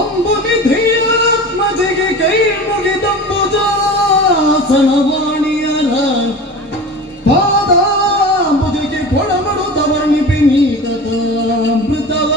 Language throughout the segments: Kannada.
ಅಂಬುನಿಧಿಯಾತ್ಮಜೆಗೆ ಕೈ ಮುಗಿದಂಬುಜ ಸನವಾಣಿಯರ ಪಾದಾಂಬುಜಿಗೆ ಕೊಡಮಡುತ್ತವರ್ಣಿಪಿ ನೀತತ ಅಮೃತವ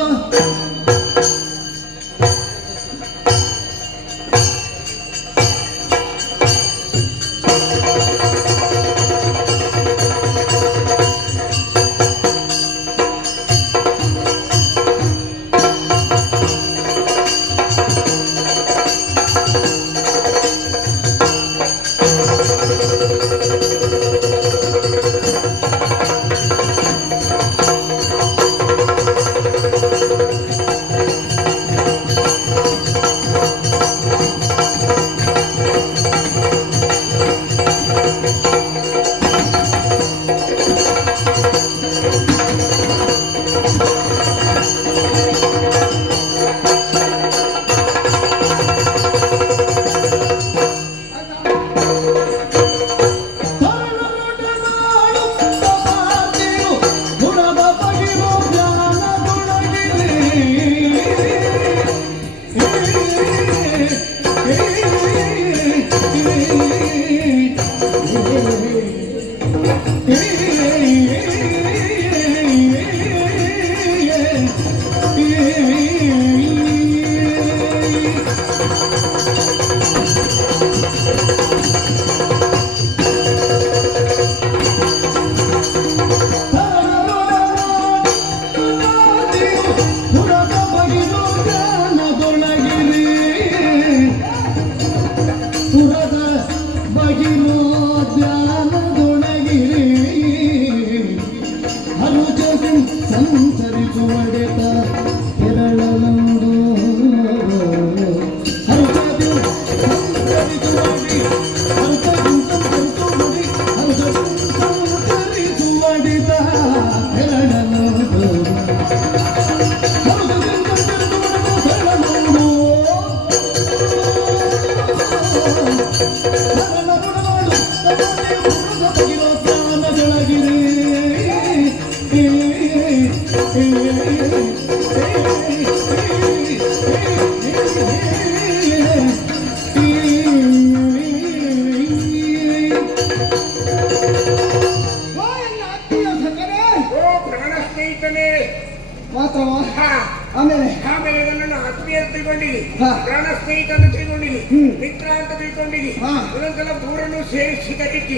ಪ್ರಾಣ ಸ್ನೇಹಿತ ಅಂತ ತಿಳ್ಕೊಂಡಿನಿ, ಮಿತ್ರ ಅಂತ ತಿಳ್ಕೊಂಡಿನಿ, ಒಂದೊಂದ್ಸಲ ಮೂರನ್ನು ಸೇರಿಸಿದ ರೀತಿ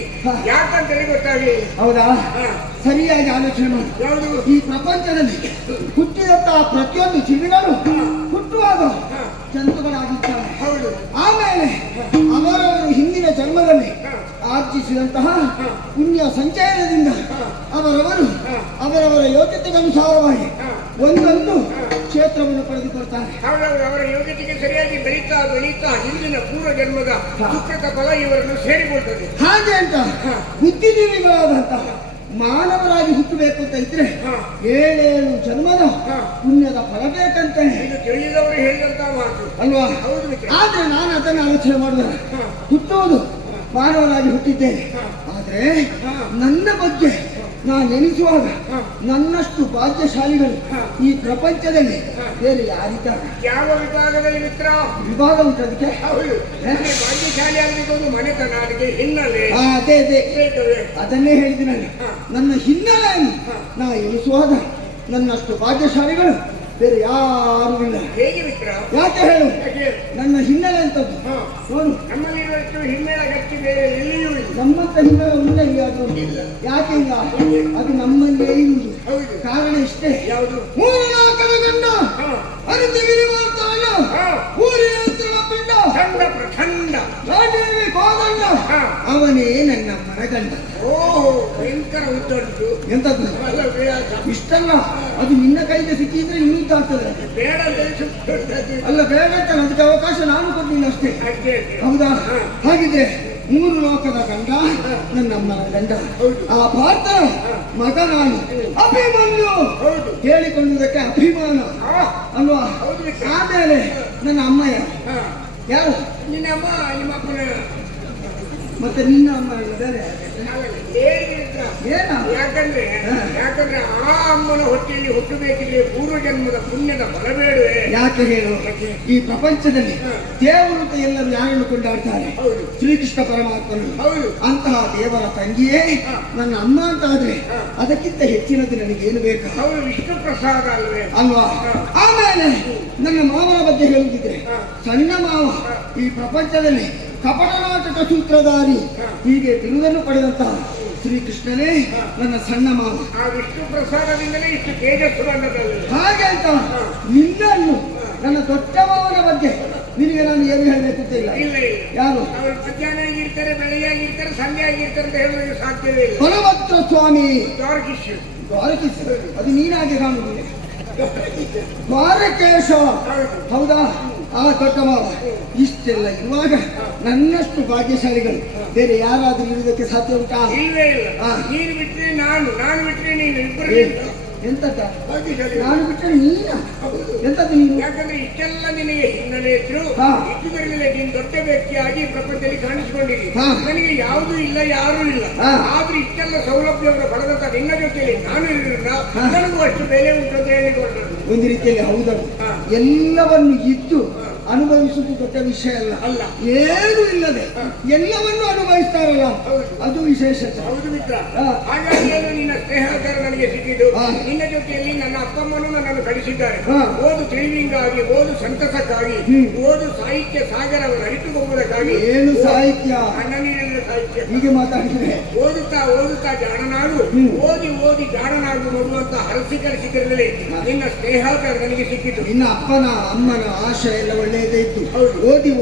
ಯಾಕಂತ ಗೊತ್ತಾಗಲಿ. ಹೌದಾ? ಸರಿಯಾಗಿ ಆಲೋಚನೆ ಮಾಡಿ. ಯಾವುದು? ಈ ಪ್ರಪಂಚದಲ್ಲಿ ಹುಟ್ಟಿದಂತಹ ಪ್ರತಿಯೊಂದು ಜೀವಿಗಳು ಹುಟ್ಟುವಾಗ ಜಂತುಗಳಾಗಿದ್ದಾರೆ. ಹೌದು. ಆಮೇಲೆ ಅವರವರು ಹಿಂದಿನ ಜನ್ಮದಲ್ಲಿ ಆರ್ಜಿಸಿದಂತಹ ಪುಣ್ಯ ಸಂಚಯನದಿಂದ ಅವರವರ ಯೋಗ್ಯತೆಗನುಸಾರವಾಗಿ ಒಂದೊಂದು ಕ್ಷೇತ್ರವನ್ನು ಪಡೆದುಕೊಳ್ತಾರೆ. ಅವರ ಯೋಗ್ಯತೆಗೆ ಸರಿಯಾಗಿ ಬೆಳೀತಾ ಹಿಂದಿನ ಪೂರ್ವ ಜನ್ಮದ ಸುಕೃತ ಫಲ ಇವರನ್ನು ಸೇರಿಕೊಳ್ತದೆ. ಹಾಗೆ ಅಂತ ಬುದ್ಧಿಜೀವಿಗಳಾದಂತಹ ಮಾನವರಾಗಿ ಹುಟ್ಟಬೇಕು ಅಂತ ಇದ್ರೆ 7 ಜನ್ಮದ ಪುಣ್ಯದ ಫಲ ಬೇಕಂತೆ. ತಿಳಿದವರು ಹೇಳಿದಂತ ಮಾತು ಅಲ್ವಾ? ಆದ್ರೆ ನಾನು ಅದನ್ನು ಆಲೋಚನೆ ಮಾಡಿದ್ರೆ ಹುಟ್ಟುವುದು ಮಾನವರಾಗಿ ಹುಟ್ಟಿದ್ದೇನೆ, ಆದ್ರೆ ನನ್ನ ಬಗ್ಗೆ ನಾನು ಎನಿಸುವಾಗ ನನ್ನಷ್ಟು ಭಾಗ್ಯಶಾಲಿಗಳು ಈ ಪ್ರಪಂಚದಲ್ಲಿ ಬೇರೆ ಯಾರಿದ್ದಾರೆ? ಯಾವ ವಿಭಾಗದಲ್ಲಿ ಮಿತ್ರ? ವಿಭಾಗ ಉಂಟು ಅದಕ್ಕೆ. ಭಾಗ್ಯಶಾಲಿ ಆಗಬೇಕು ಮನೆತನ, ಅದಕ್ಕೆ ಹಿನ್ನೆಲೆ. ಅದೇ ಅದನ್ನೇ ಹೇಳಿದಿನಲ್ಲ, ನನ್ನ ಹಿನ್ನೆಲೆಯನ್ನು ನಾ ಎನಿಸುವಾಗ ನನ್ನಷ್ಟು ಭಾಗ್ಯಶಾಲಿಗಳು ಬೇರೆ ಯಾರು ಇಲ್ಲ. ಹೇಗೆ ಮಿತ್ರ? ಯಾಕೆ ಹೇಳು? ನನ್ನ ಹಿನ್ನೆಲೆ ಅಂತದ್ದು ನೋಡು, ನಮ್ಮಲ್ಲಿರುವಷ್ಟು ಹಿನ್ನೆಲೆ ಗಟ್ಟಿ ಬೇರೆ ಎಲ್ಲಿಯೂ ಇಲ್ಲ. ನಮ್ಮಂತ ಹಿನ್ನೆಲೆ ಉಂಟ ಅದು ಯಾಕೆ ಇಲ್ಲ? ಅದು ನಮ್ಮಲ್ಲೇ ಇರುವುದು. ಕಾರಣ ಇಷ್ಟೇ. ಯಾವುದು? 3-4 ಗಂಡ ಅರಿತಿವಿರಿ ಮಾಡ್ತಾನ ಊರಿನ ಪಿಂಡ ಖಂಡ ಪ್ರಖಂಡ ರಾಜೇವಿ ಕೋದಂಡ ಅವನೇ ನನ್ನ ಮನಗಂಡ. ಓಹೋ, ಭಯಂಕರ ಉಂಟು. ಎಂತದ್ದು? ಇಷ್ಟಲ್ಲ, ಅದು ನಿನ್ನ ಕೈಗೆ ಸಿಕ್ಕಿದ್ರೆ ಇನ್ನೂ ಆಗ್ತದೆ. ಬೇಡ ಅಲ್ಲ, ಬೇಡ ಅಂತ ಅದಕ್ಕೆ ಅವಕಾಶ ನಾನು ಕೊಡ್ತೀನಿ ಅಷ್ಟೇ. ಹೌದಾ? ಹಾಗಿದ್ರೆ 3 ಲೋಕದ ಗಂಡ ನನ್ನಮ್ಮನ ಗಂಡ. ಆ ಪಾತ್ರ ಮಗ ನಾನು ಅಭಿಮನ್ಯು ಹೇಳಿಕೊಳ್ಳುವುದಕ್ಕೆ ಅಭಿಮಾನ ಅಲ್ವಾ? ಆಮೇಲೆ ನನ್ನ ಅಮ್ಮಯ್ಯ ಯಾರು? ನಿನ್ನಮ್ಮ ನಿಮ್ಮ ಅಪ್ಪನ ಮತ್ತೆ ನಿನ್ನ ಅಮ್ಮ ಎಲ್ಲ ಬೇರೆ ಏನ ಯಾಕಂದ್ರೆ ಆ ಅಮ್ಮನ ಹೊಟ್ಟೆಯಲ್ಲಿ ಹುಟ್ಟಬೇಕಿದ್ರೆ ಪೂರ್ವ ಜನ್ಮದ ಪುಣ್ಯದ ಫಲ ಬೇಡವೆ. ಯಾಕೆ ಹೇಳು, ಈ ಪ್ರಪಂಚದಲ್ಲಿ ದೇವರು ಅಂತ ಎಲ್ಲರೂ ಯಾರನ್ನು ಕೊಂಡಾಡ್ತಾರೆ? ಶ್ರೀಕೃಷ್ಣ ಪರಮಾತ್ಮನು. ಅಂತಹ ದೇವರ ತಂಗಿಯೇ ನನ್ನ ಅಮ್ಮ ಅಂತ ಆದ್ರೆ ಅದಕ್ಕಿಂತ ಹೆಚ್ಚಿನದು ನನಗೇನು ಬೇಕು? ಅವರು ವಿಷ್ಣು ಪ್ರಸಾದ ಅಲ್ವೇ ಅಲ್ವಾ? ಆಮೇಲೆ ನನ್ನ ಮಾವನ ಬಗ್ಗೆ ಹೇಳುತ್ತಿದ್ರೆ, ಸಣ್ಣ ಮಾವ ಈ ಪ್ರಪಂಚದಲ್ಲಿ ಕಪಟ ನಾಟಕ ಸೂತ್ರಧಾರಿ ಹೀಗೆ ಬಿರುದನ್ನು ಪಡೆದಂತಹ ಶ್ರೀಕೃಷ್ಣನೇ ನನ್ನ ಸಣ್ಣ ಮಾವ. ಆ ವಿಷ್ಣು ಪ್ರಸಾದದಿಂದಲೇ ಇಷ್ಟು ತೇಜಸ್ಸು ಬಂದದಲ್ಲ. ಹಾಗೆ ಅಂತ ನಿನ್ನನ್ನು ನನ್ನ ದೊಡ್ಡ ಮಾವನ ಬಗ್ಗೆ ನಿನಗೆ ನಾನು ಏನು ಹೇಳಬೇಕು ಅಂತ ಇಲ್ಲ. ಯಾರು ಅವರು ಮಧ್ಯಾಹ್ನ ಆಗಿರ್ತಾರೆ, ಬೆಳಗ್ಗೆ ಆಗಿರ್ತಾರೆ, ಸಂಜೆ ಆಗಿರ್ತಾರೆ ಅಂತ ಹೇಳೋದಕ್ಕೆ ಸಾಧ್ಯವೇ ಇಲ್ಲ. ಬಲಭದ್ರ ಸ್ವಾಮಿ ದ್ವಾರಕೀಶ್ ಅದು ನೀನಾಗೆ ಕಾಣುವುದಿಲ್ಲ. ದ್ವಾರಕೇಶ ಹೌದಾ? ಆ ದೊಡ್ಡ ಮಾವ ಇಷ್ಟೆಲ್ಲ ಇರುವಾಗ ನನ್ನಷ್ಟು ಭಾಗ್ಯಶಾಲಿಗಳು ಬೇರೆ ಯಾರಾದ್ರೂ ಇರುವುದಕ್ಕೆ ಸಾಧ್ಯ ಉಂಟಾ? ಇಲ್ಲೇ ಇಲ್ಲ. ನೀನು ಬಿಟ್ಟರೆ ನಾನು ಬಿಟ್ಟರೆ ನೀನು ಇಬ್ಬರು. ಎಂತದ ನಾನು ಬಿಟ್ಟರೆ ನೀನ ಎಂತದ್ದು ನೀನು? ಯಾಕಂದ್ರೆ ಇಷ್ಟೆಲ್ಲ ನಿನಗೆ ಹಿನ್ನೆಲೆ ಇದ್ರು ಇಷ್ಟುವರೆಗೆ ನೀನು ದೊಡ್ಡ ವ್ಯಕ್ತಿಯಾಗಿ ಪ್ರಪಂಚದಲ್ಲಿ ಕಾಣಿಸಿಕೊಂಡಿರಿ. ನನಗೆ ಯಾವುದೂ ಇಲ್ಲ, ಯಾರೂ ಇಲ್ಲ. ಆದ್ರೂ ಇಷ್ಟೆಲ್ಲ ಸೌಲಭ್ಯವನ್ನು ಪಡೆದಂತ ನಿನ್ನ ಜೊತೆಯಲ್ಲಿ ನಾನು ಇರಲಿಲ್ಲ. ನನಗೂ ಅಷ್ಟು ಬೆಲೆ ಉಂಟು ಅಂತ ಹೇಳಿಕೊಂಡ್ರು. ಒಂದು ರೀತಿಯಲ್ಲಿ ಹೌದಲ್ಲ, ಎಲ್ಲವನ್ನು ಇದ್ದು ಅನುಭವಿಸುವುದು ದೊಡ್ಡ ವಿಷಯ ಅಲ್ಲ. ಏನು ಇಲ್ಲದೆ ಎಲ್ಲವನ್ನು ಅನುಭವಿಸ್ತಾರಲ್ಲ, ಅದು ವಿಶೇಷತೆ. ಹೌದು ಮಿತ್ರ. ಹಾಗಾಗಿ ನಿನ್ನ ಸ್ನೇಹಕಾರ ನನಗೆ ಸಿಕ್ಕಿದ್ದು. ನಿನ್ನ ಜೊತೆಯಲ್ಲಿ ನನ್ನ ಅಪ್ಪಮ್ಮನು ನನ್ನನ್ನು ಕಳಿಸಿದ್ದಾರೆ. ಓದು ತಿಳಿವಿಂಗಾಗಿ, ಓದು ಸಂತಸಕ್ಕಾಗಿ, ಓದು ಸಾಹಿತ್ಯ ಸಾಗರವನ್ನು ಅರಿತುಕೊಳ್ಳುವುದಕ್ಕಾಗಿ. ಏನು ಸಾಹಿತ್ಯ? ಅಣ್ಣ ನೀರಿನ ಸಾಹಿತ್ಯ. ಹೀಗೆ ಮಾತಾಡಿದ್ರೆ ಓದುತ್ತಾ ಜಾಣನಾಡು, ಓದಿ ಜಾಣನಾಡು ನೋಡುವಂತ ಹರಸಿ ಕಲಿಸಿದ್ರಲ್ಲಿ ನಿನ್ನ ಸ್ನೇಹಕಾರ ನನಗೆ ಸಿಕ್ಕಿತು. ನಿನ್ನ ಅಪ್ಪನ ಅಮ್ಮನ ಆಶಯ ಎಲ್ಲ ಒಳ್ಳೆಯದೇ ಇತ್ತು.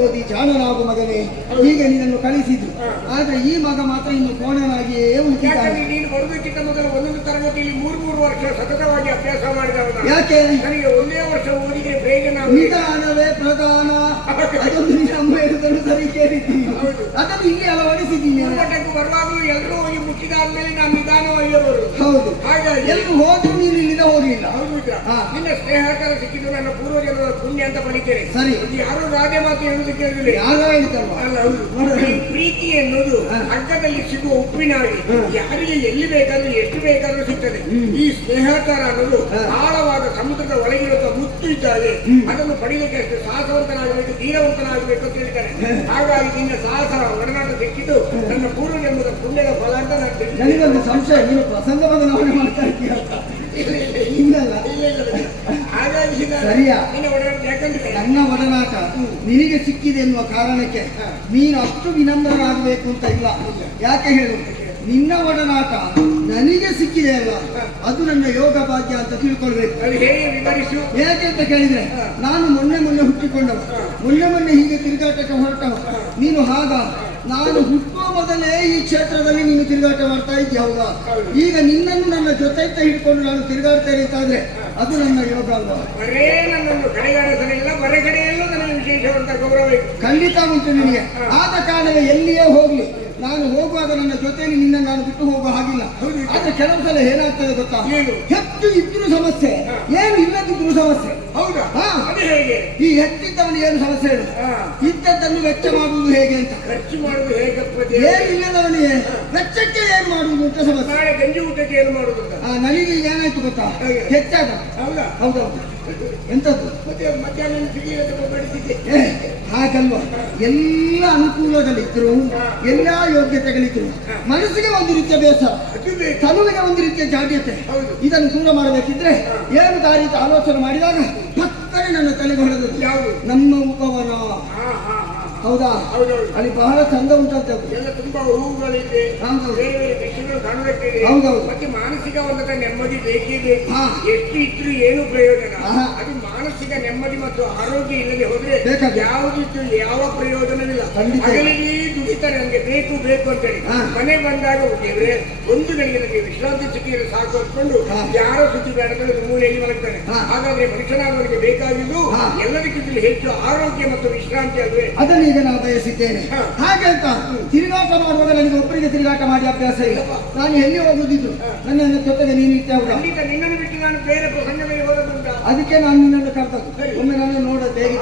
ಓದಿ ಜಾಣನಾಗು ಮಗನೇ, ಹೀಗೆ ನಿನ್ನನ್ನು ಕಳಿಸಿದ್ರು. ಆದ್ರೆ ಈ ಮಗ ಮಾತ್ರ ಇನ್ನು ಕೋಣನಾಗಿಯೇ ಉಳಿದಿದ್ದಾನೆ. ನೀನು ಬರುವುದಕ್ಕಿಂತ ಮೊದಲು ಒಂದೊಂದು ತರಗತಿಯಲ್ಲಿ 3 ವರ್ಷ ಸತತವಾಗಿ ಅಭ್ಯಾಸ ಮಾಡಿದವನು. ಯಾಕೆ? ನನಗೆ 1ನೇ ವರ್ಷ ಓದಿಗೆ ಬೇಗ ನಿಧಾನವೇ ಪ್ರಧಾನ. ಅದೊಂದು ನಿನ್ನ ಅಮ್ಮ ಹೇಳುವುದನ್ನು ಸರಿ ಕೇಳಿದ್ದೀನಿ. ಅದನ್ನು ಇಲ್ಲಿ ಅಳವಡಿಸಿದ್ದೀನಿ. ಮಠಕ್ಕೆ ಬರುವಾಗಲೂ ಎಲ್ಲರೂ ಹೋಗಿ ಮುಚ್ಚಿದಾದ್ಮೇಲೆ ನಾನು ನಿಧಾನವಾಗಿ ಬರುವುದು. ಹೌದು, ಹಾಗಾಗಿ ಎಲ್ಲರೂ ಹೋದ್ರು ನೀನು ಇಲ್ಲಿಂದ ಹೋಗಿಲ್ಲ. ನಿನ್ನ ಸ್ನೇಹಕಾರ ಸಿಕ್ಕಿದ್ದು ನನ್ನ ಪೂರ್ವಜರ ಪುಣ್ಯ ಅಂತ ಬರೀತೇನೆ. ಸರಿ, ಯಾರು ರಾಜ ಮಾತು ಹೇಳುದು ಕೇಳಿದ್ರೆ ಯಾರೋ ಹೇಳ್ತಾರ. ಪ್ರೀತಿ ಎನ್ನುವುದು ಅಗ್ಗದಲ್ಲಿ ಸಿಗುವ ಉಪ್ಪಿನಾಗಿ ಯಾರಿಗೆ ಎಲ್ಲಿ ಬೇಕಾದ್ರೂ ಎಷ್ಟು ಬೇಕಾದ್ರೂ ಸಿಗ್ತದೆ. ಈ ಸ್ನೇಹಕಾರ ಅನ್ನೋದು ಆಳವಾದ ಸಮುದ್ರದ ಒಳಗಿರುವ ಮುತ್ತು ಇದ್ದಾಗೆ. ಅದನ್ನು ಪಡೆಯಲಿಕ್ಕೆ ಅಷ್ಟು ಸಾಹಸವಂತನಾಗಬೇಕು, ಧೀರವಂತನಾಗಬೇಕು ಅಂತ ಹೇಳ್ತಾರೆ. ಹಾಗಾಗಿ ನಿನ್ನ ಸಾಹಸ ಒಡನಾಟ ಸಿಕ್ಕಿದ್ದು ನನ್ನ ಪೂರ್ವ ಜನ್ಮದ ಪುಣ್ಯದ ಫಲ ಅಂತ ನನಗೊಂದು ಸಂಶಯ, ನೀನು ಪ್ರಸಂಗ ಬದಲಾವಣೆ ಮಾಡ್ತಾ ಇದ್ದೀಯ? ಹಿಂಗಲ್ಲ. ಹಾಗಾಗಿ ಸರಿಯಾ? ಯಾಕಂದ್ರೆ ನನ್ನ ಒಡನಾಟ ನಿನಗೆ ಸಿಕ್ಕಿದೆ ಎನ್ನುವ ಕಾರಣಕ್ಕೆ ನೀನು ಅಷ್ಟು ವಿನಮ್ರನಾಗಬೇಕು ಅಂತ ಇಲ್ಲ. ಯಾಕೆ ಹೇಳು, ನಿನ್ನ ಒಡನಾಟ ನನಗೆ ಸಿಕ್ಕಿದೆ ಅಲ್ಲ, ಅದು ನನ್ನ ಯೋಗ ಭಾಗ್ಯ ಅಂತ ತಿಳ್ಕೊಳ್ಬೇಕು. ಯಾಕೆ ಅಂತ ಕೇಳಿದ್ರೆ, ನಾನು ಮೊನ್ನೆ ಹುಟ್ಟಿಕೊಂಡವ, ಮೊನ್ನೆ ಹೀಗೆ ತಿರುಗಾಟಕ್ಕೆ ಹೊರಟವ. ನೀನು ಹಾಗ ನಾನು ಹುಟ್ಟುವ ಮೊದಲೇ ಈ ಕ್ಷೇತ್ರದಲ್ಲಿ ನೀನು ತಿರುಗಾಟ ಮಾಡ್ತಾ ಇದ್ದೀಯ. ಹೌದಾ? ಈಗ ನಿನ್ನನ್ನು ನನ್ನ ಜೊತೆ ಹಿಡ್ಕೊಂಡು ನಾನು ತಿರುಗಾಡ್ತೇನೆ ಅಂತಾದ್ರೆ ಅದು ನನ್ನ ಯೋಗ ಅಲ್ವಾ? ನನ್ನನ್ನು ಕಡೆಗಾಡಿಸಲಿಲ್ಲ, ಹೊರಗಡೆಯಲ್ಲೂ ನನಗೆ ವಿಶೇಷವಾದ ಗೌರವ ಖಂಡಿತ ಉಂಟು ನಿನಗೆ. ಆದ ಕಾರಣವೇ ಎಲ್ಲಿಯೇ ಹೋಗ್ಲಿ ನಾನು ಹೋಗುವಾಗ ನನ್ನ ಜೊತೆಯಲ್ಲಿ ನಿನ್ನ ನಾನು ಬಿಟ್ಟು ಹೋಗುವ ಹಾಗಿಲ್ಲ. ಆದ್ರೆ ಕೆಲವು ಸಲ ಏನಾಗ್ತದೆ ಗೊತ್ತಾ, ಹೆಚ್ಚು ಇದ್ರು ಸಮಸ್ಯೆ, ಏನು ಇಲ್ಲದಿದ್ರು ಸಮಸ್ಯೆ. ಹೌದಾ? ಈ ಹೆಚ್ಚಿದ್ದವನು ಏನು ಸಮಸ್ಯೆ ಹೇಳು, ಇದ್ದದ್ದನ್ನು ವೆಚ್ಚ ಮಾಡುವುದು ಹೇಗೆ ಅಂತ. ಖರ್ಚು ಮಾಡುವುದು ಹೇಗಪ್ಪ? ಏನು ಇಲ್ಲದವನಿಗೆ ವೆಚ್ಚಕ್ಕೆ ಏನು ಮಾಡುವುದು ಅಂತ ಸಮಸ್ಯೆ. ಗಂಜಿ ಊಟಕ್ಕೆ ಏನು ಮಾಡುವುದು? ನನಗೆ ಏನಾಯ್ತು ಗೊತ್ತಾ, ಹೆಚ್ಚಾಗ. ಹೌದೌದು. ಎಂತದ್ದು? ಹಾಗಲ್ವ, ಎಲ್ಲ ಅನುಕೂಲಗಳಿದ್ರು, ಎಲ್ಲ ಯೋಗ್ಯತೆಗಳಿದ್ರು, ಮನಸ್ಸಿಗೆ ಒಂದು ರೀತಿಯ ಬೇಸರ, ತನುವಿಗೆ ಒಂದು ರೀತಿಯ ಜಾಡ್ಯತೆ. ಇದನ್ನು ದೂರ ಮಾಡಬೇಕಿದ್ರೆ ಏನು ದಾರಿ ಅಂತ ಆಲೋಚನೆ ಮಾಡಿದಾಗ ಪಕ್ಕನೆ ನನ್ನ ತಲೆಗೆ ಹೊಳೆದದ್ದು ಯಾವುದು? ನಮ್ಮ ಉಪವನ. ಹೌದಾ? ಅಲ್ಲಿ ಬಹಳ ಚಂದ ಉಂಟಂತೆ. ತುಂಬಾ ಹೂವುಗಳಿದೆ, ಹೌದೌದು. ಮತ್ತೆ ಮಾನಸಿಕ ಒಂದು ನೆಮ್ಮದಿ ಬೇಕೇ ಬೇಕು. ಎಷ್ಟು ಇದ್ರು ಏನು ಪ್ರಯೋಜನ? ಅದು ಮಾನಸಿಕ ನೆಮ್ಮದಿ ಮತ್ತು ಆರೋಗ್ಯ ಇಲ್ಲದೆ ಹೋದ್ರೆ ಯಾವುದಿತ್ತು ಯಾವ ಪ್ರಯೋಜನವಿಲ್ಲ. ಮಗನಿಗೆ ದುಡಿತಾರೆ, ನನಗೆ ಬೇಕು ಅಂತೇಳಿ ಮನೆ ಬಂದಾಗ ಹೋಗಿದ್ರೆ ಒಂದು ಗಳಿಗೆ ನನಗೆ ವಿಶ್ರಾಂತಿ ಸಿಕ್ಕಿದ್ರೆ ಸಾಕು ಅಂದ್ಕೊಂಡು ಯಾರೋ ಸುದ್ದಿ ಬೇಡಗಳು ಮೂಲೆಯಲ್ಲಿ ಮಲಗ್ತಾನೆ. ಹಾಗಾದ್ರೆ ಮನುಷ್ಯನಾದವರಿಗೆ ಬೇಕಾಗಿದ್ದು ಎಲ್ಲದಕ್ಕಿಂತಲೂ ಹೆಚ್ಚು ಆರೋಗ್ಯ ಮತ್ತು ವಿಶ್ರಾಂತಿ ಅಲ್ವೇ? ಅದನ್ನು ಈಗ ನಾನು ಬಯಸಿದ್ದೇನೆ. ಹಾಗೆ ಅಂತ ತಿರುಗಾಟ ಮಾಡುವಾಗ ನನಗೆ ಒಬ್ಬರಿಗೆ ತಿರುಗಾಟ ಮಾಡಿ ಅಭ್ಯಾಸ ಇಲ್ಲ. ನಾನು ಎಲ್ಲಿ ಹೋಗುದಿದ್ದು ನನ್ನ ಜೊತೆಗೆ ನೀನು ಇದ್ದೆ. ಹೌದಾ? ನಿನ್ನನ್ನು ಬಿಟ್ಟು ನಾನು ಬೇರೆ ಪ್ರಸಂಗದಲ್ಲಿ ಹೋಗೋದುಂಟ. ಅದಕ್ಕೆ ನಾನು ನಿನ್ನನ್ನು ಕರ್ತದ್ದು. ಒಮ್ಮೆ ನಾನು ನೋಡೋದು ಹೇಗೆ.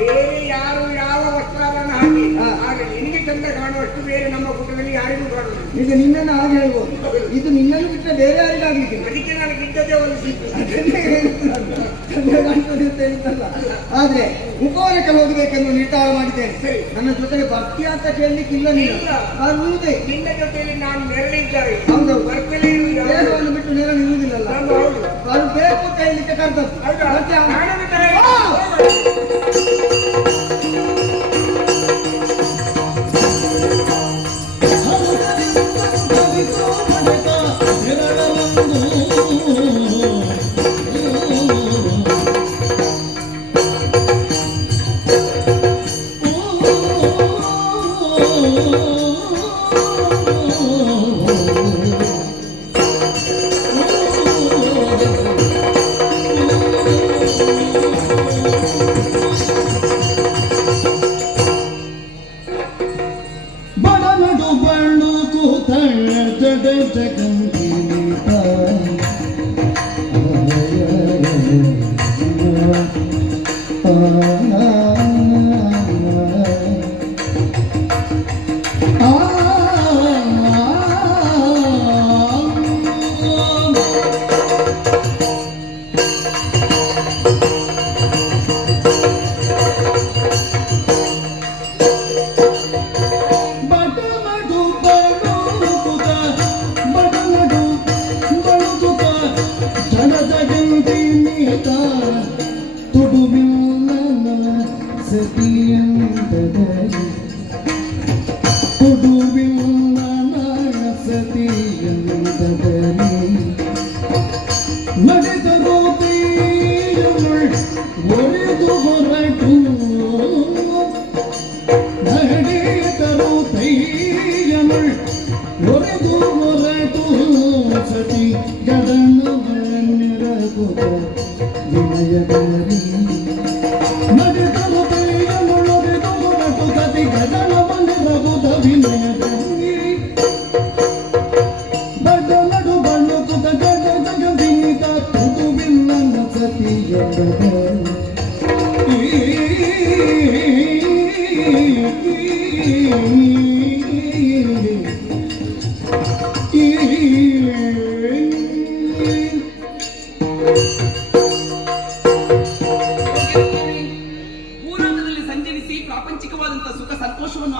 ಬೇರೆ ಯಾರು ಯಾವ ವಸ್ತ್ರಾಭರಣ ಹಾಗೆ ಆಗ ನಿನಗೆ ಚಂದ ಕಾಣುವಷ್ಟು ಬೇರೆ ನಮ್ಮ ಕೂಟದಲ್ಲಿ ಯಾರಿಗೂ ಕಾಣುವುದು. ಈಗ ನಿನ್ನನ್ನು ಹಾಗೆ ಹೇಳ್ಬೋದು, ಇದು ನಿನ್ನನ್ನು ಬಿಟ್ಟರೆ ಬೇರೆ ಯಾರಿಗಾಗಲಿಕ್ಕೆ ಅದಕ್ಕೆ ನಾನು ಗಿದ್ದದೇ ಒಂದು ಸಿಕ್ಕು. ಆದ್ರೆ ಮುಖವರಕ್ಕೆ ಹೋಗಬೇಕೆಂದು ನಿರ್ಧಾರ ಮಾಡಿದ್ದೇನೆ. ನನ್ನ ಜೊತೆಗೆ ಬರ್ತೀಯ ಅಂತ ಕೇಳಲಿಕ್ಕಿಲ್ಲ ನೀನು. ಬರುವುದೇ ನಿನ್ನ ಜೊತೆಯಲ್ಲಿ ನಾನು ನೆರಳಿದ್ದಾರೆ. ಹೌದು, ಬರ್ತಲೇ ಇರುವುದು. ದೇಹವನ್ನು ಬಿಟ್ಟು ನೆರಳು ಇರುವುದಿಲ್ಲಲ್ಲ. ಹೌದು. ಅದು ಬೇಕು ಅಂತ ಹೇಳಲಿಕ್ಕೆ ಕರ್ತದ್ದು. ಬರ್ತೀಯಾ?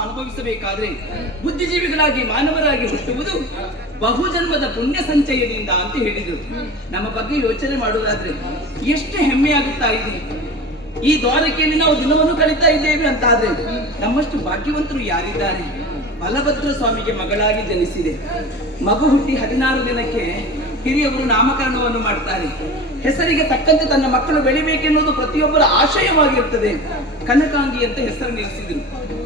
ಅನುಭವಿಸಬೇಕಾದ್ರೆ ಬುದ್ಧಿಜೀವಿಗಳಾಗಿ ಮಾನವರಾಗಿ ಹುಟ್ಟುವುದು ಬಹುಜನ್ಮದ ಪುಣ್ಯ ಸಂಚಯದಿಂದ ಅಂತ ಹೇಳಿದರು. ನಮ್ಮ ಬಗ್ಗೆ ಯೋಚನೆ ಮಾಡುವುದಾದ್ರೆ ಎಷ್ಟು ಹೆಮ್ಮೆಯಾಗುತ್ತಾ ಇದೆ. ಈ ದ್ವಾರಕೆಯಲ್ಲಿ ನಾವು ದಿನವನ್ನು ಕಳೀತಾ ಇದ್ದೇವೆ ಅಂತಾದ್ರೆ ನಮ್ಮಷ್ಟು ಭಾಗ್ಯವಂತರು ಯಾರಿದ್ದಾರೆ? ಬಲಭದ್ರ ಸ್ವಾಮಿಗೆ ಮಗಳಾಗಿ ಜನಿಸಿದೆ. ಮಗು ಹುಟ್ಟಿ 16 ದಿನಕ್ಕೆ ಹಿರಿಯವರು ನಾಮಕರಣವನ್ನು ಮಾಡ್ತಾರೆ. ಹೆಸರಿಗೆ ತಕ್ಕಂತೆ ತನ್ನ ಮಕ್ಕಳು ಬೆಳಿಬೇಕೆನ್ನುವುದು ಪ್ರತಿಯೊಬ್ಬರ ಆಶಯವಾಗಿರುತ್ತದೆ. ಕನಕಾಂಗಿ ಅಂತ ಹೆಸರು ನಿಲ್ಲಿಸಿದ್ರು.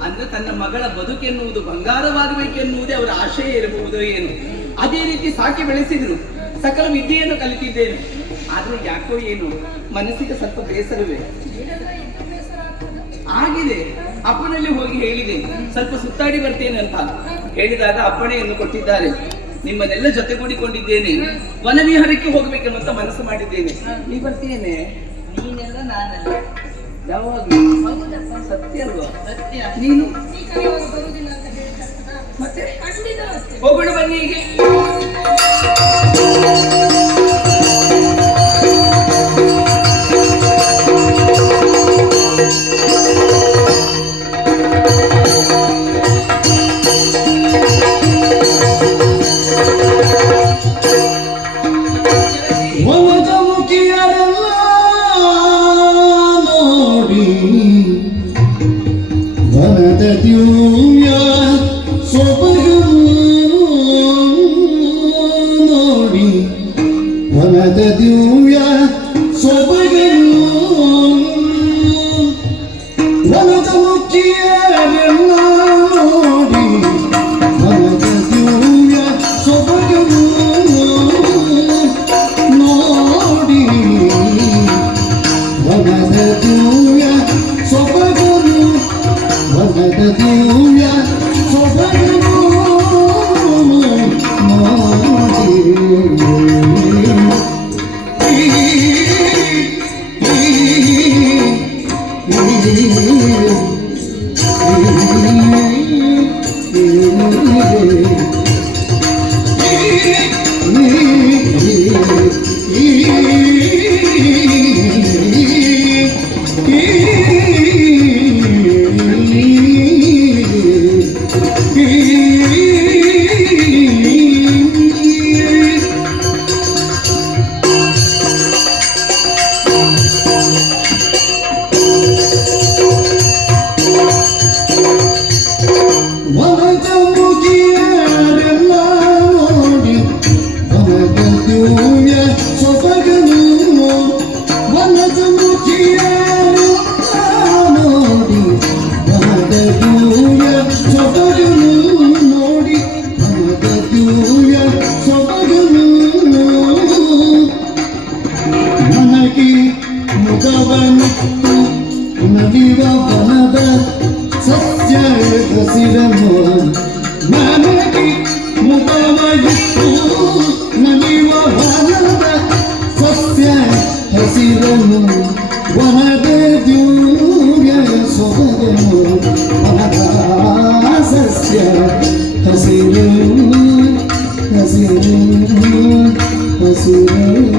ಅಂದ್ರೆ ತನ್ನ ಮಗಳ ಬದುಕೆನ್ನುವುದು ಬಂಗಾರವಾಗಬೇಕೆನ್ನುವುದೇ ಅವರ ಆಶಯ ಇರಬಹುದು ಏನು. ಅದೇ ರೀತಿ ಸಾಕಿ ಬೆಳೆಸಿದ್ರು. ಸಕಲ ವಿದ್ಯೆಯನ್ನು ಕಲಿತಿದ್ದೇನೆ. ಆದ್ರೆ ಯಾಕೋ ಏನು ಮನಸ್ಸಿಗೆ ಸ್ವಲ್ಪ ಬೇಸರವೇ ಆಗಿದೆ. ಅಪ್ಪನಲ್ಲಿ ಹೋಗಿ ಹೇಳಿದೆ, ಸ್ವಲ್ಪ ಸುತ್ತಾಡಿ ಬರ್ತೇನೆ ಅಂತ ಹೇಳಿದಾಗ ಅಪ್ಪಣೆಯನ್ನು ಕೊಟ್ಟಿದ್ದಾರೆ. ನಿಮ್ಮನ್ನೆಲ್ಲ ಜೊತೆಗೂಡಿಕೊಂಡಿದ್ದೇನೆ, ವನವಿಹಾರಕ್ಕೆ ಹೋಗ್ಬೇಕನ್ನುವಂತ ಮನಸ್ಸು ಮಾಡಿದ್ದೇನೆ. ನೀ ಬರ್ತೇನೆ? ನೀನೆಲ್ಲ ನಾನಲ್ಲ, ಯಾವಾಗಲೂ ಸತ್ಯ ಅಲ್ವಾ? ನೀನು ಮತ್ತೆ ಹೋಗೋಣ ಬನ್ನಿ ಹೀಗೆ. ಈ ದಿವ್ಯ ಸೊಬಗನು ವನದ ಮುಖಿಯ ನೋಡಿ ವನದ ದಿವ್ಯ ಸೊಬಗನು ನೋಡಿ ವನದ ದಿವ್ಯ ಸೊಬಗನು ನನಗೆ ಮುಖವನಿತ್ತು ನಲಿವ ವನದ ಸತ್ಯ ಹಸಿರನು ನನಗೆ ಮುಖವನಿತ್ತು ನಲಿವ ವನದ ಸಸ್ಯ ಹಸಿರನು ವನದ ದಿವ್ಯ ಸೊಬಗನು ವನದ ಸಸ್ಯ ಹಸಿರನು ಹಸಿರನು ಹಸಿರನು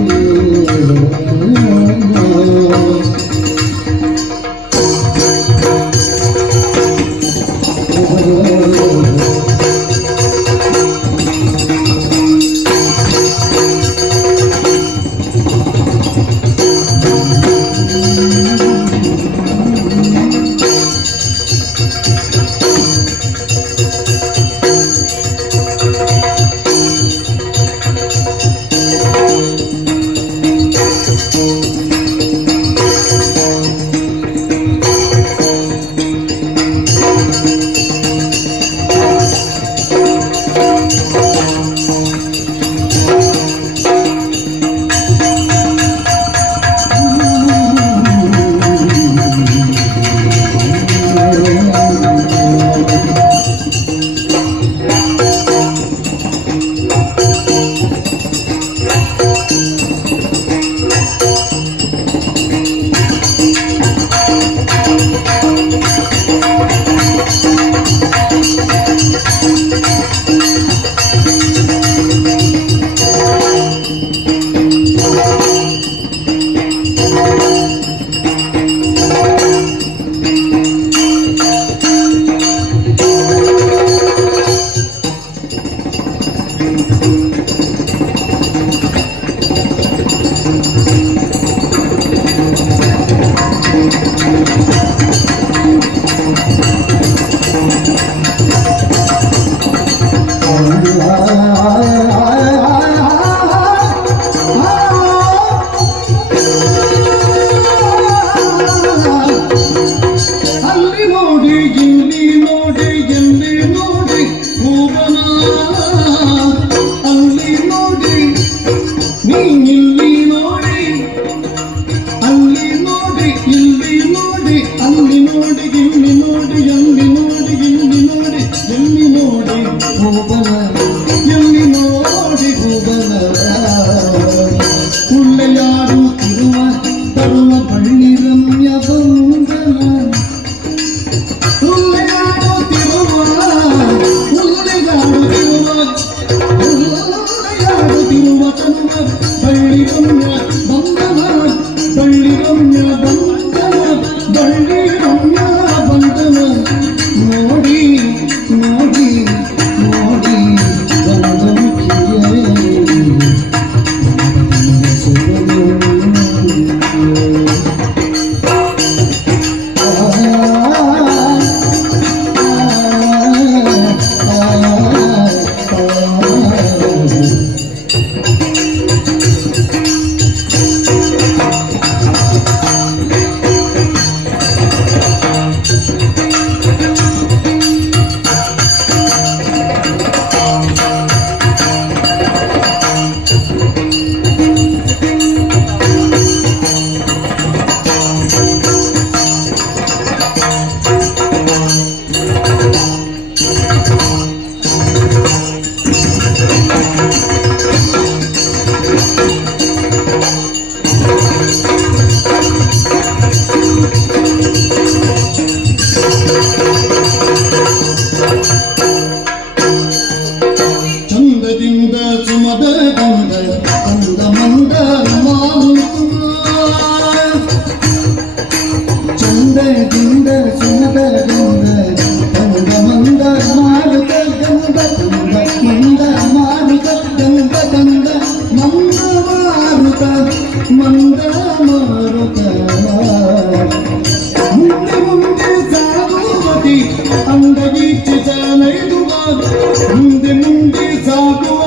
ಮುಂದೆ ಮುಂದೆ ಸಾಗುವ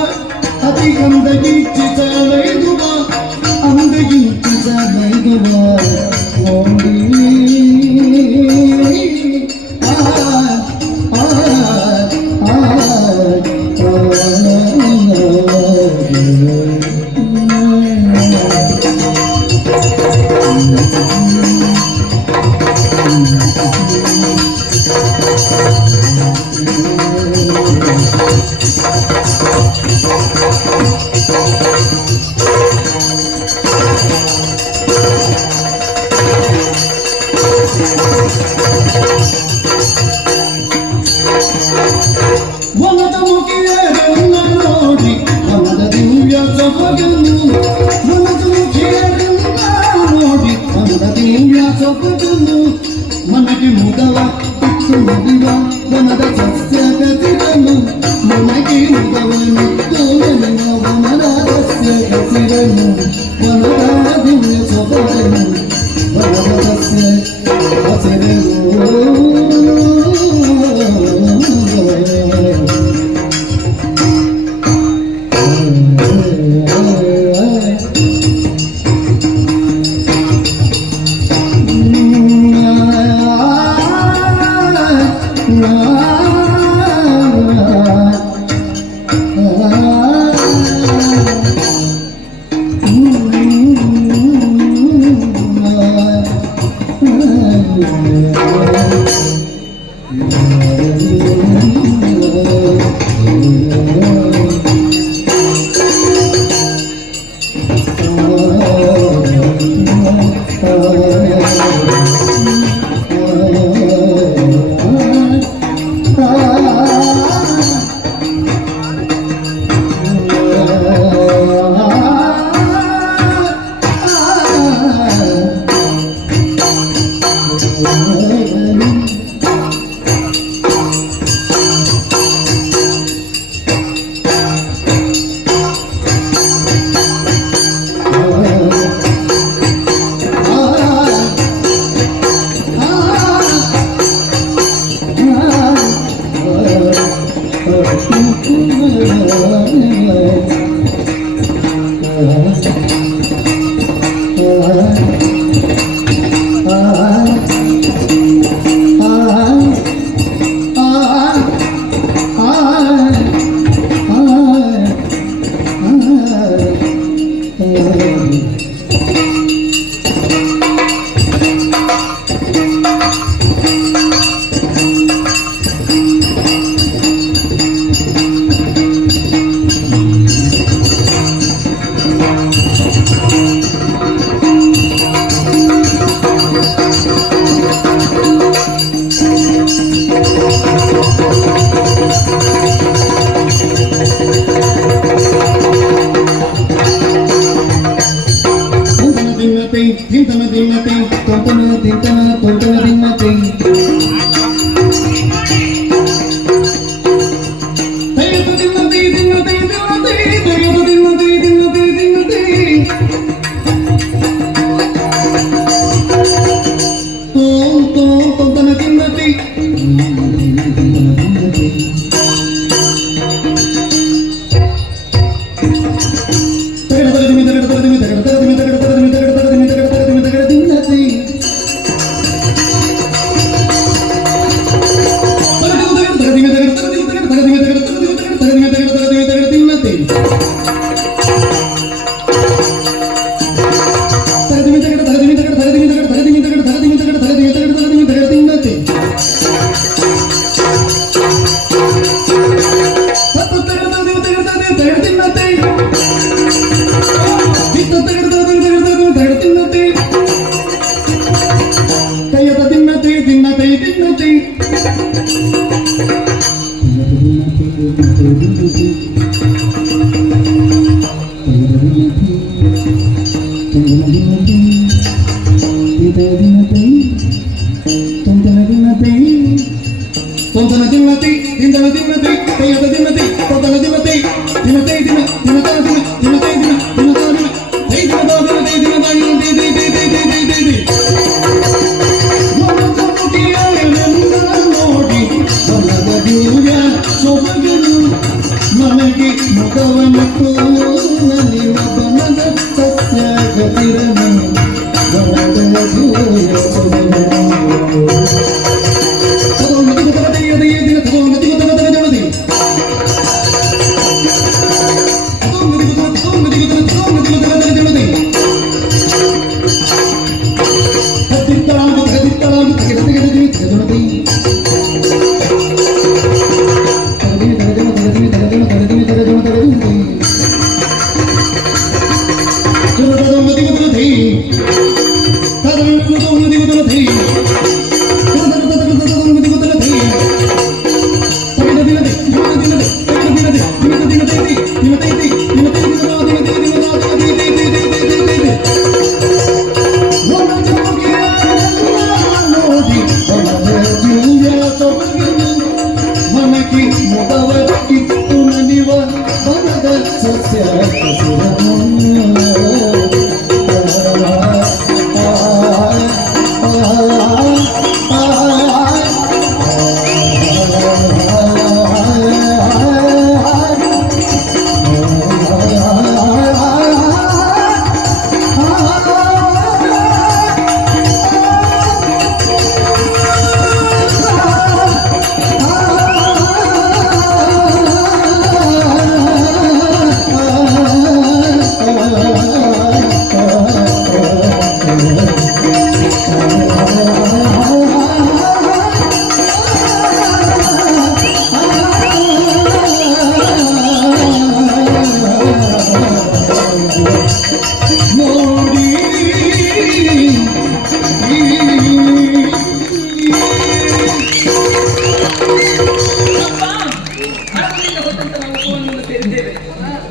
ಅತಿ ಗಂಧಗಿ ಇಂತಜಾರೈದುವ ಅಂದೆ ಇಂತಜಾರೈದುವ ಓಡಿ ವನದ ಮುಖಿಯರನ್ನ ನೋಡಿ ವನದ ದಿವ್ಯ ಸೊಬಗನ್ನು ವನದ ಮುಖಿಯರನ್ನ ನೋಡಿ ವನದ ದಿವ್ಯ ಸೊಬಗನ್ನು ಮನಗೆ ಮುದವ ಇತ್ತು ನದಿವ ವನದ ಸಸ್ಯ ಗತಿರನು ಮನಗೆ ಮುದವನಿತ್ತು ನದಿವ ವನದ ಸಸ್ಯ ಗತಿರನು ವನದ ದಿವ್ಯ ಸೊಬಗನ್ನು ವನದ ಸಸ್ಯ ಹಸಿರನು ನನಗೆ ಮುಖವನ್ನು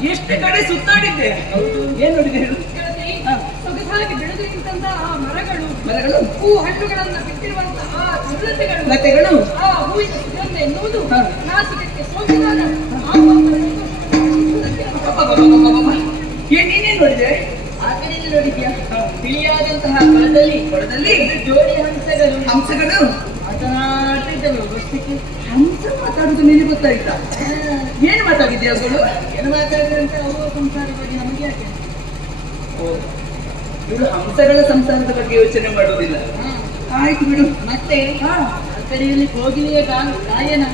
ಎಷ್ಟು ಕಡೆ ಸುತ್ತಾಡಿದ್ದೆ. ಏನ್ ನೋಡಿದೆ ಹೇಳು? ಸೊಗಸಾಗಿ ಬೆಳೆದು ನಿಂತಹ ಆ ಮರಗಳು, ಹೂ ಹಣ್ಣುಗಳನ್ನ ಬಿಟ್ಟಿರುವಂತಹ ಲತೆಗಳು, ಆ ಹೂವಿನ ಸುಗಂಧ ಎನ್ನುವುದು ನಾಸಿಕಕ್ಕೆ ಸೋಕಿದಾಗ ನೀನೇನ್ ನೋಡಿದೆ? ಆ ಕಡೆಯಲ್ಲಿ ನೋಡಿದ್ಯಾ? ತಿಳಿಯಾದಂತಹ ಕೊಳದಲ್ಲಿ ಜೋಡಿ ಹಂಸಗಳು ಮಾತನಾಡ್ತಿದ್ದವು. ಹಂಸ ಮಾತಾಡುದು ನಿನಗೆ ಗೊತ್ತಾಯ್ತಾ? ಏನ್ ಮಾತಾಡಿದ್ಯಾ ಅವಳು? ಏನು ಮಾತಾಡಿದಂತ ಅವು ಸಂಸಾರ ಬಗ್ಗೆ ನಮಗೆ ಯಾಕೆ? ಇವರು ಹಂಸಗಳ ಸಂಸಾರದ ಬಗ್ಗೆ ಯೋಚನೆ ಮಾಡುವುದಿಲ್ಲ. ಆಯ್ತು ಬಿಡು. ಮತ್ತೆ ಆ ಕಡೆಯಲ್ಲಿ ಕೋಗಿಲೆಯ ಗಾಯನ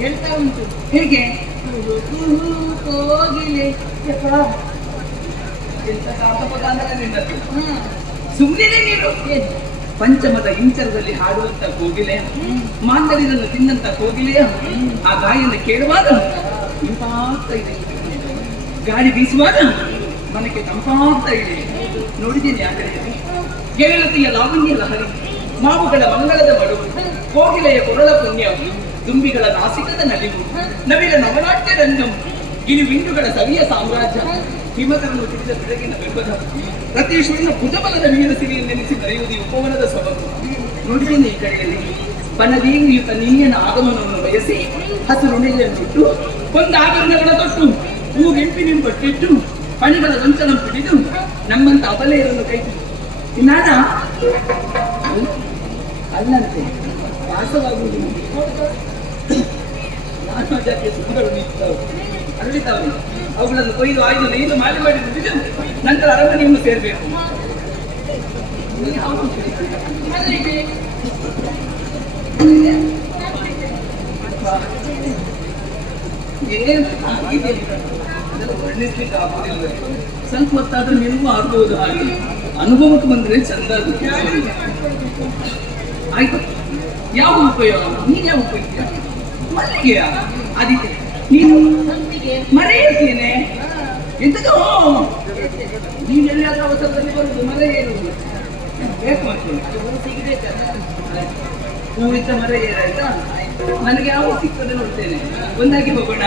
ಹೇಳ್ತಾ ಉಂಟು. ಹೇಗೆ? ಕೋಗಿಲೆ ಸುಮ್ಮನೆ ನೀನು ಪಂಚಮದ ಇಂಚರದಲ್ಲಿ ಹಾಡುವಂತ ಕೋಗಿಲೆಯ, ಮಾಂದರಿಯನ್ನು ತಿನ್ನಂತ ಕೋಗಿಲೆಯ ಆ ಗಾಯನ ಕೇಳುವಾಗ ತಂಪಾಗ್ತಾ ಇದೆ, ಗಾಳಿ ಬೀಸುವಾಗ ಮನಕ್ಕೆ ತಂಪಾಗ್ತಾ ಇದೆ. ನೋಡಿದ್ದೀನಿ ಆ ಕಡೆ ಗೆಳತಿಯ ಲಾವಣ್ಯ ಲಹರಿ, ಮಾವುಗಳ ಮಂಗಳದ ಮಡುವು, ಕೋಗಿಲೆಯ ಕೊರಳ ಪುಣ್ಯ, ತುಂಬಿಗಳ ನಾಸಿಕದ ನಲಿವು, ನವಿಲ ನವನಾಟ್ಯ ರಂಗಂ, ಗಿರಿವಿಂಡುಗಳ ಸವಿಯ ಸಾಮ್ರಾಜ್ಯ, ಹಿಮಕರನ್ನು ತಿಳಿದ ಬೆಳಗಿನ ಬೆಂಬಲ, ಪ್ರತೀಶ್ವರನ ಭುಜಬಲದ ವೀರ ಸಿರಿಯನ್ನೆನಿಸಿ ಬರೆಯುವುದು ಉಪವನದ ಸೊಬಗು. ನೋಡಿದ್ದೀನಿ ಈ ಕಡೆಯಲ್ಲಿ ಬನದೀವಿಯುತ ನೀಯನ ಆಗಮನವನ್ನು ಬಯಸಿ ಹಸಿರು ನೆಲೆಯನ್ನಿಟ್ಟು ಒಂದು ಆಭರಣಗಳ ತೊಟ್ಟು ಹೂಗೆಂಪಿನಿಂಬಟ್ಟಿಟ್ಟು ಪಣಿಗಳ ಗೊಂಚನ ಹಿಡಿದು ನಮ್ಮಂತ ಅಬಲೆಯರನ್ನು ಕೈತು ನಾನ ಅಲ್ಲಂತೆ ವಾಸವಾಗುವುದು ನಾನಾ ಜಾತಿಯ ಸುಖಗಳು ನಿಂತವು ಅರಳಿತಾವೆ. ಅವುಗಳನ್ನು ಕೊಯ್ದು ಆಯ್ದು ನೈದು ಮಾಲಿ ಮಾಡಿ ದುಡಿದು ನಂತರ ಅರಮನೆಯನ್ನು ಸೇರಬೇಕು. ಅದನ್ನು ವರ್ಣಿಸ್ಲಿಕ್ಕೆ ಆಗುವುದಿಲ್ಲ. ಸ್ವಲ್ಪ ಹೊತ್ತಾದ್ರೂ ನಿನಗೂ ಆಗ್ಬಹುದು. ಹಾಗೆ ಅನುಭವಕ್ಕೆ ಬಂದ್ರೆ ಚಂದ. ಆಯ್ತು, ಯಾವ ಉಪಯೋಗ? ನೀನ್ ಯಾವ ಉಪಯೋಗ? ಮಲ್ಲಿಗೆಯ ಆದಿತ್ಯ ನೀನು ಮರೆಯುತ್ತೇನೆ ಎಂತದೋ ನೀನೆಲ್ಲಾದ್ರೂ ಅವಸರದಲ್ಲಿ ಬರುದು ಮರ ಏರುವುದು ಬೇಕು ಮಾಡ್ತೀನಿ. ಹೂವಿದ್ದ ಮರ ಏರಾಯ್ತಾ? ನನಗೆ ಯಾವ ಸಿಗ್ತದೆ ನೋಡ್ತೇನೆ. ಒಂದಾಗಿ ಹೋಗೋಣ.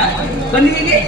ಬನ್ನಿ ಹೇಗೆ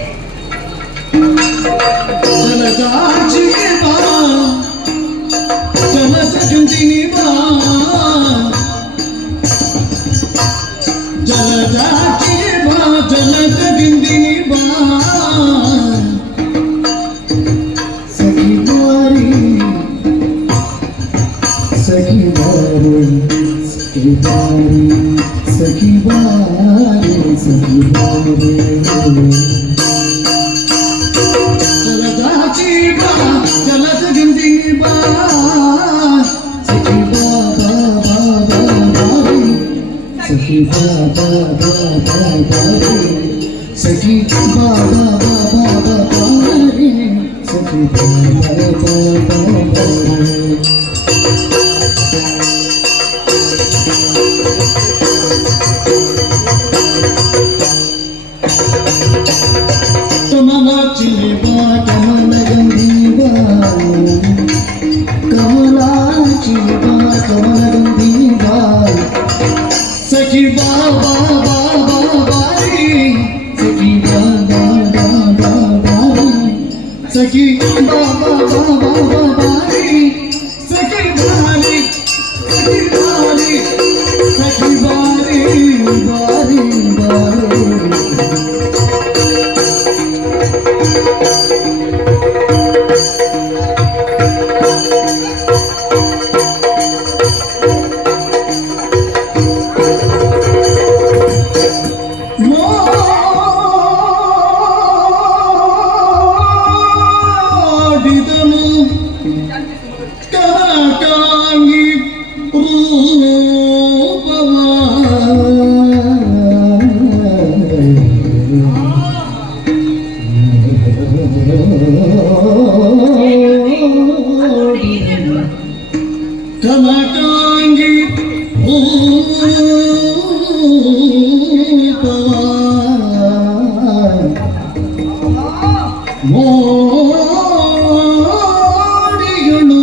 सखी बाबा बाबा बाबा सखी ಕಮಲಾಕ್ಷಿ ಬಾ ಕಮಲ ಗಂಧೀವಾ ಕಮಲಾಕ್ಷಿ ಬಾ ಕಮಲ ಗಂಧೀವಾ ಸಖಿ ಬಾ ಬಾ ಬಾ ಬಾ ಬಾರಿ ಸಖಿ ಬಾ ಬಾ ಬಾ ಬಾ ಬಾರಿ ಸಖಿ ಬಾ ಬಾ ಬಾ ಬಾ ಬಾ ಬಾರಿ ಸಖಿ ಬಾರಿ ಸಖಿ ಬಾರಿ ಸಖಿ ಬಾರಿ ಬಾರಿ ಬಾರಿ ನೋಡಿದನು ಕನಕಾಂಗಿ ರೂಪವ ಕನಕಾಂಗಿ ಮೋಡಿಗಳು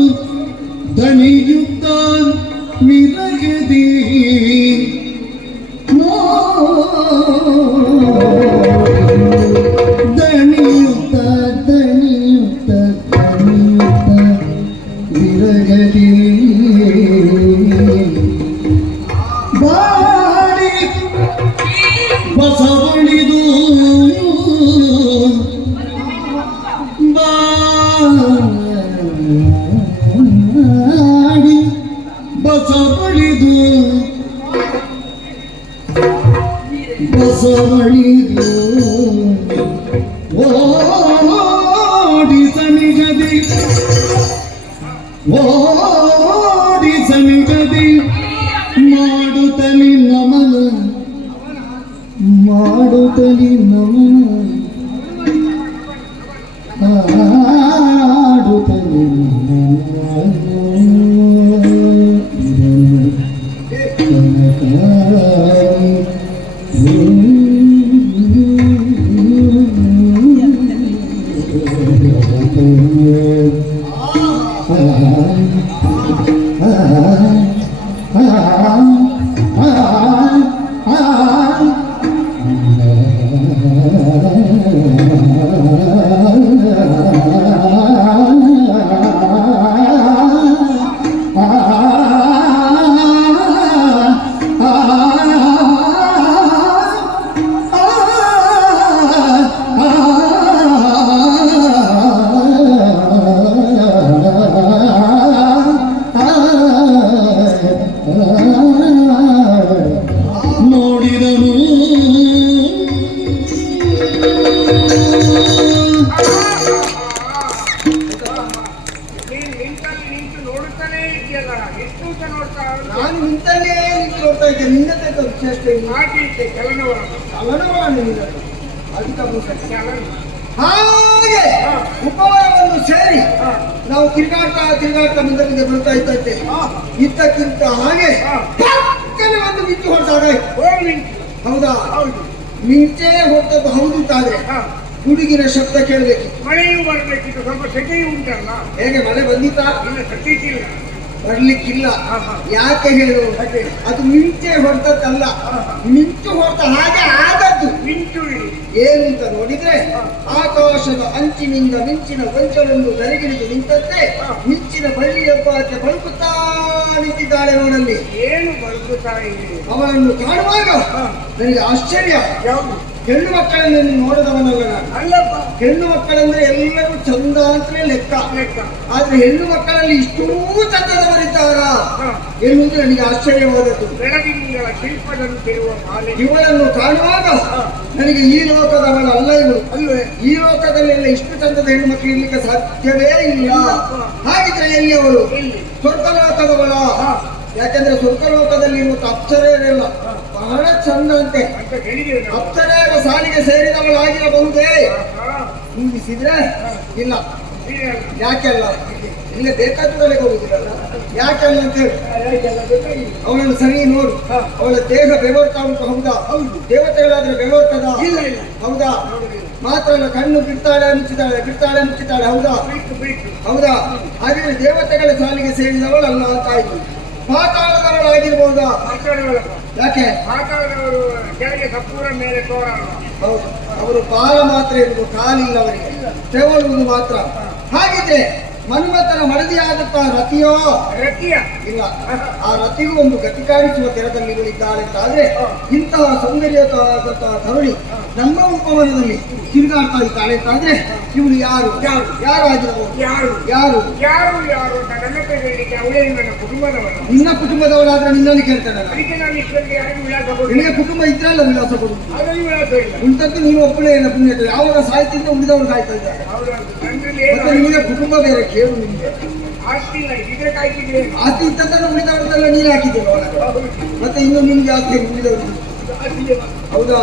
ದಣಿಯುತ್ತ ಮಿರಗದಿ ದಣಿಯುತ್ತ ದಣಿಯುತ್ತ ದಣಿಯುತ್ತ ಮಿರಗದಿ ಬಾಡಿ ಬಸವಳಿದು ಬಾಡಿ ಬಸವಳಿದು ಬಸವಳಿದು ಓಡಿ ಸನಿಗದಿ ಓಡಿ ಸನಿಗದಿ ಮಾಡುತ್ತಲಿ ನಮನ ಮಾಡುತ್ತಲಿ ನಮನ ಮಾಡುತ್ತಲಿ ನೋಡಿದನು ನೀನ್ ನಿಂತಲ್ಲಿ ನಿಂತು ನೋಡುತ್ತಾನೆ ಇದೆಯಲ್ಲ ಎಷ್ಟು ಅಂತ ನೋಡ್ತಾ ನಾನು ನಿಂತಲ್ಲೇ ನಿಂತು ನೋಡ್ತಾ ಇದ್ದೆ. ನಿನ್ನದೇ ವಿಶೇಷ ಹಾಗೆ ಚಲನವರ ಹಾಗೆ ಉಪವನವನ್ನು ಸೇರಿ ನಾವು ತಿರುಗಾಡ್ತಾ ಮುಂದೆ ಬರ್ತಾ ಇದ್ದಕ್ಕೆ ಇದ್ದಕ್ಕಿಂತ ಹಾಗೆ ಪಕ್ಕನೆ ಒಂದು ಮಿಂಚು ಹೊರಟಾಗ ಹೌದಾ ಮಿಂಚೆ ಹೊರಟದ್ದು ಹೌದು ತಾದ್ರೆ ಹುಡುಗಿನ ಶಬ್ದ ಕೇಳಬೇಕು. ಮಳೆಯೂ ಬರಬೇಕಿತ್ತು, ಸ್ವಲ್ಪ ಸೆಕೆಯೂ ಉಂಟಲ್ಲ. ಹೇಗೆ ಮಳೆ ಬಂದಿತ್ತಾ? ಇಲ್ಲ, ಸದ್ಯಕ್ಕಿಲ್ಲ, ಬರ್ಲಿಕ್ಕಿಲ್ಲ. ಯಾಕೆ ಹೇಳು? ಅದು ಮಿಂಚೆ ಹೊರಟದ್ದಲ್ಲ, ಮಿಂಚು ಹೊರಟ ಹಾಗೆ ಆದದ್ದು. ಮಿಂಚು ಏನು ಅಂತ ನೋಡಿದ್ರೆ ಆಕಾಶದ ಅಂಚಿನಿಂದ ಮಿಂಚಿನ ಗೊಂಚಲೊಂದು ಬೆರಗಿಳಿದು ನಿಂತಂತೆ ಮಿಂಚಿನ ಬಳ್ಳಿಯೊಬ್ಬಕ್ಕೆ ಬಳುಕುತ್ತಾ ನಿಂತಿದ್ದಾಳೆ ನೋಡಲ್ಲಿ. ಏನು ಬಳುಕುತ್ತಾ ಇದೆ? ಅವಳನ್ನು ಕಾಣುವಾಗ ನನಗೆ ಆಶ್ಚರ್ಯ. ಯಾವುದು? ಹೆಣ್ಣು ಮಕ್ಕಳನ್ನು ನೋಡದವನಲ್ಲ ನಾನು. ಅಲ್ಲಪ್ಪ, ಹೆಣ್ಣು ಮಕ್ಕಳಂದ್ರೆ ಎಲ್ಲರೂ ಚಂದ ಅಂತಲೇ ಲೆಕ್ಕ. ಆದ್ರೆ ಹೆಣ್ಣು ಮಕ್ಕಳಲ್ಲಿ ಇಷ್ಟೂ ಚಂದದವರಿದ್ದಾರ ಎನ್ನುವುದು ನನಗೆ ಆಶ್ಚರ್ಯವಾದದ್ದು. ಬೆಳದಿಂಗಳ ಶಿಲ್ಪದಂತಿರುವ ಮಾಲೆ. ಇವಳನ್ನು ಕಾಣುವಾಗ ನನಗೆ ಈ ಲೋಕದವಳಲ್ಲ ಇವಳು. ಅಲ್ವೇ? ಈ ಲೋಕದಲ್ಲೆಲ್ಲ ಇಷ್ಟು ಚಂದದ ಹೆಣ್ಣು ಮಕ್ಕಳು ಇರ್ಲಿಕ್ಕೆ ಸಾಧ್ಯವೇ ಇಲ್ಲ. ಹಾಗಿದ್ರೆ ಎಲ್ಲಿ ಅವಳು? ಸ್ವರ್ಗಲೋಕದವಳ. ಯಾಕಂದ್ರೆ ಸ್ವರ್ಗಲೋಕದಲ್ಲಿ ಇವತ್ತು ಅಪ್ಸರೆಯರೆಲ್ಲ ಬಹಳ ಚಂದ ಅಂತೆ. ಅಪ್ಸರೆಯರ ಸಾಲಿಗೆ ಸೇರಿದವಳಾಗಿರಬಹುದೇ? ಊಹಿಸಿದ್ರೆ ಇಲ್ಲ. ನೀನಲ್ಲ. ಯಾಕೆಲ್ಲ ನಿಮಗೆ ಬೇಕಾದ್ರೆ ಹೋಗುದಿರಲ್ಲ ಯಾಕೆಲ್ಲ ಅಂತ ಹೇಳಿ ಅದಕ್ಕೆಲ್ಲ ಬೇಕಾಗಿಲ್ಲ. ಅವಳನ್ನು ಸರಿ ನೋಡು. ಅವಳ ದೇಹ ಬೆವರ್ತಾ ಉಂಟು. ಹೌದಾ? ಹೌದು. ದೇವತೆಗಳಾದ್ರೆ ಬೆವರ್ತದ? ಇಲ್ಲ ಇಲ್ಲ ಹೌದಾ? ನೋಡುದಿಲ್ಲ. ಮಾತ್ರ ಅಲ್ಲ, ಕಣ್ಣು ಬಿಡ್ತಾಳೆ ಮುಚ್ಚಿತಾಳೆ. ಹೌದಾ? ಬಿಟ್ಟು ಹೌದಾ? ಹಾಗೆ ದೇವತೆಗಳ ಸಾಲಿಗೆ ಸೇರಿದವಳಲ್ಲ ಅಂತ ಆಯ್ತು. ಪಾತಾಳದವಳಾಗಿರ್ಬಹುದಾ? ಮಾತಾಡುವಲ್ಲಪ್ಪ. ಯಾಕೆ? ಮಾತಾಡಿದವರು ಕೆಳಗೆ ಕಪ್ಪೂರ ಮೇಲೆ ತೋರಣ. ಹೌದು, ಅವರು ಪಾಲ ಮಾತ್ರ ಇರುವುದು, ಕಾಲಿಲ್ಲ ಅವರಿಗೆ, ತೆವಳುವುದು ಮಾತ್ರ. ಹಾಗಿದ್ರೆ ಮನ್ಮಥನ ಮಡದಿಯಾಗುತ್ತಾ ರತಿಯೋ? ರತಿಯ ಇಲ್ಲ, ಆ ರತಿಗೂ ಒಂದು ಗತಿ ಕಾಣಿಸುವ ತೆರದಲ್ಲಿ ಇದ್ದಾಳೆ ಅಂತ ಆದ್ರೆ ಇಂತಹ ಸೌಂದರ್ಯ ತರುಣಿ ನಮ್ಮ ಉಪವನದಲ್ಲಿ ತಿರುಗಾಡ್ತಾ ಇದ್ದಾಳೆ ಅಂತ ಆದ್ರೆ ಇವಳು ಯಾರು ಆಗಿರ್ಬೋದು? ಯಾರು ಯಾರು ಯಾರು ಯಾರು ಅಂತ ನನ್ನ ಹತ್ರ ಹೇಳಿಕ್ಕೆ ಅವಳೇ ನನ್ನ ಕುಟುಂಬದವನು. ನಿನ್ನ ಕುಟುಂಬದವಳಾದ್ರೆ ನಿನ್ನಲ್ಲಿ ಕೇಳ್ತಾನಲ್ಲ. ಅದಕ್ಕೆ ನಾನು ಇಷ್ಟೊಂದು ಯಾರಿಗೂ ವಿಳಾಸ ಕೊಡುದು. ನಿನಗೆ ಕುಟುಂಬ ಇದ್ರಲ್ಲ ವಿಳಾಸ ಕೊಡುದು. ಅದರಲ್ಲಿ ವಿಳಾಸ ಇಲ್ಲ. ಉಂಟದ್ದು ನೀನು ಒಬ್ಬಳೇ ಪುಣ್ಯ. ಯಾವಾಗ ಸಾಯ್ತಿದ್ದ ಉಳಿದವರು ಸಾಯ್ತಾ ಇದ್ದಾರೆ. ಹೌದೌದು. ನನ್ನಲ್ಲಿ ಮತ್ತೆ ಏನು ನಿಮಗೆ ಕುಟುಂಬ ಬೇರೆ. ಕೇಳು, ನಿಮಗೆ ಆಸ್ತಿ ಇಲ್ಲ, ಇದ್ರೆ ಕಾಯ್ತಿದೆ. ಆಸ್ತಿ ಇದ್ದದ್ದನ್ನು ಉಳಿದವರನ್ನೆಲ್ಲ ನೀನು ಹಾಕಿದ್ದೇವೆ ಒಳಗೆ. ಮತ್ತೆ ಇನ್ನು ನಿಮ್ಗೆ ಆಸ್ತಿ ಉಳಿದವರು. ಆಸ್ತಿಗೆ ಹೌದಾ?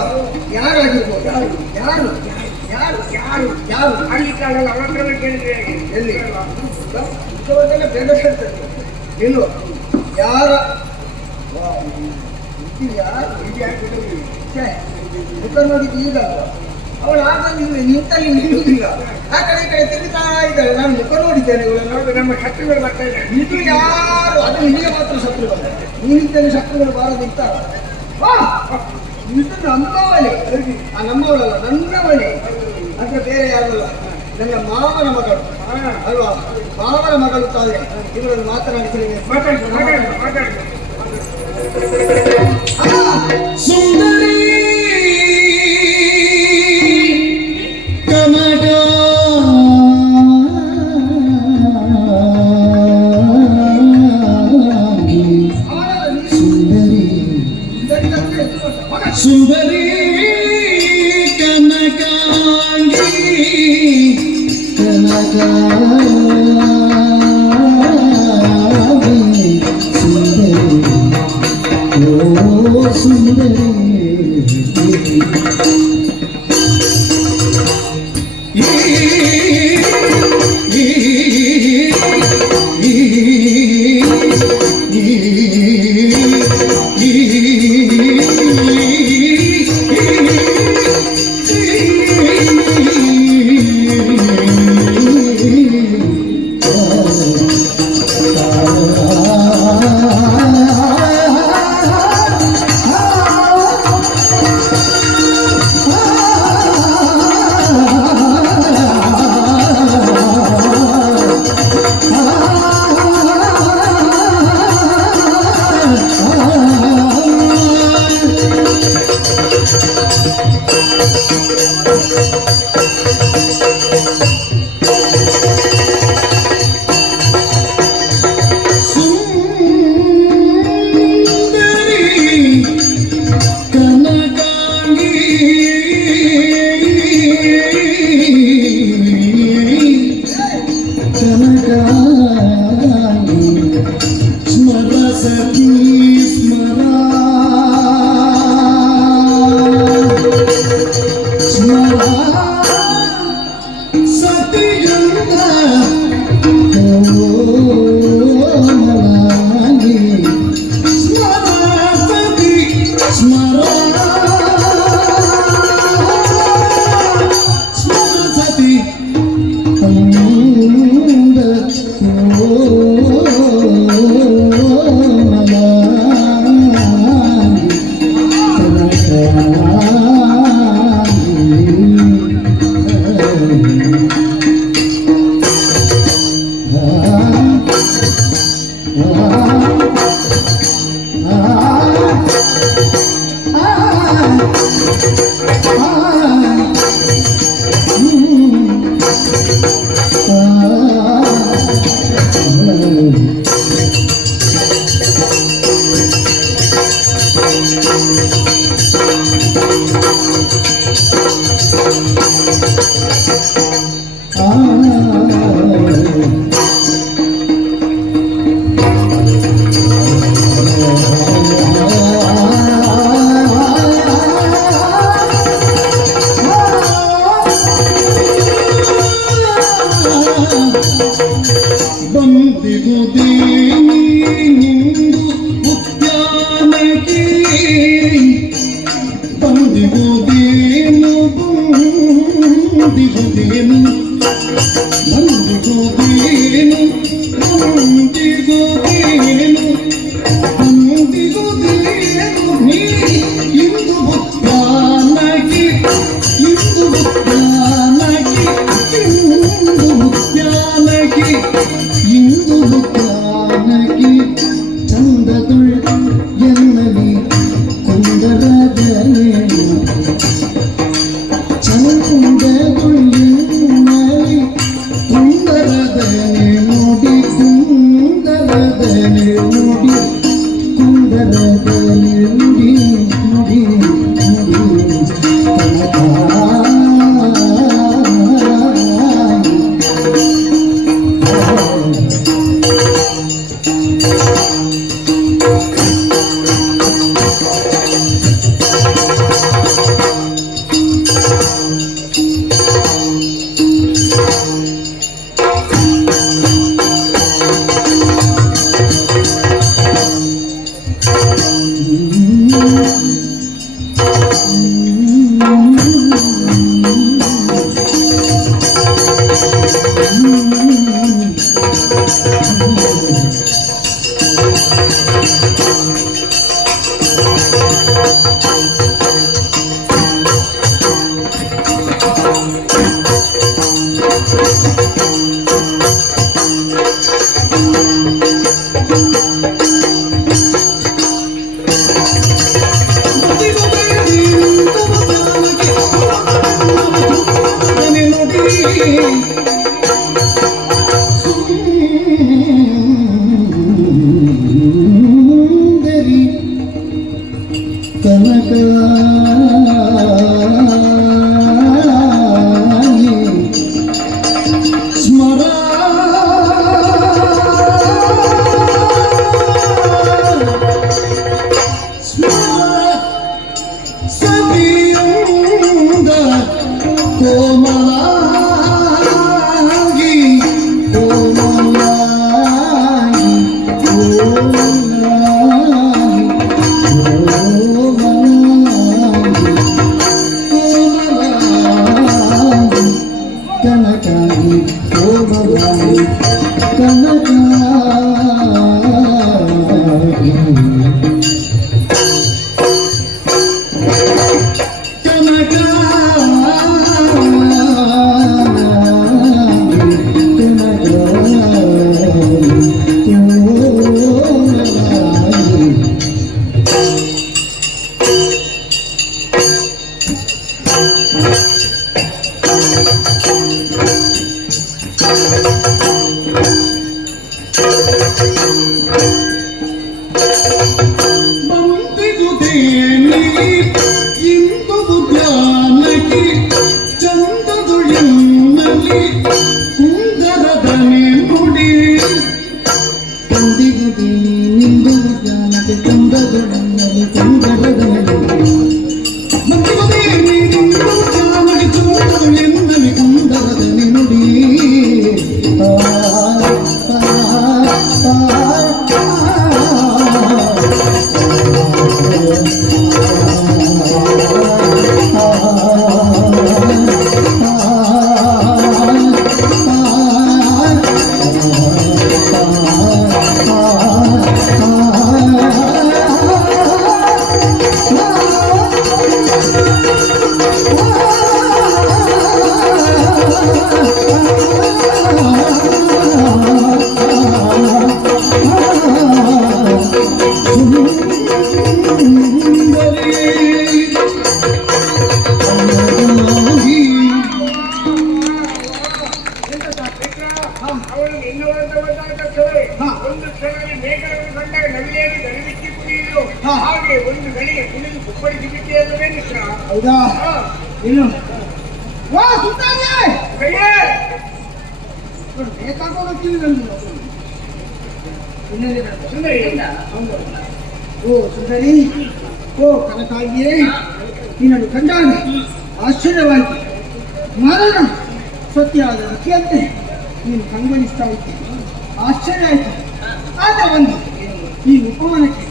ಯಾರಾಗಿರ್ಬೋದು? ಯಾರು ಯಾರು ಯಾರು ಯಾರು ಯಾರು ಅಲ್ಲಿ ಕಾಡಲ್ಲ ಅವರ ಹತ್ರ ಕೇಳಿದ್ರೆ ಹೇಗೆ? ಎಲ್ಲಿ ಇಂಥವರೆಲ್ಲ ಬೇಗ ಹೇಳ್ತಾರೆ. ಇಲ್ವ ಯಾರ ಯಾರು ಛೇ, ಮುಖ ನೋಡಿದ್ದು ಈಗ ಅವಳು ಆಗ ನಿಂತಲ್ಲಿ ನಿಲ್ಲುವುದಿಲ್ಲ. ಆ ಕಡೆ ಈ ಕಡೆ ತಿರುಗ್ತಾ ಇದ್ದಾಳೆ. ನಾನು ಮುಖ ನೋಡಿದ್ದೇನೆ ಇವಳನ್ನು. ಹೌದು, ನಮ್ಮ ಶತ್ರುಗಳು ಬರ್ತಾ ಇದ್ದಾರೆ. ಇದು ಯಾರು? ಅದು ನಿಮಗೆ ಮಾತ್ರ ಶತ್ರುಗಳು. ನೀನಿದ್ದೇನೆ ಶತ್ರುಗಳು ಬಾರದಿತ್ತ. ಇದು ನಮ್ಮವಳೆ. ಆ ನಮ್ಮವಳಲ್ಲ, ನನ್ನವಳೆ. ಅಂದ್ರೆ ಬೇರೆ ಯಾರಲ್ಲ, ನನ್ನ ಮಾವನ ಮಗಳು ಅಲ್ವಾ? ಮಾವನ ಮಗಳು ತಾಳೆ. ಇವರನ್ನು ಮಾತನಾಡಿಸಲಿದೆ. ಮಾತಾಡು ಸುಂದರಿ ಕನಕ ಸುಂದರಿ ಕನಕಾಂಗಿ ಸುಂದರಿ ಬಂದಿಗುದೇನಿ ನಿಂದು ಉದ್ಯಾನಕ್ಕೆ ಬಂದಿಗುದೇನು ಬಂದಿಗುದೇನು ಬಂದಿಗುದೇನು ಬಂದಿಗುದೇನು ಬಂದಿಗುದೇನು ನೀ ಇಂದು ಉದ್ಯಾನಕ್ಕೆ ಇಂದು ಉದ್ಯಾನಕ್ಕೆ ಇಂದು ಉದ್ಯಾನಕ್ಕೆ ಇಂದು ಉದ್ಯಾನಕ್ಕೆ ಚಂದದುಳ್ ಎನ್ನಲಿ ಕುಂದರದನೇನು ಚಂದದುಳ್ ಎನ್ನಲಿ ಕುಂದರದನೆ ನೋಡಿ ಕುಂದರದನೆ ನೋಡಿ ಕುಂದರದನೆ ನುಡಿ ನುಡಿ ನುಡಿ ಕನಕ ಸುಂದರಿ ಕನಕ ಸ್ಮರ ಸತಿಯುಂದ ಕೋಮಲಾಗಿ ಕೋಮಲಾಗಿ ಕೋಮಲಾಗಿ ಕನಕಾಗಿ ಕೋಮಲಾಗಿ ಕನಕಾಗಿ ಬಂದಿಗುದೇನಿ ಇಂದು ಉದ್ಯಾನಕ್ಕೆ ಚಂದದುಳೆನ್ನಲಿ ಕುಂದರದನೆ ನುಡಿ ಬಂದಿಗುದೇನಿ ಇಂದು ಉದ್ಯಾನಕ್ಕೆ ಚಂದದುಳೆನ್ನಲಿ ಕುಂದರದನೆ ನುಡಿ ಬಂದಿಗುದೇನಿ ಇಂದು ಉದ್ಯಾನಕ್ಕೆ ಚಂದದುಳೆನ್ನಲಿ ಕುಂದರದನೆ ನುಡಿ ಅವಳು ನಿನ್ನವರಂತ ಗೊತ್ತಾಗ್ತದೆ. ಒಂದು ಕ್ಷಣದಲ್ಲಿ ಮೇಘವನ್ನು ಕಂಡಾಗ ನವಿಲೇನು ದರಿಬಿಚ್ಚಿ ಕುಣಿಯುವುದು ಹಾಗೆ ಒಂದು ಗಳಿಗೆ ಕುಣಿದು ಕುಪ್ಪಳಿಸಿ ಬಿಟ್ಟಿಯಲ್ಲವೇ ಮಿತ್ರ? ಹೌದಾ? ಇನ್ನು ವಾ ಸುತ್ತಾನೆ ಕೈಯೇ ಬೇಕಾಗೋಗ್ತೀನಿ ನಂದು ಸುಂದರಿ ಓ ಸುಂದರಿ ಓ ಕನಕಾಗಿಯೇ ನಿನ್ನನ್ನು ಕಂಡಾಗ ಆಶ್ಚರ್ಯವಾಯಿತು. ಮರಣ ಸತ್ಯಾದ ಅತಿಯಂತೆ ನೀನು ಕಂಗೊಳಿಸ್ತಾ ಇದ್ದೆ, ಆಶ್ಚರ್ಯ ಆಯ್ತು. ಆಗ ಬಂದು ಈ ಉಪವನಕ್ಕೆ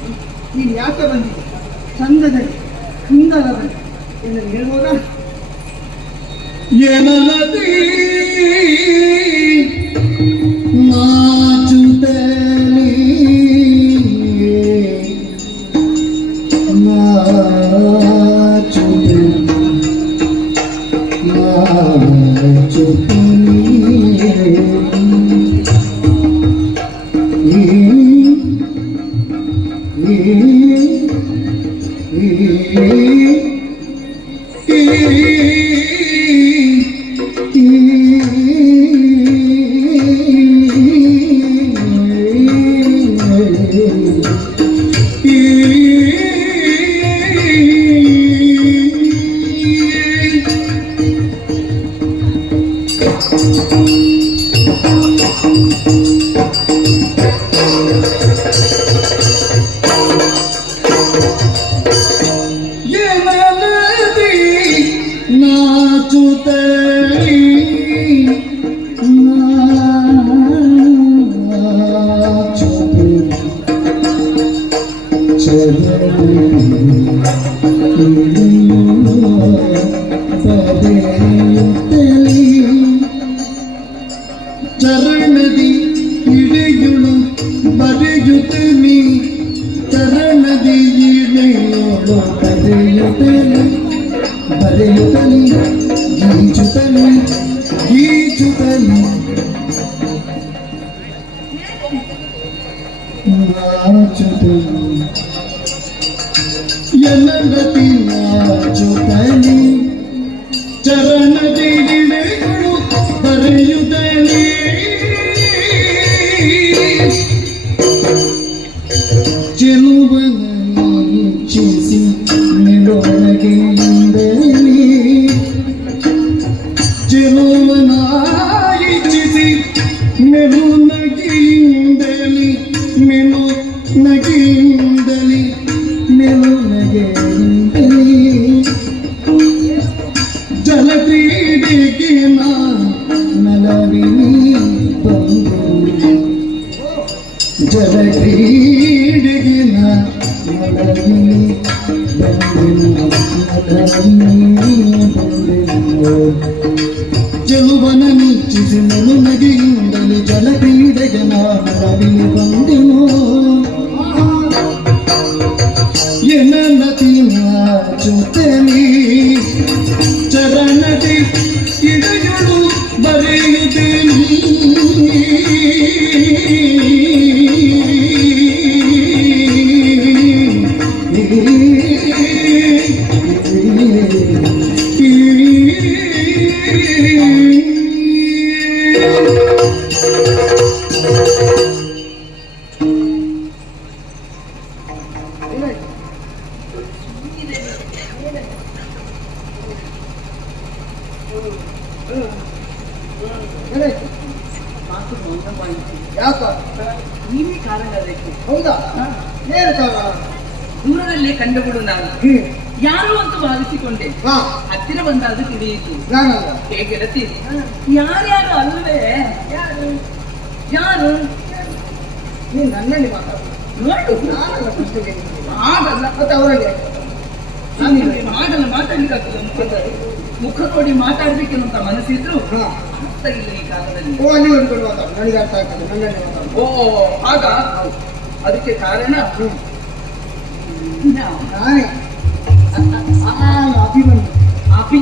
ನೀನು ಯಾಕೆ ಬಂದಿದೆ, ಚಂದದಲ್ಲಿ ಸುಂದರದಲ್ಲಿ ಎಂದು ಹೇಳ್ಬೋದಾ? ಏನಲ್ಲದಿ ನಾಚುತ್ತೇನೆ ಚರಣದಿ ಇಳಿಯುಳು ಬರೆಯುತ್ತಲಿ ಚರಣದಿ ಇಳಿಯೋಳು ಬರೆಯುತ್ತಲಿ ಬರೆಯುತ್ತಲಿ ಗೀಚುತ್ತಲಿ ಗೀಚುತ್ತಲಿ ನಾಚುತ್ತಲಿ ಎಲ್ಲರತಿ ನಾಚುತ್ತಲಿ ಚರಣದಿ ಇಳಿಯುಳು ಬರೆಯುತ್ತಲಿ ಚೆಲುವನನ್ನು ಇಚ್ಛಿಸಿ ಮೆಲುನಗೆಯಿಂದಲೇ ಚೆಲುವನ ಇಚ್ಛಿಸಿ ಮೆಲುನಗೆಯಿಂದಲೇ ಮೆಲುನಗೆಯಿಂದಲೇ ಮೆಲುನಗೆಯಿಂದಲೇ ಜಲಕ್ರೀಡೆಗೆ ನಲವಿನಿ ಬಂದು ಜಲಕ್ರೀಡೆಗೆ ನಲವಿನಿ ಚೆಲುವನ ನಿಚ್ಚಿಸಿ ಮೆಲುನಗೆಯಿಂದಲೇ ಜಲಕ್ರೀಡೆಗೆ ನಲವಿನಿ ಬಂದೆನು ಎನ್ನತಿ ನಾಚುತ್ತೇನೆ ಚರಣದಿ ಇಳಿಯುಳು ಬರೆಯುತ್ತೇನೆ ಯಾಕ? ನೀವೇ ಕಾರಣ ಅದಕ್ಕೆ. ಹೌದಾ? ಏನು ಕಾರಣ? ದೂರದಲ್ಲೇ ಕಂಡುಬಿಡು ನಾನು ಹ್ಮ್. ಯಾರು ಅಂತ ಭಾವಿಸಿಕೊಂಡೆ. ಹಾ, ಹತ್ತಿರ ಬಂದಾಗ ತಿಳಿಯಿತು. ನಾನಲ್ಲ. ಹೇಗೆ ಗೆಳತಿ? ಯಾರ್ಯಾರು ಅಲ್ವೇ? ಯಾರು? ನೀನು ನನ್ನಲ್ಲಿ ಮಾತಾಡು. ನೋಡು, ನಾನಲ್ಲ ಪ್ರಶ್ನೆಗೆ ಆಗಲ್ಲ. ಮತ್ತೆ ಅವರಲ್ಲಿ ಆಗಲ್ಲ, ಮಾತಾಡ್ಲಿಕ್ಕಾಗ್ತದೆ. ಮುಖ ನೋಡಿ ಮಾತಾಡ್ಬೇಕೆನ್ನುವಂತ ಮನಸ್ಸಿದ್ರು ಹಾ, ಅರ್ಥ ಇಲ್ಲ ಈ ಕಾಲದಲ್ಲಿ. ಓ ಅಲ್ಲಿ ಹೊಂದ್ಕೊಂಡು ಮಾತಾಡು, ನನಗೆ ಅರ್ಥ ಆಗ್ತದೆ. ನನ್ನಲ್ಲಿ ಮಾತಾಡು. ಓ ಆಗ ಅದಕ್ಕೆ ಕಾರಣ ನಾನೇ ಅಭಿಮನ್ಯು. ಅಭಿ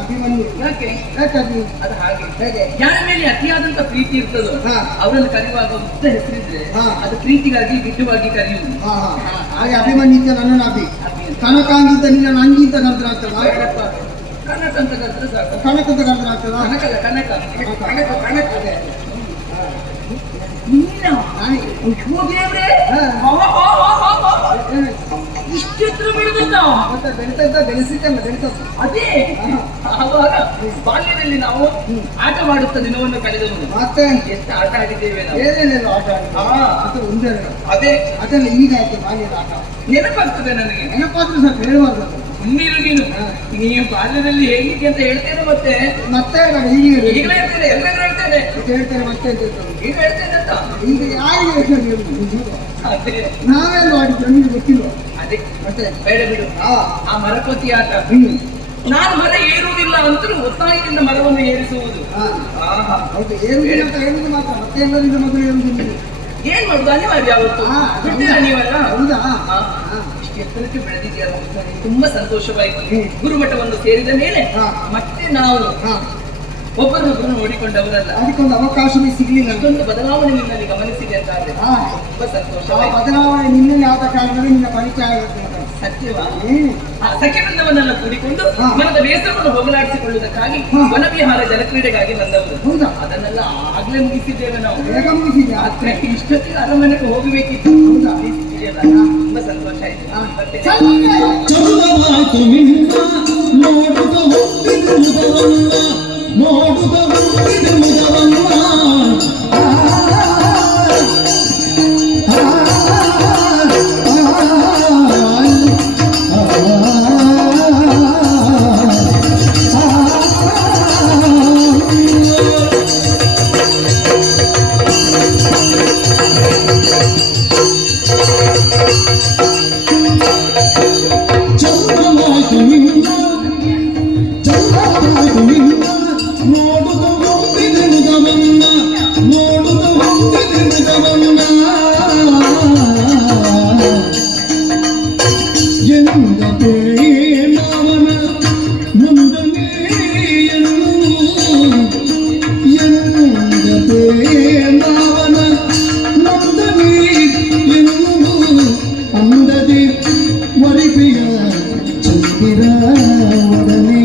ಅಭಿಮನ್ಯು. ಯಾಕೆ? ಯಾಕಂದ್ರೆ ಅದು ಹಾಗೆ. ಹೇಗೆ? ಯಾರ ಮೇಲೆ ಅತಿಯಾದಂತ ಪ್ರೀತಿ ಇರ್ತದೋ ಹಾ. ಅವರನ್ನು ಕರೆಯುವಾಗ ಉದ್ದ ಹೆಸರಿದ್ರೆ ಹಾ. ಅದು ಪ್ರೀತಿಗಾಗಿ ಬಿಟ್ಟುವಾಗಿ ಕರೆಯುವುದು. ಹಾ ಹಾ, ಹಾಗೆ ಅಭಿಮನ್ಯು ಅಂತ ನನ್ನನ್ನು ಅಭಿ. ಕನಕಾಂಗಿಂತ ನಿನ್ನ ನಂಗಿಂತ ನಂತರ ಆಗ್ತದ? ಕನಕ ಅಂತ ಕರೆದ್ರೆ ಸಾಕು. ಕನಕಂತ ನಂತರ ಆಗ್ತದ? ಕನಕಲ್ಲ, ಕನಕ. ಕನಕ ಕನಕ ಅದೇ. ನೀನು ನಾನೇ. ಹೋಗಿದ್ರೆ ಹಾ. ಇಷ್ಟೆತ್ರ ಬಿಡುದಿಲ್ಲ. ಮತ್ತೆ ಬೆಳೆತದ್ದ ಬೆಳೆಸಿದ್ದಲ್ಲ ಬೆಳೆತದ್ದು. ಅದೇ ಆವಾಗ ಬಾಲ್ಯದಲ್ಲಿ ನಾವು ಆಟವಾಡುತ್ತ ದಿನವನ್ನು ಕಳೆದವರು. ಮತ್ತೆ ಎಷ್ಟು ಆಟ ಆಡಿದ್ದೇವೆ ನಾವು. ಏನೇನೆಲ್ಲ ಆಟ ಆಡಿದ್ರು? ಹಾ. ಅದು ಒಂದೆರಡು. ಅದೇ ಅದೆಲ್ಲ ಈಗ ಆಯ್ತು ಬಾಲ್ಯದ ಆಟ. ನೆನಪಾಗ್ತದೆ ನನಗೆ. ನೆನಪಾದ್ರೂ ಸ್ವಲ್ಪ ಹೇಳುವಾಗ ಸುಮ್ಮನಿರು ನೀನು. ನೀವು ಬಾಲ್ಯದಲ್ಲಿ ಹೇಗಿದ್ದೆ ಅಂತ ಹೇಳ್ತೇನೆ ಮತ್ತೆ ಮತ್ತೆ ಈಗ ಈಗಲೇ ಹೇಳ್ತೇನೆ, ಎಲ್ಲರೂ ಹೇಳ್ತೇನೆ, ಹೇಳ್ತಾರೆ ಮತ್ತೆ ಅಂತ ಹೇಳ್ತಾರೆ. ಈಗ ಹೇಳ್ತೇನೆ ಅಂತ. ಈಗ ಯಾರಿಗೆ ಹೇಳ್ತಾರೆ ನೀವು? ಅದೇ ನಾವೇನು ಮಾಡಿದ್ದು ನಿಮ್ಗೆ ಗೊತ್ತಿಲ್ವ? ಅದೇ ಮತ್ತೆ ಬೇಡ ಬಿಡು. ಆ ಮರಕೋತಿ ಆಟ. ನಾನು ಮರ ಏರುವುದಿಲ್ಲ ಅಂತಲೂ ಒತ್ತಾಯದಿಂದ ಮರವನ್ನು ಏರಿಸುವುದು. ಆಹಾ. ಹೌದು, ಏನು ಅಂತ ಹೇಳುದು ಮಾತ್ರ, ಮತ್ತೆ ಎಲ್ಲರಿಂದ ಮಗಳು ಹೇಳುವುದಿಲ್ಲ. ಏನ್ ಮಾಡುದು, ಅನಿವಾರ್ಯ ಅವತ್ತು. ಬಿಡ್ತೀರಾ ನೀವಲ್ಲ? ಹೌದಾ? ಇಷ್ಟು ಎತ್ತರಕ್ಕೆ ಬೆಳೆದಿದೆಯಲ್ಲ, ತುಂಬಾ ಸಂತೋಷವಾಯಿತು. ಗುರುಮಠವನ್ನು ಸೇರಿದ ಮೇಲೆ ಮತ್ತೆ ನಾವು ಒಬ್ಬರೊಬ್ಬರು ನೋಡಿಕೊಂಡವರಲ್ಲ. ಅದಕ್ಕೊಂದು ಅವಕಾಶವೇ ಸಿಗ್ಲಿಲ್ಲ. ಇಷ್ಟೊಂದು ಬದಲಾವಣೆ ನಿನ್ನಲ್ಲಿ ಗಮನಿಸಿದೆ ಅಂತ ಆದ್ರೆ ತುಂಬಾ ಸಂತೋಷವಾಯಿತು. ಬದಲಾವಣೆ ನಿನ್ನಲ್ಲಿ ಆದ ಕಾರಣವೇ ನಿನ್ನ ಪರಿಚಯ ಆಗುತ್ತೆ. ಸತ್ಯವಾ? ಸಖಿ ವೃಂದವನ್ನೆಲ್ಲ ಕೂಡಿಕೊಂಡು ಮನದ ಬೇಸರವನ್ನು ಹೋಗಲಾಡಿಸಿಕೊಳ್ಳುವುದಕ್ಕಾಗಿ ವನವಿಹಾರ ಜಲಕ್ರೀಡೆಗಾಗಿ ಬಂದವರು. ಹೌದಾ? ಅದನ್ನೆಲ್ಲ ಆಗ್ಲೇ ಮುಗಿಸಿದ್ದೇವೆ ನಾವು. ಬೇಗ ಮುಗಿಸಿದ್ಯಾ? ಇಷ್ಟೊತ್ತಿಗೆ ಅರಮನೆಗೆ ಹೋಗಬೇಕಿತ್ತು. ಹೌದಾ? ತುಂಬಾ ಸಂತೋಷ ಆಯ್ತು. ಚಂದವಾಯ್ತು ನಿನ್ನ ನೋಡುತ್ತ ಹೋಗಿದ ಮುದವನ್ನ, ನೋಡುತ್ತ ಹೋಗಿದ ಮುದವನ್ನ. ಚಂದವಾಯ್ತು ನಿನ್ನ, ಚಂದವಾಯ್ತು ನಿನ್ನ ನೋಡುತ್ತ ಹೋಗಿದ ಮುದವನ್ನ, ನೋಡುತ್ತ ಹೋಗಿದ ಮುದವನ್ನ. ಎಂದತೆ ನಾವನ ಮುಂದನೇ ಎಂದತೆ ನಾವನ ಮುಂದನೇ ಎನ್ನು ಅಂದದೆ ವರಿಪಿಯ ಚಂದಿರ ಒಡನೆ.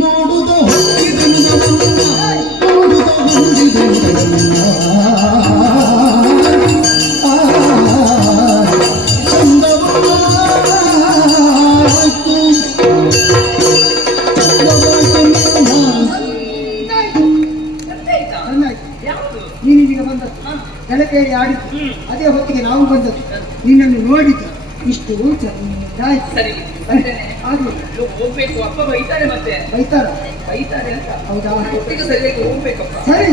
ನೋಡುದ ನೀನೀಗ ಬಂದದ್ದು ಜಲಕೇರಿ ಆಡಿದ್ದು, ಅದೇ ಹೊತ್ತಿಗೆ ನಾವು ಬಂದದ್ದು, ನಿನ್ನನ್ನು ನೋಡಿದ್ದು, ಇಷ್ಟು ಚೆನ್ನಾಗಿ ಸರಿ ಹೋಗ್ಬೇಕು. ಅಪ್ಪ ಬೈತಾರೆ ಮತ್ತೆ. ಬೈತಾರ? ಬೈತಾರೆ ಅಂತ. ಹೌದಾ? ಒಟ್ಟಿಗೆ ಸರಿಯಾಗಿ ಹೋಗ್ಬೇಕಪ್ಪ. ಸರಿ,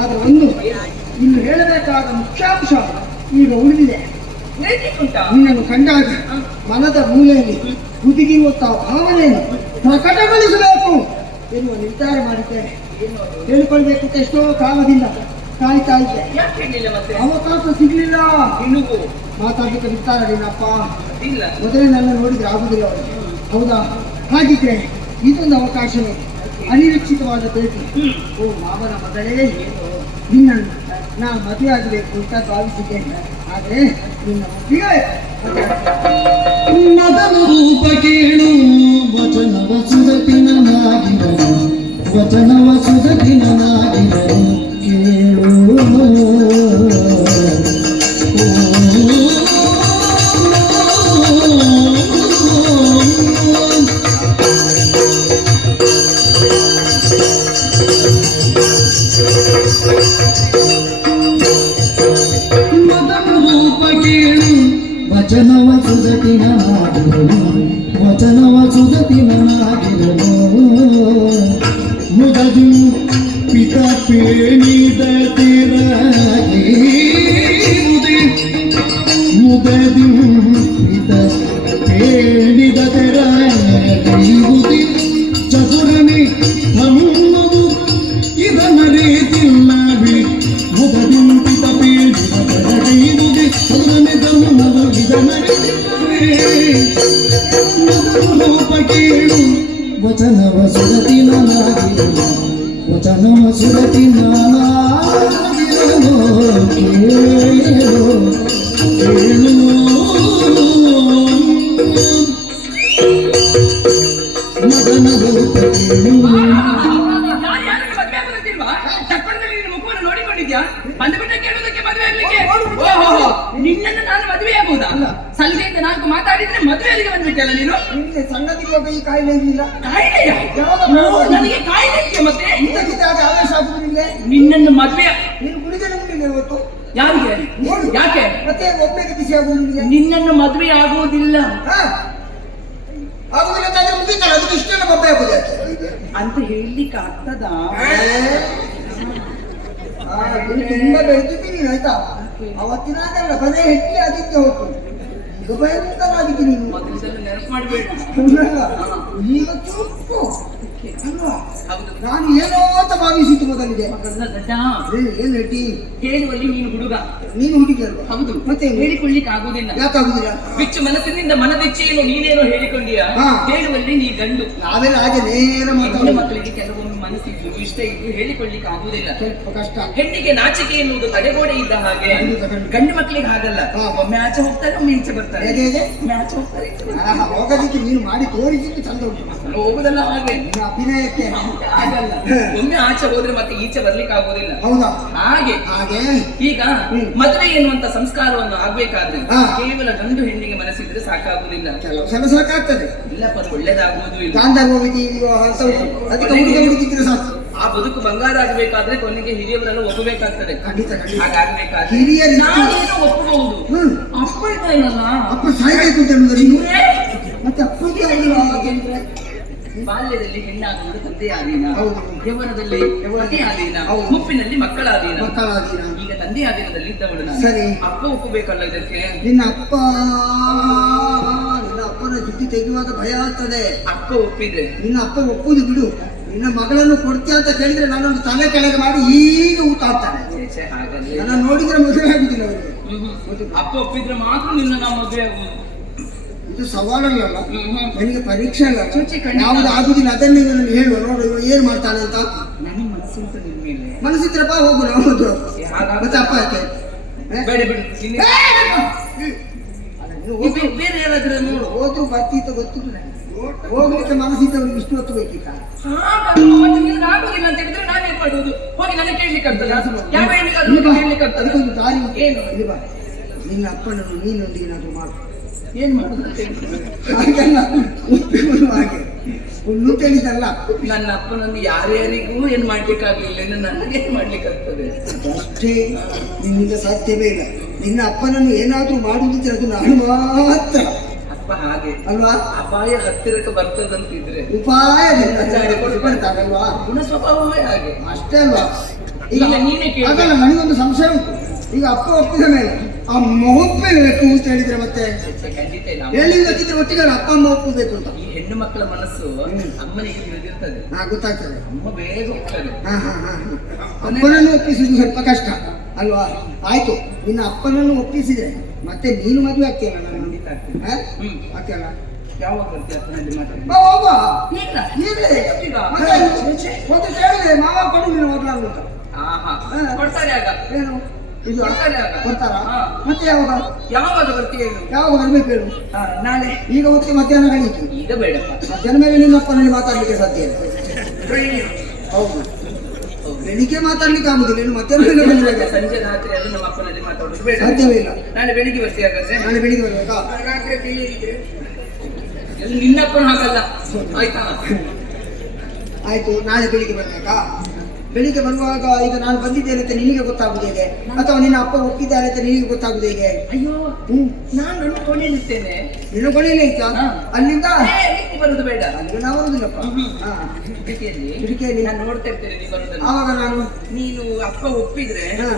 ಆದ್ರೆ ಒಂದು ಇನ್ನು ಹೇಳಬೇಕಾದ ಮುಖ್ಯಾಂಶ ಈಗ ಉಳಿದಿದೆ. ಉಂಟಾ? ನಿನ್ನನ್ನು ಕಂಡಾಗ ಮನದ ಮೂಲೆಯಲ್ಲಿ ಹುದುಗಿರುವಂತಹ ಭಾವನೆಯನ್ನು ಪ್ರಕಟಗೊಳಿಸಬೇಕು ಎನ್ನುವ ನಿರ್ಧಾರ ಮಾಡಿದ್ದೇನೆ. ಹೇಳ್ಕೊಳ್ಬೇಕು ಅಂತ ಎಷ್ಟೋ ಕಾಲದಿಂದ ಕಾಯ್ತಾ ಇದ್ದೆ. ಯಾಕೆ ಹೇಳಿಲ್ಲ ಮತ್ತೆ? ಅವಕಾಶ ಸಿಗ್ಲಿಲ್ಲ. ನಿನಗೂ ಮಾತಾಡ್ಲಿಕ್ಕೆ ಬಿಡ್ತಾರ ನಿನ್ನಪ್ಪ? ಇಲ್ಲ. ಮೊದಲೇ ನನ್ನ ನೋಡಿದ್ರೆ ಆಗುದಿಲ್ಲ ಅವರಿಗೆ. ಹೌದಾ? ಹಾಗಿದ್ರೆ ಇದೊಂದು ಅವಕಾಶವೇ, ಅನಿರೀಕ್ಷಿತವಾದ ಭೇಟಿ. ಓ ಮಾವನ ಮಗಳೇ, ನಿನ್ನನ್ನು ನಾನು ಮದುವೆ ಆಗಬೇಕು ಅಂತ ಭಾವಿಸಿದ್ದೇನೆ. ಆದ್ರೆ ನಿನ್ನ ಒಪ್ಪಿಗೆ ಮದನ ರೂಪ ಕೇಳು, ವಚನವ ಸುರತಿನನಾಗಿರನು, ವಚನವ ಸುರತಿನನಾಗಿರನು ಕೇಳು. ಮದನ ರೂಪ ಕೇಳು, ವಚನವ ಸುರತಿನನಾಗಿರನು, ವಚನವ ಸುರತಿನನಾಗಿರನು. ಮುದದಿ ಪಿತ ಪೇಣಿದ ತಿರಗಿ, ಮುದದಿ ಪಿತ ಪೇಣಿದ ತೆರಗಿ, ಚತುರನಿ ತಮ್ಮದು ಇದನರೇತಿಲ್ಲವಿ. ಮುದದಿ ಪಿತ ಪೇಣಿದ ತೆರಗಿ, ಚತುರನಿ ತಮ್ಮದು ಇದನರೇತಿಲ್ಲವಿ. ರೂಪ ಕೇಳು, ವಚನವ ಸುರತಿನನಾಗಿರನು, ವಚನವ ಸುರತಿನನಾಗಿರನು ಕೇಳು ಕೇಳು. ಮದನ ರೂಪ ಕೇಳು. ಯಾರ್ಯಾರಿಗೆ ಮದುವೆ ಆಗೋದಿಲ್ವಾ? ಚಪ್ಪರದಲ್ಲಿ ನಿನ್ನ ಮುಖವನ್ನು ನೋಡಿಕೊಂಡಿದ್ಯಾ? ಬಂದ್ಬಿಟ್ಟ ಕೇಳೋದಕ್ಕೆ ಮದುವೆ ಆಗ್ಲಿಕ್ಕೆ? ನಿನ್ನನ್ನು ನಾನು ಮದುವೆ ಆಗುವುದಾ? ಸಂಜೆಯಿಂದ ನಾಲ್ಕು ಮಾತಾಡಿದ್ರೆ ಮದುವೆ ಅಲ್ಲಿಗೆ ಬಂದ್ಬಿಟ್ಟೆ. ಅಂತೆಲ್ಲ ನೀನು ನಿಮಗೆ ಸಣ್ಣದಿರುವಾಗ ಈ ಕಾಯಿಲೆ ಇರಲಿಲ್ಲ. ಕಾಯಿಲೆಯ ನನಗೆ ಕಾಯಿಲೆ ಇದೆಯಾ ಮತ್ತೆ ಇಂಥಕ್ಕಿದ್ದಾಗ ಆವೇಶ ಆಗುದು ನಿಮಗೆ. ನಿನ್ನನ್ನು ಮದ್ವೆ ನೀನು ಕುಡಿದರೆ ಮುಗಿಲ್ಲ ಇವತ್ತು. ಯಾರಿಗೆ ಯಾಕೆ ಮತ್ತೆ ಒಮ್ಮೆಗೆ ಬಿಸಿ ಆಗುದು ನಿಮಗೆ. ನಿನ್ನನ್ನು ಮದ್ವೆ ಆಗುವುದಿಲ್ಲ ಹಾ ಆಗುದಿಲ್ಲ ಅಂತಾದ್ರೆ ಮುಗಿತಲ್ಲ, ಅದಕ್ಕೆ ಇಷ್ಟೆಲ್ಲ ಬಬ್ಬೆ ಆಗುದು ಯಾಕೆ? ಅಂತ ಹೇಳಲಿಕ್ಕೆ ಆಗ್ತದಾ? ತುಂಬಾ ಬೆಳೆದಿದ್ದೀನಿ ಆಯ್ತಾ. ಅವತ್ತಿನಾಗಲ್ಲ ಬರೇ ಹೆಟ್ಟಿ ಆಗಿದ್ದೆ ಹೊತ್ತು, ಈಗ ಭಯಂಕರ ಆಗಿದ್ದೆ ನೀನು. ಮೊದಲಿಂದಲೂ ನೆನಪು ಮಾಡಬೇಡ. ಈಗ ಚುಪ್ಪು ಅಲ್ವಾ? ಹೌದು. ನಾನು ಏನೋ ಅಂತ ಭಾವಿಸಿದ್ದು ಮೊದಲಿಗೆ. ಮಗನ ಗಡ್ಡ ಏನ್ ಹೆಟ್ಟಿ ಹೇಳುವಲ್ಲಿ ನೀನು ಹುಡುಗ. ನೀನು ಹುಡುಗಿ ಅಲ್ವಾ? ಹೌದು. ಮತ್ತೆ ಹೇಳಿಕೊಳ್ಳಿಕ್ಕೆ ಆಗುವುದಿಲ್ಲ. ಯಾಕಾಗುದಿಲ್ಲ? ಬಿಚ್ಚು ಮನಸ್ಸಿನಿಂದ ಮನದೆಚ್ಚೇನು ನೀನೇನೋ ಹೇಳಿಕೊಂಡಿಯಾ? ಹಾ. ಹೇಳುವಲ್ಲಿ ನೀ ಗಂಡು. ನಾವೆಲ್ಲ ಹಾಗೆ ನೇರ ಹೆಣ್ಣು ಮಾತಾಡೋದು. ಮಕ್ಕಳಿಗೆ ಕೆಲವೊಂದು ಮನಸ್ಸಿದ್ದು ಇಷ್ಟ ಇದ್ದು ಹೇಳಿಕೊಳ್ಳಿಕ್ಕೆ ಆಗುವುದಿಲ್ಲ. ಸ್ವಲ್ಪ ಕಷ್ಟ. ಹೆಣ್ಣಿಗೆ ನಾಚಿಕೆ ಎನ್ನುವುದು ತಡೆಗೋಡೆ ಇದ್ದ ಹಾಗೆ ಗಂಡು ಮಕ್ಕಳಿಗೆ ಹಾಗಲ್ಲ. ಹಾ. ಒಮ್ಮೆ ಆಚೆ ಹೋಗ್ತಾರೆ, ಒಮ್ಮೆ ಈಚೆ ಬರ್ತಾರೆ. ಹೇಗೆ ಹೇಗೆ? ಒಮ್ಮೆ ಆಚೆ ಹೋಗ್ತಾರೆ, ಈಚೆ ಬರ್ತಾರೆ. ಹೋಗೋದಿಕ್ಕೆ ನೀನು ಮಾಡಿ ತೋರಿಸಿದ್ದು ಚಂದ ಉಂಟು. ಹೋಗುದಲ್ಲ ಹಾಗೆ ನಿನ್ನ ಅಭಿನಯಕ್ಕೆ ಆಗಲ್ಲ. ಒಮ್ಮೆ ಆಚೆ ಹೋದ್ರೆ ಮತ್ತೆ ಈಚೆ ಬರ್ಲಿಕ್ಕೆ ಆಗುದಿಲ್ಲ. ಹೌದಾ? ಹಾಗೆ ಹಾಗೆ ಈಗ ಮದುವೆ ಎನ್ನುವಂತ ಸಂಸ್ಕಾರವನ್ನು ಆಗ್ಬೇಕಾದ್ರೆ ಹಾ. ಕೇವಲ ಗಂಡು ಹೆಣ್ಣಿಗೆ ಮನಸ್ಸಿದ್ರೆ ಸಾಕಾಗುವುದಿಲ್ಲ. ಕೆಲವು ಸಲ ಸಾಕಾಗ್ತದೆ. ಇಲ್ಲಪ್ಪ ಆಗುವುದು ಇಲ್ಲ. ಗಾಂಧಾರ ಹೋಗಿ ಅದಕ್ಕೆ ಹುಡುಗ ಹುಡುಗಿದ್ರೆ ಸಾಕು. ಆ ಬದುಕು ಬಂಗಾರ ಆಗಬೇಕಾದ್ರೆ ಕೊನೆಗೆ ಹಿರಿಯವರನ್ನು ಒಪ್ಪಬೇಕಾಗ್ತದೆ. ಖಂಡಿತ ಖಂಡಿತ. ಹಾಗಾಗ್ಬೇಕಾದ್ರೆ ಹಿರಿಯರು ನಾನೇನು ಒಪ್ಪಬಹುದು. ಹ್ಮ್. ಅಪ್ಪ ಇದ್ದಾನಲ್ಲ, ಅಪ್ಪ ಸಾಯ್ಬೇಕು ಅಂತ ಹೇಳುದು ನೀನು. ಮತ್ತೆ ಅಪ್ಪಗೆ ಆಗಿಲ್ವಾ ಹಾಗೆಂದ್ರೆ? ಬಾಲ್ಯದಲ್ಲಿ ಹೆಣ್ಣಾಗುವುದು ತಂದೆ ಆದೀನ, ಹೌದು. ಯೌವನದಲ್ಲಿ ಪತಿ ಆದೀನ, ಹೌದು. ಮುಪ್ಪಿನಲ್ಲಿ ಮಕ್ಕಳಾದೀನ. ಮಕ್ಕಳಾದೀನ. ಈಗ ತಂದೆ ಆದೀನದಲ್ಲಿ ಇದ್ದವಳು ನಾನು. ಸರಿ. ಅಪ್ಪ ಒಪ್ಪಬೇಕಲ್ಲ ಇದಕ್ಕೆ. ನಿನ್ನ ಅಪ್ಪನ ಜುಟ್ಟಿ ತೆಗೆಯುವಾಗ ಭಯ ಆಗ್ತದೆ. ಅಪ್ಪ ಒಪ್ಪಿದೆ. ನಿನ್ನ ಅಪ್ಪ ಒಪ್ಪುದು ಬಿಡು. ನಿನ್ನ ಮಗಳನ್ನು ಕೊಡ್ತೀಯ ಅಂತ ಕೇಳಿದ್ರೆ ನಾನೊಂದು ತಲೆ ಕೆಳಗೆ ಮಾಡಿ ಈಗ ಊಟ ಆಗ್ತಾನೆ. ಛೆ, ಹಾಗಲ್ಲ. ನನ್ನ ನೋಡಿದ್ರೆ ಮದುವೆ ಆಗುದಿಲ್ಲ ಅವರಿಗೆ. ಅಪ್ಪ ಒಪ್ಪಿದ್ರೆ ಮಾತ್ರ ನಿನ್ನ ನಾವು ಮದುವೆ ಆಗುವುದು. ಇದು ಸವಾಲಲ್ಲ, ನನಗೆ ಪರೀಕ್ಷೆ ಅಲ್ಲ. ಚುಚ್ಚಿ ಖಂಡಿತ. ಯಾವ್ದು ಆಗುದಿಲ್ಲ ಅದನ್ನೇ ನನಗೆ ಹೇಳುವ. ನೋಡು ಇವ ಏನ್ ಮಾಡ್ತಾನೆ ಅಂತ. ನನಗೆ ಮನಸ್ಸುಂಟು ನಿನ್ ಮೇಲೆ. ಮನಸ್ಸಿದ್ರಪ್ಪ ಹೋಗು ನಾವು ಹೋದ್ರು. ಮತ್ತೆ ಅಪ್ಪ ಯಾಕೆ? ಬೇಡ ಬಿಡು. ಬೇರೆ ಯಾರಾದ್ರೂ ನೋಡು. ಹೋದ್ರು ಬರ್ತಿತ್ತು ಗೊತ್ತಿಲ್ಲ ನನಗೆ. ಹೋಗ್ಲಿಕ್ಕೆ ಮನಸ್ಸಿದ್ದವ್ರಿಗೆ ಇಷ್ಟು ಹೊತ್ತು ಬೇಕಿತ್ತ? ಮತ್ತೆ ನಿನ್ಗೆ ಆಗುದಿಲ್ಲ ಅಂತ ಹೇಳಿದ್ರೆ ನಾನೇನ್ ಮಾಡುವುದು? ಹೋಗಿ ನನಗೆ ಕೇಳ್ಲಿಕ್ಕೆ ಆಗ್ತದೆ. ಯಾವ ಹೆಣ್ಣಿಗಾದ್ರೂ ಕೇಳ್ಲಿಕ್ಕೆ ಆಗ್ತದೆ. ಅದಕ್ಕೊಂದು ದಾರಿ ಉಂಟು. ಏನು? ಇಲ್ಲಿ ಬಾ. ನಿನ್ನ ಅಪ್ಪನನ್ನು ನೀನೊಂದಿಗೆ ಏನಾದ್ರು ಮಾಡು. ಏನ್ ಮಾಡುದು ಅಂತ ಹೇಳಿ. ಹಾಗೆಲ್ಲ ಒಪ್ಪಿಕೊಳ್ಳು ಹಾಗೆ ಒಂದು ತಿಳಿದಲ್ಲ. ನನ್ನ ಅಪ್ಪನನ್ನು ಯಾರ್ಯಾರಿಗೂ ಏನ್ ಮಾಡ್ಲಿಕ್ಕಾಗ್ಲಿಲ್ಲ, ಇನ್ನು ನನಗೆ ಏನ್ ಮಾಡ್ಲಿಕ್ಕಾಗ್ತದೆ? ಅಷ್ಟೇ ನಿನ್ನಿಂದ ಸಾಧ್ಯವೇ ಇಲ್ಲ. ನಿನ್ನ ಅಪ್ಪನನ್ನು ಏನಾದ್ರೂ ಮಾಡುವುದಿದ್ರೆ ಅದು ನಾನು ಮಾತ್ರ. ಅಪ್ಪ ಹಾಗೆ ಅಲ್ವಾ? ಅಪಾಯ ಹತ್ತಿರಕ್ಕೆ ಬರ್ತದಂತಿದ್ರೆ ಉಪಾಯ ಬರ್ತಾಗಲ್ವಾ? ಗುಣ ಸ್ವಭಾವವೇ ಹಾಗೆ. ಅಷ್ಟೇ ಅಲ್ವಾ? ಈಗ ಈಗ ನೀನೇ ಕೇಳು. ಹಾಗಲ್ಲ, ನನಗೊಂದು ಸಂಶಯ ಉಂಟು. ಈಗ ಅಪ್ಪ ಒಪ್ಪಿದ ಮೇಲೆ ಆ ಒಪ್ಪಬೇಕು ಅಂತ ಹೇಳಿದ್ರೆ ಮತ್ತೆ ಖಂಡಿತ ಇಲ್ಲ. ಹೇಳಿದ್ರೆ ಒಟ್ಟಿಗೆ ಅಪ್ಪ ಅಮ್ಮ ಒಪ್ಪಬೇಕು ಅಂತ ಈ ಹೆಣ್ಣು ಮಕ್ಕಳ ಮನಸ್ಸು ಅಮ್ಮನಿಗೆ ತಿಳಿದಿರ್ತದೆ. ಗೊತ್ತಾಗ್ತದೆ. ಅಮ್ಮ ಬೇಗ ಹೋಗ್ತದೆ. ಅಪ್ಪನನ್ನು ಒಪ್ಪಿಸುದು ಸ್ವಲ್ಪ ಕಷ್ಟ ಅಲ್ವಾ? ಆಯ್ತು, ನಿನ್ನ ಅಪ್ಪನನ್ನು ಒಪ್ಪಿಸಿದ್ರೆ ಮತ್ತೆ ನೀನು ಮದುವೆ ಆಗ್ತೀಯಲ್ಲ? ನಾನು ಖಂಡಿತ ಆಗ್ತದೆ. ಆಗ್ತೀಯಲ್ಲ? ಯಾವಾಗ ಬರ್ತೀಯ ಅಪ್ಪನಲ್ಲಿ ಮಾತಾಡಿ? ಹೋಗ ಈಗ ಈಗಲೇ ಈಗ? ಮತ್ತೆ ಒಂದು ಕೇಳಿದೆ ಮಾವ ಕೊಡು ನೀನು ಮೊದಲಾಗ ಅಂತ. ಆಹಾ, ಕೊಡ್ತಾರೆ ಆಗ. ಏನು ಇದು ಕೊಡ್ತಾರೆ ಆಗ. ಕೊಡ್ತಾರಾ? ಹಾ. ಮತ್ತೆ ಯಾವಾಗ ಯಾವಾಗ ಬರ್ತೀಯ ಹೇಳು? ಯಾವಾಗ ಬರ್ಬೇಕು ಹೇಳು? ನಾಳೆ. ಈಗ ಹೋಗ್ತಿ ಮಧ್ಯಾಹ್ನ ಗಣಿತು. ಈಗ ಬೇಡಪ್ಪ. ಮಧ್ಯಾಹ್ನ ಮೇಲೆ ನಿನ್ನ ಅಪ್ಪನಲ್ಲಿ ಮಾತಾಡ್ಲಿಕ್ಕೆ ಸಾಧ್ಯ ಇಲ್ಲ. ಹೌದು, ಬೆಳಿಗ್ಗೆ ಮಾತಾಡ್ಲಿಕ್ಕೆ ಆಗುದಿಲ್ಲ. ಇನ್ನು ಮಧ್ಯಾಹ್ನ ಮೇಲೆ ಬಂದ್ರೆ ಸಂಜೆ ರಾತ್ರಿ ಅಲ್ಲಿ ನಮ್ಮ ಅಪ್ಪನಲ್ಲಿ ಮಾತಾಡೋದು ಬೇಡ. ಸಾಧ್ಯವೇ ಇಲ್ಲ. ನಾಳೆ ಬೆಳಿಗ್ಗೆ ಬರ್ತೀಯ ಹಾಗಾದ್ರೆ? ನಾಳೆ ಬೆಳಿಗ್ಗೆ ಬರ್ಬೇಕಾ? ರಾತ್ರಿ ತಿಳಿಯಿದ್ರೆ ನಿನ್ನಪ್ಪನ ಹಾಗಲ್ಲ, ಆಯ್ತಾ? ಆಯ್ತು, ನಾಳೆ ಬೆಳಿಗ್ಗೆ ಬರ್ಬೇಕಾ? ಬೆಳಿಗ್ಗೆ ಬರುವಾಗ ಈಗ ನಾನು ಬಂದಿದ್ದೇನೆ ಅಂತ ನಿನಗೆ ಗೊತ್ತಾಗುದು ಹೇಗೆ? ಅಥವಾ ನಿನ್ನ ಅಪ್ಪ ಒಪ್ಪಿದ್ದಾರೆ ಅಂತ ನಿನಗೆ ಗೊತ್ತಾಗುದು ಹೇಗೆ? ಅಯ್ಯೋ, ನಾನು ನನ್ನ ಕೊನೆಯಲ್ಲಿರ್ತೇನೆ. ನಿನ್ನ ಕೊನೆಯಲ್ಲಿ ಆಯ್ತಾ? ಹಾ. ಅಲ್ಲಿಂದ ನೀನು ಬರುದು ಬೇಡ. ಅಲ್ಲಿಗೆ ನಾವು ಬರುದಿಲ್ಲಪ್ಪ. ಹಾ. ಕಿಟಕಿಯಲ್ಲಿ ನಾನು ನೋಡ್ತಾ ಇರ್ತೇನೆ ನೀನು ಬರುದನ್ನು. ಆವಾಗ ನಾನು ನೀನು ಅಪ್ಪ ಒಪ್ಪಿದ್ರೆ ಹಾ.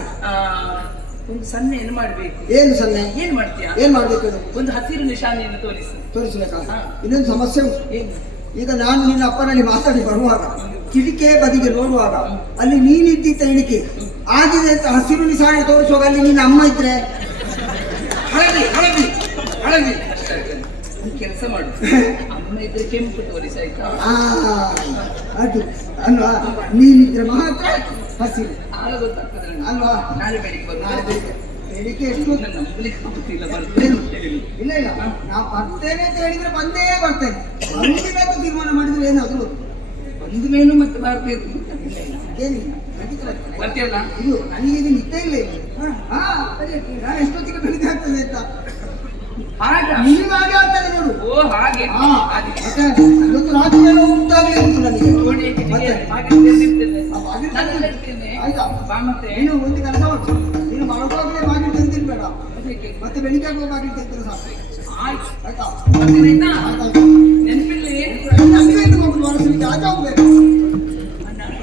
ಒಂದು ಸಣ್ಣ ಏನು ಮಾಡ್ಬೇಕು. ಏನು ಸನ್ನೆ? ಏನ್ ಮಾಡ್ತೀಯಾ? ಏನ್ ಮಾಡ್ಬೇಕು? ಒಂದು ಹಸಿರು ನಿಶಾನೆಯನ್ನು ತೋರಿಸು. ತೋರಿಸ್ಬೇಕಾ? ಹಾ. ಇನ್ನೊಂದು ಸಮಸ್ಯೆ ಉಂಟು. ಏನು? ಈಗ ನಾನು ನಿನ್ನ ಅಪ್ಪನಲ್ಲಿ ಮಾತಾಡಿ ಬರುವಾಗ ಕಿಟಕಿ ಬದಿಗೆ ನೋಡುವಾಗ ಅಲ್ಲಿ ನೀನಿದ್ದಿದ್ದ ಎಣಿಕೆ ಆಗಿದೆ ಅಂತ ಹಸಿರು ನಿಶಾನೆ ತೋರಿಸುವಾಗ ಅಲ್ಲಿ ನಿನ್ನ ಅಮ್ಮ ಇದ್ರೆ ಹಳದಿ ಹಳದಿ ಹಳದಿ ಒಂದು ಕೆಲಸ ಮಾಡು. ಅಮ್ಮ ಇದ್ರೆ ಕೆಂಪು ತೋರಿಸ, ಆಯ್ತಾ? ಅದು ಅಲ್ವಾ? ನೀನಿದ್ರೆ ಮಾತ್ರ ಹಸಿರು ಆಗ ಗೊತ್ತಾಗ್ತದೆ ನನಗೆ. ಅಲ್ವಾ? ನಾಳೆ ಬೆಳಿಗ್ಗೆ ಬರುದು. ನಾಳೆ ಬೆಳಿಗ್ಗೆ ಬೆಳಿಗ್ಗೆ ಎಷ್ಟು? ನನ್ನ ನಂಬಲಿಕ್ಕೆ ಆಗುತ್ತಿಲ್ಲ, ಏನು? ಬರ್ತೇನೆ. ಇಲ್ಲ ಇಲ್ಲ, ನಾ ಬರ್ತೇನೆ ಅಂತ ಹೇಳಿದ್ರೆ ಬಂದೇ ಬರ್ತೇನೆ. ಬಂದಿಲ್ಲ ತೀರ್ಮಾನ ಮಾಡಿದ್ರೆ ಏನಾದ್ರು ಒಂದು ಮೇಲೂ ಮತ್ತೆ ಬರ್ತೇನೆ. ಏನಿಲ್ಲ, ಖಂಡಿತ ಬರ್ತೇನೆ. ಬರ್ತೀಯಲ್ಲ? ಇದು ನನಗೆ ಇದು ನಿದ್ದೆ ಇಲ್ಲ ಇಲ್ಲಿ. ನಾನು ಎಷ್ಟೊತ್ತಿಗೆ ಬೆಳಿಗ್ಗೆ ಆಗ್ತದೆ ಅಂತ ಹಾಗ ನಿಜವಾಗಿ ಆಗ್ತದೆ ನೋಡು. ಓ ಹಾಗೆ ಹಾ, ಹಾಗೆ. ಮತ್ತೆ ಇವತ್ತು ರಾತ್ರಿ ಏನೋ ಉಂಟಾಗ್ಲಿ ಉಂಟು ನನಗೆ. ನೋಡಿ, ಮತ್ತೆ ಹಾಗೆ ತೆರೆದಿರ್ತದೆ. ಆ ಬಾಗಿಲು ನಾನು ತೆರೆದಿರ್ತದೆ. ಇರ್ತೇನೆ. ಆಯ್ತಾ? ಬಾ ಮತ್ತೆ. ನೀನು ಒಂದು ಕೆಲಸ ಮಾಡು, ನೀನು ಮಲಗುವಾಗಲೇ ಬಾಗಿಲು ತೆರೆದಿರ್ಬೇಡ, ಅದಕ್ಕೆ. ಮತ್ತೆ ಬೆಳಿಗ್ಗೆ ಆಗುವ ಬಾಗಿಲು ತೆರೆದ್ರೆ ಸಾಕು. ಆಯ್ತು. ಆಯ್ತಾ? ಬರ್ತೀನಾಯ್ತಾ? ಆಯ್ತಾಯ್ತು. ನೆನಪಿಲ್ಲಿ ನನ್ಗೇನು ಮಗು ಮನಸ್ಸಿಗೆ ಆಚೆ ಹೋಗ್ಬೇಕು.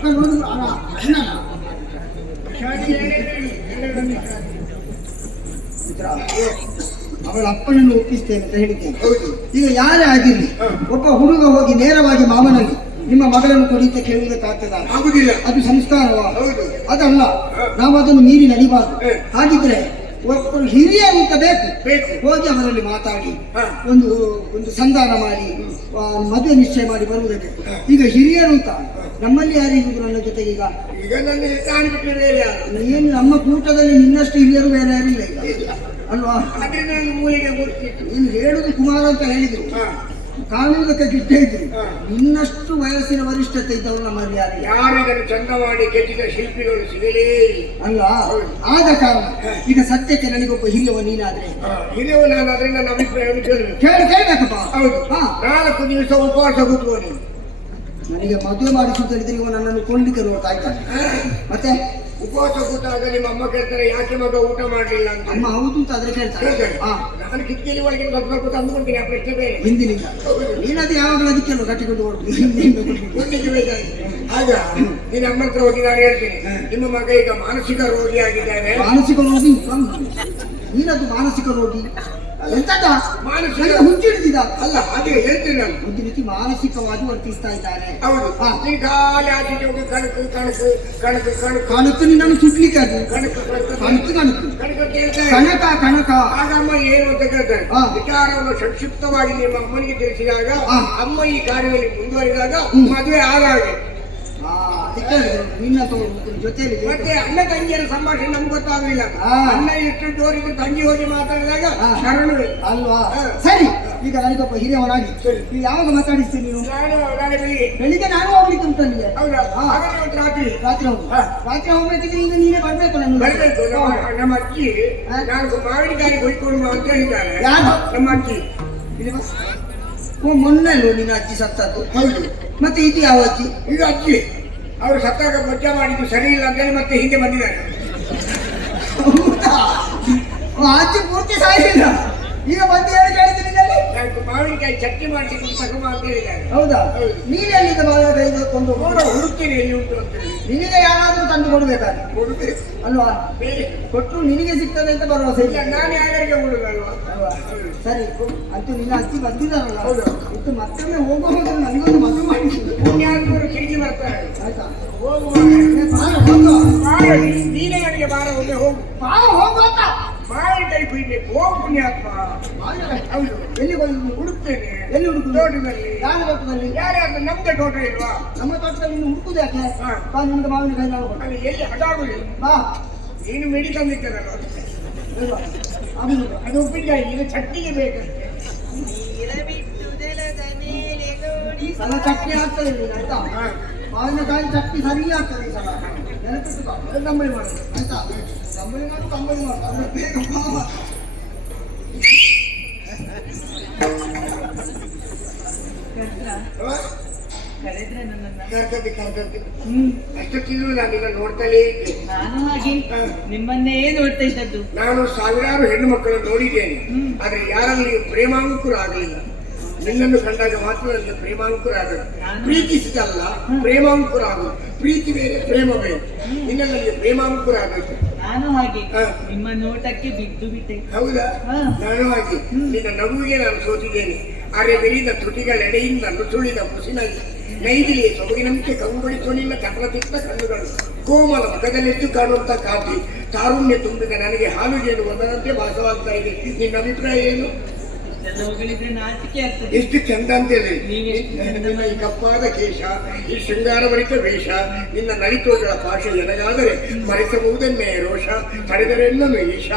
ನೋಡು, ಅಣ್ಣ ಅವಳ ಅಪ್ಪನನ್ನು ಒಪ್ಪಿಸ್ತೇನೆ ಅಂತ ಹೇಳಿದ್ದೇನೆ. ಹೌದು. ಈಗ ಯಾರೇ ಆಗಿರಲಿ, ಒಬ್ಬ ಹುಡುಗ ಹೋಗಿ ನೇರವಾಗಿ ಮಾವನಲ್ಲಿ ನಿಮ್ಮ ಮಗಳನ್ನು ಕೊಡಿತ ಕೇಳುವುದಕ್ಕಾಗ್ತದ? ಆಗುದಿಲ್ಲ. ಅದು ಸಂಸ್ಕಾರವ? ಹೌದು. ಅದಲ್ಲ, ನಾವು ಅದನ್ನು ಮೀರಿ ನಡಿಬಾರ್ದು. ಹಾಗಿದ್ರೆ ಒಬ್ಬರು ಹಿರಿಯರು ಅಂತ ಬೇಕು. ಬೇಕು. ಹೋಗಿ ಅವರಲ್ಲಿ ಮಾತಾಡಿ ಹ. ಒಂದು ಒಂದು ಸಂಧಾನ ಮಾಡಿ ಮದುವೆ ನಿಶ್ಚಯ ಮಾಡಿ ಬರುವುದಕ್ಕೆ. ಈಗ ಹಿರಿಯರು ಅಂತ ನಮ್ಮಲ್ಲಿ ಯಾರು ಇರುವುದು ನನ್ನ ಜೊತೆಗೆ? ಈಗ ನನ್ನ ತಾನು ಬಿಟ್ಟರೆ ಬೇರೆ ಯಾರು? ಏನು ನಮ್ಮ ಕೂಟದಲ್ಲಿ ನಿನ್ನಷ್ಟು ಹಿರಿಯರು ಬೇರೆ ಯಾರಿಲ್ಲ ಈಗ, ಅಲ್ವಾ? ಆದ್ರೆ ನಾನು ಮೂಲೆಗೆ ಕೂರ್ತಿತ್ತು. ನೀನು ಹೇಳುದು ಕುಮಾರ ಅಂತ ಹೇಳಿದ್ರು, ಕಾಣುವುದಕ್ಕೆ ಗಿಟ್ಟ ಇದ್ರು. ನಿನ್ನಷ್ಟು ವಯಸ್ಸಿನ ವರಿಷ್ಠತೆ ಇದ್ದವರು ನಮ್ಮಲ್ಲಿ ಯಾರಿಲ್ಲ. ಯಾರು ಇದನ್ನು ಚಂದ ಮಾಡಿ ಕೆತ್ತಿದ ಶಿಲ್ಪಿಗಳು ಸಿಗಲೇ ಇಲ್ಲ. ಅಲ್ಲ, ಆದ ಕಾರಣ ಈಗ ಸತ್ಯಕ್ಕೆ ನನಗೊಬ್ಬ ಹಿರಿಯವ ನೀನಾದ್ರೆ ಹಿರಿಯವ ನಾನು ಆದ್ರೆ ನನ್ನ ಅಭಿಪ್ರಾಯವನ್ನು ಕೇಳಬೇಕು. ಕೇಳಬೇಕಪ್ಪ. ಹೌದು. ಹಾ, 4 ದಿವಸ ಉಪವಾಸ ಕೂತ್ಕೋ ನೀನು. ನನಗೆ ಮದುವೆ ಮಾಡಿಸುತ್ತ ಹೇಳಿದ್ರೆ ಇವ ನನ್ನನ್ನು ಕೊಳ್ಳಿಕ್ಕೆ ನೋಡ್ತಾ ಇದ್ದಾನೆ. ಮತ್ತೆ ಉಪವಾಸ ಕೂತಾಗ ನಿಮ್ಮ ಅಮ್ಮ ಕೇಳ್ತಾರೆ, ಯಾಕೆ ಮಗ ಊಟ ಮಾಡಲಿಲ್ಲ ಅಂತ. ಅಮ್ಮ ಹೌದು ಅಂತ ಆದ್ರೆ ಕೇಳ್ತಾರೆ. ಹೇಳ್ತಾರೆ. ಹಾ, ನಾನು ಕಿಟಕಿಯಲ್ಲಿ ಒಳಗೆ ಸ್ವಲ್ಪ ತಂದುಕೊಳ್ತೀನಿ, ಆ ಪ್ರಶ್ನೆ ಬೇರೆ. ಹಿಂದಿನಿಂದ ನೀನದು ಯಾವಾಗಲೂ ಅದಕ್ಕೆ ಕಟ್ಟಿಕೊಂಡು ಗುಂಡಿಗೆ ಬೇಕಾಗಿದೆ. ಆಗ ನಿನ್ನ ಅಮ್ಮ ಹತ್ರ ಹೋಗಿ ನಾನು ಹೇಳ್ತೀನಿ, ನಿಮ್ಮ ಮಗ ಈಗ ಮಾನಸಿಕ ರೋಗಿ ಆಗಿದ್ದಾನೆ. ಮಾನಸಿಕ ರೋಗಿ? ನೀನದು ಮಾನಸಿಕ ರೋಗಿ ಎಂತದ? ಮಾನಸಿಕ ಹುಚ್ಚಿಡಿದ ಅಲ್ಲ, ಹಾಗೆ ಹೇಳ್ತೀನಿ ನಾನು. ಒಂದು ರೀತಿ ಮಾನಸಿಕವಾಗಿ ವರ್ತಿಸ್ತಾ ಇದ್ದಾರೆ. ಹೌದು. ಹಾ. ನೀನು ಖಾಲಿ ಆಚೆಗೆ ಹೋಗಿ ಕಣಕು ಕಣಕು ಕಣಕು ಕಣಕು ಕಾಣುತ್ತೆ ನಿನ್ನನ್ನು ಸುಡ್ಲಿಕ್ಕೆ ಅದು ಕಣಕು ಕಣಕು ಕಾಣುತ್ತೆ ಕಾಣುತ್ತೆ ಕಣಕು ಅಂತ ಹೇಳ್ತಾರೆ. ಕನಕ ಕನಕ. ಆಗ ಅಮ್ಮ ಏನು ಅಂತ ಕೇಳ್ತಾರೆ. ಹಾ. ವಿಚಾರವನ್ನು ಸಂಕ್ಷಿಪ್ತವಾಗಿ ನಿಮ್ಮ ಅಮ್ಮನಿಗೆ ತಿಳಿಸಿದಾಗ ಹಾ. ಅಮ್ಮ ಈ ಕಾರ್ಯದಲ್ಲಿ ಮುಂದುವರಿದಾಗ ಮದುವೆ ಆದ ಹಾಗೆ. ಅದಕ್ಕೆ ನಿನ್ನ ಜೊತೆಯಲ್ಲಿ ಮತ್ತೆ ಅಣ್ಣ ತಂಗಿಯರ ಸಂಭಾಷಣೆ ನಮ್ಗೆ ಗೊತ್ತಾಗಲಿಲ್ಲ. ಹಾ. ಅಣ್ಣ ಎಷ್ಟು ಜೋರಿದ್ದು ತಂಗಿ ಹೋಗಿ ಮಾತಾಡಿದಾಗ ಹಾ. ಶರಣುವೆ. ಅಲ್ವಾ? ಹಾ. ಸರಿ, ಈಗ ನನಗೊಬ್ಬ ಹಿರಿಯವನಾಗಿ ನೀವು ಯಾವಾಗ ಮಾತಾಡಿಸ್ತೀನಿ ನೀನು? ನಾನು ನಾಳೆ ಬೆಳಿಗ್ಗೆ. ಬೆಳಿಗ್ಗೆ ನಾನು ಹೋಗ್ಲಿಕ್ಕೆ ಉಂಟು ಅಲ್ಲಿಗೆ. ಹೌದಾ? ಹಾ. ಹಾಗಾದ್ರೆ ಇವತ್ತು ರಾತ್ರಿ ರಾತ್ರಿ ಹೋಗು. ಹಾ. ರಾತ್ರಿ ಹೋಗ್ಬೇಕಿದ್ರೆ ಈಗ ನೀನೇ ಬರ್ಬೇಕು ನನ್ನ ಬರ್ಬೇಕು. ನಮ್ಮ ಅಜ್ಜಿ ಹಾ. ನಾನು ಮಾವಿನಕಾಯಿ ಹೊಯ್ಕೊಂಡು ಅಂತ ಹೇಳಿದ್ದಾರೆ. ಯಾರು? ನಮ್ಮ ಅಜ್ಜಿ. ಇಲ್ಲಿ ಬಾ. ಓ, ಮೊನ್ನೆ ಅಲ್ವ ನಿನ್ನ ಅಜ್ಜಿ ಸತ್ತದ್ದು? ಹೌದು. ಮತ್ತೆ ಇದು ಯಾವ ಅಜ್ಜಿ? ಈಗ ಅಜ್ಜಿ ಅವರು ಸತ್ತಾಗ ಬೊಜ್ಜ ಮಾಡಿದ್ದು ಸರಿ ಇಲ್ಲ ಅಂತೇಳಿ ಮತ್ತೆ ಹಿಂದೆ ಬಂದಿದ್ದಾರೆ. ಹೌದಾ? ಓ, ಅಜ್ಜಿ ಪೂರ್ತಿ ಸಾಯಿಸಿಲ್ಲ, ಈಗ ಬಂದು ಹೇಳಿ ಕೇಳಿದ್ದೀನಿ ಇಲ್ಲಿ. ನಾನು ಮಾವಿನಕಾಯಿ ಚಟ್ನಿ ಮಾಡಿಸಿ ತಗೊಂಬ ಅಂತ ಹೇಳಿದ್ದಾರೆ. ಹೌದಾ? ಹೌದು. ನೀನೆಲ್ಲಿಂದ ಬಾಳೆಕಾಯಿ ಕೊಂಡು ನೋಡ ಹುಡುಕ್ತೀನಿ ಎಲ್ಲಿ ಉಂಟು ಅಂತ ಹೇಳಿ. ನಿನಗೆ ಯಾರಾದ್ರೂ ತಂದು ಕೊಡ್ಬೇಕಾದ್ರೆ ಕೊಡ್ಬೇಕು. ಅಲ್ವಾ? ಬೇರೆ ಕೊಟ್ಟರು ನಿನಗೆ ಸಿಗ್ತದೆ ಅಂತ ಭರವಸೆ ಇಲ್ಲ, ಇಲ್ಲ ನಾನು ಯಾರ್ಯಾರಿಗೆ ಹುಡುಗಲ್ವಾ. ಅಲ್ವಾ? ಸರಿ, ಅಂತೂ ನಿನ್ನ ಅಜ್ಜಿ ಬಂದಿದ್ದಾರಲ್ಲ, ಹೌದು. ಮತ್ತು ಮತ್ತೊಮ್ಮೆ ಹೋಗುವಾಗ ನನಗೊಂದು ಮದುವೆ ಮಾಡಿಸಿದ್ರು. ಪುಣ್ಯಾತ್ಮರು ಕಿರಿಕಿ ಬರ್ತಾರೆ. ಆಯ್ತಾ? ಹೋಗುವಾಗ ನೀನೇ ನನಗೆ ಬಾರ ಒಮ್ಮೆ ಹೋಗು. ಹೋಗುವಂತ ಮಾವಿನಕಾಯಿ ಕುಯ್ಬೇಕು. ಹೋಗು ಪುಣ್ಯಾತ್ಮ. ಹೌದು. ಎಲ್ಲಿ ಬಂದು ಹುಡುಕ್ತೇನೆ. ಎಲ್ಲಿ ಹುಡುಕು? ತೋಟದಲ್ಲಿ. ಯಾರ ತೋಟದಲ್ಲಿ? ಯಾರ್ಯಾರು ನಮ್ದೇ ತೋಟ ಇಲ್ವಾ? ನಮ್ಮ ತೋಟದಲ್ಲಿ ನೀನು ಹುಡುಕುದು ಯಾಕೆ? ಹಾ. ಬಾ, ನಿಮ್ಗೆ ಮಾವಿನಕಾಯಿ ನಾನು ಕೊಡ್ತೇನೆ. ಅಲ್ಲಿ ಎಲ್ಲಿ ಹಟಾಗುಳಿ. ಬಾ. ನೀನು ಮೆಡಿ ತಂದಿದ್ದರಲ್ಲ, ಅಲ್ವಾ? ಆಗುದಿಲ್ಲ. ಅದು ಉಪ್ಪಿನಕಾಯಿ. ಇದು ಚಟ್ನಿಗೆ ಬೇಕಂತೆ. ಸಲ ಚಟ್ನಿ ಆಗ್ತದೆ ನೀನು, ಆಯ್ತಾ? ಹಾ. ಮಾವಿನಕಾಯಿ ಚಟ್ನಿ ಸರಿ ಆಗ್ತದೆ ಈ ಸಲ. ನೆನಪಿಟ್ಟುಕೋ. ಅದು ಕಂಬಳಿ ಮಾಡೋದು. ಆಯ್ತಾ? ಕಂಬಳಿ ಮಾಡು ಅದ್ರ ಬೇಗ ಬಾ. ಕರೆದ್ರೆ ನನ್ನನ್ನ. ಕರ್ತವ್ಯ. ಅಷ್ಟೊತ್ತಿದ್ರು ನಾನು ನಿನ್ನ ನೋಡ್ತಲೇ ಇದ್ದೆ. ನಾನು ಹಾಗೆ ನಿಮ್ಮನ್ನೇ ನೋಡ್ತಾ ಇದ್ದದ್ದು. ನಾನು ಸಾವಿರಾರು ಹೆಣ್ಣು ಮಕ್ಕಳನ್ನು ನೋಡಿದ್ದೇನೆ, ಆದ್ರೆ ಯಾರಲ್ಲಿ ಪ್ರೇಮಾಂಕುರ ಆಗಲಿಲ್ಲ. ನಿನ್ನನ್ನು ಕಂಡಾಗ ಮಾತ್ರ ನನಗೆ ಪ್ರೇಮಾಂಕುರ ಆಗೋದು. ಪ್ರೀತಿಸಿದಲ್ಲ, ಪ್ರೇಮಾಂಕುರ ಆಗೋದು. ಪ್ರೀತಿ ಬೇರೆ, ಪ್ರೇಮ ಬೇರೆ. ನಿನ್ನಲ್ಲಿ ಪ್ರೇಮಾಂಕುರ ಆಗೋದು. ನಾನು ಹಾಗೆ ಹಾ. ನಿಮ್ಮ ನೋಟಕ್ಕೆ ಬಿದ್ದು ಬಿಟ್ಟೆ. ಹೌದಾ? ಹಾ. ನಾನು ಹಾಗೆ ನಿನ್ನ ನಗುವಿಗೆ ನಾನು ಸೋತಿದ್ದೇನೆ. ಅರೆ ಬೆರಿದ ತುಟಿಗಳೆಡೆಯಿಂದ ನುಸುಳಿದ ಮುಸಿನಲ್ಲಿ ನೈದಿಲಿಯ ಸೊಬಗಿನಂತೆ ಕಂಗೊಳಿಸುವ ನಿನ್ನ ಕಪಲತಿಕ್ತ ಕಣ್ಣುಗಳು, ಕೋಮಲ ಮಖದಲ್ಲೆದ್ದು ಕಾಣುವಂತ ಕಾಫಿ, ತಾರುಣ್ಯ ತುಂಬಿದ ನನಗೆ ಹಾಲು ಜೇನು ಒಂದರಂತೆ ಭಾಸವಾಗ್ತಾ ಇದೆ. ನಿನ್ನ ಅಭಿಪ್ರಾಯ ಏನು? ಇಷ್ಟೆಲ್ಲ ಹೊಗಳಿದ್ರೆ ನಾಚಿಕೆ ಆಗ್ತದೆ. ಎಷ್ಟು ಚಂದ ಅಂತ ಹೇಳಿ. ನೀವೆಷ್ಟು ಚಂದ ನಿನ್ನ ಈ ಕಪ್ಪಾದ ಕೇಶ, ಈ ಶೃಂಗಾರಭರಿತ ವೇಷ, ನಿನ್ನ ನಳಿತೋಗಳ ಪಾಶ ಎನಗಾದರೆ ಮರೆಸಬಹುದನ್ನೆಯ ರೋಷ, ತಡೆದರೆನ್ನನು ಈಶ,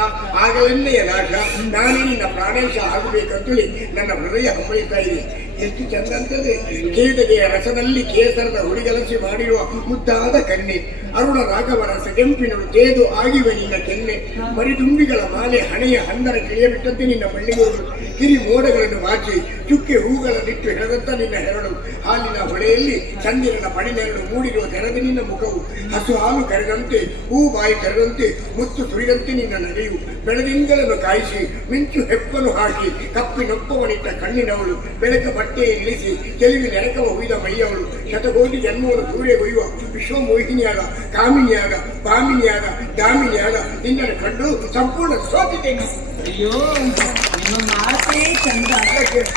ಆಗಲೆನ್ನೆಯ ನಾಶ, ನಾನೇ ನಿನ್ನ ಪ್ರಾಣೇಶ ಆಗಬೇಕಂತೇಳಿ ನನ್ನ ಹೃದಯ ಹಮ್ಮಳಿತಾ ಇದೆ. ಎಷ್ಟು ಚಂದ ಅಂತದೆ. ಕೇದಗೆಯ ರಸದಲ್ಲಿ ಕೇಸರದ ಹುಡಿಗಲಸಿ ಮಾಡಿರುವ ಮುದ್ದಾದ ಕನ್ನೆ, ಅರುಣ ರಾಘವ ರಸ ಕೆಂಪಿನಳು ತೇದು ಆಗಿವ ನಿನ್ನ ಕೆನ್ನೆ, ಮರಿದುಂಬಿಗಳ ಮಾಲೆ ಹಣೆಯ ಹಂದರ ಕಿಳಿಯಬಿಟ್ಟಂತೆ ನಿನ್ನ ಮಳ್ಳಿಗೋಡು, ಕಿರಿ ಮೋಡಗಳನ್ನು ಬಾಚಿ ಚುಕ್ಕೆ ಹೂಗಳನ್ನಿಟ್ಟು ಹೆಣದಂತ ನಿನ್ನ ಹೆರಳು, ಹಾಲಿನ ಹೊಳೆಯಲ್ಲಿ ಚಂದಿರನ ಪಡಿನೆರಳು ಮೂಡಿರುವ ತೆರೆದ ನಿನ್ನ ಮುಖವು, ಹಸು ಹಾಲು ಕರೆದಂತೆ ಹೂ ಬಾಯಿ ತೆರೆದಂತೆ ಮುತ್ತು ಸುರಿದಂತೆ ನಿನ್ನ ನಡೆಯು, ಬೆಳದಿಂಗಳನ್ನು ಕಾಯಿಸಿ ಮಿಂಚು ಹೆಪ್ಪಲು ಹಾಕಿ ಕಪ್ಪಿನೊಪ್ಪವನಿಟ್ಟ ಕಣ್ಣಿನವಳು, ಬೆಳಕ ಬಟ್ಟೆயை ಇಳಿಸಿ ಚೆಲುವಿ ನೆರಕವ ಹುಯ್ದ ಮೈಯವಳು, ಶತಕೋಟಿ ಜನ್ಮವನ್ನು ಸೂರ್ಯ ಒಯ್ಯುವ ವಿಶ್ವಮೋಹಿನಿಯಾದ ಕಾಮಿನಿಯಾದ ಬಾಮಿನಿಯಾದ ದಾಮಿನಿಯಾದ ನಿನ್ನನ್ನು ಕಂಡು ಸಂಪೂರ್ಣ ಸೋತಿದ್ದೇನೆ. ಅಯ್ಯೋ ನಿಮ್ಮ ಮಾತೇ ಚಂದ,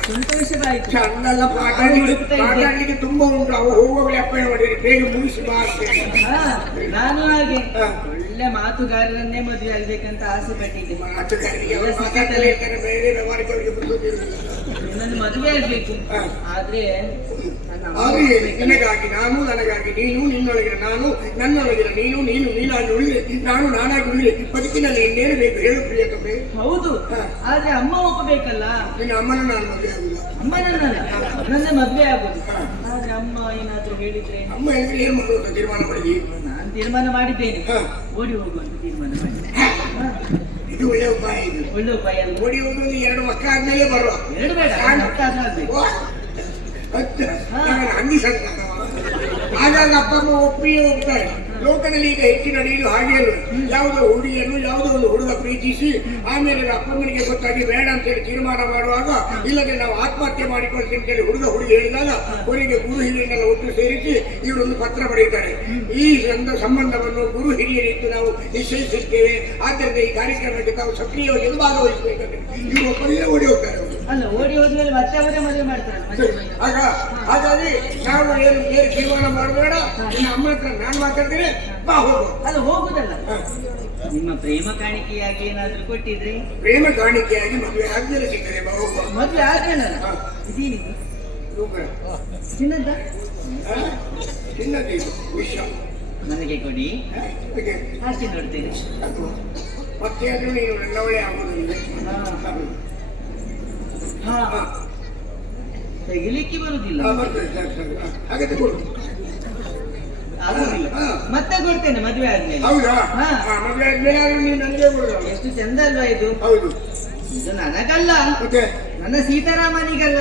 ಸಂತೋಷವಾಯಿತು. ಚಂದಲ್ಲ ಮಾತಾಡ್ಲಿಕ್ಕೆ ತುಂಬಾ ಉಂಟು. ಅವು ಹೋಗುವವಳೆ ಅಪ್ಪಣೆ ಮಾಡಿದ್ರೆ ಬೇಗ ಮುಗಿಸಿ ಬಾ ಅಂತೇಳಿ. ನಾನು ಹಾಗೆ ಒಳ್ಳೆ ಮಾತುಗಾರರನ್ನೇ ಮದುವೆ ಆಗ್ಬೇಕಂತ ಆಸೆ ಪಟ್ಟಿದ್ದೆ. ಮಾತುಗಾರಿಗೆ ಅವರ ಮಾತಾಡ್ತಲೇ ಇರ್ತಾರೆ, ಬೇರೆ ವ್ಯವಹಾರಗಳಿಗೆ ಬಿಡುವುದಿಲ್ಲ. ನನ್ನನ್ನು ಮದುವೆ ಆಗ್ಬೇಕು, ಆದ್ರೆ ನಿನಗಾಗಿ ನಾನು, ನನಗಾಗಿ ನೀನು, ನಿನ್ನೊಳಗಿನ ನಾನು, ನನ್ನೊಳಗಿನ ನೀನು, ನೀನು ನೀನಾಗಿ ಉಳಿದ್ರೆ ನಾನು ನಾನಾಗಿ ಉಳಿದ್ರೆ ಬದುಕಿನಲ್ಲಿ ಇನ್ನೇನು ಬೇಕು ಹೇಳು ಪ್ರಿಯತಮೆ. ಹೌದು, ಆದ್ರೆ ಅಮ್ಮ ಒಪ್ಪಬೇಕಲ್ಲ. ನಿನ್ನ ಅಮ್ಮನ ನಾನು ಮದುವೆ ಆಗುಲ್ಲ. ನನ್ನ ಮದುವೆ ಆಗುದು. ಆದ್ರೆ ಅಮ್ಮ ಏನಾದ್ರೂ ಹೇಳಿದ್ರೆ? ಅಮ್ಮ ಹೇಳಿದ್ರೆ ಏನ್ ಮಾಡುವಂತ ತೀರ್ಮಾನ ಮಾಡಿದಿ? ನಾನು ತೀರ್ಮಾನ ಮಾಡಿದ್ದೇನೆ, ಓಡಿ ಹೋಗುವಂತ ತೀರ್ಮಾನ ಮಾಡಿದ್ದೇನೆ. ಇದು ಒಳ್ಳೆ ಉಪಾಯ. ಇದು ಒಳ್ಳೆ ಉಪಾಯ ಅಲ್ಲ? ಓಡಿ ಹೋಗೋದು 2 ಮಕ್ಕಳಾದ್ಮೇಲೆ ಬರುವ. 2 ಬೇಡ, ಆಗ್ಬೇಕು. ಹಂದಿ ಸಂತಾನ ಆಗಾಗ ಅಪ್ಪ ಅಮ್ಮ ಒಪ್ಪಿಯೇ ಹೋಗ್ತಾರೆ. ಲೋಕದಲ್ಲಿ ಈಗ ಹೆಚ್ಚಿನ ನಡೆಯಲು ಹಾಗೆ ಅಲ್ಲ. ಯಾವುದೋ ಹುಡುಗಿಯನ್ನು ಯಾವುದೋ ಒಂದು ಹುಡುಗ ಪ್ರೀತಿಸಿ ಆಮೇಲೆ ಅಪ್ಪಮ್ಮನಿಗೆ ಗೊತ್ತಾಗಿ ಬೇಡ ಅಂತೇಳಿ ತೀರ್ಮಾನ ಮಾಡುವಾಗ, ಇಲ್ಲದೆ ನಾವು ಆತ್ಮಹತ್ಯೆ ಮಾಡಿಕೊಳ್ತೀವಿ ಅಂತೇಳಿ ಹುಡುಗಿ ಹೇಳಿದಾಗ ಕೊನೆಗೆ ಗುರು ಹಿರಿಯರನ್ನೆಲ್ಲ ಒಟ್ಟು ಸೇರಿಸಿ ಇವರೊಂದು ಪತ್ರ ಬರೆಯುತ್ತಾರೆ. ಈ ಸಂಬಂಧವನ್ನು ಗುರು ಹಿರಿಯರಿದ್ದು ನಾವು ನಿಶ್ಚಯಿಸಿರ್ತೇವೆ, ಆದ್ದರಿಂದ ಈ ಕಾರ್ಯಕ್ರಮಕ್ಕೆ ತಾವು ಸಕ್ರಿಯವಾಗಿ ಭಾಗವಹಿಸಬೇಕಂತೆ. ಇವರು ಒಬ್ಬರೇ ಓಡಿ ಹೋಗ್ತಾರೆ. ಅಲ್ಲ, ಓಡಿ ಹೋದ್ಮೇಲೆ ಮತ್ತೆ ಅವರೇ ಮದುವೆ ಮಾಡ್ತಾರೆ. ಹಾಗಾಗಿ ನಾವು ಏನು ತೀರ್ಮಾನ ಮಾಡಬೇಡ, ನಿನ್ನ ಅಮ್ಮ ಹತ್ರ ನಾನು ಮಾತಾಡ್ತೀನಿ, ಬಾ ಹೋಗು. ಅಲ್ಲ, ಹೋಗುದಲ್ಲ, ನಿಮ್ಮ ಪ್ರೇಮ ಕಾಣಿಕೆಯಾಗಿ ಏನಾದ್ರೂ ಕೊಟ್ಟಿದ್ರೆ? ಪ್ರೇಮ ಕಾಣಿಕೆಯಾಗಿ ಮದುವೆ ಆದ್ಮೇಲೆ ಸಿಗ್ತದೆ, ಬಾ ಹೋಗು. ಮದುವೆ ಆದ್ಮೇಲೆ ಇದೇನಿದು? ಚಿನ್ನದ ಚಿನ್ನದ ವಿಷಯ ನನಗೆ ಕೊಡಿ, ಹಾಕಿ ನೋಡ್ತೇನೆ. ಮತ್ತೆ ಆದ್ರೂ ನೀನು ನನ್ನವಳೇ ಆಗುವುದಿಲ್ಲ. ತೆಗಿಲಿಕ್ಕೆ ಬರುದಿಲ್ಲ. ಹಾಗಾದ್ರೆ ಕೊಡು. ಆಗುದಿಲ್ಲ, ಮತ್ತೆ ಕೊಡ್ತೇನೆ ಮದುವೆ ಆದ್ಮೇಲೆ. ಹೌದಾ? ಮದುವೆ ಆದ್ಮೇಲೆ ಆದ್ರೂ ನೀನು ನನಗೆ ಕೊಡುದು. ಎಷ್ಟು ಚಂದ ಅಲ್ವಾ ಇದು? ಹೌದು. ಇದು ನನಗಲ್ಲ, ಮತ್ತೆ ನನ್ನ ಸೀತಾರಾಮನಿಗಲ್ಲ,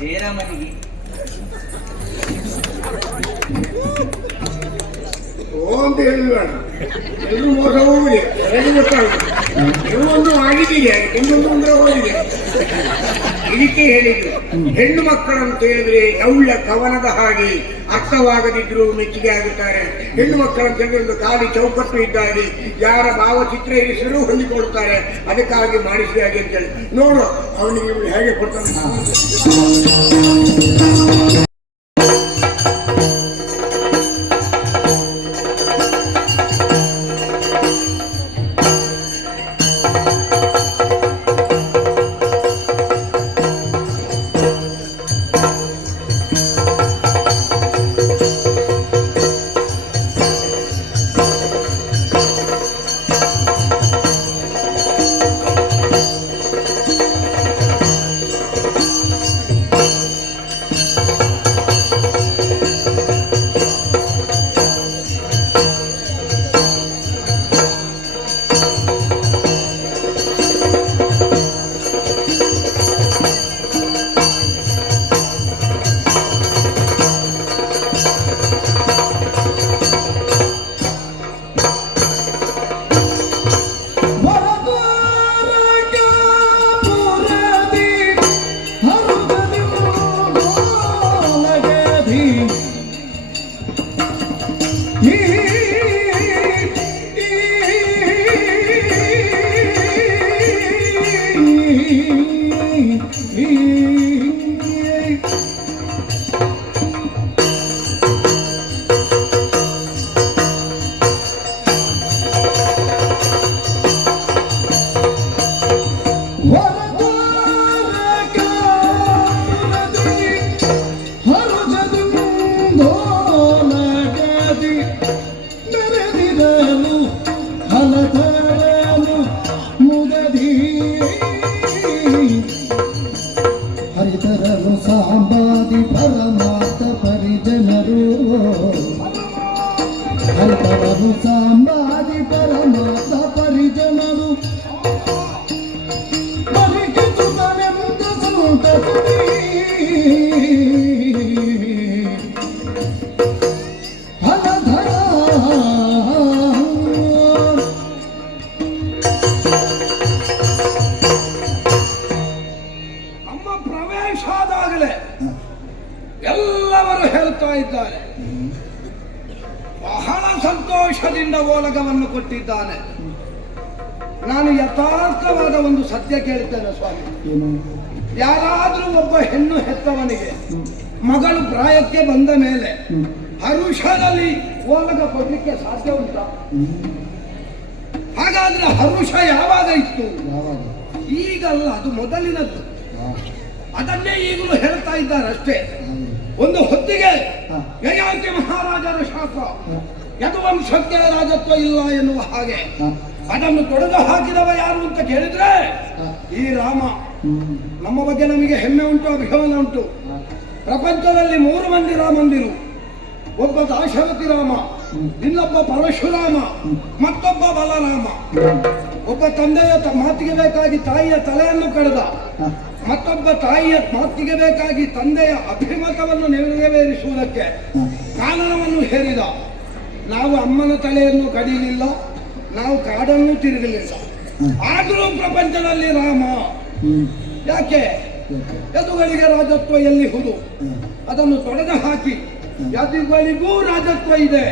ಜಯರಾಮನಿಗೆ. ಓ ಅಂತ ಹೇಳಿದ್ಬೇಡ, ಎಲ್ಲರೂ ಮೋಸ ಹೋಗುದೇ, ನನಗೆ ಗೊತ್ತಾಗುತ್ತೆ. ನೀವೊಂದು ಆಗಿದ್ದೀರಿ, ಇನ್ನೊಂದು ಅಂದ್ರೆ ಹೋಗಿದೆ. ಇದಕ್ಕೆ ಹೇಳಿದ್ರು, ಹೆಣ್ಣು ಮಕ್ಕಳಂತ ಹೇಳಿದ್ರೆ ನೌಳ್ಳ ಕವನದ ಹಾಗೆ, ಅರ್ಥವಾಗದಿದ್ರು ಮೆಚ್ಚುಗೆ ಆಗುತ್ತಾರೆ. ಹೆಣ್ಣು ಮಕ್ಕಳಂತ ಹೇಳಿದ್ರೆ ಒಂದು ಖಾಲಿ ಚೌಕಟ್ಟು ಇದ್ದಾಗೆ, ಯಾರ ಭಾವಚಿತ್ರ ಇರಿಸಲು ಹೊಂದಿಕೊಳ್ತಾರೆ. ಅದಕ್ಕಾಗಿ ಮಾಡಿಸಿ ಹಾಗೆ ಅಂತೇಳಿ ನೋಡು ಅವನಿಗೆ ಇವಳು ಹೇಗೆ ಕೊಡ್ತಾನೆ. ನಮ್ಮ ಪ್ರವೇಶ ಆದಾಗಲೇ ಎಲ್ಲವರು ಹೇಳ್ತಾ ಇದ್ದಾರೆ, ಬಹಳ ಸಂತೋಷದಿಂದ ಓಲಗವನ್ನು ಕೊಟ್ಟಿದ್ದಾನೆ. ನಾನು ಯಥಾರ್ಥವಾದ ಒಂದು ಸತ್ಯ ಕೇಳ್ತೇನೆ ಸ್ವಾಮಿ. ಯಾರಾದ್ರೂ ಒಬ್ಬ ಹೆಣ್ಣು ಹೆತ್ತವನಿಗೆ ಮಗಳು ಪ್ರಾಯಕ್ಕೆ ಬಂದ ಮೇಲೆ ಹರುಷದಲ್ಲಿ ಓಲಗ ಕೊಡ್ಲಿಕ್ಕೆ ಸಾಧ್ಯ ಉಂಟಾ? ಹಾಗಾದ್ರೆ ಹರುಷ ಯಾವಾಗ ಇತ್ತು? ಈಗಲ್ಲ, ಅದು ಮೊದಲಿನದ್ದು. ಅದನ್ನೇ ಈಗಲೂ ಹೇಳ್ತಾ ಇದ್ದಾರೆ ಅಷ್ಟೇ. ಒಂದು ಹೊತ್ತಿಗೆ ಯಯಾತಿ ಮಹಾರಾಜರ ಶಾಪ, ಯದುವಂಶಕ್ಕೆ ರಾಜತ್ವ ಇಲ್ಲ ಎನ್ನುವ ಹಾಗೆ ಅದನ್ನು ತೊಡೆದು ಹಾಕಿದವ ಯಾರು ಅಂತ ಕೇಳಿದ್ರೆ ಈ ರಾಮ. ನಮ್ಮ ಬಗ್ಗೆ ನಮಗೆ ಹೆಮ್ಮೆ ಉಂಟು, ಅಭಿಮಾನ ಉಂಟು. ಪ್ರಪಂಚದಲ್ಲಿ 3 ಮಂದಿ ರಾಮಂದಿರು. ಒಬ್ಬ ದಾಶರಥಿ ರಾಮ, ಇನ್ನೊಬ್ಬ ಪರಶುರಾಮ, ಮತ್ತೊಬ್ಬ ಬಲರಾಮ. ಒಬ್ಬ ತಂದೆಯ ಮಾತಿಗೆ ಬೇಕಾಗಿ ತಾಯಿಯ ತಲೆಯನ್ನು ಕಳೆದ, ಮತ್ತೊಬ್ಬ ತಾಯಿಯ ಮಾತಿಗೆ ಬೇಕಾಗಿ ತಂದೆಯ ಅಭಿಮತವನ್ನು ನೆರವೇರಿಸುವುದಕ್ಕೆ ಕಾನನವನ್ನು ಹೇರಿದ. ನಾವು ಅಮ್ಮನ ತಲೆಯನ್ನು ಕಡಿಲಿಲ್ಲ, ನಾವು ಕಾಡನ್ನು ತಿರುಗಲಿಲ್ಲ. ಆದರೂ ಪ್ರಪಂಚದಲ್ಲಿ ರಾಮ. ಯಾಕೆ? ಯದುಗಳಿಗೆ ರಾಜತ್ವ ಎಲ್ಲಿಹುದು? ಅದನ್ನು ತೊಡೆದು ಹಾಕಿ ಯದುಗಳಿಗೂ ರಾಜತ್ವ ಇದೆ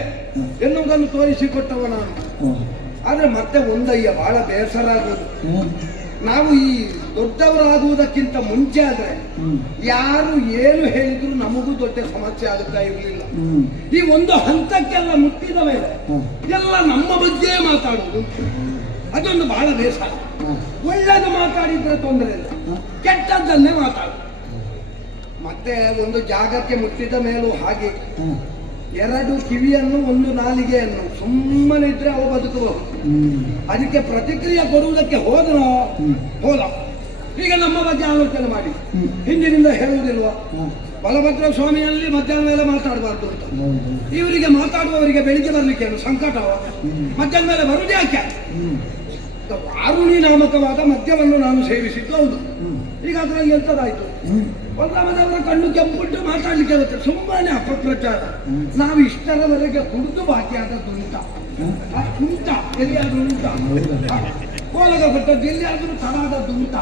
ಎನ್ನುವುದನ್ನು ತೋರಿಸಿಕೊಟ್ಟವ ನಾನು. ಆದ್ರೆ ಮತ್ತೆ ಒಂದಯ್ಯ, ಬಹಳ ಬೇಸರ ಆಗುವುದು. ನಾವು ಈ ದೊಡ್ಡವರಾಗುವುದಕ್ಕಿಂತ ಮುಂಚೆ ಆದ್ರೆ ಯಾರು ಏನು ಹೇಳಿದ್ರು ನಮಗೂ ದೊಡ್ಡ ಸಮಸ್ಯೆ ಆಗುತ್ತಾ ಇರಲಿಲ್ಲ. ಈ ಒಂದು ಹಂತಕ್ಕೆಲ್ಲ ಮುಟ್ಟಿದ ಮೇಲೆ ಎಲ್ಲ ನಮ್ಮ ಬಗ್ಗೆ ಮಾತಾಡುವುದು, ಅದೊಂದು ಬಹಳ ಬೇಸರ. ಒಳ್ಳೆದು ಮಾತಾಡಿದ್ರೆ ತೊಂದರೆ ಇಲ್ಲ, ಕೆಟ್ಟದ್ದನ್ನೇ ಮಾತಾಡು. ಮತ್ತೆ ಒಂದು ಜಾಗಕ್ಕೆ ಮುಟ್ಟಿದ ಮೇಲೂ ಹಾಗೆ 2 ಕಿವಿಯನ್ನು 1 ನಾಲಿಗೆಯನ್ನು ಸುಮ್ಮನೆ ಇದ್ರೆ ಅವ ಬದುಕಬಹುದು. ಅದಕ್ಕೆ ಪ್ರತಿಕ್ರಿಯೆ ಕೊಡುವುದಕ್ಕೆ ಹೋದನೋ ಹೋದ. ಈಗ ನಮ್ಮ ಬಗ್ಗೆ ಆಲೋಚನೆ ಮಾಡಿ, ಹಿಂದಿನಿಂದ ಹೇಳುವುದಿಲ್ವಾ ಬಲಭದ್ರ ಸ್ವಾಮಿಯಲ್ಲಿ ಮಧ್ಯಾಹ್ನ ಮೇಲೆ ಮಾತಾಡಬಾರ್ದು ಅಂತ. ಇವರಿಗೆ ಮಾತಾಡುವವರಿಗೆ ಬೆಳಿಗ್ಗೆ ಬರ್ಲಿಕ್ಕೆ ಸಂಕಟವ, ಮಧ್ಯಾಹ್ನ ಮೇಲೆ ಬರುವುದು ಯಾಕೆ? ವಾರುಣಿ ನಾಮಕವಾದ ಮದ್ಯವನ್ನು ನಾನು ಸೇವಿಸಿದ್ದು ಹೌದು. ಈಗ ಅದರಲ್ಲಿ ಎಂತದಾಯ್ತು? ಬಲರಾಮದೇವರ ಕಣ್ಣು ಕೆಂಪುಟ್ಟು ಮಾತಾಡ್ಲಿಕ್ಕೆ ಆಗುತ್ತೆ, ಸುಮ್ಮನೆ ಅಪಪ್ರಚಾರ. ನಾವು ಇಷ್ಟರವರೆಗೆ ಕುಡಿದು ಬಾಕಿ ಆದದ್ದು ಉಂಟ ಎಲ್ಲಿಯಾದ್ರೂ ಉಂಟ? ಕೋಲಗ ಕೊಟ್ಟದ್ದು ಎಲ್ಲಿಯಾದ್ರೂ ತಡಾದದ್ದು ಉಂಟ?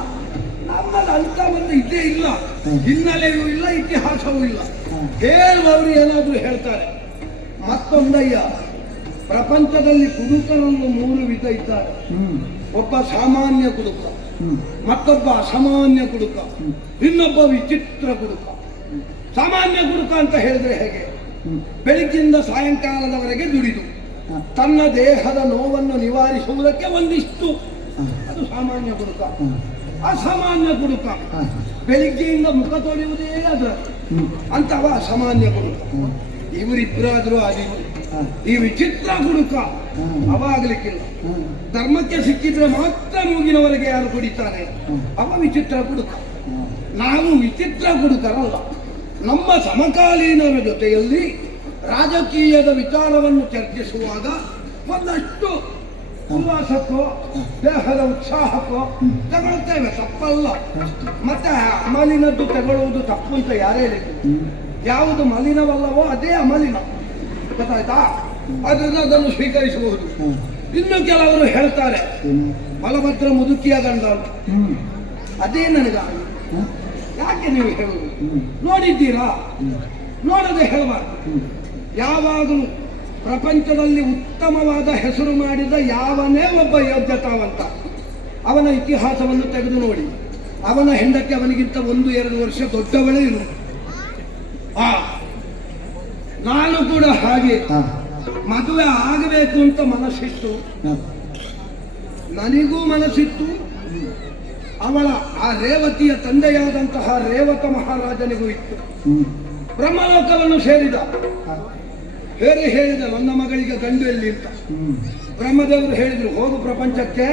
ನಮ್ಮದು ಅಂತ ಒಂದು ಇದೇ ಇಲ್ಲ, ಹಿನ್ನೆಲೆಯೂ ಇಲ್ಲ, ಇತಿಹಾಸವೂ ಇಲ್ಲ. ಹೇಳುವವರು ಏನಾದ್ರೂ ಹೇಳ್ತಾರೆ. ಮತ್ತೊಂದಯ್ಯ, ಪ್ರಪಂಚದಲ್ಲಿ ಕುಡುಕರನ್ನು 3 ವಿಧ ಇದ್ದಾರೆ. ಒಬ್ಬ ಸಾಮಾನ್ಯ ಕುಡುಕ, ಮತ್ತೊಬ್ಬ ಅಸಾಮಾನ್ಯ ಕುಡುಕ, ಇನ್ನೊಬ್ಬ ವಿಚಿತ್ರ ಕುಡುಕ. ಸಾಮಾನ್ಯ ಕುಡುಕ ಅಂತ ಹೇಳಿದ್ರೆ ಹೇಗೆ? ಬೆಳಿಗ್ಗಿಂದ ಸಾಯಂಕಾಲದವರೆಗೆ ದುಡಿದು ತನ್ನ ದೇಹದ ನೋವನ್ನು ನಿವಾರಿಸುವುದಕ್ಕೆ ಒಂದಿಷ್ಟು, ಅದು ಸಾಮಾನ್ಯ ಕುಡುಕ. ಅಸಾಮಾನ್ಯ ಕುಡುಕ ಬೆಳಿಗ್ಗೆಯಿಂದ ಮುಖ ತೊಳೆಯುವುದೇ ಅದರ ಅಂತವ ಅಸಾಮಾನ್ಯ ಕುಡುಕ. ಇವರಿಬ್ಬರಾದರೂ ಆದಿವರು. ಈ ವಿಚಿತ್ರ ಕುಡುಕ ಅವಾಗಲಿಕ್ಕಿಲ್ಲ. ಧರ್ಮಕ್ಕೆ ಸಿಕ್ಕಿದ್ರೆ ಮಾತ್ರ ಮೂಗಿನವರೆಗೆ ಯಾರು ಕುಡಿತಾನೆ, ಅವ ವಿಚಿತ್ರ ಕುಡುಕ. ನಾವು ವಿಚಿತ್ರ ಕುಡುಕರಲ್ಲ. ನಮ್ಮ ಸಮಕಾಲೀನರ ಜೊತೆಯಲ್ಲಿ ರಾಜಕೀಯದ ವಿಚಾರವನ್ನು ಚರ್ಚಿಸುವಾಗ ಒಂದಷ್ಟು ಉಲ್ಲಾಸಕ್ಕೋ ದೇಹದ ಉತ್ಸಾಹಕ್ಕೋ ತಗೊಳ್ತೇವೆ, ತಪ್ಪಲ್ಲ. ಮತ್ತೆ ಅಮಲಿನದ್ದು ತಗೊಳ್ಳುವುದು ತಪ್ಪು ಅಂತ ಯಾರೇ ಹೇಳಿದ್ರು? ಯಾವುದು ಮಲಿನವಲ್ಲವೋ ಅದೇ ಅಮಲಿನ, ಗೊತ್ತಾಯ್ತಾ? ಅದರಿಂದ ಅದನ್ನು ಸ್ವೀಕರಿಸಬಹುದು. ಇನ್ನು ಕೆಲವರು ಹೇಳ್ತಾರೆ ಬಲಭದ್ರ ಮುದುಕಿಯ ಗಂಡ ಅಂತ. ಅದೇ ನನಗ ಯಾಕೆ ನೀವು ಹೇಳುವುದು? ನೋಡಿದ್ದೀರಾ? ನೋಡದೆ ಹೇಳಬಾರ್ದು. ಯಾವಾಗಲೂ ಪ್ರಪಂಚದಲ್ಲಿ ಉತ್ತಮವಾದ ಹೆಸರು ಮಾಡಿದ ಯಾವನೇ ಒಬ್ಬ ಯೋಗ್ಯತಾವಂತ, ಅವನ ಇತಿಹಾಸವನ್ನು ತೆಗೆದು ನೋಡಿ. ಅವನ ಹೆಂಡತಿ ಅವನಿಗಿಂತ 1-2 ವರ್ಷ ದೊಡ್ಡವಳೇ ಇರು. ನಾನು ಕೂಡ ಹಾಗೆ ಮದುವೆ ಆಗಬೇಕು ಅಂತ ಮನಸ್ಸಿತ್ತು, ನನಗೂ ಮನಸ್ಸಿತ್ತು, ಅವಳ ಆ ರೇವತಿಯ ತಂದೆಯಾದಂತಹ ರೇವತ ಮಹಾರಾಜನಿಗೂ ಇತ್ತು. ಬ್ರಹ್ಮಲೋಕವನ್ನು ಸೇರಿದ. ಹೇಳಿದ ನನ್ನ ಮಗಳಿಗೆ ಗಂಡು ಎಲ್ಲಿ ಅಂತ. ಬ್ರಹ್ಮದೇವರು ಹೇಳಿದ್ರು ಹೋಗು ಪ್ರಪಂಚಕ್ಕೆ,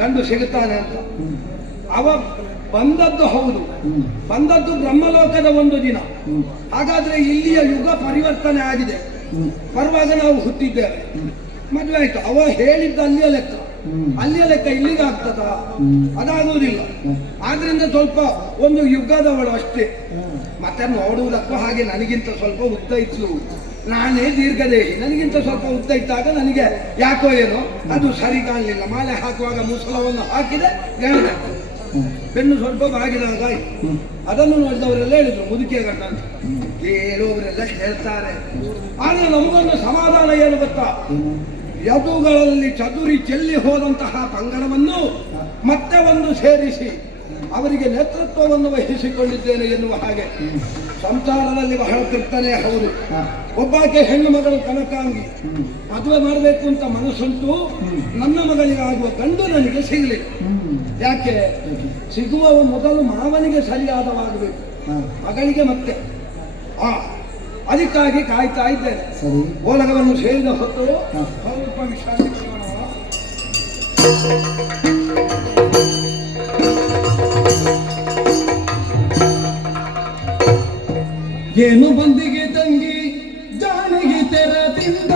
ಗಂಡು ಸಿಗುತ್ತಾನೆ ಅಂತ. ಅವ ಬಂದದ್ದು ಹೌದು, ಬಂದದ್ದು ಬ್ರಹ್ಮಲೋಕದ ಒಂದು ದಿನ. ಹಾಗಾದ್ರೆ ಇಲ್ಲಿಯ ಯುಗ ಪರಿವರ್ತನೆ ಆಗಿದೆ. ಬರುವಾಗ ನಾವು ಹುಟ್ಟಿದ್ದೇವೆ, ಮದುವೆ ಆಯ್ತು. ಅವ ಹೇಳಿದ್ದ ಅಲ್ಲಿಯ ಲೆಕ್ಕ. ಅಲ್ಲಿಯ ಲೆಕ್ಕ ಇಲ್ಲಿಗೆ ಆಗ್ತದ ಅದಾಗುವುದಿಲ್ಲ. ಆದ್ರಿಂದ ಸ್ವಲ್ಪ ಒಂದು ಯುಗದವಳು ಅಷ್ಟೇ. ಮತ್ತೆ ನೋಡುವುದಕ್ಕೂ ಹಾಗೆ ನನಗಿಂತ ಸ್ವಲ್ಪ ಉದ್ದ ಇತ್ತು, ನಾನೇ ದೀರ್ಘದೇಹಿ, ನನಗಿಂತ ಸ್ವಲ್ಪ ಉದ್ದ ಇದ್ದಾಗ ನನಗೆ ಯಾಕೋ ಏನೋ ಅದು ಸರಿ ಕಾಣಲಿಲ್ಲ. ಮಾಲೆ ಹಾಕುವಾಗ ಮುಸಲವನ್ನು ಹಾಕಿದೆ, ಹೇಳಿದೆ ಬೆನ್ನು ಸ್ವಲ್ಪ ಬಾಗಿದಾಗ ಅದನ್ನು ನೋಡಿದವರೆಲ್ಲ ಹೇಳಿದ್ರು ಮುದುಕೆ ಗಂಡ ಅಂತ, ಹೇಳುವವರೆಲ್ಲ ಹೇಳ್ತಾರೆ. ಆದ್ರೆ ನಮಗೊಂದು ಸಮಾಧಾನ ಏನು ಗೊತ್ತಾ, ಯದುಗಳಲ್ಲಿ ಚದುರಿ ಚೆಲ್ಲಿ ಹೋದಂತಹ ಪಂಗಡವನ್ನು ಮತ್ತೆ ಒಂದು ಸೇರಿಸಿ ಅವರಿಗೆ ನೇತೃತ್ವವನ್ನು ವಹಿಸಿಕೊಂಡಿದ್ದೇನೆ ಎನ್ನುವ ಹಾಗೆ ಸಂಸಾರದಲ್ಲಿ ಬಹಳ ತೃಪ್ತನೇ. ಹೌದು, ಒಬ್ಬಾಕೆ ಹೆಣ್ಣು ಮಗಳು ಕನಕಾಂಗಿ, ಮದುವೆ ಮಾಡಬೇಕು ಅಂತ ಮನಸ್ಸುಂಟು. ನನ್ನ ಮಗಳಿಗಾಗುವ ಗಂಡು ನನಗೆ ಸಿಗಲಿ. ಯಾಕೆ ಸಿಗುವ ಮೊದಲು ಮಾವನಿಗೆ ಸರಿಯಾದವಾಗಬೇಕು, ಮಗಳಿಗೆ ಮತ್ತೆ ಅದಕ್ಕಾಗಿ ಕಾಯ್ತಾ ಇದ್ದೇನೆ. ಓಲಗವನ್ನು ಸೇರಿದ ಹೊತ್ತು ಸ್ವಲ್ಪ ವಿಶ್ರಾಂತಿ ತಗೊಳ್ಳೋಣ. ಏನು ಬಂದಿಗೆ ತಂಗಿ ಜಾಣಿಗೆ ತೆರದಿಂದ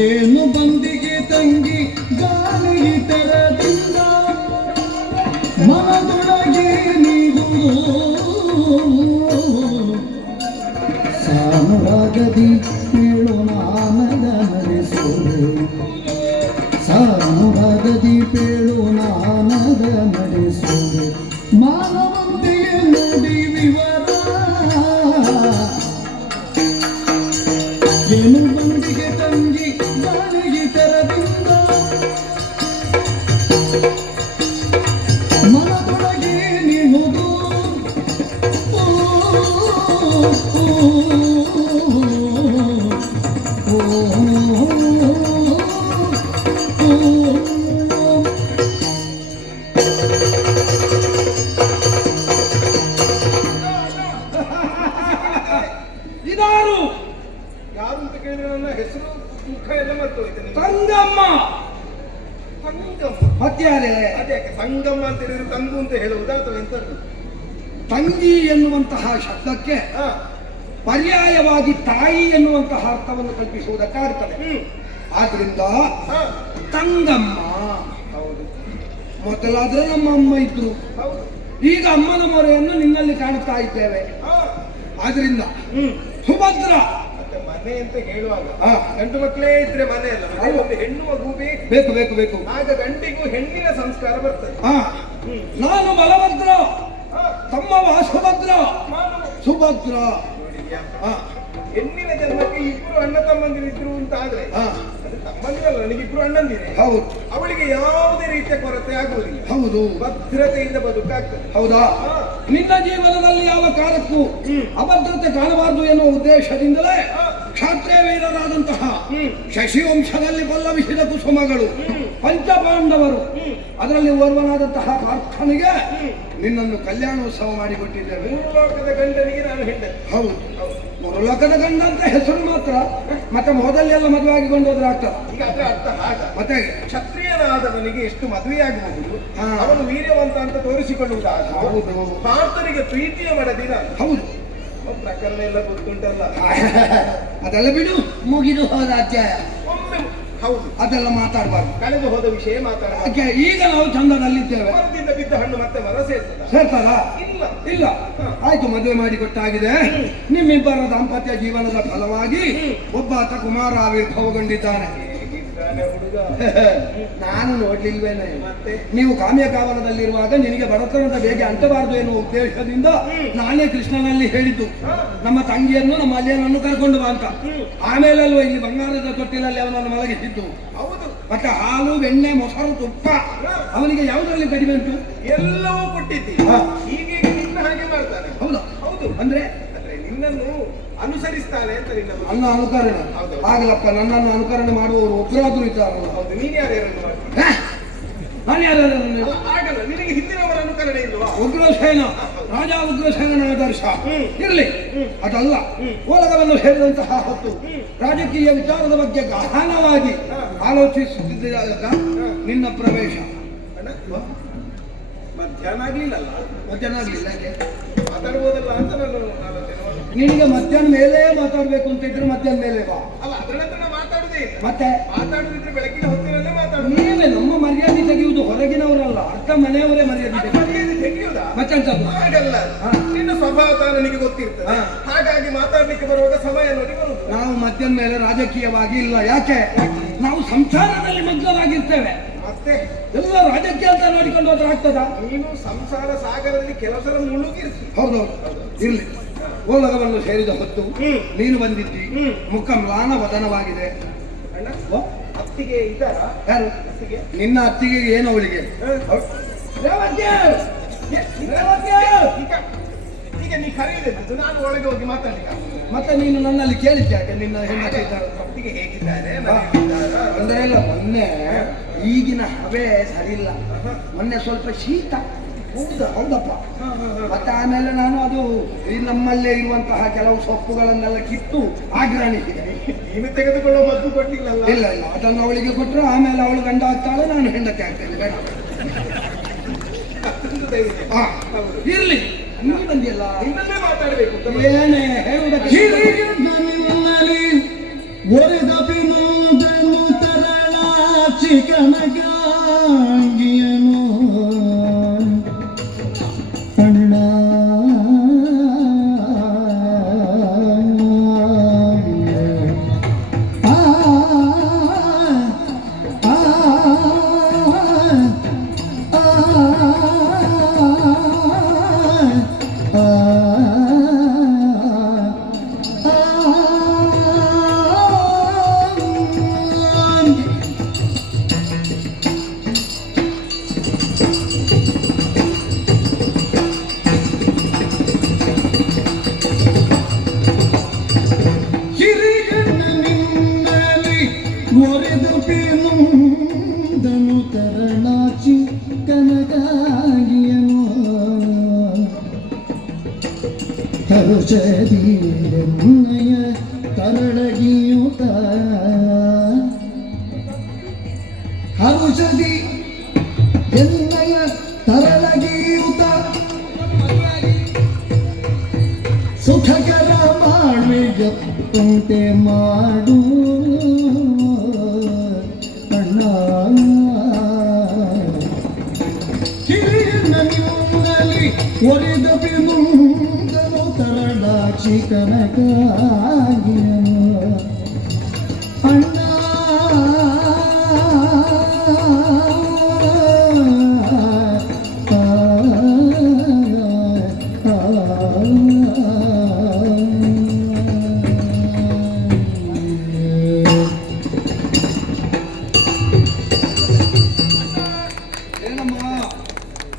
ಏನು ಬಂದಿಗೆ ತಂಗಿ ಗಾಳಿ ತೆರದಿಂದ ಮನದೊಳಗೆ ನೀವು ಸಾನುರಾಗದಿ ಹೇಳು ನಾನದ ನಡೆಸೋರೆ, ಸಾನುರಾಗದಿ ಪೇಳು ನಾನದ ನಡೆಸೋರೆ, ಮಾನವಂತೆಯೇ ನೋಡಿ ವಿವರ ಏನು ಬಂದಿಗೆ ತಂಗಿ ಗಾಳಿಗೆ ತೆರದಿಂದ ಮನದೊಳಗೆ ನೀವುದು ಇದಾರು ಯಾರು ಅಂತ ಕೇಳಿದ್ರೆ ನನ್ನ ಹೆಸರು ಮುಖ ಎಲ್ಲ ಮರ್ತು ಹೋಯ್ತು. ತಂಗಮ್ಮ. ಸಂಗಮ್ಮ ಮತ್ಯಾರೆ? ಅದ್ಯಾಕೆ ಸಂಗಮ್ಮ ಅಂತ ಹೇಳಿದ್ರೆ ತಂಗು ಅಂತ ಹೇಳುವುದಾ ಅಥವಾ ಎಂತದ್ದು? ತಂಗಿ ಎನ್ನುವಂತಹ ಶಬ್ದಕ್ಕೆ ಪರ್ಯಾಯವಾಗಿ ತಾಯಿ ಎನ್ನುವಂತಹ ಅರ್ಥವನ್ನು ಕಲ್ಪಿಸುವುದಕ್ಕಾಗ್ತದೆ. ಆದ್ರಿಂದ ತಂಗಮ್ಮ. ಹೌದು ಮೊದಲಾದ್ರೆ ನಮ್ಮ ಅಮ್ಮ ಇದ್ರು, ಹೌದು. ಈಗ ಅಮ್ಮನ ಮೊರೆಯನ್ನು ನಿನ್ನಲ್ಲಿ ಕಾಣುತ್ತಾ ಇದ್ದೇವೆ. ಆದ್ರಿಂದ ಸುಭದ್ರ ಮತ್ತೆ ಮನೆ ಅಂತ ಹೇಳುವಾಗ ಹಾ. ಗಂಡು ಮಕ್ಕಳೇ ಇದ್ರೆ ಮನೆ ಅಲ್ಲ, ಮನೆಯಲ್ಲಿ ಒಂದು ಹೆಣ್ಣು ಮಗು ಬೇಕು. ಬೇಕು ಬೇಕು ಬೇಕು. ಆಗ ಗಂಡಿಗೂ ಹೆಣ್ಣಿನ ಸಂಸ್ಕಾರ ಬರ್ತದೆ. ನಾನು ಬಲಭದ್ರ, ತಮ್ಮವ ಸುಭದ್ರ. ನಾನು ಸುಭದ್ರ. ನೋಡಿದ್ಯಾ, ಹಾ. ಹೆಣ್ಣಿನ ಜನ್ಮಕ್ಕೆ ಇಬ್ರು ಅಣ್ಣ ತಮ್ಮಂದಿರಿದ್ರು ಅಂತ ಆದ್ರೆ ಹಾ. ಅದು ತಮ್ಮಂದಿರಲ್ಲ, ನನಗಿಬ್ರು ಅಣ್ಣಂದಿರೆ. ಹೌದು ಅವಳಿಗೆ ಯಾವುದೇ ರೀತಿಯ ಕೊರತೆ ಆಗುವುದಿಲ್ಲ, ಹೌದು. ಭದ್ರತೆಯಿಂದ ಬದುಕಾಗ್ತದೆ. ಹೌದಾ? ನಿನ್ನ ಜೀವನದಲ್ಲಿ ಯಾವ ಕಾಲಕ್ಕೂ ಅಭದ್ರತೆ ಕಾಣಬಾರದು ಎನ್ನುವ ಉದ್ದೇಶದಿಂದಲೇ ಕ್ಷಾತ್ರಿಯ ವೀರರಾದಂತಹ ಶಶಿವಂಶದಲ್ಲಿ ಪಲ್ಲವಿಸಿದ ಕುಸುಮಗಳು ಪಂಚಪಾಂಡವರು, ಅದರಲ್ಲಿ ಓರ್ವನಾದಂತಹ ಪಾರ್ಥನಿಗೆ ನಿನ್ನನ್ನು ಕಲ್ಯಾಣೋತ್ಸವ ಮಾಡಿಕೊಟ್ಟಿದ್ದೇವೆ. ಮೂರು ಲೋಕದ ಗಂಡನಿಗೆ ನಾನು ಹೆಂಡತಿ. ಹೌದು, ಮೂರು ಲೋಕದ ಗಂಡ ಅಂತ ಹೆಸರು ಮಾತ್ರ, ಮತ್ತೆ ಮೊದಲೆಲ್ಲ ಮದುವೆ ಆಗಿಕೊಂಡು ಹೋದ್ರೆ ಆಗ್ತದ. ಈಗ ಅದರ ಅರ್ಥ ಹಾಗ. ಮತ್ತೆ ಕ್ಷತ್ರಿಯನಾದವನಿಗೆ ಎಷ್ಟು ಮದುವೆಯಾಗಬಹುದು, ಹಾ. ಅವನು ವೀರ್ಯವಂತ ಅಂತ ತೋರಿಸಿಕೊಳ್ಳುವುದಾದ. ಹೌದು ಪಾರ್ಥನಿಗೆ ಪ್ರೀತಿಯ ಮಡದಿನ ಹೌದು. ಪ್ರಕರಣ ಎಲ್ಲ ಗೊತ್ತುಂಟಲ್ಲ. ಅದೆಲ್ಲ ಬಿಡು, ಮುಗಿದು ಹೋದ ಅಧ್ಯಾಯ. ಒಮ್ಮೆ ಹೌದು, ಅದೆಲ್ಲ ಮಾತಾಡಬಾರ್ದು. ಕಳೆದು ಹೋದ ವಿಷಯ ಮಾತಾಡ. ಈಗ ನಾವು ಚಂದದಲ್ಲಿದ್ದೇವೆ. ಮರದಿಂದ ಬಿದ್ದ ಹಣ್ಣು ಮತ್ತೆ ಮರ ಸೇರ್ತದ? ಸೇರ್ತಾರ? ಇಲ್ಲ ಇಲ್ಲ. ಆಯ್ತು, ಮದುವೆ ಮಾಡಿಕೊಟ್ಟಾಗಿದೆ. ನಿಮ್ಮಿಬ್ಬರ ದಾಂಪತ್ಯ ಜೀವನದ ಫಲವಾಗಿ ಒಬ್ಬಾತ ಕುಮಾರ ಆವಿರ್ಭಾವಗೊಂಡಿದ್ದಾನೆ. ಹೇಗಿದ್ದಾನೆ ಹುಡುಗ? ನಾನು ನೋಡ್ಲಿಲ್ವೇನೆ. ಮತ್ತೆ ನೀವು ಕಾಮ್ಯ ಕಾವನದಲ್ಲಿರುವಾಗ ನಿನಗೆ ಬಡತನದ ಬೇಗೆ ಅಂಟಬಾರದು ಎನ್ನುವ ಉದ್ದೇಶದಿಂದ ನಾನೇ ಕೃಷ್ಣನಲ್ಲಿ ಹೇಳಿದ್ದು ನಮ್ಮ ತಂಗಿಯನ್ನು ನಮ್ಮ ಅಲ್ಲಿಯನನ್ನು ಕರ್ಕೊಂಡು ಬಾ ಅಂತ. ಆಮೇಲೆ ಅಲ್ವಾ ಇಲ್ಲಿ ಬಂಗಾರದ ತೊಟ್ಟಿಲಲ್ಲಿ ಅವನನ್ನು ಮಲಗಿಸಿದ್ದು. ಹೌದು. ಮತ್ತೆ ಹಾಲು, ಬೆಣ್ಣೆ, ಮೊಸರು, ತುಪ್ಪ ಅವನಿಗೆ ಯಾವುದರಲ್ಲಿ ಕಡಿಮೆ ಉಂಟು? ಎಲ್ಲವೂ ಕೊಟ್ಟಿದ್ದಿ. ಹೀಗೆ ನಿನ್ನ ಹಾಗೆ ಮಾಡ್ತಾನೆ. ಹೌದಾ? ಹೌದು. ಅಂದ್ರೆ ನಿನ್ನನ್ನು ಅನುಸರಿಸ್ತಾನೆ ಅಂತ ನಿನ್ನ ನನ್ನ ಅನುಕರಣೆ ಆಗಲಪ್ಪ. ನನ್ನನ್ನು ಅನುಕರಣೆ ಮಾಡುವವರು ಒಬ್ಬರಾದ್ರೂ ಇದ್ದಾರಲ್ಲ. ಹೌದು. ನೀನು ಯಾರ್ಯಾರನ್ನು ಮಾಡ್ತೀನಿ? ನಾನು ಯಾರು? ಆಗಲ್ಲ, ನಿನಗೆ ಹಿಂದಿನವರ ಅನುಕರಣೆ ಇಲ್ವಾ? ಉಗ್ರಸೇನ ರಾಜ ಉಗ್ರಸೇನನ ಆದರ್ಶ ಇರಲಿ, ಅದಲ್ಲ. ಓಲಗವನ್ನು ಸೇರಿದಂತಹ ಹೊತ್ತು ರಾಜಕೀಯ ವಿಚಾರದ ಬಗ್ಗೆ ಗಹನವಾಗಿ ಆಲೋಚಿಸುತ್ತಿದ್ದಾಗ ನಿನ್ನ ಪ್ರವೇಶ. ಮಧ್ಯಾಹ್ನ ಆಗ್ಲಿಲ್ಲಲ್ಲ, ಮಧ್ಯಾಹ್ನ ಆಗ್ಲಿಲ್ಲ. ಮಾತಾಡ್ಬೋದಲ್ಲ ಅಂತ ನಾನು ನಿನಗೆ ಮಧ್ಯಾಹ್ನ ಮೇಲೆ ಮಾತಾಡ್ಬೇಕು ಅಂತ ಇದ್ರೆ ಮಧ್ಯಾಹ್ನ ಮೇಲೆ ಬಾ. ಅಲ್ಲ, ಅದರ ನಂತರ ಮಾತಾಡುದೇ ಇಲ್ಲ. ಮತ್ತೆ ಮಾತಾಡುದಿದ್ರೆ ಬೆಳಗಿನ ಹೊತ್ತಿನಲ್ಲೇ ಮಾತಾಡುದು. ನೀವೇ ನಮ್ಮ ಮರ್ಯಾದೆ ತೆಗೆಯುವುದು ಹೊರಗಿನವರಲ್ಲ, ಅರ್ಧ ಮನೆಯವರೇ ಮರ್ಯಾದೆ ತೆಗೆಯುವುದಾ? ಮತ್ತೆಂತದ್ದು? ಹಾಗಲ್ಲ, ನಿನ್ನ ಸ್ವಭಾವ ನನಗೆ ಗೊತ್ತಿರ್ತದೆ. ಹಾಗಾಗಿ ಮಾತಾಡ್ಲಿಕ್ಕೆ ಬರುವಾಗ ಸಮಯ ನೋಡಿ ಬರುದು. ನಾವು ಮಧ್ಯಾಹ್ನ ಮೇಲೆ ರಾಜಕೀಯವಾಗಿ ಇಲ್ಲ. ಯಾಕೆ? ನಾವು ಸಂಸಾರದಲ್ಲಿ ಮಗ್ನವಾಗಿರ್ತೇವೆ. ಮತ್ತೆ ಎಲ್ಲ ರಾಜಕೀಯ ಅಂತ ನೋಡಿಕೊಂಡು ಹೋದ್ರೆ ಆಗ್ತದ? ನೀನು ಸಂಸಾರ ಸಾಗರದಲ್ಲಿ ಕೆಲವು ಸಲ ಮುಳುಗಿರ್ತಿ. ಹೌದೌದು, ಇರ್ಲಿ. ಓಲಗವನ್ನು ಸೇರಿದ ಹೊತ್ತು ನೀನು ಬಂದಿದ್ದಿ, ಮುಖ ಮ್ಲಾನ ವದನವಾಗಿದೆ. ಅಣ್ಣ, ಅತ್ತಿಗೆ ಇದ್ದಾರ? ಯಾರು? ಅತ್ತಿಗೆ? ನಿನ್ನ ಅತ್ತಿಗೆ ಏನು ಅವಳಿಗೆ? ಈಗ ನೀ ಕರೆಯಲಿದ್ದು ನಾನು ಒಳಗೆ ಹೋಗಿ ಮಾತಾಡ್ಲಿಕ್ಕೆ ಮತ್ತೆ ನೀನು ನನ್ನಲ್ಲಿ ಕೇಳಿದ್ದೆ ಯಾಕೆ ನಿನ್ನ ಹೆಂಡತಿ ಇದ್ದಾರೆ? ಅತ್ತಿಗೆ ಹೇಗಿದ್ದಾರೆ? ಅಂದ್ರೆ ಇಲ್ಲ, ಮೊನ್ನೆ ಈಗಿನ ಹವೆ ಸರಿ ಇಲ್ಲ, ಮೊನ್ನೆ ಸ್ವಲ್ಪ ಶೀತ. ಹೌದಪ್ಪ. ಮತ್ತೆ ಆಮೇಲೆ ನಾನು ಅದು ಈ ನಮ್ಮಲ್ಲೇ ಇರುವಂತಹ ಕೆಲವು ಸೊಪ್ಪುಗಳನ್ನೆಲ್ಲ ಕಿತ್ತು ಆಗ್ರಾಣಿಸಿದೆ. ನೀನು ತೆಗೆದುಕೊಳ್ಳೋ ಮದ್ದು ಕೊಟ್ಟಿಲ್ಲಲ್ಲ? ಇಲ್ಲ ಇಲ್ಲ, ಅದನ್ನು ಅವಳಿಗೆ ಕೊಟ್ಟರು, ಆಮೇಲೆ ಅವಳು ಗಂಡ ಆಗ್ತಾಳೆ, ನಾನು ಹೆಂಡತಿ ಆಗ್ತೇನೆ. ಬೇಡ, ಇರ್ಲಿ. ನೀ ಬಂದಿಲ್ಲ, ನಿನ್ನಲ್ಲೇ ಮಾತಾಡ್ಬೇಕು. ಏನೇ ಹೇಳುವುದಕ್ಕೆ ಹಿರಿಯದಲ್ಲಿ ಒರೆದ ಬಿನುದನು ತರಳ ಚಿಕನಗಾಗಿಯನು ಅಣ್ಣ ಒರೆದ ಪೇನುದನು ತರಣಾಚಿ ಕನಗಾಗಿಯನು ಹರುಷದಿ ಎನ್ನಯ ತರಳಗಿಯುತ ಹರುಷದಿ ಎನ್ನಯ ತರಳಗಿಯುತ ಸುಖಕರ ಮಾಡುವಂತೆ ಮಾಡು ಅಣ್ಣ. ಹಿರಿಯನ ನಿಮ್ಮಲ್ಲಿ ಒರೆದ ಬಿಂದನು ತರಳ ಚಿಕನಗಾಗಿಯನು ಅಣ್ಣ.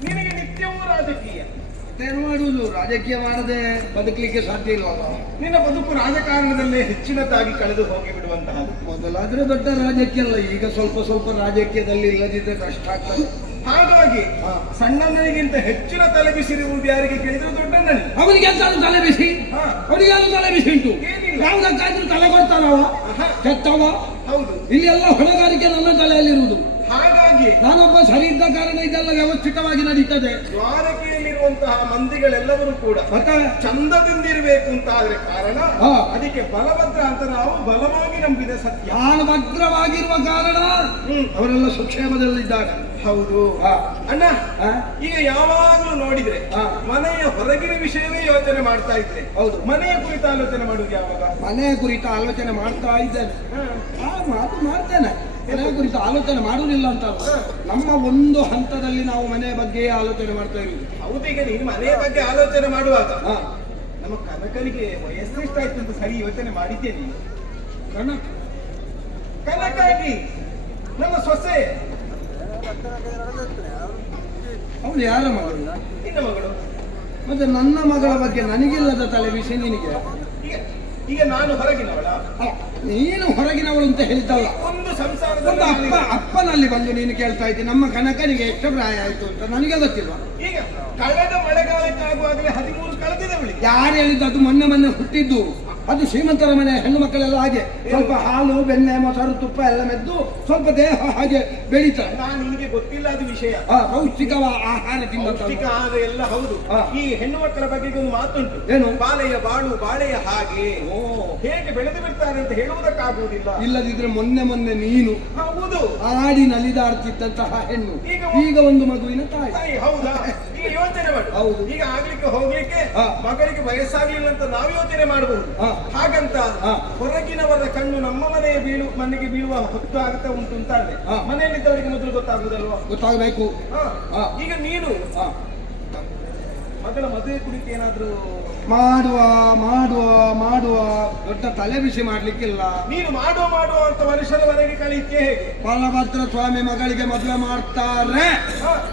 ನಿನಗೆ ನಿತ್ಯವೂ ರಾಜಕೀಯ. ಏನು ಮಾಡುವುದು? ರಾಜಕೀಯ ಮಾಡದೆ ಬದುಕಲಿಕ್ಕೆ ಸಾಧ್ಯ ಇಲ್ಲವಲ್ಲ. ನಿನ್ನ ಬದುಕು ರಾಜಕಾರಣದಲ್ಲೇ ಹೆಚ್ಚಿನದಾಗಿ ಕಳೆದು ಹೋಗಿ ಬಿಡುವಂತಹ. ಮೊದಲಾದ್ರೆ ದೊಡ್ಡ ರಾಜಕೀಯ ಅಲ್ಲ, ಈಗ ಸ್ವಲ್ಪ ಸ್ವಲ್ಪ ರಾಜಕೀಯದಲ್ಲಿ ಇಲ್ಲದಿದ್ದರೆ ಕಷ್ಟ ಆಗ್ತದೆ. ಹಾಗಾಗಿ ಸಣ್ಣಣ್ಣನಿಗಿಂತ ಹೆಚ್ಚಿನ ತಲೆ ಬಿಸಿರುವುದು ಯಾರಿಗೆ ಕೇಳಿದ್ರು ದೊಡ್ಡಣ್ಣನಿಗೆ. ಅವನಿಗೆ ಎಂತಾದ್ರೂ ತಲೆ ಬಿಸಿ? ಅವನಿಗೆ ಯಾರು ತಲೆ ಬಿಸಿ ಉಂಟು? ಏನಿಲ್ಲ. ಯಾವುದಕ್ಕಾದ್ರೂ ತಲೆ ಕೊಡ್ತಾನವ ಕೆತ್ತವ? ಹೌದು. ಇಲ್ಲಿ ಎಲ್ಲ ಹೊಣೆಗಾರಿಕೆ ನನ್ನ ತಲೆಯಲ್ಲಿರುವುದು. ಹಾಗಾಗಿ ನಾನೊಬ್ಬ ಸರಿ ಇದ್ದ ಕಾರಣ ಇದೆಲ್ಲ ವ್ಯವಸ್ಥಿತವಾಗಿ ನಡೀತದೆ. ದ್ವಾರಕೆಯಲ್ಲಿರುವಂತಹ ಮಂದಿಗಳೆಲ್ಲರೂ ಕೂಡ ಮತ್ತೆ ಚಂದದಿಂದಿರಬೇಕು ಅಂತ ಆದ್ರೆ ಕಾರಣ ಹಾ. ಅದಕ್ಕೆ ಬಲಭದ್ರ ಅಂತ ನಾವು ಬಲವಾಗಿ ನಂಬಿದ ಸತ್ಯ. ನಾನು ಭದ್ರವಾಗಿರುವ ಕಾರಣ ಅವರೆಲ್ಲ ಸುಕ್ಷೇಮದಲ್ಲಿದ್ದಾರೆ. ಹೌದು ಅಣ್ಣ. ಈಗ ಯಾವಾಗಲೂ ನೋಡಿದ್ರೆ ಮನೆಯ ಹೊರಗಿನ ವಿಷಯವೇ ಯೋಚನೆ ಮಾಡ್ತಾ ಇದ್ರೆ ಹೌದು, ಮನೆಯ ಕುರಿತ ಆಲೋಚನೆ ಮಾಡುದು ಯಾವಾಗ? ಮನೆಯ ಕುರಿತ ಆಲೋಚನೆ ಮಾಡ್ತಾ ಇದ್ದೇನೆ. ಮಾತು ಮಾಡ್ತೇನೆ, ಮನೆಯ ಕುರಿತು ಆಲೋಚನೆ ಮಾಡುವುದಿಲ್ಲ ಅಂತ ಅಲ್ಲ. ನಮ್ಮ ಒಂದು ಹಂತದಲ್ಲಿ ನಾವು ಮನೆಯ ಬಗ್ಗೆ ಆಲೋಚನೆ ಮಾಡ್ತಾ ಇರುವುದು. ಹೌದು. ಈಗ ನೀನು ಮನೆಯ ಬಗ್ಗೆ ಆಲೋಚನೆ ಮಾಡುವಾಗ ನಮ್ಮ ಕನಕನಿಗೆ ವಯಸ್ಸು ಎಷ್ಟಾಯ್ತು ಅಂತ ಸರಿ ಯೋಚನೆ ಮಾಡಿದ್ದೇನೆ. ಕನಕಾಗಿ ನನ್ನ ಸೊಸೆ ಅವಳು ಯಾರ ಮಗಳು? ನಿನ್ನ ಮಗಳು. ಮತ್ತೆ ನನ್ನ ಮಗಳ ಬಗ್ಗೆ ನನಗಿಲ್ಲದ ತಲೆ ಬಿಸಿ ನಿನಗೆ? ಈಗ ಈಗ ನಾನು ಹೊರಗಿನವಳ, ಅಲ್ಲ, ನೀನು ಹೊರಗಿನವಳು ಅಂತ ಹೇಳ್ತಲ್ಲ. ಒಂದು ಒಂದು ಸಂಸಾರದಲ್ಲಿ ಅಪ್ಪನಲ್ಲಿ ಬಂದು ನೀನು ಕೇಳ್ತಾ ಇದ್ದೀನಿ ನಮ್ಮ ಕನಕನಿಗೆ ಎಷ್ಟು ಪ್ರಾಯ ಆಯ್ತು ಅಂತ ನನಗೆ ಗೊತ್ತಿಲ್ವಾ? ಈಗ ಕಳೆದ ಮಳೆಗಾಲಕ್ಕಾಗುವಾಗಲೇ 13 ಕಳೆದಿದೆ ಅವಳಿಗೆ. ಯಾರು ಹೇಳಿದ್ದು? ಅದು ಮೊನ್ನೆ ಹುಟ್ಟಿದ್ದು. ಅದು ಶ್ರೀಮಂತರ ಮನೆ ಹೆಣ್ಣು ಮಕ್ಕಳೆಲ್ಲ ಹಾಗೆ ಸ್ವಲ್ಪ ಹಾಲು ಬೆಣ್ಣೆ ಮೊಸರು ತುಪ್ಪ ಎಲ್ಲ ಮೆದ್ದು ಸ್ವಲ್ಪ ದೇಹ ಹಾಗೆ ಬೆಳೀತಾರೆ. ನಾನು ನಿನಗೆ ಗೊತ್ತಿಲ್ಲ ಅದು ವಿಷಯ. ಪೌಷ್ಟಿಕ ಆಹಾರ ಪೌಷ್ಟಿಕ ಆಹಾರ ಎಲ್ಲ ಹೌದು. ಈ ಹೆಣ್ಣು ಮಕ್ಕಳ ಬಗ್ಗೆ ಒಂದು ಮಾತುಂಟು, ಏನು? ಬಾಳೆಯ ಬಾಳು ಬಾಳೆಯ ಹಾಗೆ. ಹೇಗೆ ಬೆಳೆದು ಬಿಡ್ತಾರೆ ಅಂತ ಹೇಳುವುದಕ್ಕಾಗುವುದಿಲ್ಲ. ಇಲ್ಲದಿದ್ರೆ ಮೊನ್ನೆ ನೀನು ಹೌದು ಆಡಿ ನಲಿದಾಡ್ತಿದ್ದಂತಹ ಹೆಣ್ಣು ಈಗ ಒಂದು ಮಗುವಿನ ತಾಯಿ. ಹೌದಾ? ಈಗ ಯೋಚನೆ ಮಾಡು. ಹೌದು. ಈಗ ಆಗ್ಲಿಕ್ಕೆ ಹೋಗ್ಲಿಕ್ಕೆ ಮಗಳಿಗೆ ವಯಸ್ಸಾಗ್ಲಿಲ್ಲ ಅಂತ ನಾವು ಯೋಚನೆ ಮಾಡಬಹುದು. ಹಾಗಂತ ಹೊರಗಿನವರ ಕಣ್ಣು ನಮ್ಮ ಮನೆಗೆ ಬೀಳುವ ಹೊತ್ತು ಆಗ್ತಾ ಉಂಟು ಅಂತಾದ್ರೆ ಮನೆಯಲ್ಲಿದ್ದವರಿಗೆ ಮೊದಲು ಗೊತ್ತಾಗುದಲ್ವಾ? ಗೊತ್ತಾಗಬೇಕು. ಈಗ ನೀನು ಮಗಳ ಮದುವೆ ಕುರಿತು ಏನಾದ್ರೂ ಮಾಡುವ ದೊಡ್ಡ ತಲೆ ಬಿಸಿ ಮಾಡ್ಲಿಕ್ಕಿಲ್ಲ. ನೀನು ಮಾಡುವ ಅಂತ ವರ್ಷದವರೆಗೆ ಕಳೀತೆ ಹೇಗೆ? ಬಲಭದ್ರ ಸ್ವಾಮಿ ಮಗಳಿಗೆ ಮದುವೆ ಮಾಡ್ತಾರೆ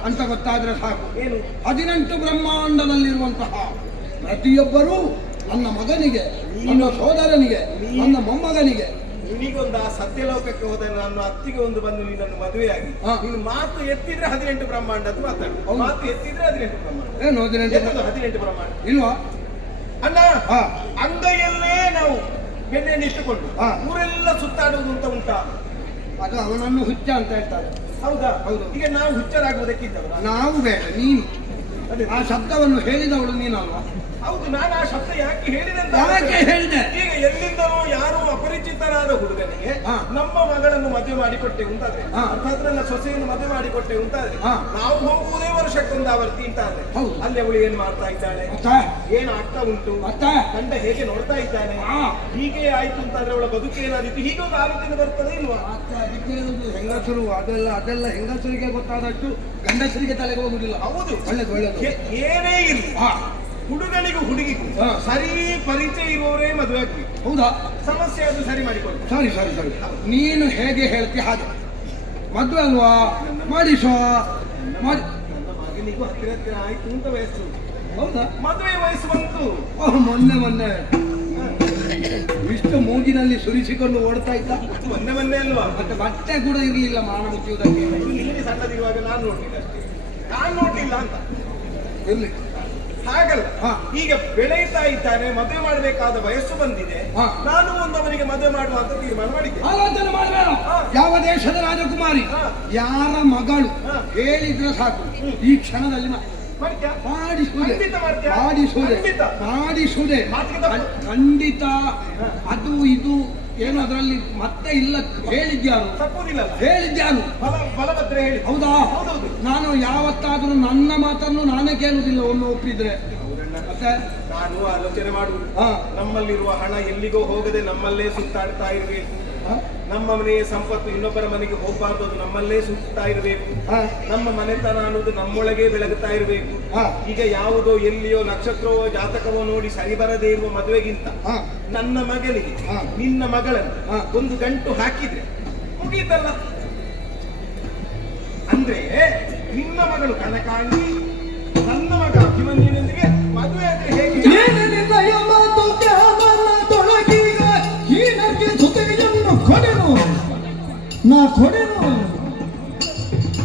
ಅಂತ ಗೊತ್ತಾದ್ರೆ ಸಾಕು. ಏನು? 18 ಬ್ರಹ್ಮಾಂಡದಲ್ಲಿರುವಂತಹ ಪ್ರತಿಯೊಬ್ಬರೂ ನನ್ನ ಮಗನಿಗೆ, ನನ್ನ ಸೋದರನಿಗೆ, ನನ್ನ ಮೊಮ್ಮಗನಿಗೆ. ನಿನಗೊಂದು ಆ ಸತ್ಯಲೋಕಕ್ಕೆ ಹೋದ ನನ್ನ ಅತ್ತಿಗೆ ಒಂದು ಬಂದು ನೀನನ್ನು ಮದುವೆಯಾಗಿ ನೀನು ಮಾತು ಎತ್ತಿದ್ರೆ 18 ಬ್ರಹ್ಮಾಂಡ ಅಂತ ಮಾತಾಡು. ಮಾತು ಎತ್ತಿದ್ರೆ 18 ಬ್ರಹ್ಮಾಂಡ. ಏನು 18 ಬ್ರಹ್ಮಾಂಡ ಇಲ್ವಾ? ಅಣ್ಣ, ಅಂಗೈಯಲ್ಲೇ ನಾವು ಬೆಣ್ಣೆಯನ್ನು ಇಟ್ಟುಕೊಂಡು ಊರೆಲ್ಲ ಸುತ್ತಾಡುವುದು ಅಂತ ಉಂಟಾ? ಅದು ಅವನನ್ನು ಹುಚ್ಚ ಅಂತ ಹೇಳ್ತಾರೆ. ಹೌದಾ? ಹೌದು. ಈಗ ನಾವು ಹುಚ್ಚರಾಗುವುದಕ್ಕಿದ್ದವರ? ನಾವು ಬೇಡ, ನೀನು ಆ ಶಬ್ದವನ್ನು ಹೇಳಿದವಳು ನೀನಲ್ವಾ? ಹೌದು. ನಾನು ಆ ಶಬ್ದ ಯಾಕೆ ಹೇಳಿದೆ ಅಂತ ಹೇಳಿದೆ? ಈಗ ಎಲ್ಲಿಂದಲೂ ಯಾರು ಅಪರಿಚಿತರಾದ ಹುಡುಗನಿಗೆ ನಮ್ಮ ಮಗಳನ್ನು ಮದುವೆ ಮಾಡಿಕೊಟ್ಟೆ ಉಂಟಾದ್ರೆ, ಅರ್ಥಾತ್ ನನ್ನ ಸೊಸೆಯನ್ನು ಮದುವೆ ಮಾಡಿಕೊಟ್ಟೆ ಉಂಟಾದ್ರೆ, ನಾವು ಹೋಗುವುದೇ ವರ್ಷಕ್ಕೊಂದು ಆವರ್ತಿ ಅಂತಾದ್ರೆ ಅಲ್ಲಿ ಅವಳು ಏನ್ ಮಾಡ್ತಾ ಇದ್ದಾಳೆ, ಏನ್ ಆಗ್ತಾ ಉಂಟು, ಗಂಡ ಹೇಗೆ ನೋಡ್ತಾ ಇದ್ದಾನೆ, ಹೀಗೆ ಆಯ್ತು ಅಂತಾದ್ರೆ ಅವಳ ಬದುಕು ಏನಾದಿತ್ತು, ಹೀಗೊಂದು ಆಲೋಚನೆ ಬರ್ತದೆ ಇಲ್ವಾ? ಹೆಂಗಸರು ಅದೆಲ್ಲ ಹೆಂಗಸರಿಗೆ ಗೊತ್ತಾದಷ್ಟು ಗಂಡಸರಿಗೆ ತಲೆಗೆ ಹೋಗುದಿಲ್ಲ. ಹೌದು. ಒಳ್ಳೇದು. ಏನೇ ಇರಲಿ ಹುಡುಗನಿಗೂ ಹುಡುಗಿಗೂ ಸರಿ ಪರಿಚಯ ಇರುವವರೇ ಮದುವೆ ಆಗ್ಬೇಕು. ಹೌದಾ? ಸಮಸ್ಯೆ ಅದು ಸರಿ ಮಾಡಿಕೊಳ್ಳಿ. ಸರಿ. ನೀನು ಹೇಗೆ ಹೇಳ್ತಿ ಹಾಗೆ ಮದುವೆ ಅಲ್ವಾ ಮಾಡಿಸುವ. ನನ್ನ ಮಗನಿಗೂ ಹತ್ತಿರ ಆಯ್ತು ಅಂತ ವಯಸ್ಸು. ಹೌದಾ? ಮದುವೆ ವಯಸ್ಸು ಬಂತು. ಮೊನ್ನೆ ಇಷ್ಟು ಮೂಗಿನಲ್ಲಿ ಸುರಿಸಿಕೊಂಡು ಓಡ್ತಾ ಇದ್ದ. ಮೊನ್ನೆ ಅಲ್ವಾ? ಮತ್ತೆ ಬಟ್ಟೆ ಕೂಡ ಇರ್ಲಿಲ್ಲ ಮಾನ ಮುಚ್ಚುವುದಕ್ಕೆ. ಇಲ್ಲಿ ಸಣ್ಣದಿರುವಾಗ ನಾನು ನೋಡ್ಲಿಲ್ಲ ಅಷ್ಟೇ. ನಾನು ನೋಡ್ಲಿಲ್ಲ ಅಂತ ಇರ್ಲಿ. ಹಾಗಲ್ಲ, ಈಗ ಬೆಳೆಯುತ್ತಾ ಇದ್ದಾನೆ, ಮದುವೆ ಮಾಡಬೇಕಾದ ವಯಸ್ಸು ಬಂದಿದೆ. ನಾನು ಒಂದು ಅವನಿಗೆ ಮದುವೆ ಮಾಡುವ ಅಂತ ತೀರ್ಮಾನ ಮಾಡಿದ್ದೆ. ಆಲೋಚನೆ ಮಾಡಬೇಡ. ಯಾವ ದೇಶದ ರಾಜಕುಮಾರಿ ಯಾರ ಮಗಳು ಹೇಳಿದ್ರೆ ಸಾಕು ಈ ಕ್ಷಣದಲ್ಲಿ ಮಾಡಿಸುವುದೇ ಖಂಡಿತ. ಅದು ಇದು ಏನು ಅದರಲ್ಲಿ ಮತ್ತೆ ಇಲ್ಲ. ಹೇಳಿದ್ಯಾರು? ಹೇಳಿದ್ಯಾರು? ಬಲಭದ್ರ ಹೇಳಿ. ಹೌದಾ? ನಾನು ಯಾವತ್ತಾದ್ರೂ ನನ್ನ ಮಾತನ್ನು ನಾನೇ ಕೇಳುವುದಿಲ್ಲ ಒಮ್ಮೆ ಒಪ್ಪಿದ್ರೆ. ಮತ್ತೆ ನಾನು ಆಲೋಚನೆ ಮಾಡುವುದು, ನಮ್ಮಲ್ಲಿರುವ ಹಣ ಎಲ್ಲಿಗೋ ಹೋಗದೆ ನಮ್ಮಲ್ಲೇ ಸುತ್ತಾಡ್ತಾ ಇರಬೇಕು. ನಮ್ಮ ಮನೆಯ ಸಂಪತ್ತು ಇನ್ನೊಬ್ಬರ ಮನೆಗೆ ಹೋಗಬಾರ್ದು, ಅದು ನಮ್ಮಲ್ಲೇ ಸುತ್ತಾ ಇರಬೇಕು. ನಮ್ಮ ಮನೆತನ ಅನ್ನೋದು ನಮ್ಮೊಳಗೆ ಬೆಳಗುತ್ತಾ ಇರಬೇಕು. ಈಗ ಯಾವುದೋ ಎಲ್ಲಿಯೋ ನಕ್ಷತ್ರವೋ ಜಾತಕವೋ ನೋಡಿ ಸರಿ ಬರದೇ ಇರುವ ಮದುವೆಗಿಂತ ನನ್ನ ಮಗನಿಗೆ ನಿನ್ನ ಮಗಳನ್ನು ಒಂದು ಗಂಟು ಹಾಕಿದ್ರೆ ಮುಗೀತಲ್ಲ. ಅಂದ್ರೆ ನಿನ್ನ ಮಗಳು ಕನಕಾಂಗಿ, ನನ್ನ ಮಗ ಅಭಿಮನ್ಯನೊಂದಿಗೆ ಮದುವೆ ಅಂದ್ರೆ ಹೇಗೆ? ಕೊಡೆನು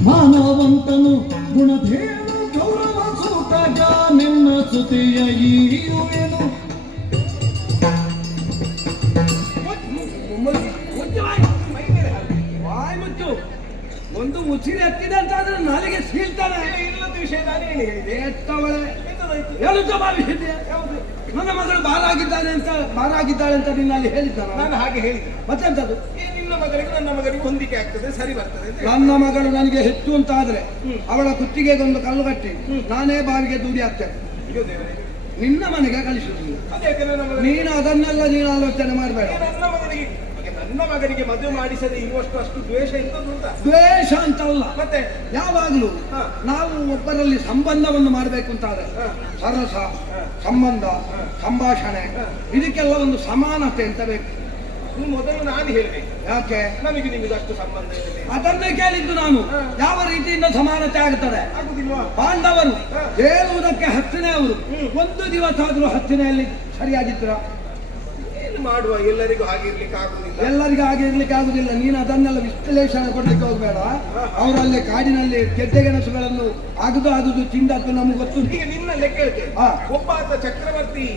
ಮಾನವಂತನು ಗುಣಧೇನು ಗೌರವ ಸೂತಗ ನಿನ್ನ ಸುತಿಯ ಈಯುವೆನು. ಒಂದು ಮುಚ್ಚಿಗೆ ಹತ್ತಿದೆ ಅಂತ ಆದ್ರೆ ನಾಲಿಗೆ ಸೀಳ್ತಾನೆ. ಇಲ್ಲದ ವಿಷಯ ನಾನು ಹೇಳಿ ಹೇಳಿದೆ. ನನ್ನ ಮಗಳು ಬಾರಾಗಿದ್ದಾಳೆ ಅಂತ ನಿನ್ನ ಅಲ್ಲಿ ಹೇಳಿದ್ದಾನೆ. ನಾನು ಹಾಗೆ ಹೇಳಿದ್ದೆ. ಮತ್ತೆಂತದ್ದು? ನಿನ್ನ ಮಗಳಿಗೆ ನನ್ನ ಮಗನಿಗೆ ಹೊಂದಿಕೆ ಆಗ್ತದೆ, ಸರಿ ಬರ್ತದೆ. ನನ್ನ ಮಗಳು ನನಗೆ ಹೆಚ್ಚು ಅಂತ ಆದ್ರೆ ಅವಳ ಕುತ್ತಿಗೆಗೆ ಒಂದು ಕಲ್ಲು ಕಟ್ಟಿ ನಾನೇ ಬಾವಿಗೆ ದೂಡಿ ಹಾಕ್ತೇನೆ. ನಿನ್ನ ಮನೆಗೆ ಕಳಿಸುವುದಿಲ್ಲ. ನೀನು ಅದನ್ನೆಲ್ಲ ನೀನು ಆಲೋಚನೆ ಮಾಡಬೇಡ. ನನ್ನ ಮಗನಿಗೆ ಮದುವೆ ಮಾಡಿಸದೆ ಇರುವಷ್ಟು ಅಷ್ಟು ದ್ವೇಷ ಇರ್ತದುಂಟ? ದ್ವೇಷ ಅಂತಲ್ಲ, ಮತ್ತೆ ಯಾವಾಗಲೂ ನಾವು ಒಬ್ಬರಲ್ಲಿ ಸಂಬಂಧವನ್ನು ಮಾಡಬೇಕು ಅಂತಾದ್ರೆ ಸರಸ ಸಂಬಂಧ ಸಂಭಾಷಣೆ ಇದಕ್ಕೆಲ್ಲ ಒಂದು ಸಮಾನತೆ ಅಂತ ಬೇಕು. ಮೊದಲು ನಾನು ಹೇಳ್ಬೇಕು. ಯಾಕೆ? ನನಗೆ ನಿಮಗೆ ಅಷ್ಟು ಸಂಬಂಧ ಇದೆ. ಅದನ್ನೇ ಕೇಳಿದ್ದು ನಾನು. ಯಾವ ರೀತಿಯಿಂದ ಸಮಾನತೆ ಆಗುತ್ತದೆ? ಪಾಂಡವರು ಹೇಳುವುದಕ್ಕೆ 10ನೇ ಅವರು ಒಂದು ದಿವಸ ಆದ್ರೂ 10ನೆಯಲ್ಲಿ ಸರಿಯಾಗಿದ್ರ? ಮಾಡುವ, ಎಲ್ಲರಿಗೂ ಹಾಗೆ ಇರ್ಲಿಕ್ಕೆ ಆಗುದಿಲ್ಲ. ಎಲ್ಲರಿಗೂ ಹಾಗೆ ಇರ್ಲಿಕ್ಕೆ ಆಗುದಿಲ್ಲ. ನೀನು ಅದನ್ನೆಲ್ಲ ವಿಶ್ಲೇಷಣೆ ಕೊಡ್ಲಿಕ್ಕೆ ಹೋಗ್ಬೇಡ. ಅವರಲ್ಲಿ ಕಾಡಿನಲ್ಲಿ ಗೆಡ್ಡೆ ಗೆಣಸುಗಳನ್ನು ಅಗದು ತಿಂದದ್ದು ನಮ್ಗೆ ಗೊತ್ತು. ಈಗ ನಿನ್ನ ಲೆಕ್ಕ ಹೇಳ್ತೇನೆ. ಒಬ್ಬ ಆತ ಚಕ್ರವರ್ತಿ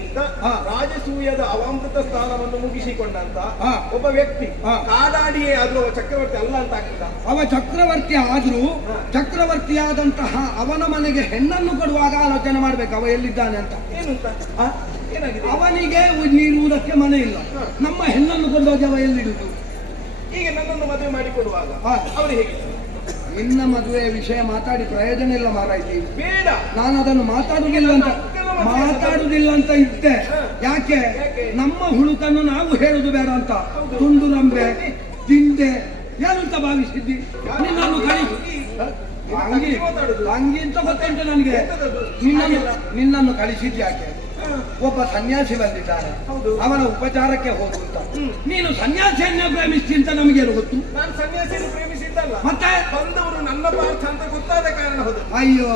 ರಾಜಸೂಯದ ಅವಾಮೃತ ಸ್ಥಾನವನ್ನು ಮುಗಿಸಿಕೊಂಡಂತ ಒಬ್ಬ ವ್ಯಕ್ತಿ ಕಾದಾಡಿಯೇ ಆದ್ರೂ ಅವ ಚಕ್ರವರ್ತಿ ಅಲ್ಲ ಅಂತ ಆಗ್ತದ. ಅವ ಚಕ್ರವರ್ತಿ ಆದ್ರೂ ಚಕ್ರವರ್ತಿಯಾದಂತಹ ಅವನ ಮನೆಗೆ ಹೆಣ್ಣನ್ನು ಕೊಡುವಾಗ ಆಲೋಚನೆ ಮಾಡ್ಬೇಕು ಅವ ಎಲ್ಲಿದ್ದಾನೆ ಅಂತ. ಏನಂತ ಏನಾಗಿದೆ? ಅವನಿಗೆ ನೀರುವುದಕ್ಕೆ ಮನೆ ಇಲ್ಲ, ನಮ್ಮ ಹೆಣ್ಣನ್ನು ಕೊಂಡೋಗಿ ಅವ ಎಲ್ಲಿಡುವುದು? ಈಗ ನನ್ನನ್ನು ಮದುವೆ ಮಾಡಿಕೊಡುವಾಗ ಅವರು ಹೇಗೆ? ನಿನ್ನ ಮದುವೆ ವಿಷಯ ಮಾತಾಡಿ ಪ್ರಯೋಜನ ಇಲ್ಲ ಮಾರಾಯ್ತಿ. ಬೇಡ, ನಾನು ಅದನ್ನು ಮಾತಾಡುವುದಿಲ್ಲ ಅಂತ ಇದ್ದೆ. ಯಾಕೆ? ನಮ್ಮ ಹುಳುಕನ್ನು ನಾವು ಹೇಳುದು ಬೇಡ ಅಂತ. ತುಂಡು ರಂಬೆ ತಿಂದೆ ಏನಂತ ಭಾವಿಸಿದ್ದಿ? ನಿನ್ನನ್ನು ಕಳಿಸಿ ಹಂಗಿ ಅಂತ ಗೊತ್ತುಂಟು ನನಗೆ. ನಿನ್ನನ್ನು ಕಳಿಸಿದ್ ಯಾಕೆ? ಒಬ್ಬ ಸನ್ಯಾಸಿ ಬಂದಿದ್ದಾನೆ, ಅವನ ಉಪಚಾರಕ್ಕೆ ಹೋಗುತ್ತ. ನೀನು ಸನ್ಯಾಸಿಯನ್ನೇ ಪ್ರೇಮಿಸ್ತಿ ಅಂತ ನಮಗೇನು ಗೊತ್ತು? ನಾನು ಸನ್ಯಾಸಿಯನ್ನು ಪ್ರೇಮಿಸಿದ್ದಲ್ಲ, ಮತ್ತೆ ಬಂದವರು ನನ್ನ ಪಾರ್ಥ ಅಂತ ಗೊತ್ತಾದ ಕಾರಣ ಹೋದ. ಅಯ್ಯೋ,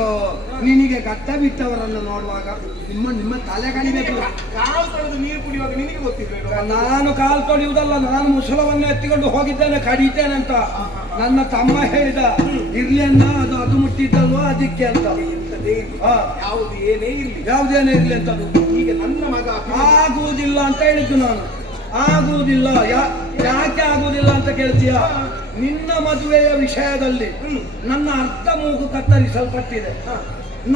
ನಿನಗೆ ಗಟ್ಟ ಬಿಟ್ಟವರನ್ನು ನೋಡುವಾಗ ನಿಮ್ಮ ತಲೆ ಕಡಿಬೇಕು. ಕಾಲು ತೊಳೆದು ನೀರು ಕುಡಿಯುವಾಗ ನಿನಗೆ ಗೊತ್ತಿರ್ಬೇಕು. ನಾನು ಕಾಲು ತೊಳೆಯುವುದಲ್ಲ, ನಾನು ಮುಸಲವನ್ನು ಎತ್ತಿಕೊಂಡು ಹೋಗಿದ್ದೇನೆ ಕಡಿತೇನೆ ಅಂತ. ನನ್ನ ತಮ್ಮ ಹೇಳಿದ, ಇರ್ಲಿ ಅನ್ನ, ಅದು ಮುಟ್ಟಿದ್ದಲ್ವಾ ಅದಕ್ಕೆ ಅಂತ. ಯಾವುದೇನೇ ಇರ್ಲಿ ಅಂತ. ಈಗ ನನ್ನ ಮಗ ಆಗುವುದಿಲ್ಲ ಅಂತ ಹೇಳಿದ್ದು ನಾನು. ಆಗುವುದಿಲ್ಲ. ಯಾಕೆ ಆಗುವುದಿಲ್ಲ ಅಂತ ಕೇಳ್ತೀಯ? ನಿನ್ನ ಮದುವೆಯ ವಿಷಯದಲ್ಲಿ ನನ್ನ ಅರ್ಧ ಮೂಗು ಕತ್ತರಿಸಲ್ಪಟ್ಟಿದೆ.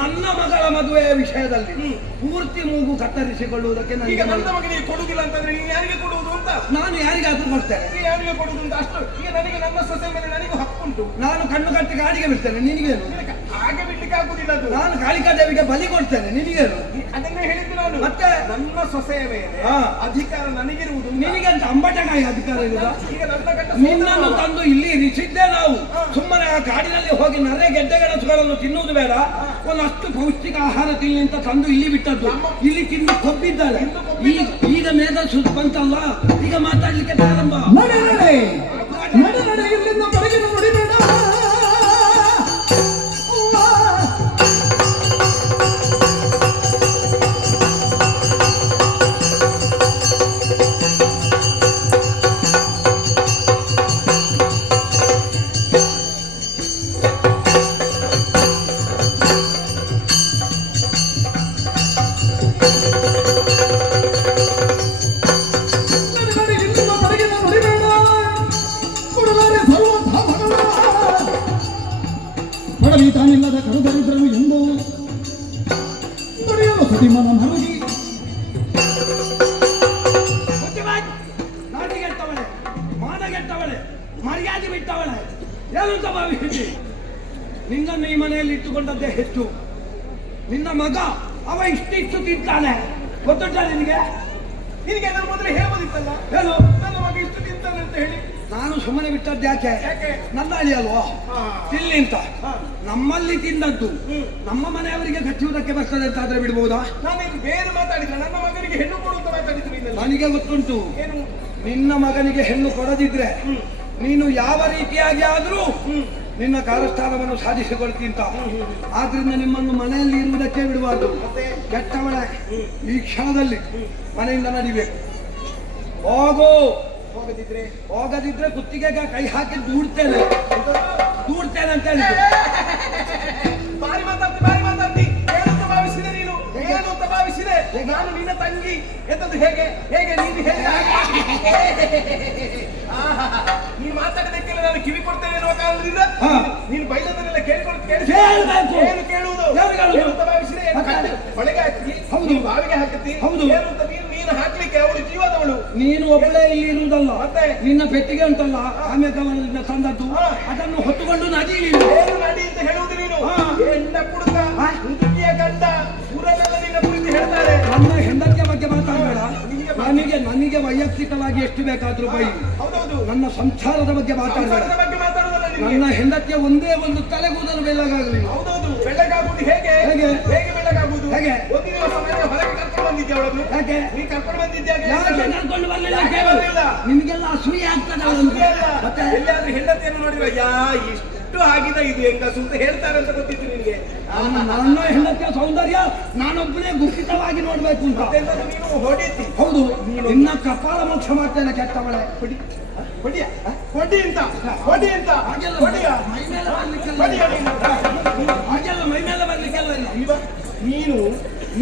ನನ್ನ ಮಗಳ ಮದುವೆಯ ವಿಷಯದಲ್ಲಿ ಪೂರ್ತಿ ಮೂಗು ಕತ್ತರಿಸಿಕೊಳ್ಳುವುದಕ್ಕೆ ನನಗೆ ನನ್ನ ಮಗನಿಗೆ ಕೊಡುವುದಿಲ್ಲ ಅಂತಂದ್ರೆ ನೀನು ಯಾರಿಗೆ ಕೊಡುವುದು ಅಂತ? ನಾನು ಯಾರಿಗಾದ್ರೂ ಕೊಡ್ತೇನೆ. ಯಾರಿಗೆ ಕೊಡುವುದು ಅಂತ ಅಷ್ಟು. ಈಗ ನನಗೆ ನನ್ನ ಸೊಸೆ ಮೇಲೆ ನನಗೂ ಹಕ್ಕುಂಟು. ನಾನು ಕಣ್ಣು ಕಟ್ಟಿ ಕಾಡಿಗೆ ಬಿಡ್ತೇನೆ, ನಿನಗೇನು? ಹಾಗೆ ಬಿಡ್ಲಿಕ್ಕೆ ಆಗುದಿಲ್ಲ. ನಾನು ಕಾಳಿಕಾದೇವಿಗೆ ಬಲಿ ಕೊಡ್ತೇನೆ, ನಿನಗೇನು? ಅದನ್ನೇ ಹೇಳಿದ್ದು ನಾನು. ಮತ್ತೆ ನನ್ನ ಸೊಸೆಯ ಮೇಲೆ ಅಧಿಕಾರ ನನಗಿರುವುದು, ನಿನಗೆ ಅಂತ ಅಂಬಟಕಾಯಿ ಅಧಿಕಾರ ಇರುವುದ? ಈಗ ನಿನ್ನನ್ನು ತಂದು ಇಲ್ಲಿ ಇರಿಸಿದ್ದೆ ನಾವು. ಸುಮ್ಮನೆ ಆ ಕಾಡಿನಲ್ಲಿ ಹೋಗಿ ನರೆ ಗೆಡ್ಡೆ ಗೆಣಸುಗಳನ್ನು ತಿನ್ನುವುದು ಬೇಡ, ಒಂದಷ್ಟು ಪೌಷ್ಟಿಕ ಆಹಾರ ತಿನ್ನಿ ಅಂತ ತಂದು ಇಲ್ಲಿ ಬಿಟ್ಟದ್ದು. ಇಲ್ಲಿ ತಿಂದು ಕೊಬ್ಬಿದ್ದಾರೆ. ಈಗ ಮೇಧಸ್ಸು ಬಂತಲ್ಲ, ಈಗ ಮಾತಾಡ್ಲಿಕ್ಕೆ ಪ್ರಾರಂಭ. ಇಲ್ಲಿಂದ ಹೊರಗಿನ ನೋಡಿಬೇಡ. ತಾನಿಲ್ಲದ ಕರುದರಿದ್ರನು ಎಂದು ನುಡಿಯಲು ಸತಿಮನ ಮರಗಿ ನಾಟಿಗೆಟ್ಟವಳೆ, ಮಾನಗೆಟ್ಟವಳೆ, ಮರ್ಯಾದೆ ಬಿಟ್ಟವಳೆ ಏನಂತ ಭಾವಿಸಿದ್ದಿ? ನಿನ್ನನ್ನು ಈ ಮನೆಯಲ್ಲಿ ಇಟ್ಟುಕೊಂಡದ್ದೇ ಹೆಚ್ಚು. ನಿನ್ನ ಮಗ ಅವ ಇಷ್ಟಿಷ್ಟು ತಿಂತಾನೆ, ಗೊತ್ತುಂಟ ನಿನಗೆ? ನಿನಗೆ ಅದರ ಮೊದಲು ಹೇಳ್ಬೋದಿತ್ತಲ್ಲ. ಹೇಳು, ನನ್ನ ಮಗ ಇಷ್ಟು ತಿಂತಾನೆ ಅಂತ ಹೇಳಿ. ನಾನು ಸುಮ್ಮನೆ ಬಿಟ್ಟದ್ದು ಯಾಕೆ? ನನ್ನ ಅಳಿ ಅಲ್ವಾ ತಿಲ್ಲಿ ಅಂತ. ನಮ್ಮಲ್ಲಿ ತಿಂದದ್ದು ನಮ್ಮ ಮನೆಯವರಿಗೆ ಕಚ್ಚುವುದಕ್ಕೆ ಬರ್ತದೆ ಅಂತ ಆದ್ರೆ ಬಿಡ್ಬೋದಾ? ನಾನು ಬೇರೆ ಮಾತಾಡಿದ್ರೆ ನನ್ನ ಮಗನಿಗೆ ಹೆಣ್ಣು ಕೊಡುವಂತ ಮಾತಾಡಿದ್ರೆ ನನಗೆ ಗೊತ್ತುಂಟು. ನಿನ್ನ ಮಗನಿಗೆ ಹೆಣ್ಣು ಕೊಡದಿದ್ರೆ ನೀನು ಯಾವ ರೀತಿಯಾಗಿ ಆದ್ರೂ ನಿನ್ನ ಕಾಲಸ್ಥಾನವನ್ನು ಸಾಧಿಸಿಕೊಳ್ತೀಂತ. ಆದ್ರಿಂದ ನಿಮ್ಮನ್ನು ಮನೆಯಲ್ಲಿ ಇರುವುದಕ್ಕೆ ಬಿಡಬಾರ್ದು. ಕೆಟ್ಟವಳೆ ಈ ಕ್ಷಣದಲ್ಲಿ ಮನೆಯಿಂದ ನಡಿಬೇಕು. ಹೋಗದಿದ್ರೆ ಕುತ್ತಿಗೆಗೆ ಕೈ ಹಾಕಿ ದೂಡ್ತೇನೆ ಅಂತ ಹೇಳಿದ್ರು. ಬಾರಿ ಮಾತಾಡ್ತಿ ಏನಂತ ಭಾವಿಸಿದೆ ನೀನು? ಏನಂತ ಭಾವಿಸಿದೆ? ನಾನು ನಿನ್ನ ತಂಗಿ ಎಂತದ್ದು ಹೇಗೆ ನೀನು ಹೇಗೆ ನೀನು ಮಾತಾಡೋದಕ್ಕೆಲ್ಲ ನಾನು ಕಿವಿ ಕೊಡ್ತೇನೆ ಎನ್ನುವ ಕಾರಣದಿಂದ ನೀನು ಬೈದನ್ನೆಲ್ಲ ಏನು ಕೇಳುವುದು? ಏನಂತ ಭಾವಿಸಿದೆ? ಒಳಗೆ ಹಾಕಿ ಬಾವಿಗೆ ಹಾಕಿ ಏನಂತ ನೀನು ಹಾಕ್ಲಿಕ್ಕೆ ಅವಳು ಜೀವದವಳು. ನೀನು ಒಬ್ಬಳೇ ಇಲ್ಲಿ ಇರುವುದಲ್ಲ, ಮತ್ತೆ ನಿನ್ನ ಪೆಟ್ಟಿಗೆ ಉಂಟಲ್ಲ ಆಮೇಲೆ ತಂದದ್ದು ಅದನ್ನು ಹೊತ್ತುಕೊಂಡು ನದಿ ನಡಿ ಅಂತ ಹೇಳುವುದು ನೀನು. ಹೆಂಡ ಕುಡುಕ ಮುದುಕಿಯ ಗಂಡ ಊರಲ್ಲೆಲ್ಲ ನಿನ್ನ ಕುರಿತು ಹೇಳ್ತಾರೆ. ನನ್ನ ಹೆಂಡತಿಯ ಬಗ್ಗೆ ಮಾತಾಡಬೇಡ. ನನಗೆ ವೈಯಕ್ತಿಕವಾಗಿ ಎಷ್ಟು ಬೇಕಾದ್ರೂ ಬೈ. ನನ್ನ ಸಂಸಾರದ ಬಗ್ಗೆ ಮಾತಾಡಬೇಡ. ನನ್ನ ಹೆಂಡತಿಯ ಒಂದೇ ಒಂದು ತಲೆಗೂದಲು ಬೆಳ್ಳಗಾಗಲಿಲ್ಲ. ಬೆಳ್ಳಗಾಗುವುದು ಹೇಗೆ ಬೆಳ್ಳಗಾಗುವುದು? ಹೇಗೆ ಒಂದು ದಿವಸ ಹೊರಗೆ ಕರ್ಕೊಂಡು ಬಂದಿದ್ದೆ ಅವಳನ್ನು. ಯಾಕೆ ನೀ ಕರ್ಕೊಂಡು ಬಂದಿದ್ದೆ? ಕರ್ಕೊಂಡು ಬರಲಿಲ್ಲ. ನಿಮಗೆಲ್ಲ ಅಸೂಯೆ ಆಗ್ತದೆ. ಮತ್ತೆ ಎಲ್ಲಿಯಾದ್ರೂ ಹೆಂಡತಿಯನ್ನು ನೋಡಿದ್ರೆ ಹುಟ್ಟು ಆಗಿದ ಇದು ಹೆಂಗಸು ಅಂತ ಹೇಳ್ತಾರೆ ಅಂತ ಗೊತ್ತಿತ್ತು ನಿನಗೆ. ನನ್ನ ಹೆಂಡತಿಯ ಸೌಂದರ್ಯ ನಾನೊಬ್ಬನೇ ಗುಪ್ಪಿತವಾಗಿ ನೋಡ್ಬೇಕು ಅಂತ. ಮತ್ತೆಂತದು ನೀನು ಹೊಡಿತಿ? ಹೌದು, ನಿನ್ನ ಕಪಾಳ ಮೋಕ್ಷ ಮಾಡ್ತೇನೆ ಕೆಟ್ಟವಳೆ. ಹೊಡಿ ಹೊಡಿಯ ಹೊಡಿ ಅಂತ ಹೊಡಿ ಅಂತ ಹಾಗೆಲ್ಲ ಹೊಡಿಯ ಮೈ ಮೇಲೆ ಬರ್ಲಿಕ್ಕೆಲ್ಲ ಹೊಡಿಯ ಹಾಗೆಲ್ಲ ಮೈ ಮೇಲೆ ಬರ್ಲಿಕ್ಕೆಲ್ಲ ಇಲ್ಲ.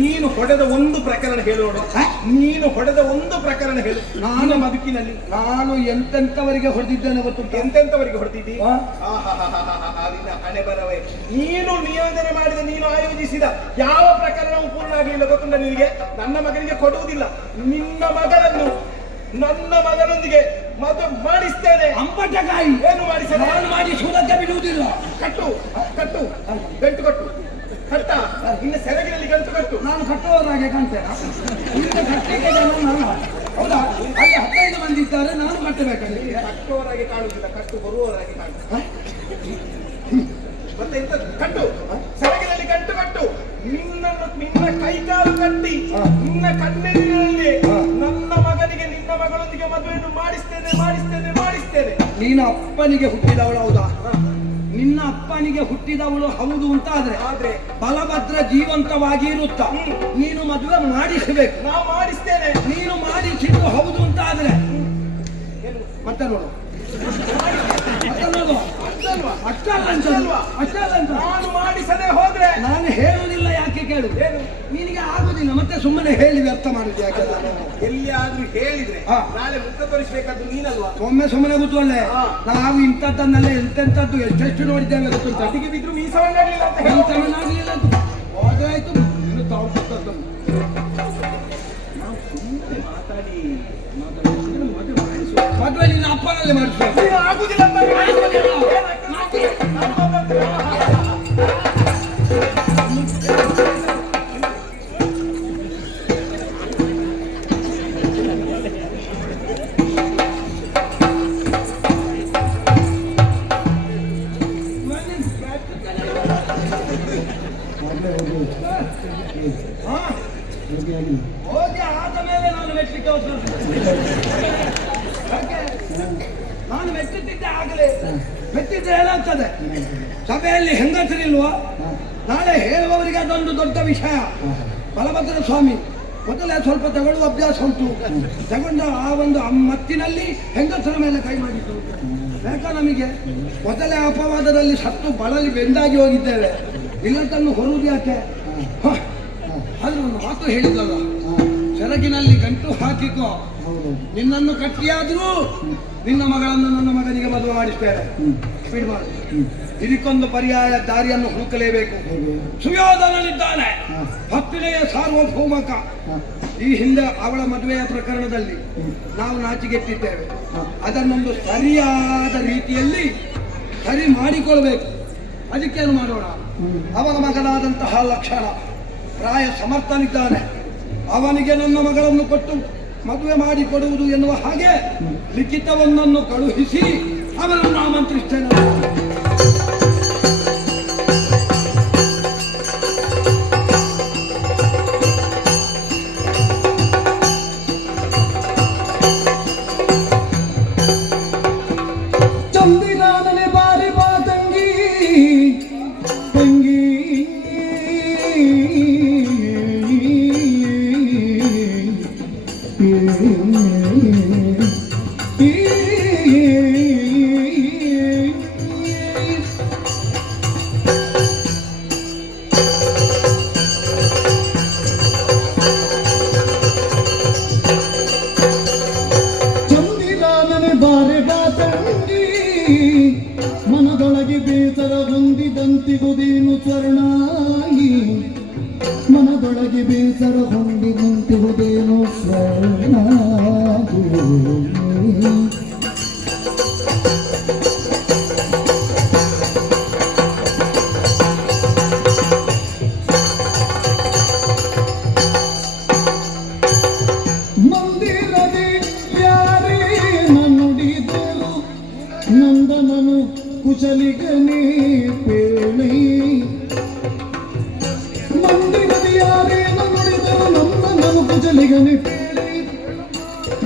ನೀನು ಹೊಡೆದ ಒಂದು ಪ್ರಕರಣ ಹೇಳೋಣ. ನೀನು ಹೊಡೆದ ಒಂದು ಪ್ರಕರಣ ಹೇಳು. ನಾನು ಬದುಕಿನಲ್ಲಿ ನಾನು ಎಂತೆಂತವರಿಗೆ ಹೊಡೆದಿದ್ದೇನೆ ಗೊತ್ತುಂಟು. ಎಂತೆಂತವರಿಗೆ ಹೊಡೆದಿದ್ದಿ? ನಿನ್ನ ಹಣೆ ಬರವೇ. ನೀನು ನಿಯೋಜನೆ ಮಾಡಿದ, ನೀನು ಆಯೋಜಿಸಿದ ಯಾವ ಪ್ರಕರಣವೂ ಪೂರ್ಣ ಆಗಲಿಲ್ಲ ಗೊತ್ತುಂಟ ನಿನಗೆ. ನನ್ನ ಮಗನಿಗೆ ಕೊಡುವುದಿಲ್ಲ. ನಿನ್ನ ಮಗಳನ್ನು ನನ್ನ ಮಗನೊಂದಿಗೆ ಮದುವೆ ಮಾಡಿಸ್ತೇನೆ. ಅಂಬಟಕಾಯಿ ಏನು ಮಾಡಿಸ್ತೇನೆ? ನಾನು ಮಾಡಿ ಸೂರಕ್ಕೆ ಬಿಡುವುದಿಲ್ಲ. ಕಟ್ಟು ಕಟ್ಟು ಗಂಟು ಕಟ್ಟು ಕಟ್ಟ. ಇನ್ನು ಸೆರಗಿನಲ್ಲಿ ಗಂಟು ಕಟ್ಟು. ನಾನು ಕಟ್ಟುವವರಾಗೆ ಕಾಣ್ತೇನೆ. ಈಗ ಕಟ್ಟಲಿಕ್ಕೆ ಜನ ನಾನು. ಹೌದಾ? ಅಲ್ಲಿ 15 ಮಂದಿ ಇದ್ದಾರೆ, ನಾನು ಕಟ್ಟಬೇಕಲ್ಲಿ. ಕಟ್ಟುವವರಾಗಿ ಕಾಣುವುದಿಲ್ಲ, ಕಟ್ಟು ಬರುವವರಾಗಿ ಕಾಣುತ್ತೆ. ಮತ್ತೆ ಎಂತ ಕಟ್ಟು? ಸೆರಗಿನಲ್ಲಿ ಗಂಟು ಕಟ್ಟು. ನಿನ್ನ ಕೈಕಾಲು ಕಟ್ಟಿ ನಿನ್ನ ಕಣ್ಣೆದುರಿನಲ್ಲಿ ನನ್ನ ಮಗನಿಗೆ ನಿನ್ನ ಮಗಳೊಂದಿಗೆ ಮದುವೆಯನ್ನು ಮಾಡಿಸ್ತೇನೆ ಮಾಡಿಸ್ತೇನೆ ಮಾಡಿಸ್ತೇನೆ. ನೀನು ಅಪ್ಪನಿಗೆ ಹುಟ್ಟಿದವಳು ಹೌದಾ? ನಿನ್ನ ಅಪ್ಪನಿಗೆ ಹುಟ್ಟಿದವಳು ಹೌದು ಅಂತ ಆದ್ರೆ ಬಲಭದ್ರ ಜೀವಂತವಾಗಿ ಇರುತ್ತ ನೀನು ಮದುವೆ ಮಾಡಿಸಬೇಕು. ನಾವು ಮಾಡಿಸ್ತೇನೆ. ನೀನು ಮಾಡಿಸಿದ್ದು ಹೌದು ಅಂತ ಆದ್ರೆ ಮತ್ತೆ ನೋಡು, ಮತ್ತೆ ನೋಡು. ಅಷ್ಟಲ್ಲ ಅಂತ ನಾನು ಮಾಡಿಸದೆ ಹೋದ್ರೆ ನಾನು ಹೇಳುವುದಿಲ್ಲ. ಯಾಕೆ ಕೇಳು? ನಿನಗೆ ಆಗುದಿಲ್ಲ, ಮತ್ತೆ ಸುಮ್ಮನೆ ಹೇಳಿ ವ್ಯರ್ಥ ಮಾಡುದು ಯಾಕೆ? ಎಲ್ಲಿಯಾದ್ರೂ ಹೇಳಿದ್ರೆ ನಾಳೆ ಮುಖ ತೋರಿಸ್ಬೇಕಾದ್ದು ನೀನಲ್ವಾ? ಒಮ್ಮೆ ಸುಮ್ಮನೆ ಗೊತ್ತುವಲ್ಲೆ. ನಾವು ಇಂಥದ್ದನ್ನೆಲ್ಲ ಎಂತೆಂಥದ್ದು ಎಷ್ಟೆಷ್ಟು ನೋಡಿದ್ದೇವೆ ಗೊತ್ತುಂಟ. ಅದಿಗೆ ಬಿದ್ರು ಮೀಸವನ್ನಾಗ್ಲಿಲ್ಲ ಅಂತ ಹೇಳಿ ಎಂತವನ್ನಾಗ್ಲಿಲ್ಲ ಹೋದ್ರಾಯ್ತು. ಇನ್ನು ತಾವು ಗೊತ್ತದ್ದನ್ನು ಮದುವೆ ನಿನ್ನ ಅಪ್ಪನಲ್ಲಿ ಮಾಡಿಸ್ಬೇಕು. ಆಗುದಿಲ್ಲ ಅಂತ ಹೋಗಿ ಆದ ಮೇಲೆ ನಾನು ಮೆಟ್ಟಲಿಕ್ಕೆ ನಾನು ಮೆಟ್ಟುತ್ತಿದ್ದೆ ಆಗಲೇ. ಮೆಟ್ಟಿದ್ರೆ ಏನಾಗ್ತದೆ? ಸಭೆಯಲ್ಲಿ ಹೆಂಗಸರಿಲ್ವಾ? ನಾಳೆ ಹೇಳುವವರಿಗೆ ಅದೊಂದು ದೊಡ್ಡ ವಿಷಯ. ಬಲಭದ್ರ ಸ್ವಾಮಿ ಮೊದಲೇ ಸ್ವಲ್ಪ ತಗೊಳ್ಳುವ ಅಭ್ಯಾಸ ಉಂಟು. ತಗೊಂಡ ಆ ಒಂದು ಮತ್ತಿನಲ್ಲಿ ಹೆಂಗಸರ ಮೇಲೆ ಕೈ ಮಾಡಿದ್ದು ಬೇಕಾ ನಮಗೆ? ಮೊದಲೇ ಅಪವಾದದಲ್ಲಿ ಸತ್ತು ಬಳಲಿ ಬೆಂದಾಗಿ ಹೋಗಿದ್ದೇವೆ. ಇಲ್ಲದನ್ನು ಹೊರುವುದು ಯಾಕೆ? ಆದ್ರೆ ಒಂದು ಮಾತು ಹೇಳಿದಲ್ಲ, ಸೆರಗಿನಲ್ಲಿ ಗಂಟು ಹಾಕಿಕೋ, ನಿನ್ನನ್ನು ಕಟ್ಟಿಯಾದ್ರೂ ನಿನ್ನ ಮಗಳನ್ನು ನನ್ನ ಮಗನಿಗೆ ಮದುವೆ ಮಾಡಿಸ್ತೇವೆ. ಬಿಡಬಾರ್ದು. ಇದಕ್ಕೊಂದು ಪರ್ಯಾಯ ದಾರಿಯನ್ನು ಹುಡುಕಲೇಬೇಕು. ಸುಯೋಧನನಿದ್ದಾನೆ, ಹತ್ತಿನೆಯ ಸಾರ್ವಭೌಮಕ. ಈ ಹಿಂದೆ ಅವಳ ಮದುವೆಯ ಪ್ರಕರಣದಲ್ಲಿ ನಾವು ನಾಚಿಗೆಟ್ಟಿದ್ದೇವೆ. ಅದನ್ನೊಂದು ಸರಿಯಾದ ರೀತಿಯಲ್ಲಿ ಸರಿ ಮಾಡಿಕೊಳ್ಬೇಕು. ಅದಕ್ಕೇನು ಮಾಡೋಣ? ಅವನ ಮಗನಾದಂತಹ ಲಕ್ಷಣ ಪ್ರಾಯ ಸಮರ್ಥನಿದ್ದಾನೆ. ಅವನಿಗೆ ನನ್ನ ಮಗಳನ್ನು ಕೊಟ್ಟು ಮದುವೆ ಮಾಡಿಕೊಡುವುದು ಎನ್ನುವ ಹಾಗೆ ಲಿಖಿತವೊಂದನ್ನು ಕಳುಹಿಸಿ ಅವನನ್ನು ಆಮಂತ್ರಿಸ್ತೇನೆ. ಚಂದಿರಾನನೆ ಬಾರಿ ಬಾ ತಂಗಿ ತಂಗಿ ಚಂದಿರಾನನೆ ಬಾರಿ ಬಾ ತಂಗಿ ಮನದೊಳಗೆ ಬೇಸರ ಹೊಂದಿದಂತಿಗುದೇನು ಸ್ವರ್ಣಾಗಿ ಮನದೊಳಗೆ ಬೇಸರ ಹೊಂದಿದಂತಿಗುದೇನು ಸ್ವರ್ಣಾಗಿ ಮಂದಿರದಿ ಯಾರೇ ನುಡಿದರು ನಂದನನು ಕುಶಲಿಗನೇ ಪೇಳಿ ಮಂದಿರದಿ ಯಾರೇ ನುಡಿದರು ನಂದನನು ಕುಶಲಿಗನೇ ಪೇಳಿ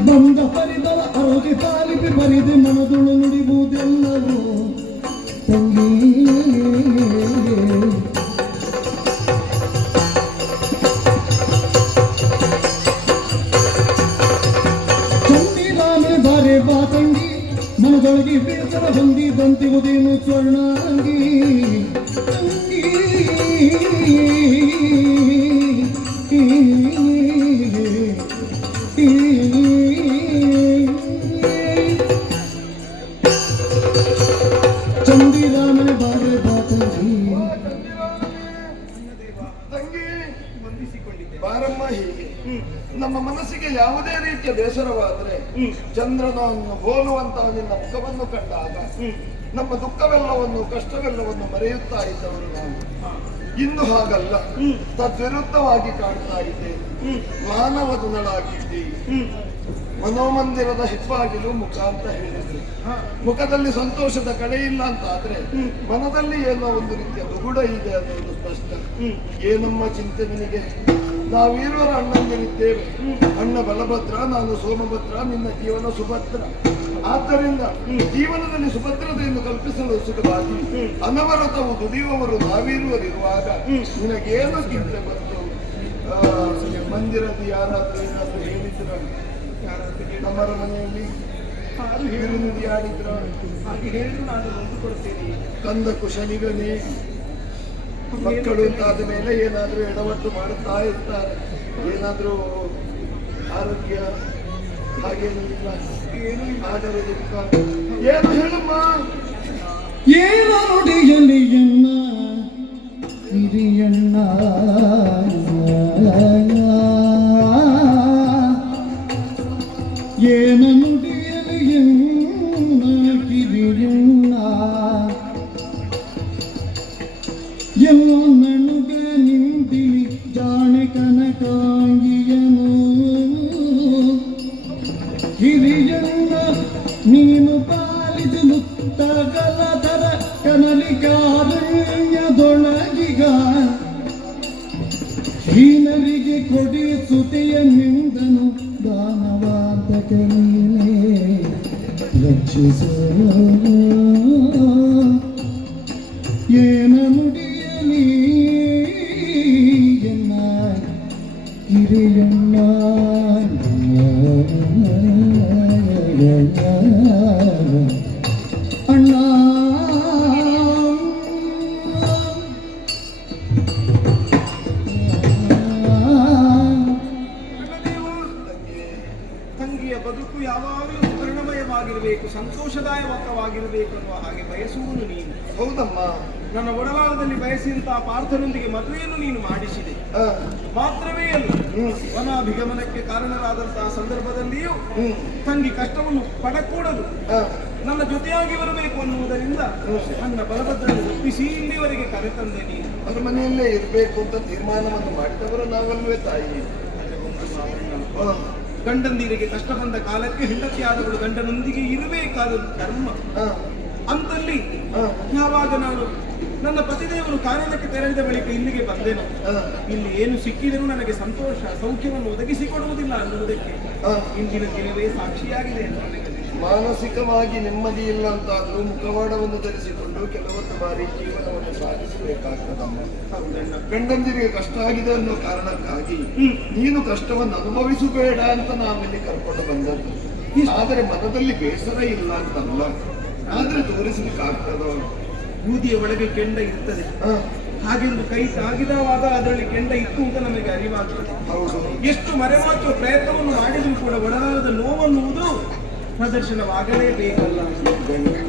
ಬಂದ ಪರಿದರ ಅರೋಗಿ ತಾಲಿಪಿ ಬರಿದೆ ಮನದುಳು ನುಡಿಯುವುದೆಲ್ಲವೂ ತಂಗಿ ಮನದೊಳಗೆ ಬೇಸರ ಹೊಂದಿದಂತಿರುವುದೇನು ಸ್ವರ್ಣಾಂಗಿ ಅಂಗಿ. ಚಂದಿರಾಮನ ಬಾರೆ ಬಾತಂಗಿ ತಂಗಿ ಬಾರಮ್ಮ. ಹೀಗೆ ನಮ್ಮ ಮನಸ್ಸಿಗೆ ಯಾವುದೇ ರೀತಿಯ ಬೇಸರವಾದರೆ ಚಂದ್ರನನ್ನು ಹೋಲುವಂತಹ ನಿನ್ನ ಮುಖವನ್ನು ಕಂಡಾಗ ನಮ್ಮ ದುಃಖವೆಲ್ಲವನ್ನು ಕಷ್ಟವೆಲ್ಲವನ್ನು ಮರೆಯುತ್ತಾ ಇದ್ದವರು ನಾವು. ಇನ್ನು ಹಾಗಲ್ಲ, ತದ್ವಿರುದ್ಧವಾಗಿ ಕಾಣ್ತಾ ಇದ್ದೇವೆ. ಮಾನವ ಗುಣಗಳಾಗಿದ್ದೀವಿ. ಮನೋಮಂದಿರದ ಹೆಬ್ಬಾಗಿಲು ಮುಖ ಅಂತ ಹೇಳಿದ್ರು. ಮುಖದಲ್ಲಿ ಸಂತೋಷದ ಕಡೆ ಇಲ್ಲ ಅಂತ ಆದ್ರೆ ಮನದಲ್ಲಿ ಏನೋ ಒಂದು ರೀತಿಯ ದುಗುಡ ಇದೆ ಅನ್ನೋದು ಸ್ಪಷ್ಟ. ಏನಮ್ಮ ಚಿಂತೆ ನಿನಗೆ? ನಾವೀರುವರ ಅಣ್ಣಂದಿರಿದ್ದೇವೆ. ಅಣ್ಣ ಬಲಭದ್ರ, ನಾನು ಸೋಮಭದ್ರ, ನಿನ್ನ ಜೀವನ ಸುಭದ್ರ. ಆದ್ದರಿಂದ ಜೀವನದಲ್ಲಿ ಸುಭದ್ರತೆಯನ್ನು ಕಲ್ಪಿಸಲು ಸುಖವಾಗಿ ಅನವರತವು ದುಡಿಯುವವರು ನಾವೀರುವರಿರುವಾಗ ನಿನಗೇನು ಚಿಂತೆ ಬಂತು? ಮಂದಿರದ ಯಾರಾದ್ರೂ ಏನಾದ್ರೂ ಹೇಳಿದ್ರ? ನಮ್ಮರ ಮನೆಯಲ್ಲಿ ಹಿರಿನುಡಿ ಆಡಿದ್ರ? ಹಾಗೆ ಹೇಳಿದ್ರು ನಾನು ನೊಂದುಕೊಳ್ತೇನೆ. ಕಂದ ಕುಶಲಿಗನೇ. ಮಕ್ಕಳು ಅಂತಾದ ಮೇಲೆ ಏನಾದ್ರೂ ಎಡವಟ್ಟು ಮಾಡುತ್ತಾ ಇರ್ತಾರೆ. ಏನಾದ್ರೂ ಆರೋಗ್ಯ ಹಾಗೇನು ಇಲ್ಲ, ಏನು ಆದರೆ ದುಃಖ ಏನು ಹೇಳಮ್ಮ? ಏನೋ ನುಡಿಯಲಿ ಎನ್ನ ಹಿರಿಯಣ್ಣ, ಏನ ನುಡಿಯಲಿ ಎನ್ನ ಹಿರಿಯಣ್ಣ, ಎಲ್ಲೋ ನಣುಗ ನಿಂದಿಲಿ ಜಾಣೆ ಕನಕಾಂಗಿಯನು. ಹಿರಿಯಣ್ಣ ನೀನು ಪಾಲಿದು ಮುತ್ತಗಲದರ ಕನಲಿಕಾರಣ್ಯದೊಳಗಿಗ ಹೀನರಿಗೆ ಕೊಡಿಸುತೆಯ ನಿಂದನು ದಾನವಾದಕ ನೀನೇ ರಕ್ಷಿಸು. ಏನ ನುಡಿಯಲಿ ಎನ್ನ ಹಿರಿಯಣ್ಣ, ಅಣ್ಣ. ತಂಗಿಯ ಬದುಕು ಯಾವಾಗಲೂ ಸುವರ್ಣಮಯವಾಗಿರಬೇಕು, ಸಂತೋಷದಾಯಕವಾಗಿರಬೇಕು ಅನ್ನುವ ಹಾಗೆ ಬಯಸುವನು ನೀನು. ಹೌದಮ್ಮ. ನನ್ನ ಒಡಲಾಳದಲ್ಲಿ ಬಯಸಿದಂತಹ ಪಾರ್ಥನೊಂದಿಗೆ ಮದುವೆಯನ್ನು ನೀನು ಮಾಡಿಸಿದೆ. ಮಾತ್ರವೇ ಅಲ್ಲ, ವನಾಭಿಗಮನಕ್ಕೆ ಕಾರಣರಾದಂತಹ ಸಂದರ್ಭದಲ್ಲಿಯೂ ತಂಗಿ ಕಷ್ಟವನ್ನು ಪಡಕೂಡದು, ನನ್ನ ಜೊತೆಯಾಗಿ ಬರಬೇಕು ಅನ್ನುವುದರಿಂದ ನನ್ನ ಬಲಭದ್ರನ್ನು ಒಪ್ಪಿಸಿ ಇಲ್ಲಿವರೆಗೆ ಕರೆತಂದೆ ನೀನು. ಅವ್ರ ಮನೆಯಲ್ಲೇ ಇರಬೇಕು ಅಂತ ತೀರ್ಮಾನವನ್ನು ಮಾಡಿದವರು ನಾವಲ್ವೇ ತಾಯಿ? ಗಂಡಂದಿರಿಗೆ ಕಷ್ಟ ಬಂದ ಕಾಲಕ್ಕೆ ಹೆಂಡತಿಯಾದವಳು ಗಂಡನೊಂದಿಗೆ ಇರಬೇಕಾದ ಧರ್ಮ. ಅಂತಲ್ಲಿ ಯಾವಾಗ ನಾನು ನನ್ನ ಪತಿದೇವರು ಕಾರ್ಯಕ್ಕೆ ತೆರಳಿದ ಬಳಿಕ ಇಲ್ಲಿಗೆ ಬಂದೆನು, ಇಲ್ಲಿ ಏನು ಸಿಕ್ಕಿದರೂ ನನಗೆ ಸಂತೋಷ ಸೌಖ್ಯವನ್ನು ಒದಗಿಸಿಕೊಡುವುದಿಲ್ಲ ಅನ್ನುವುದಕ್ಕೆ ಇಂದಿನ ದಿನವೇ ಸಾಕ್ಷಿಯಾಗಿದೆ. ಮಾನಸಿಕವಾಗಿ ನೆಮ್ಮದಿ ಇಲ್ಲ ಅಂತಾದ್ರೂ ಮುಖವಾಡವನ್ನು ಧರಿಸಿಕೊಂಡು ಕೆಲವೊಂದು ಬಾರಿ ಜೀವನವನ್ನು ಸಾಗಿಸಬೇಕಾಗ್ತದಮ್ಮ. ಗಂಡಂದಿರಿಗೆ ಕಷ್ಟ ಆಗಿದೆ ಅನ್ನೋ ಕಾರಣಕ್ಕಾಗಿ ನೀನು ಕಷ್ಟವನ್ನು ಅನುಭವಿಸಬೇಡ ಅಂತ ನಾವಿಲ್ಲಿ ಕರ್ಕೊಂಡು ಬಂದದ್ದು. ಆದರೆ ಮನದಲ್ಲಿ ಬೇಸರ ಇಲ್ಲ ಅಂತಲ್ಲ, ಆದ್ರೆ ತೋರಿಸಲಿಕ್ಕಾಗ್ತದೋ? ಬೂದಿಯ ಒಳಗೆ ಕೆಂಡ ಇರ್ತದೆ, ಹಾಗೆಂದು ಕೈ ತಾಗಿದವಾಗ ಅದರಲ್ಲಿ ಕೆಂಡ ಇತ್ತು ಅಂತ ನಮಗೆ ಅರಿವಾಗ್ತದೆ. ಹೌದು. ಎಷ್ಟು ಮರೆಮಾಚುವ ಪ್ರಯತ್ನವನ್ನು ಮಾಡಿದರೂ ಕೂಡ ಒಡಲಾರದ ನೋವನ್ನುವುದು ಪ್ರದರ್ಶನವಾಗಲೇಬೇಕಲ್ಲ.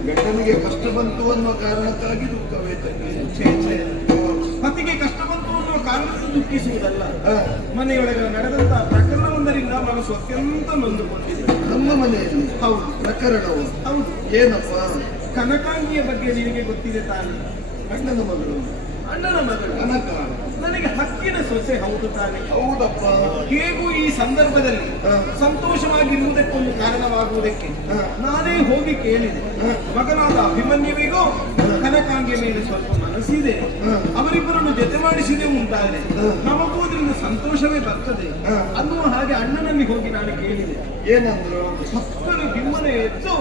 ಗಂಡನಿಗೆ ಕಷ್ಟ ಬಂತು ಅನ್ನೋ ಕಾರಣಕ್ಕಾಗಿ ದುಃಖವೇ ತಂಗಿ. ಪತಿಗೆ ಕಷ್ಟ ಬಂತು ಅನ್ನುವ ಕಾರಣದಿಂದ ದುಃಖಿಸುವುದಲ್ಲ, ಮನೆಯೊಳಗೆ ನಡೆದಂತಹ ಪ್ರಕರಣವೊಂದರಿಂದ ಮನಸ್ಸು ಅತ್ಯಂತ ನೊಂದುಕೊಂಡಿದೆ. ನಮ್ಮ ಮನೆಯಲ್ಲಿ ಹೌದು, ಪ್ರಕರಣವು ಹೌದು. ಏನಪ್ಪ? ಕನಕಾಂಗಿಯ ಬಗ್ಗೆ ನಿನಗೆ ಗೊತ್ತಿದೆ ತಾನೆ? ಅಣ್ಣನ ಮಗಳು. ಅಣ್ಣನ ಮಗಳು ಕನಕ ನನಗೆ ಹಕ್ಕಿನ ಸೊಸೆ. ಹೌದು ತಾನೆ? ಹೌದಪ್ಪ. ಹೇಗೂ ಈ ಸಂದರ್ಭದಲ್ಲಿ ಸಂತೋಷವಾಗಿರುವುದಕ್ಕೊಂದು ಕಾರಣವಾಗುವುದಕ್ಕೆ ನಾನೇ ಹೋಗಿ ಕೇಳಿದೆ. ಮಗನಾದ ಅಭಿಮನ್ಯುವಿಗೂ ಕನಕಾಂಗಿಯ ಮೇಲೆ ಸ್ವಲ್ಪ ಮನಸ್ಸಿದೆ, ಅವರಿಬ್ಬರನ್ನು ಜೊತೆ ಮಾಡಿಸಿದೆ ಉಂಟಾದ್ರೆ ನಮಗೂ ಅದರಿಂದ ಸಂತೋಷವೇ ಬರ್ತದೆ ಅನ್ನುವ ಹಾಗೆ ಅಣ್ಣನಲ್ಲಿ ಹೋಗಿ ನಾನು ಕೇಳಿದೆ. ಏನಂದ್ರು? ಮಕ್ಕಳು ಬಿಮ್ಮನೆ ಎದ್ದು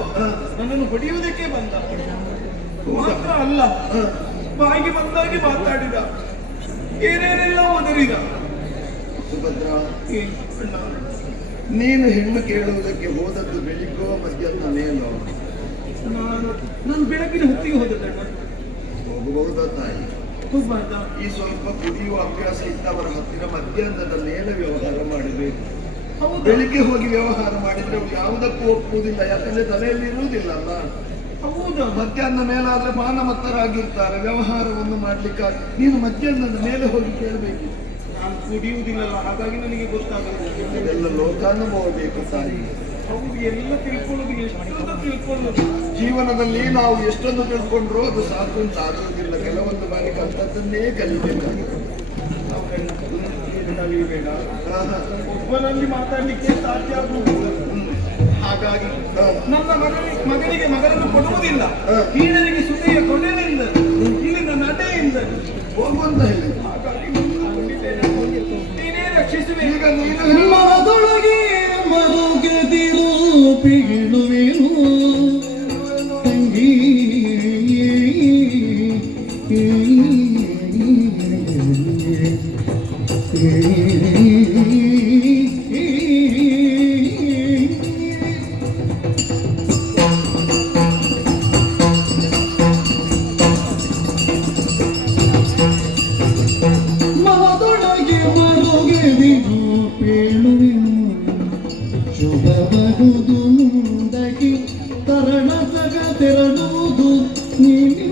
ನನ್ನನ್ನು ಹೊಡೆಯುವುದಕ್ಕೆ ಬಂದ. ಮಾತ್ರ ಅಲ್ಲ, ಬಾಯಿಗೆ ಬಂದಾಗಿ ಮಾತಾಡಿದ, ಏನೇನೆಲ್ಲ ಒದರಿದ. ಸುಭದ್ರ, ನೀನು ಹೆಣ್ಣು ಕೇಳುವುದಕ್ಕೆ ಹೋದದ್ದು ಬೆಳಿಗ್ಗೋ ಮಧ್ಯಾಹ್ನ ಮೇಲೋ? ನಾನು ಬೆಳಗಿನ ಹೊತ್ತಿಗೆ ಹೋದದ್ದಣ್ಣ. ಹೋಗಬಹುದಾ ತಾಯಿ? ಹೋಗ್ಬಾರ್ದಾ? ಈ ಸ್ವಲ್ಪ ಕುಡಿಯುವ ಅಭ್ಯಾಸ ಇದ್ದವರ ಹತ್ತಿರ ಮಧ್ಯಾಹ್ನದ ಮೇಲೆ ವ್ಯವಹಾರ ಮಾಡಬೇಕು. ಹೌದು. ಬೆಳಿಗ್ಗೆ ಹೋಗಿ ವ್ಯವಹಾರ ಮಾಡಿದ್ರೆ ಅವ್ರು ಯಾವುದಕ್ಕೂ ಒಪ್ಪುವುದಿಲ್ಲ, ಯಾಕಂದ್ರೆ ತಲೆಯಲ್ಲಿ ಇರುವುದಿಲ್ಲಲ್ಲ. ಹೌದಾ? ಮಧ್ಯಾಹ್ನ ಮೇಲಾದ್ರೆ ಮಾನಮತ್ತರಾಗಿರ್ತಾರೆ, ವ್ಯವಹಾರವನ್ನು ಮಾಡ್ಲಿಕ್ಕಾಗಿ. ನೀನು ಮಧ್ಯಾಹ್ನದ ಮೇಲೆ ಹೋಗಿ ಕೇಳಬೇಕು. ನಾನು ಕುಡಿಯುವುದಿಲ್ಲಲ್ಲ, ಹಾಗಾಗಿ ನನಗೆ ಗೊತ್ತಾಗಲ್ಲ. ಅದೆಲ್ಲ ಲೋಕಾನುಭವ ಬೇಕು ತಾಯಿ. ಹೌದು, ಎಲ್ಲ ತಿಳ್ಕೊಳ್ಳೋದು ಎಷ್ಟು ತಿಳ್ಕೊಳ್ಳೋದು. ಜೀವನದಲ್ಲಿ ನಾವು ಎಷ್ಟೊಂದು ತಿಳ್ಕೊಂಡ್ರು ಅದು ಸಾಕು ಅಂತ ಆಗುವುದಿಲ್ಲ. ಕೆಲವೊಂದು ಬಾರಿ ಕಲಿತದ್ದನ್ನೇ ಕಲಿಬೇಕಾಗುತ್ತೆ. ಕಲಿಯಬೇಡ, ಒಬ್ಬನಲ್ಲಿ ಮಾತಾಡ್ಲಿಕ್ಕೆ ಸಾಧ್ಯ ಆಗುವುದಿಲ್ಲ. ಹಾಗಾಗಿ ನನ್ನ ಮಗನಿಗೆ ಮಗನನ್ನು ಕೊಡುವುದಿಲ್ಲ. ಹೀನರಿಗೆ ಸುದೆಯ ಕೊನೆಯಿಂದ ಇಲ್ಲಿಂದ ನಡೆಯಿಂದ ಹೋಗುವಂತ ಹೇಳಿ. ಹಾಗಾಗಿ ನೀನೇ ರಕ್ಷಿಸುವೆ. ಈಗ ನೀನು ಮನದೊಳಗೆ ಮರುಗದಿರು ಪಿಗಿಳುವೆನು ತಂಗಿ ಮನದೊಳಗೆ ಮರುಗದಿರು ಪೇಳುವೆನು ಶುಭವಗುದು ಮುಂದಗಿ ತರಣ ಸಗ ತೆರಳುವುದು ನೀನು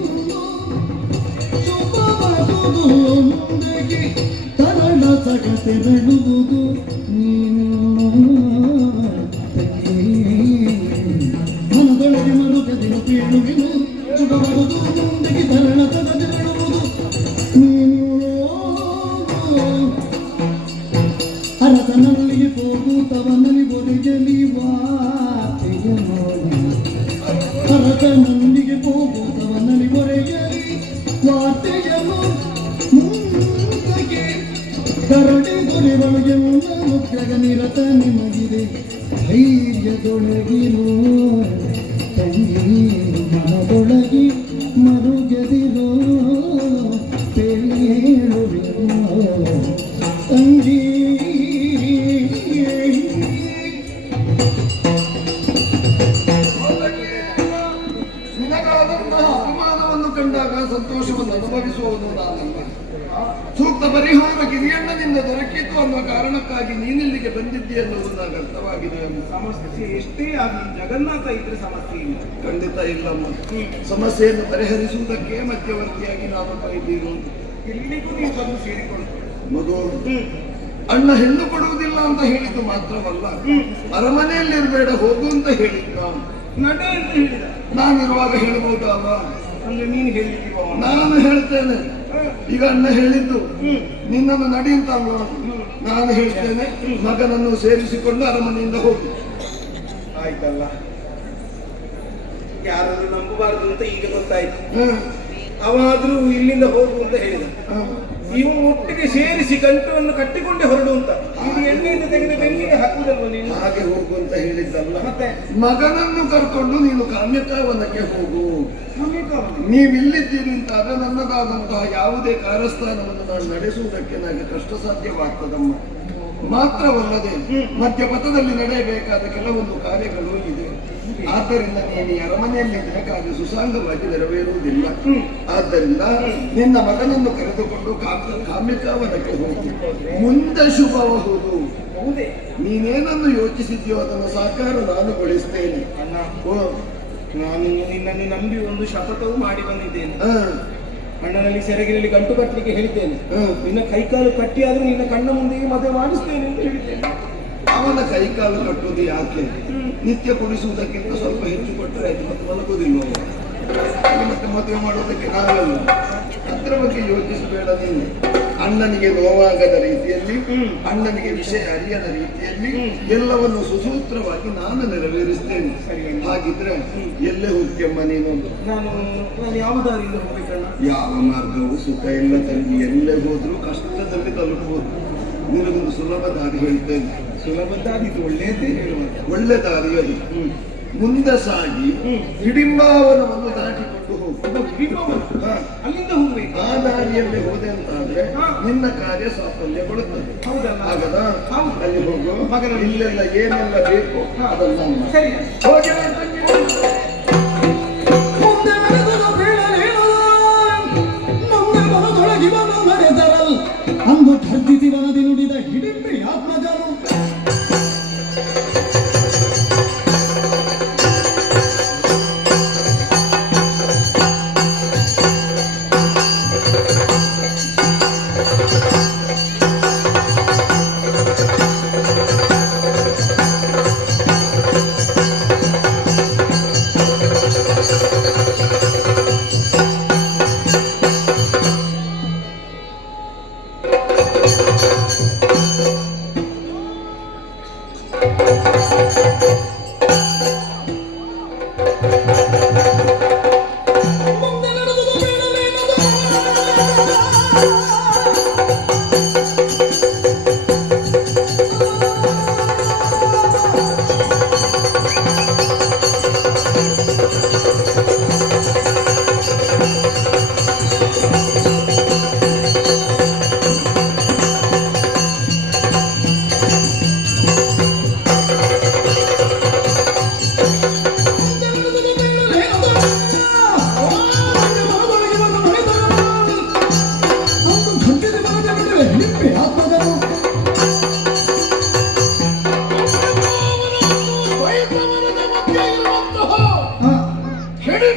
ಶುಭವಗುದು ಮುಂದಗಿ ತರಣ ಸಗ ತೆರಳುವುದು ನೀನು ಮನದೊಳಗೆ ಮರುಗದಿನ ಪೇಳುವೆನು ಶುಭವಗುದು ಮುಂದಗಿ ತರಣ ಸಗ ತೆರಳುವುದು ನೀನು ಅರಸನಲ್ಲಿಗೆ ಹೋಗುತ್ತವನಲ್ಲಿ ಒದಗಲಿ ವಾರ್ತೆಯ ನೋಡಿ ಅರಸನಲ್ಲಿಗೆ ಹೋಗುತ್ತವನಲ್ಲಿ ಒರೆಯಲಿ ವಾರ್ತೆಯನು ಮುಂದಕ್ಕೆ ಕರಡಿ ದೊರೆವಳಿಗೆ ಮುಖಗ ನಿರತ ನಿಮಗಿದೆ ಧೈರ್ಯದೊಳಗಿರೋ ತಂಗಿ ಮನದೊಳಗಿ ಮರುಗದಿರೋ ಪೇಳುವೆನೋ ತಂಗಿ ನಿನಗಾದಂತಹ ಅಪಮಾನವನ್ನು ಕಂಡಾಗ ಸಂತೋಷವನ್ನು ಅನುಭವಿಸುವವನು ನಾನಲ್ಲ. ಸೂಕ್ತ ಪರಿಹಾರ ಕಿರಿಯಣ್ಣನಿಂದ ದೊರಕಿತು ಅನ್ನುವ ಕಾರಣಕ್ಕಾಗಿ ನೀನಿಲ್ಲಿಗೆ ಬಂದಿದ್ದಿ ಎನ್ನುವುದು ನನಗೆ ಅರ್ಥವಾಗಿದೆ. ಸಮಸ್ಯೆ ಎಷ್ಟೇ ಆಗಲಿ ಜಗನ್ನಾಥ ಇದ್ರೆ ಸಮಸ್ಯೆ ಇಲ್ಲ. ಖಂಡಿತ ಇಲ್ಲಮ್ಮ. ಸಮಸ್ಯೆಯನ್ನು ಪರಿಹರಿಸುವುದಕ್ಕೆ ಮಧ್ಯವರ್ತಿಯಾಗಿ ನಾನು ಇದ್ದೀನು. ಎಲ್ಲಿಗೂ ನೀವು ಬಂದು ಸೇರಿಕೊಂಡು ಮಗು, ಅಣ್ಣ ಹೆಣ್ಣು ಕೊಡುವುದಿಲ್ಲ ಅಂತ ಹೇಳಿದ್ದು ಮಾತ್ರವಲ್ಲ, ಅರಮನೆಯಲ್ಲಿರ್ಬೇಡ ಹೋಗು ಅಂತ ಹೇಳಿದ್ದ. ನಡೆ ಅಂತ ಹೇಳಿದ. ನಾನಿರುವಾಗ ಹೇಳ್ಬೋದು ಅಲ್ವಾ? ಅಂದ್ರೆ ನೀನು ಹೇಳಿದ್ದೀವ? ನಾನು ಹೇಳ್ತೇನೆ. ಈಗ ಅಣ್ಣ ಹೇಳಿದ್ದು ನಿನ್ನನ್ನು ನಡಿ ಅಂತ ಅಲ್ವಾ? ನಾನು ಹೇಳ್ತೇನೆ, ಮಗನನ್ನು ಸೇರಿಸಿಕೊಂಡು ಅರಮನೆಯಿಂದ ಹೋಗು. ಆಯ್ತಲ್ಲ, ಯಾರನ್ನು ನಂಬಬಾರದು ಅಂತ ಈಗ ಗೊತ್ತಾಯ್ತು. ಅವಾದ್ರೂ ಇಲ್ಲಿಂದ ಹೋಗು ಅಂತ ಹೇಳಿದ. ಇವ ಒಟ್ಟಿಗೆ ಸೇರಿಸಿ ಗಂಟವನ್ನು ಕಟ್ಟಿಕೊಂಡೇ ಹೊರಡು ಅಂತ. ಇದು ಎಣ್ಣೆಯಿಂದ ತೆಗೆದ ಬೆನ್ನಿಗೆ ಹಾಕುವುದಲ್ವ ನೀನು? ಹಾಗೆ ಹೋಗು ಅಂತ ಹೇಳಿದ್ದಲ್ಲ. ಮತ್ತೆ ಮಗನನ್ನು ಕರ್ಕೊಂಡು ನೀನು ಕಾಮ್ಯಕಾವನಕ್ಕೆ ಹೋಗು. ಕಾಮ್ಯಕಾವನ? ನೀವಿಲ್ಲಿದ್ದೀರಿ ಅಂತಾದ್ರೆ ನನ್ನದಾದಂತಹ ಯಾವುದೇ ಕಾರ್ಯಸ್ಥಾನವನ್ನು ನಾನು ನಡೆಸುವುದಕ್ಕೆ ನನಗೆ ಕಷ್ಟ ಸಾಧ್ಯವಾಗ್ತದಮ್ಮ. ಮಾತ್ರವಲ್ಲದೆ ಮಧ್ಯಪಥದಲ್ಲಿ ನಡೆಯಬೇಕಾದ ಕೆಲವೊಂದು ಕಾರ್ಯಗಳು ಇದೆ. ಆದ್ದರಿಂದ ನೀನು ಈ ಅರಮನೆಯಲ್ಲಿದ್ದರೆ ಕಾರ್ಯ ಸುಸಾಂಗವಾಗಿ ನೆರವೇರುವುದಿಲ್ಲ. ಆದ್ದರಿಂದ ನಿನ್ನ ಮಗನನ್ನು ಕರೆದುಕೊಂಡು ಕಾಮ್ಯಕಾವನಕ್ಕೆ ಹೋಗಿ ಮುಂದೆ ಶುಭಬಹುದು. ಹೌದೇ? ನೀನೇನನ್ನು ಯೋಚಿಸಿದ್ಯೋ ಅದನ್ನು ಸಾಕಾರ ನಾನು ಗೊಳಿಸ್ತೇನೆ. ಅಣ್ಣ, ಓ, ನಾನು ನಿನ್ನನ್ನು ನಂಬಿ ಒಂದು ಶಪಥವು ಮಾಡಿ ಬಂದಿದ್ದೇನೆ. ಆ, ಅಣ್ಣನಲ್ಲಿ ಸೆರಗಿನಲ್ಲಿ ಗಂಟು ಕಟ್ಟಲಿಕ್ಕೆ ಹೇಳಿದ್ದೇನೆ. ನಿನ್ನ ಕೈಕಾಲು ಕಟ್ಟಿ ಆದ್ರೂ ನಿನ್ನ ಕಣ್ಣ ಮುಂದೆಗೆ ಮದುವೆ ಮಾಡಿಸ್ತೇನೆ ಅಂತ ಹೇಳಿದ್ದೇನೆ. ಅವನ ಕೈಕಾಲು ಕಟ್ಟುವುದು ಯಾಕೆ? ನಿತ್ಯ ಕೊಡಿಸುವುದಕ್ಕಿಂತ ಸ್ವಲ್ಪ ಹೆಚ್ಚು ಕೊಟ್ಟರೆ ಆಯ್ತು, ಮತ್ತೆ ಮಲಗುವುದಿಲ್ಲ. ಮತ್ತೆ ಮದುವೆ ಮಾಡುವುದಕ್ಕೆ ನಾವಲ್ಲ. ಅದರ ಬಗ್ಗೆ ಯೋಚಿಸಬೇಡ ನೀನು. ಅಣ್ಣನಿಗೆ ನೋವಾಗದ ರೀತಿಯಲ್ಲಿ, ಅಣ್ಣನಿಗೆ ವಿಷಯ ಅರಿಯದ ರೀತಿಯಲ್ಲಿ ಎಲ್ಲವನ್ನು ಸುಸೂತ್ರವಾಗಿ ನಾನು ನೆರವೇರಿಸ್ತೇನೆ. ಹಾಗಿದ್ರೆ ಎಲ್ಲೇ ಹೋಗ್ಯಮ್ಮ ನೀನು? ನಾನು ಯಾವ ದಾರಿಯಿಂದ ಹೋಗ್ಬೇಕಣ್ಣ? ಯಾವ ಮಾರ್ಗವು ಸುಖ ಇಲ್ಲ ತಂಗಿ. ಎಲ್ಲೇ ಹೋದ್ರೂ ಕಷ್ಟದಲ್ಲಿ ತಲುಪಬಹುದು. ನಿನಗೊಂದು ಸುಲಭ ದಾರಿ ಹೇಳ್ತೇನೆ. ಸುಲಭ ದಾರಿ? ಒಳ್ಳೆಯದೇ ಹೇಳುವಂತ. ಒಳ್ಳೆ ದಾರಿ ಅದು. ಮುಂದೆ ಸಾಗಿ ಹಿಡಿಂಬಾವನವನ್ನು ದಾಟಿಕೊಂಡು ಹೋಗು. ಅಲ್ಲಿಂದ ಹೋಗ್ಬೇಕು. ಆ ದಾರಿಯಲ್ಲಿ ಹೋದೆ ಅಂತಾದ್ರೆ ನಿನ್ನ ಕಾರ್ಯ ಸಾಫಲ್ಯ ಕೊಡುತ್ತದೆ. ಹೌದಲ್ಲ? ಆಗದ? ಹೌದು. ಅಲ್ಲಿ ಹೋಗು. ಮಗನ ಇಲ್ಲೆಲ್ಲ ಏನೆಲ್ಲ ಬೇಕು ಅದನ್ನ ಸರಿ. ಹೋಗಿ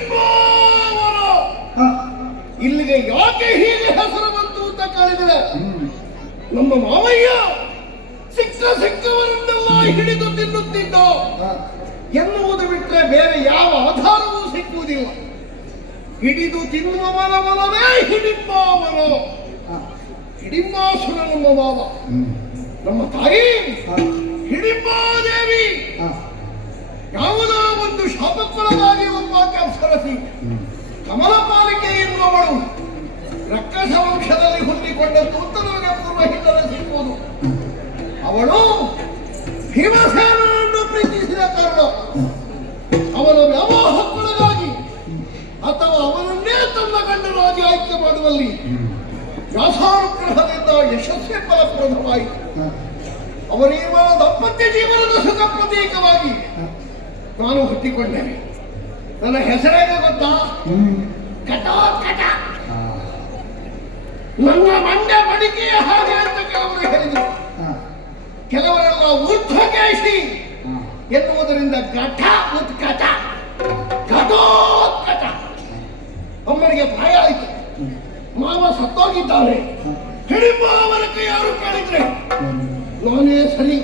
ಹಿಡಿಂಬಾವನ. ಇಲ್ಲಿಗೆ ಯಾಕೆ ಹೀಗೆ ಹೆಸರು ಬಂತು ಅಂತ ಕೇಳಿದರೆ, ನಮ್ಮ ಮಾವಯ್ಯ ಸಿಕ್ಕವರನ್ನೆಲ್ಲ ಹಿಡಿದು ತಿನ್ನುತ್ತಿದ್ದ ಎನ್ನುವುದು ಬಿಟ್ಟರೆ ಬೇರೆ ಯಾವ ಆಧಾರವೂ ಸಿಕ್ಕುವುದಿಲ್ಲ. ಹಿಡಿದು ತಿನ್ನುವವನ ಮನವೇ ಹಿಡಿಂಬಾವನ. ಹಿಡಿಂಬಾಸುರ ನಮ್ಮ ಮಾವ. ನಮ್ಮ ತಾಯಿ ಹಿಡಿಂಬಾದೇವಿ ಯಾವುದೋ ಒಂದು ಶಾಪಕ್ಕೊಳಗಾಗಿ ಒಬ್ಬಾಕೆ ಅಪ್ಸರಸಿ ಕಮಲಪಾಲಿಕೆ ಎನ್ನುವವಳು ರಕ್ಕಸ ವಂಶದಲ್ಲಿ ಹುಟ್ಟಿಕೊಂಡದ್ದು ಅಂತ ನಮಗೆ ಪೂರ್ವ ಹಿನ್ನೆಲೆ ಸಿಕ್ಕುವುದು. ಅವಳು ಭೀಮಸೇನನ್ನು ಪ್ರೀತಿಸಿದ ಕಾರಣ ಅವನ ವ್ಯಾಮೋಹಕ್ಕೊಳಗಾಗಿ ಅಥವಾ ಅವನನ್ನೇ ತನ್ನ ಗಂಡನಾಗಿ ಆಯ್ಕೆ ಮಾಡುವಲ್ಲಿ ವ್ಯಾಸಾನುಗ್ರಹದಿಂದ ಯಶಸ್ವಿ ಫಲಪ್ರದವಾಯಿತು. ಅವರೀವ ದಾಂಪತ್ಯ ಜೀವನದ ಸುಖ ಪ್ರತೀಕವಾಗಿ ನಾನು ಹುಟ್ಟಿಕೊಂಡೇನೆ. ನನ್ನ ಹೆಸರೇನು ಗೊತ್ತಾ? ಕಟ. ನನ್ನ ಮಂಡ್ಯ ಮಡಿಕೆಯ ಹಾಗೆ ಅಂತ ಕೆಲವರು ಹೇಳಿದರು. ಕೆಲವರೆಲ್ಲ ಊರ್ಧ್ವಕೇಶಿ ಎನ್ನುವುದರಿಂದ ಘಟ ಉತ್ಕಟ, ಘಟೋತ್ಕಟ. ಅಮ್ಮನಿಗೆ ಭಯ ಆಯಿತು. ಮಾವ ಸತ್ತೋಗಿದ್ದಾನೆ, ಹಿಡಿಂಬಾವನಕ್ಕೆ ಯಾರು ಕೇಳಿದ್ರೆ ನಾನೇ ಸರಿ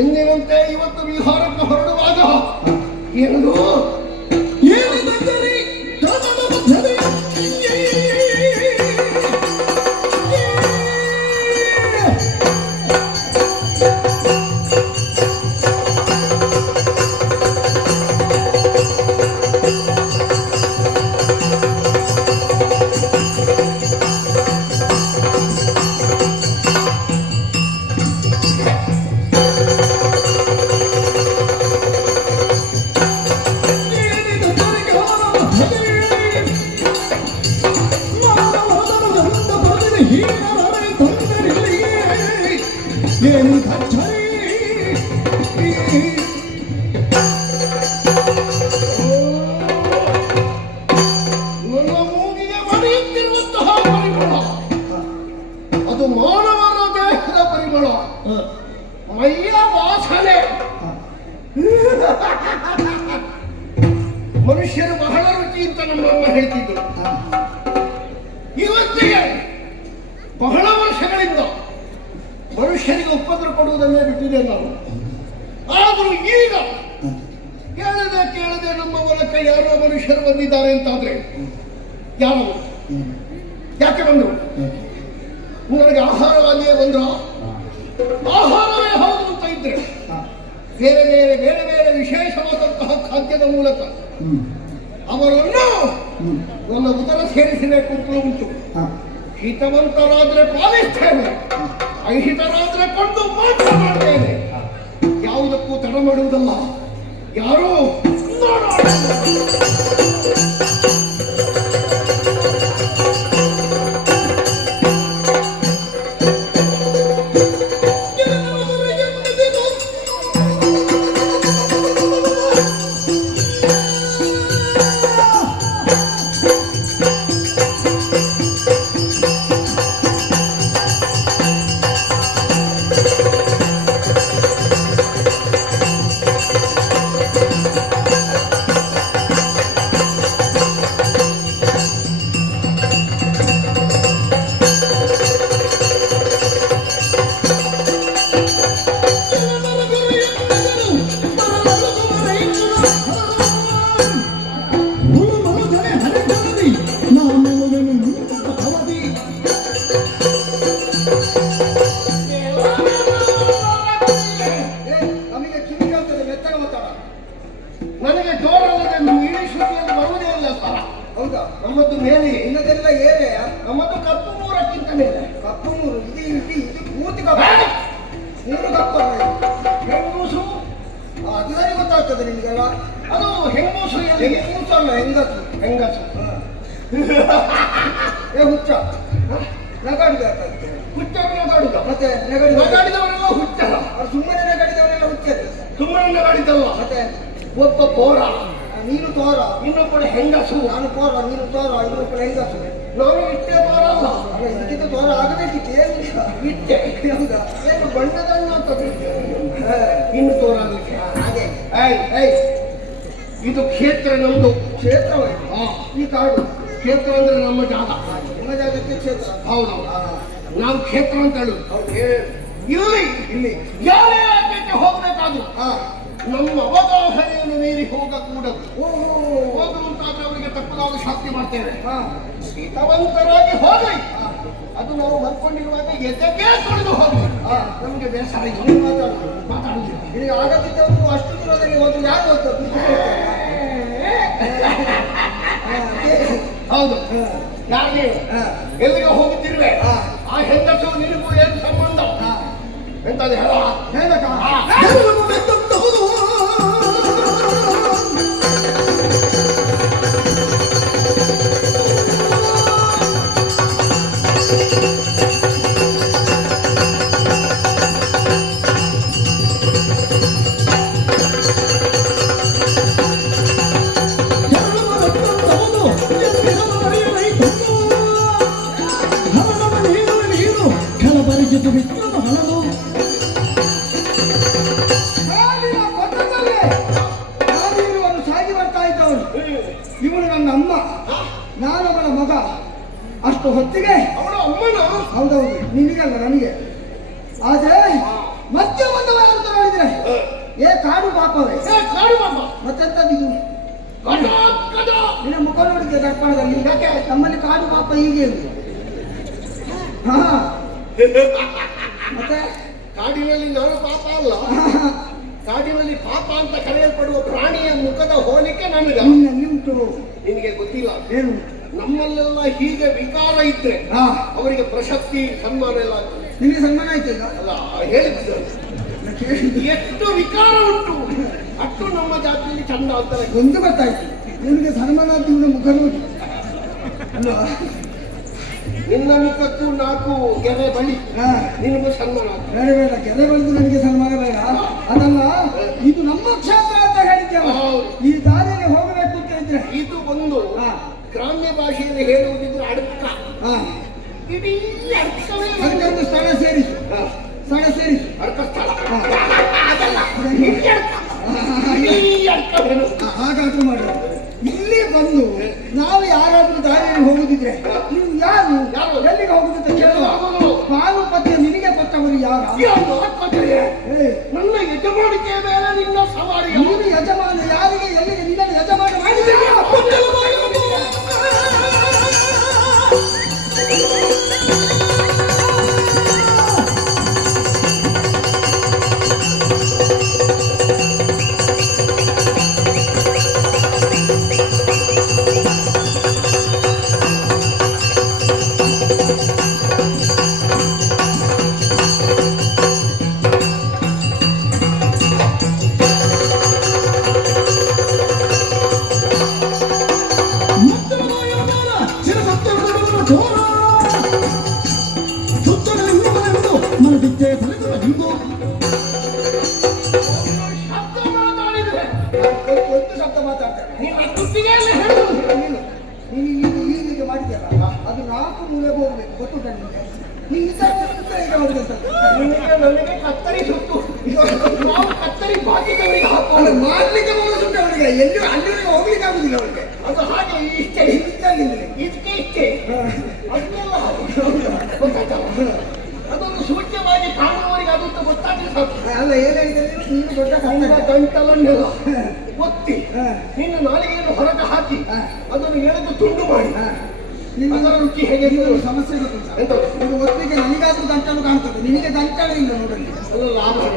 ಎಂದಿನಂತೆ ಇವತ್ತು ವಿಹಾರಕ್ಕೆ ಹೊರಡುವಾಗ ಏನದು ನನ್ನ ಮೂಗಿಗೆ ಬಡಿಯುತ್ತಿರುವಂತಹ ಪರಿಮಳ ಅದು ಮಾನವರ ದೇಹದ ಪರಿಮಳ, ಮೈಯ ವಾಸನೆ. ಮನುಷ್ಯರು ಬಹಳ ರುಚಿ ಅಂತ ನಮ್ಮಮ್ಮ ಹೇಳ್ತಿದ್ರು. ಇವತ್ತಿಗೆ ಬಹಳ ವರ್ಷಗಳಿಂದ ಮನುಷ್ಯರಿಗೆ ಉಪದ್ರ ಕೊಡುವುದನ್ನೇ ಬಿಟ್ಟಿದೆ ನಾವು. ಆದರೂ ಈಗ ಕೇಳದೆ ನಮ್ಮ ಮೂಲಕ ಯಾರೋ ಮನುಷ್ಯರು ಬಂದಿದ್ದಾರೆ ಅಂತಾದ್ರೆ ಯಾರು, ಯಾಕೆ ಬಂದರು? ನನಗೆ ಆಹಾರವಾಗಿಯೇ ಬಂದ್ರ? ಆಹಾರವೇ ಹೌದು ಅಂತ ಇದ್ರೆ ಬೇರೆ ವಿಶೇಷವಾದಂತಹ ಖಾದ್ಯದ ಮೂಲಕ ಅವರನ್ನು ನನ್ನ ಉದರ ಸೇರಿಸಬೇಕು ಅಂತ ಉಂಟು. ಹಿತವಂತರಾದ್ರೆ ಪಾಲಿಸ್ತೇನೆ, ಅಹಿತರಾದ್ರೆ ಕೊಂಡು ಮಾತ್ರ ಮಾಡ್ತೇನೆ. ಯಾವುದಕ್ಕೂ ತಡ ಮಾಡುವುದಲ್ಲ. ಯಾರೋ ನನಗೆ ಜೋರಲ್ಲದೆ ಇಂಗ್ಲಿಷ್ ಬರುವುದೇ ಇಲ್ಲ ಸರ. ಹೌದಾ? ನಮ್ಮದು ಮೇಲೆ, ಇನ್ನದೆಲ್ಲ ಏನೇ. ನಮ್ಮದು ಕಪ್ಪು ಮೂರಕ್ಕಿಂತ ಮೇಲೆ. ಕಪ್ಪು ಮೂರು ಇದು ಪೂರ್ತಿ ಕಪ್ಪು. 3 ಕಪ್ಪು ಹೆಂಗೂಸು. ಅದು ಸರಿ ಗೊತ್ತಾಗ್ತದೆ ನಿಮಗೆಲ್ಲ. ಅದು ಹೆಂಗೂಸು ಹೆಂಗೂಸು ಅಲ್ಲ, ಹೆಂಗಸು. ಹುಚ್ಚ ನಗಾಡಿದ ಹುಚ್ಚ ನಗಾಡುದ. ಮತ್ತೆ ನಗಾಡಿದವರೆಲ್ಲ ಹುಚ್ಚಲ್ಲ. ಅವ್ರು ಸುಮ್ಮನೆ ನಗಾಡಿದವರೆಲ್ಲ ಹುಚ್ಚದೆ. ಸುಮ್ಮನೆ ನಗಾಡಿದಲ್ಲ. ಮತ್ತೆ ಒಬ್ಬ ಕೋರ, ನೀನು ತೋರ, ಇನ್ನೊಬ್ಬಳು ಹೆಂಗಸು. ನಾನು ಕೋರ, ನೀನು ತೋರ, ಇನ್ನೊಬ್ಬಳು ಹೆಂಗಸು. ನಾನು ಇಟ್ಟೆ ತೋರ ಅಲ್ಲ. ಇದಕ್ಕಿಂತ ತೋರ ಆಗಬೇಕಿತ್ತು. ಏನು ಇಟ್ಟೆ ಏನು ಬಣ್ಣದಣ್ಣ ಅಂತ ಇನ್ನು ತೋರ ಆಗಲಿಕ್ಕೆ ಹಾಗೆ. ಇದು ಕ್ಷೇತ್ರ ನಮ್ದು. ಕ್ಷೇತ್ರವೇ ಈ ಕಾಡು. ಕ್ಷೇತ್ರ ಅಂದ್ರೆ ನಮ್ಮ ಜಾಗ. ನಿಮ್ಮ ಜಾಗಕ್ಕೆ ಕ್ಷೇತ್ರ. ಹೌದು, ನಾವು ಕ್ಷೇತ್ರ ಅಂತ ಹೇಳುದು. ಇಲ್ಲಿ ಯಾರೇ ಆಚೆಗೆ ಹೋಗ್ಬೇಕಾದ್ರು ನಮ್ಮ ಅವಗಾಹನೆಯನ್ನು ಮೀರಿ ಹೋಗಕೂಡದು. ಹೋದ್ರು ಅಂತಾದ್ರೆ ಅವರಿಗೆ ತಪ್ಪದಾದ ಶಾಸ್ತಿ ಮಾಡ್ತೇವೆ. ಹಿತವಂತರಾಗಿ ಹೋಗಲಿ, ಅದು ನಾವು ಬರ್ಕೊಂಡಿರುವಾಗ ಎದೆಗೆ ತೊಳೆದು ಹೋಗಲಿ. ನಮಗೆ ಬೇಸರ ಮಾತಾಡುದಿಲ್ಲ. ಈಗ ಆಗದಿದ್ದವರು ಅಷ್ಟು ದೂರದಲ್ಲಿ ಹೋದ್ರೆ ಯಾರು ಹೋಗ್ತದೆ? ಹೌದು, ಯಾರಿಗೆ ಎಲ್ಲಿಗೆ ಹೋಗುತ್ತಿರುವೆ ಆ ಹೆಂಗಸು ನಿನಗೂ ಏನು ಸಂಬಂಧ ಎಂತದ್ದು ಹೇಳ ಹೇಳಕ್ಕ? ಇವಳು ನನ್ನ ಅಮ್ಮ, ನಾನವಳ ಮಗ. ಅಷ್ಟು ಹೊತ್ತಿಗೆ ಅವಳ ಅಮ್ಮನ. ಹೌದೌದು, ನಿನಗಲ್ಲ ನನಗೆ. ಆದ್ರೆ ಮತ್ತೆ ಬಂದವ ಅಂತ ನೋಡಿದ್ರೆ ಕಾಡು ಪಾಪವೇ. ಮತ್ತೆಂತದ್ದು ನಿನ್ನ ಮುಖ ನೋಡಿದ್ದೆ ದರ್ಪಣದಲ್ಲಿ. ಯಾಕೆ ನಮ್ಮಲ್ಲಿ ಕಾಡು ಪಾಪ ಹೀಗೆ ಉಂಟು. ಹಾ, ಮತ್ತೆ ಕಾಡಿನಲ್ಲಿ ನಾನು ಪಾಪ ಅಲ್ಲ, ಕಾಡಿನಲ್ಲಿ ಪಾಪ ಅಂತ ಕರೆಯಲ್ಪಡುವ ಪ್ರಾಣಿಯ ಮುಖದ ಹೋಲಿಕೆ ನನಗೆ ಉಂಟು. ನಿನಗೆ ಗೊತ್ತಿಲ್ಲ ಏನು? ನಮ್ಮಲ್ಲೆಲ್ಲ ಹೀಗೆ ವಿಕಾರ ಇದ್ರೆ ಅವರಿಗೆ ಪ್ರಶಸ್ತಿ ಸನ್ಮಾನ ಎಲ್ಲ ಆಗ್ತದೆ. ನಿಮಗೆ ಸನ್ಮಾನ ಆಯ್ತು ಈಗ? ಅಲ್ಲ, ಹೇಳ್ತಿದ್ದಾರೆ ಎಷ್ಟು ವಿಕಾರ ಉಂಟು ಅಷ್ಟು ನಮ್ಮ ಜಾತಿಯಲ್ಲಿ ಚಂದ ಅಂತಾರೆ. ಒಂದು ಗೊತ್ತಾಯ್ತು, ನಿಮಗೆ ಸನ್ಮಾನ ಅಂತ ಇವನ ಮುಖ ನೋಡಿ ಅಲ್ವಾ? ನಿನ್ನ ಮುಖಕ್ಕೂ 4 ಗೆರೆ ಬಳಿ ನಿನಗೂ ಸನ್ಮಾನ. ಬೇಡ ಬೇಡ, ಗೆರೆ ಬಳಿದು ನನಗೆ ಸನ್ಮಾನ ಬೇಡ. ಅದಲ್ಲ, ಇದು ನಮ್ಮ ಕ್ಷೇತ್ರ ಅಂತ ಹೇಳಿದ್ಯಲ್ಲ, ಈ ದಾರಿಯಲ್ಲಿ ಹೋಗಬೇಕು ಅಂತ ಇದ್ರೆ ಇದು ಒಂದು ಗ್ರಾಮ್ಯ ಭಾಷೆಯಲ್ಲಿ ಹೇಳುವುದಿದ್ರೆ ಅಡಕ. ಇಡೀ ಅಡಕವೇ ಒಂದು ಸ್ಥಳ ಸೇರಿಸು, ಸ್ಥಳ ಸೇರಿಸು. ಅಡಕ ಸ್ಥಳ ಹಾಗಾದ್ರೂ ಮಾಡಿ. ಇಲ್ಲಿ ಬಂದು ನಾವು ಯಾರಾದ್ರೂ ದಾರಿಯಲ್ಲಿ ಹೋಗುದಿದ್ರೆ ನೀವು ಯಾರು ಎಲ್ಲಿಗೆ ಹೋಗುದು ಅಂತ ಕೇಳುವ. ಪಾಲುಪತಿಯ ನಿನಗೆ ಕೊಟ್ಟವರು ಯಾರು? ನನ್ನ ಯಜಮಾನಿಕೆಯ ಮೇಲೆ ನಿನ್ನ ಸವಾರಿ. ನೀನು ಯಜಮಾನ ಯಾರಿಗೆ ಎಲ್ಲಿಗೆ ನಿನ್ನನ್ನು ಯಜಮಾನ ಮಾಡಿದ್ದೀರಿ? ಶಬ್ದ ಮಾತಾಡ್ತಾರೆ. ಹೀಗೆ ಮಾಡಿದ್ಯಲ್ಲ, ಅದು 4 ಮೂಲೆಗೆ ಹೋಗ್ಬೇಕು. ಗೊತ್ತುಂಟ ನಿಮಗೆ? ನನಗೆ ಕತ್ತರಿ ಸುತ್ತು ನಾವು ಕತ್ತರಿ ಬಾಕಿದವರಿಗೆ ಹಾಕೋಣ ಮಾಡ್ಲಿಕ್ಕೆ ಹೋಗುದುಂಟು ಅವನಿಗೆ. ಎಲ್ಲಿ ಅಲ್ಲಿವರೆಗೆ ಹೋಗ್ಲಿಕ್ಕೆ ಆಗುದಿಲ್ಲ ಅವನಿಗೆ. ಅದು ಹಾಗೆ ಇಷ್ಟೇ ಇದಕ್ಕೆ ಇಷ್ಟೇ ಅದನ್ನೆಲ್ಲ ಗೊತ್ತಾಯ್ತಲ್ಲ. ಅದೊಂದು ಸೂಚ್ಯವಾಗಿ ಕಾಣುವವರಿಗೆ ಅದಂತ ಗೊತ್ತಾಗ್ಲಿ ಸಾಕು. ಅಲ್ಲ, ಏನಾಗಿದೆ ನೀನು ದೊಡ್ಡ ಗಂಟಲನ್ನೆಲ್ಲ ಒತ್ತಿ ನಿನ್ನ ನಾಲಿಗೆಯನ್ನು ಹೊರಗೆ ಹಾಕಿ ಅದನ್ನು ಎಳೆದು ತುಂಡು ಮಾಡಿ ಅದರ ರುಚಿ ಹೇಗೆ ಸಮಸ್ಯೆ ಗೊತ್ತಿಲ್ಲ. ಇದು ಒತ್ತಿಗೆ ನನಗಾದ್ರೂ ಗಂಟಲು ಕಾಣ್ತದೆ, ನಿನಗೆ ಗಂಟಲು ಇಲ್ಲ ನೋಡಲ್ಲಿ. ಅದೆಲ್ಲ ಆಭರಣ.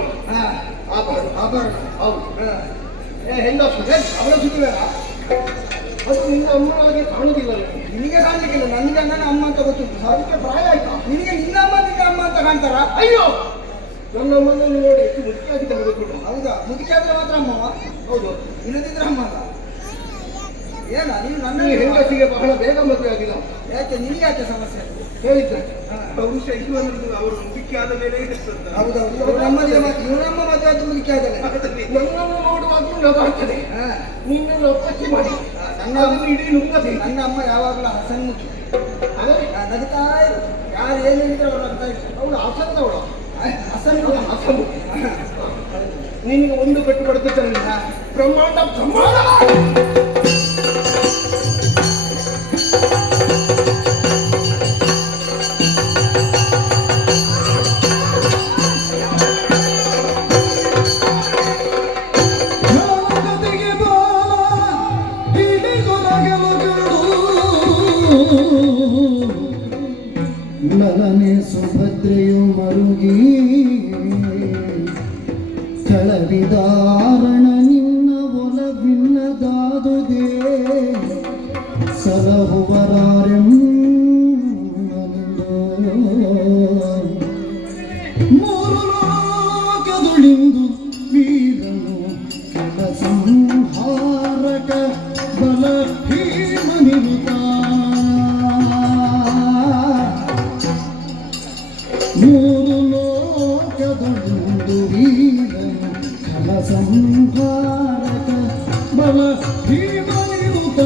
ಆಭರಣ ಹೌದು. ಹೆಂಗಸು ಅವರ ಸುದ್ದಿ ಬೇಡ. ಅದು ನಿನ್ನ ಅಮ್ಮನೊಳಗೆ ಕಾಣುವುದಿಲ್ಲ. ನಿನಗೆ ಕಾಣ್ಲಿಕ್ಕಿಲ್ಲ, ನನಗೆ ನನ್ನ ಅಮ್ಮ ಅಂತ ಗೊತ್ತುಂಟು. ಅದಕ್ಕೆ ಪ್ರಾಯ ಆಯ್ತಾ? ನಿನಗೆ ನಿನ್ನ ಅಮ್ಮ ನಿನ್ನ ಅಮ್ಮ ಅಂತ ಕಾಣ್ತಾರ? ಅಯ್ಯೋ, ನನ್ನ ಅಮ್ಮನನ್ನು ನೋಡಿ ಎಷ್ಟು ಮುಖ್ಯವಾಗಿದ್ದಾರೆ ಗೊತ್ತುಂಟು. ಹೌದಾ? ಮುದುಕಿ ಆದ್ರೆ ಮಾತ್ರ ಅಮ್ಮವ? ಹೌದು. ಇಲ್ಲದಿದ್ರೆ ಅಮ್ಮ ಅಲ್ಲ. ಏನ ನೀನು ನನ್ನ ಹೆಂಗಸಿಗೆ ಬಹಳ ಬೇಗ ಮದುವೆ ಆಗಿಲ್ಲ. ಯಾಕೆ? ನಿನಗೆ ಯಾಕೆ ಸಮಸ್ಯೆ ಹೇಳಿದ್ದೆ ಬಹುಶಃ ಇದು ಅನ್ನೋದು ಅವರು ಮುದುಕಿ ಆದ ಮೇಲೆ ಹೌದೌದು. ಇವರಮ್ಮ ಮದುವೆ ಆದ ಮುದುಕಿ ಆಗಲ್ಲ. ನನ್ನನ್ನು ನೋಡುವಾಗಲೂ ನಗಾಡ್ತದೆ. ನಿನ್ನನ್ನು ಅಪ್ಪಚ್ಚಿ ಮಾಡಿ ನನ್ನ ಇಡೀ ನುಂಗದೆ. ನನ್ನ ಅಮ್ಮ ಯಾವಾಗಲೂ ಹಸನ್ಮುಖಿ. ನಗುತ್ತಾ ಇರು. ಯಾರು ಏನು ಹೇಳಿದ್ರೆ ಅವ್ರು ನಗ್ತಾ ಇದ್ರು. ಅವಳು ಹಸನ್ನವಳು. ಹಸನ್ಮುಖಿ. ಹಸನ್ಮುಖಿ ನಿನಗೆ ಒಂದು ಕಟ್ಟು ಬಡ್ಕೊತಾರಲ್ಲ ಬ್ರಹ್ಮಾಂಡ ಜಗತ್ತಿಗೆ ಬಾಲ ಹಿಡಿದೊರಗಲು ಲಲನೆ ಸುಭದ್ರೆಯು ಮರುಗಿ ಕಳವಿದಾರಣ ನಿನ್ನ ಒಲವಿಲ್ಲದಾದುದೇ ಮೂರು ಲೋಕದುಳಿಂದು ವೀರನು ಕೆಲ ಸಂಹಾರಕ ಬಲ ಭೀಮನಿರುತ್ತ ಮೂರು ಲೋಕದುಳಿಂದು ವೀರನು ಕೆಲ ಸಂಹಾರಕ ಬಲ ಭೀಮನಿರುತ್ತ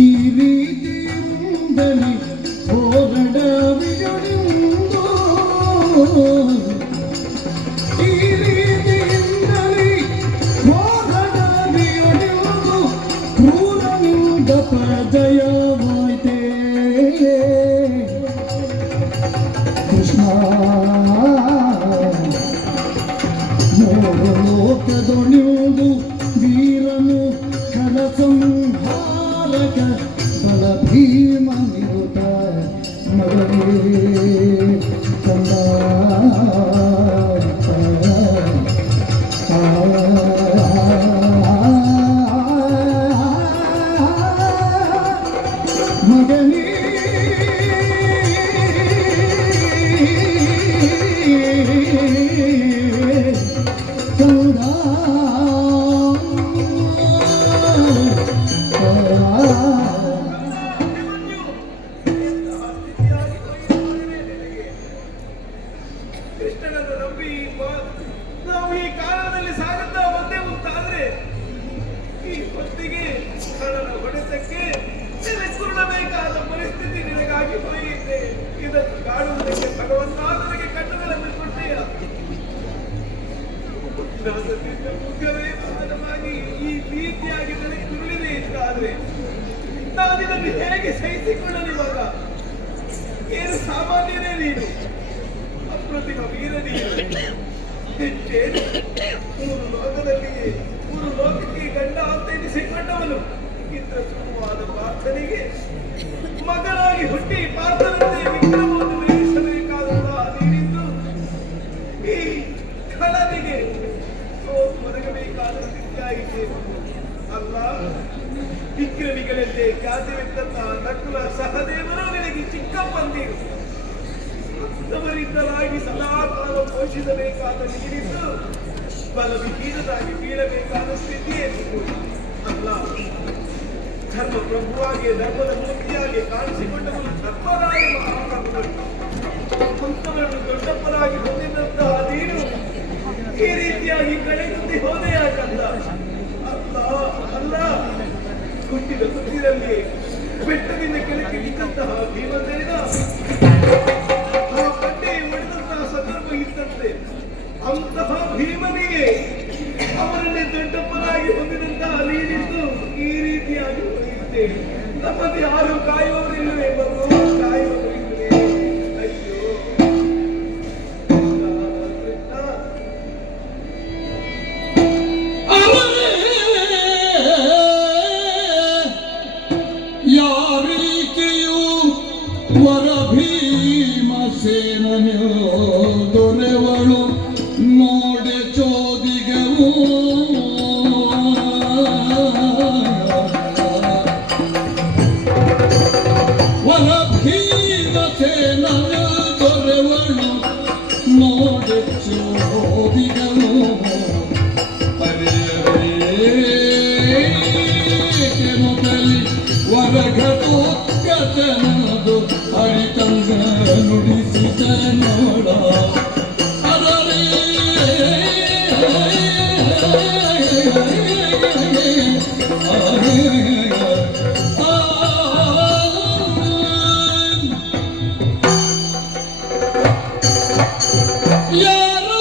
ಈ ರೀತಿಯಿಂದಲೇ ಹೋರಾಡವಿಯೊಡೆಂದು ಈ ರೀತಿಯಿಂದಲೇ ಹೋರಾಡವಿಯೊಡೆಂದು ಕ್ರೂರನಿಂದ ಪರಾಜಯವಾಯಿತೇ ಕೃಷ್ಣ ಮೂರು ಲೋಕದೊಳೆಯುವುದು ವೀರನು ಖರ ಸಂಹಾರಕ ಬಲ ಭೀಮನಿರುತ್ತ ಮಗನೇ ಕಂದ ಮಗನೇ ಕೃಷ್ಣನನ್ನು ನಂಬಿ ನಾವು ಈ ಕಾಲದಲ್ಲಿ ಸಾಗುತ್ತಾ ಬಂದೆ ಅಂತಾದ್ರೆ ಈ ಹೊತ್ತಿಗೆ ಕಳ್ಳನ ಹೊಡೆತಕ್ಕೆ ಕುರುಡಬೇಕಾದ ಪರಿಸ್ಥಿತಿ ನಿನಗಾಗಿ ಹೋಯಿತೆ. ಇದನ್ನು ಕಾಣುವುದಕ್ಕೆ ಭಗವಂತ ನನಗೆ ಕಣ್ಣುಗಳನ್ನು ಕೊಟ್ಟೆಯ ಮುಖವೇ ಭಾಗವಾಗಿ ಈ ರೀತಿಯಾಗಿ ನನಗೆ ತುರುಳಿದೆ ಅಂತಾದ್ರೆ ನಾನಿದನ್ನು ಹೇಗೆ ಸಹಿಸಿಕೊಳ್ಳಲಿ ಮಗ? ಏನು ಸಾಮಾನ್ಯನೇ ನೀನು, ಅಪ್ರತಿಮ ವೀರ ನೀನು. ಹೆಚ್ಚೇನು ಮೂರು ಲೋಕದಲ್ಲಿಯೇ ಮೂರು ಲೋಕಕ್ಕೆ ಗಂಡ ಅಂತ ಎನಿಸಿಕೊಂಡವನು ಇಂಥ ಸುಖವಾದ ಪ್ರಾರ್ಥನೆಗೆ ಮಗನಾಗಿ ಹುಟ್ಟಿ ಪಾರ್ಥನಂತೆ ವಿಕ್ರಮವನ್ನು ವಹಿಸಬೇಕಾದಂತಹ ನೀನಿದ್ದು ಈ ಖಳನಿಗೆ ಒದಗಬೇಕಾದ ಸ್ಥಿತಿಯಾಗಿದೆ ಅಲ್ಲ. ವಿಕ್ರಮಿಗಳಂತೆ ಖ್ಯಾತಿವೆತ್ತಂತಹ ನಕುಲ ಸಹದೇವರು ನಿನಗೆ ಚಿಕ್ಕಪ್ಪಂದಿರು ಅಂತವರಿಂದಲಾಗಿ ಸದಾ ಕಾಲ ಪೋಷಿಸಬೇಕಾದ ನೀರಿದ್ದು ಬಲವಿಹೀನರಾಗಿ ಬೀಳಬೇಕಾದ ಸ್ಥಿತಿಯನ್ನು ಅಲ್ಲ. ಧರ್ಮ ಪ್ರಭುವಾಗಿ ಧರ್ಮದ ಮೂರ್ತಿಯಾಗಿ ಕಾಣಿಸಿಕೊಂಡವನು ಧರ್ಮರಾಯ ಮಹಾಪ್ರಭುಗಳು ಅಂತವರನ್ನು ದೊಡ್ಡಪ್ಪರಾಗಿ ಹೊಂದಿದಂತಹ ನೀನು ಈ ರೀತಿಯಾಗಿ ಕಳೆದುಂದಿ ಹೋದೆ ಯಾಕಂದ ಅಲ್ಲ ಅಲ್ಲ. ಹುಟ್ಟಿದ ಹುಟ್ಟಿದಲ್ಲಿ ಬೆಟ್ಟದಿಂದ ಕೆಳಕ್ಕೆ ನಿಂತಹ ಭೀಮಸೇನ ಆ ಕಟ್ಟೆ ಹೊಡೆದಂತಹ ಸಂದರ್ಭ ಇದ್ದಂತೆ ಅಂತಹ ಭೀಮನಿಗೆ ಅವರನ್ನೇ ದೊಡ್ಡಪ್ಪನಾಗಿ ಹೊಂದಿದಂತಹ ನೀನಿದ್ದು ಈ ರೀತಿಯಾಗಿ ಹೊಡೆಯುತ್ತೆ. ನಮ್ಮಲ್ಲಿ ಯಾರು ಕಾಯುವವರಿಲ್ಲವೇ ಮಗು? ಕಾಯುವವರಿಲ್ಲವೇ? ಅಯ್ಯೋ ಯಾರೀಕೆಯು ವರ ಭೀಮಸೇನನು ದೊರೆವಳು ನೋಡೆ ಚೋದಿಗೆವು ವರ ಭೀಮಸೇನನು ದೊರೆವಳು ನೋಡೆ ಚೋದಿಗೆವು ವರಘಟು ಗಜನದು ಹರಿತಂಗ ನುಡಿಸಿದ ನೋಡ ಅದರೇ ಯಾರು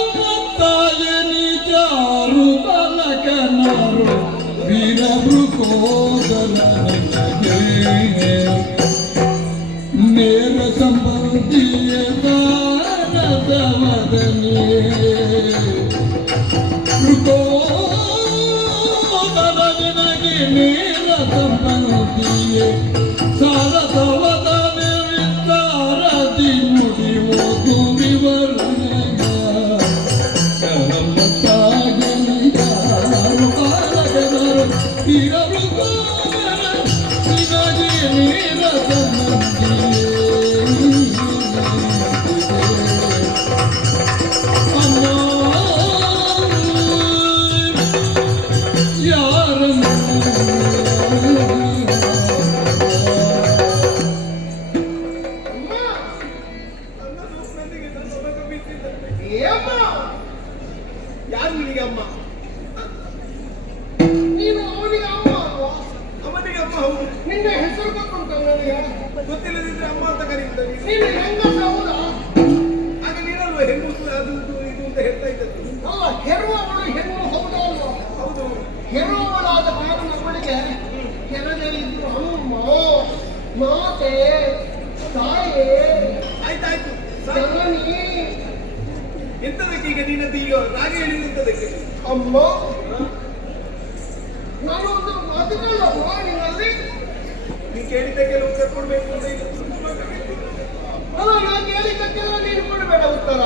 ನೇರ ಸಂಬಂಧಿಯ ದಾನದ ಮದನೆ ನಿನಗೆ ನೇರ ಸಂಬಂಧಿಯೇ ಸಾರದವದ ವಿಸ್ತಾರದಿ ನುಡಿಯುವುದು ವಿವರಣೆಯ ಯಾರು ನಿನಗೆ ಅಮ್ಮ? ನೀನು ಅವನಿಗೆ ಅಮ್ಮ ಅಲ್ವಾ? ಅವನಿಗೆ ಅಮ್ಮ ಹೌದು. ನಿನ್ನ ಹೆಸರು ಗೊತ್ತುಂಟ ನನಗೆ? ಗೊತ್ತಿಲ್ಲದಿದ್ರೆ ಅಮ್ಮ ಅಂತ ಕರೀತಾರೆ. ನೀನು ಹೆಂಗಸ ಹೌದಾ? ಆಗ ನೀನಲ್ವ ಹೆಣ್ಣು ಅದು ಇದು ಅಂತ ಹೇಳ್ತಾ ಇದ್ದದ್ದು. ಅಲ್ಲ, ಹೆರುವವಳು ಹೆಣ್ಣು ಹೌದಾ ಅಲ್ವಾ? ಹೌದು. ಹೆರುವವಳಾದ ಕಾರಣ ಅವಳಿಗೆ ಕೆಳಗಿದ್ದು ಅಮ್ಮ, ಮಾತೆ, ತಾಯೇ, ಆಯ್ತಾಯ್ತು. ಜನನಿ, ಎಂತದಕ್ಕೆ ಈಗ ನೀನದ್ದು ಈಗ ರಾಗ ಹೇಳಿದ್ದಕ್ಕೆ ಅಮ್ಮ. ನಾನೊಂದು ಅದಕ್ಕಲ್ಲಮ್ಮ ನಿನ್ನಲ್ಲಿ. ನೀ ಕೇಳಿದ್ದಕ್ಕೆಲ್ಲ ಉತ್ತರ ಕೊಡ್ಬೇಕು ಅಂತ ಇಲ್ಲ. ಅಲ್ಲ, ನಾನು ಕೇಳಿದ್ದಕ್ಕೆಲ್ಲ ನೀನು ಕೊಡಬೇಡ ಉತ್ತರ.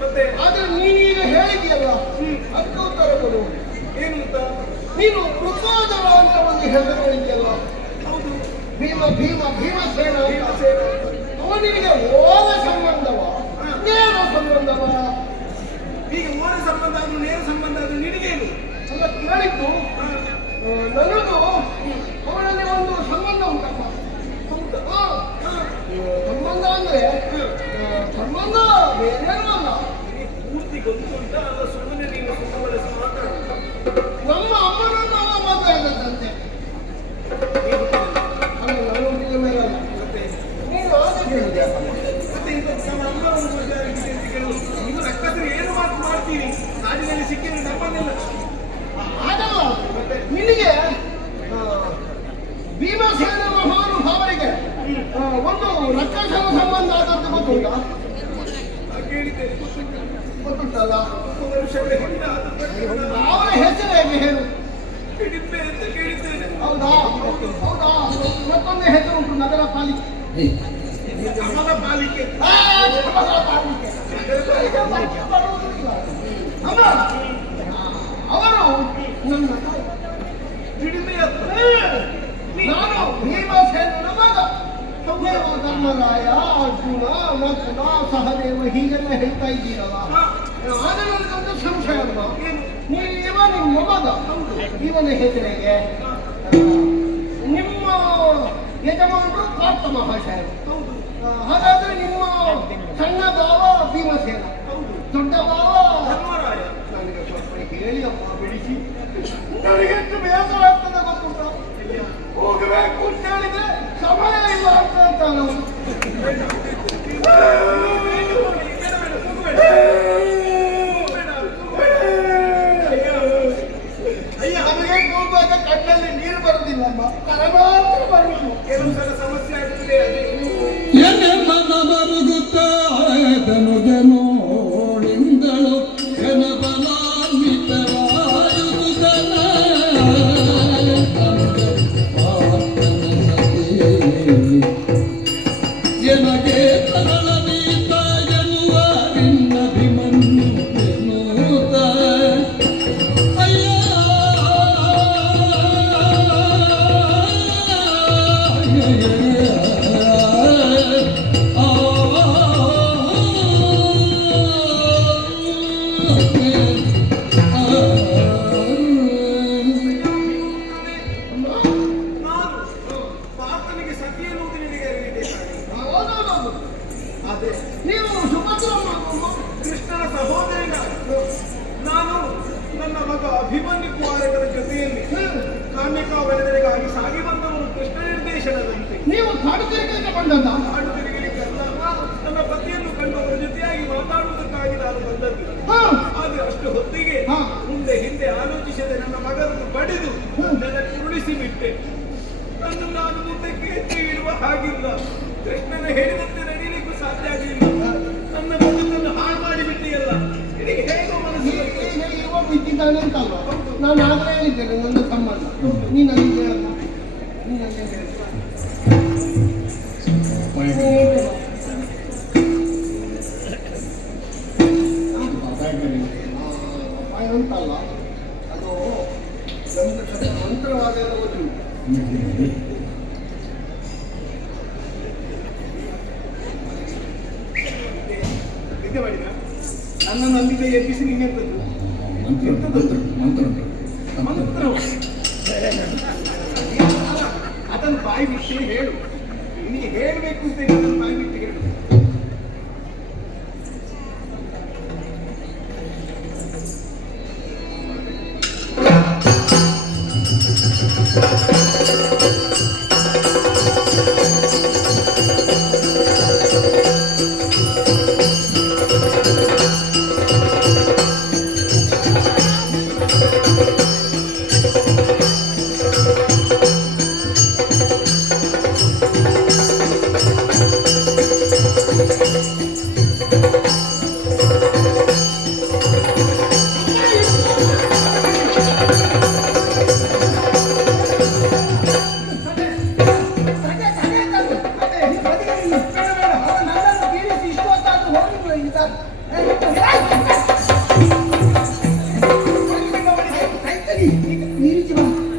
ಮತ್ತೆ ಆದ್ರೆ ನೀನೀಗ ಹೇಳಿದ್ಯಲ್ಲ, ಅದಕ್ಕೆ ಉತ್ತರ ಕೊಡು. ಏನು ಅಂತ? ನೀನು ವೃಕೋದರ ಅಂತ ಒಂದು ಹೆಸರು ಹೇಳಿದ್ಯಲ್ಲ. ಹೌದು. ಭೀಮಸೇನ ಅವನಿಗೆ ಓದ ಸಂಬಂಧವ ನೇರ ಸಂಬಂಧವ? ಈಗ ಓರ ಸಂಬಂಧ ಆದ್ರೂ ನೇರ ಸಂಬಂಧ ಆದ್ರೂ ನಿನಗೇನು? ಅಲ್ಲ, ಕೇಳಿದ್ದು ನನಗೂ ಅವನಲ್ಲಿ ಒಂದು ಸಂಬಂಧ ಉಂಟಪ್ಪ. ಸಂಬಂಧ ಅಂದ್ರೆ ಸಂಬಂಧ ಬೇರೇನೂ ಅಲ್ಲ. ಪೂರ್ತಿ ಗೊತ್ತುಂಟ ಅಲ್ಲ, ಸುಮ್ಮನೆ ನೀನು ಸುಮ್ಮನೆ ಬಳಸಿ ಮಾತಾಡು. ನಮ್ಮ ಅಮ್ಮನನ್ನು ಅವ ಮದುವೆ ಆಗದಂತೆ. ಅಲ್ಲ, ನಾನು ಹುಟ್ಟಿದ ಮೇಲೆ ಅಲ್ಲ. ನೀನು ಆಗ ಕೇಳಿದೆ. ಮತ್ತೆ ಇಂಥ ನಮ್ಮ ಅಮ್ಮ ಒಂದು ಮದುವೆ ಆಗಿದೆ ಅಂತ ಕೇಳೋದು. ನೀವು ರಕ್ಕಸರು ಏನು ಮಾಡ್ತೀರಿ? ನಾಡಿನಲ್ಲಿ ಸಿಕ್ಕಿದ್ರೆ ನಮ್ಮನ್ನೆಲ್ಲ ಆಗಲ್ಲ. ನಿನಗೆ ಭೀಮಸೇನ ಮಹಾನುಭಾವರಿಗೆ ಒಂದು ರಕ್ಕಸನ ಸಂಬಂಧ ಆದದ್ದು ಗೊತ್ತುಂಟ? ಕೇಳಿದ್ದೇನೆ. ಗೊತ್ತುಂಟಲ್ಲ? ವರ್ಷಗಳ ಹಿಂದೆ ಆದದ್ದು ಅವರ ಹೆಸರೇನು ಹೇಳು? ಹಿಡಿಪೆ ಅಂತ ಕೇಳಿದ್ದೇನೆ. ಹೌದಾ? ಹೌದಾ? ಮತ್ತೊಂದು ಹೆಸರು ಉಂಟು, ನಗರ ಪಾಲಿಕೆ. ಕಮಲ ಪಾಲಿಕೆ. ನಗರ ಪಾಲಿಕೆ. ಅಮ್ಮ, ಅವರು ನನ್ನ ತಾಯಿ. ಹಿಡಿಮೆಯ ನಾನು ಭೀಮಸೇನನ ಮಗ. ನೀವು ಧರ್ಮರಾಯ, ಅರ್ಜುನ, ನಕುಲ, ಸಹದೇವ ಹೀಗೆಲ್ಲ ಹೇಳ್ತಾ ಇದ್ದೀರಲ್ಲ. ಆಗ ನನಗೊಂದು ಸಂಶಯ ಅಲ್ವಾ? ಇವ ನಿಮ್ಮ ಮಗ, ಇವನ ಹೆಸರಿಗೆ ನಿಮ್ಮ ಯಜಮಾನರು ಪಾರ್ಥ ಮಹಾಶಯರು. ಹಾಗಾದ್ರೆ ನಿಮ್ಮ ಸಣ್ಣ ಭಾವ ಭೀಮಸೇನ, ದೊಡ್ಡ ಭಾವ ಧರ್ಮರಾಯ. ನನಗೆ ಸ್ವಲ್ಪ ಹೇಳಿ ಅಮ್ಮ, ಬಿಡಿಸಿ. ನನಗೆ ಎಷ್ಟು ಬೇಸರ ಆಗ್ತದೆ ಗೊತ್ತುಂಟ? ಹೋಗಬೇಕು ಅಂತ ಹೇಳಿದ್ರೆ ಸಮಯ ಇಲ್ಲ ಅಂತ ಹೇಳ್ತಾನೆ ಅವನು. ನಮಗೆ ಹೋಗುವಾಗ ಕಣ್ಣಲ್ಲಿ ನೀರು ಬರುದಿಲ್ಲಮ್ಮ, ಕರ ಮಾತ್ರ ಬರುವುದು. ಕೆಲವು ಸಲ ಸಮಸ್ಯೆ ಆಗ್ತದೆ. ನೋಡಿಂದಳು ಎನಗೆ ತರಳ ನೀತಾಯನುವ ಭಿಮನ್ನುತ ಅಯ್ಯ ನಾನು ಪಾರ್ಥನಿಗೆ ಸಖಿ ಎನ್ನುವುದು ನಿನಗೆ ಅರಿವಿದೆ. ಹೌದೌದು. ಅದೇ ನೀವು ಸುಭದ್ರಮ್ಮ ಕೃಷ್ಣನ ಸಹೋದರಿ ನಾನು ನನ್ನ ಮಗ ಅಭಿಮನ್ಯು ಕುಮಾರಕರ ಜೊತೆಯಲ್ಲಿ ಕಾಮ್ಯಕಾವನೆಗಳಿಗಾಗಿ ಸಾಗಿ ಬಂದವರು ಕೃಷ್ಣ ನಿರ್ದೇಶನದಂತೆ. ನೀವು ಕಾಡುತ್ತಿರಿಕೆ ಬಂದದ್ದ? ಕಾಡು ತಿರುಗಲಿಕ್ಕಲ್ಲ, ನನ್ನ ಪತಿಯನ್ನು ಕಂಡವರ ಜೊತೆಯಾಗಿ ಮಾತಾಡುವುದಕ್ಕಾಗಿ ನಾನು ಬಂದದ್ದು. ಆದ್ರೆ ಅಷ್ಟು ಹೊತ್ತಿಗೆ ಮುಂದೆ ಹಿಂದೆ ಆಲೋಚಿಸದೆ ನನ್ನ ಮಗನನ್ನು ಬಡಿದು ನನ್ನ ಉರುಳಿಸಿ ಬಿಟ್ಟೆ. ನನ್ನನ್ನು ನಾನು ಮುಂದಕ್ಕೆ ಹೆಜ್ಜೆ ಇಡುವ ಹಾಗಿಲ್ಲ. ಕೃಷ್ಣನ ಹೇಳಿದಂತೆ ನಡೀಲಿಕ್ಕೂ ಸಾಧ್ಯ ಆಗಲಿಲ್ಲ. ನನ್ನ ಬದುಕನ್ನು ಹಾಳು ಮಾಡಿಬಿಟ್ಟಿಯಲ್ಲ. ನಿನಗೆ ಹೇಗೋ ಮನಸ್ಸು ಇವಾಗ ಬಿದ್ದಿದ್ದಾನೆ ಅಂತ ಅಲ್ವಾ? ನಾನು ಆಗಲೇ ಹೇಳಿದ್ದೇನೆ ನನ್ನ ಸಂಬಂಧ. ನೀನು ನನಗೆ ಹೇಳಲ್ಲ, ನೀನು ನನಗೆ ಹೇಳ ಅಂತಲ್ಲ, ಅದು ಮಂತ್ರವಾದ ಗೊತ್ತಿಲ್ಲ. ನಿದ್ದೆ ಮಾಡಿದ ನನ್ನನ್ನು ಅಲ್ಲಿಂದ ಎಬ್ಬಿಸಿ ನಿನ್ನೆಂತದ್ದು ಮಂತ್ರ ಅದನ್ನು ಬಾಯಿ ಬಿಟ್ಟು ಹೇಳು. ನಿನಗೆ ಹೇಳಬೇಕು ಅಂತ ಅದನ್ನು ಬಾಯಿ ಬಿಟ್ಟು ಹೇಳು.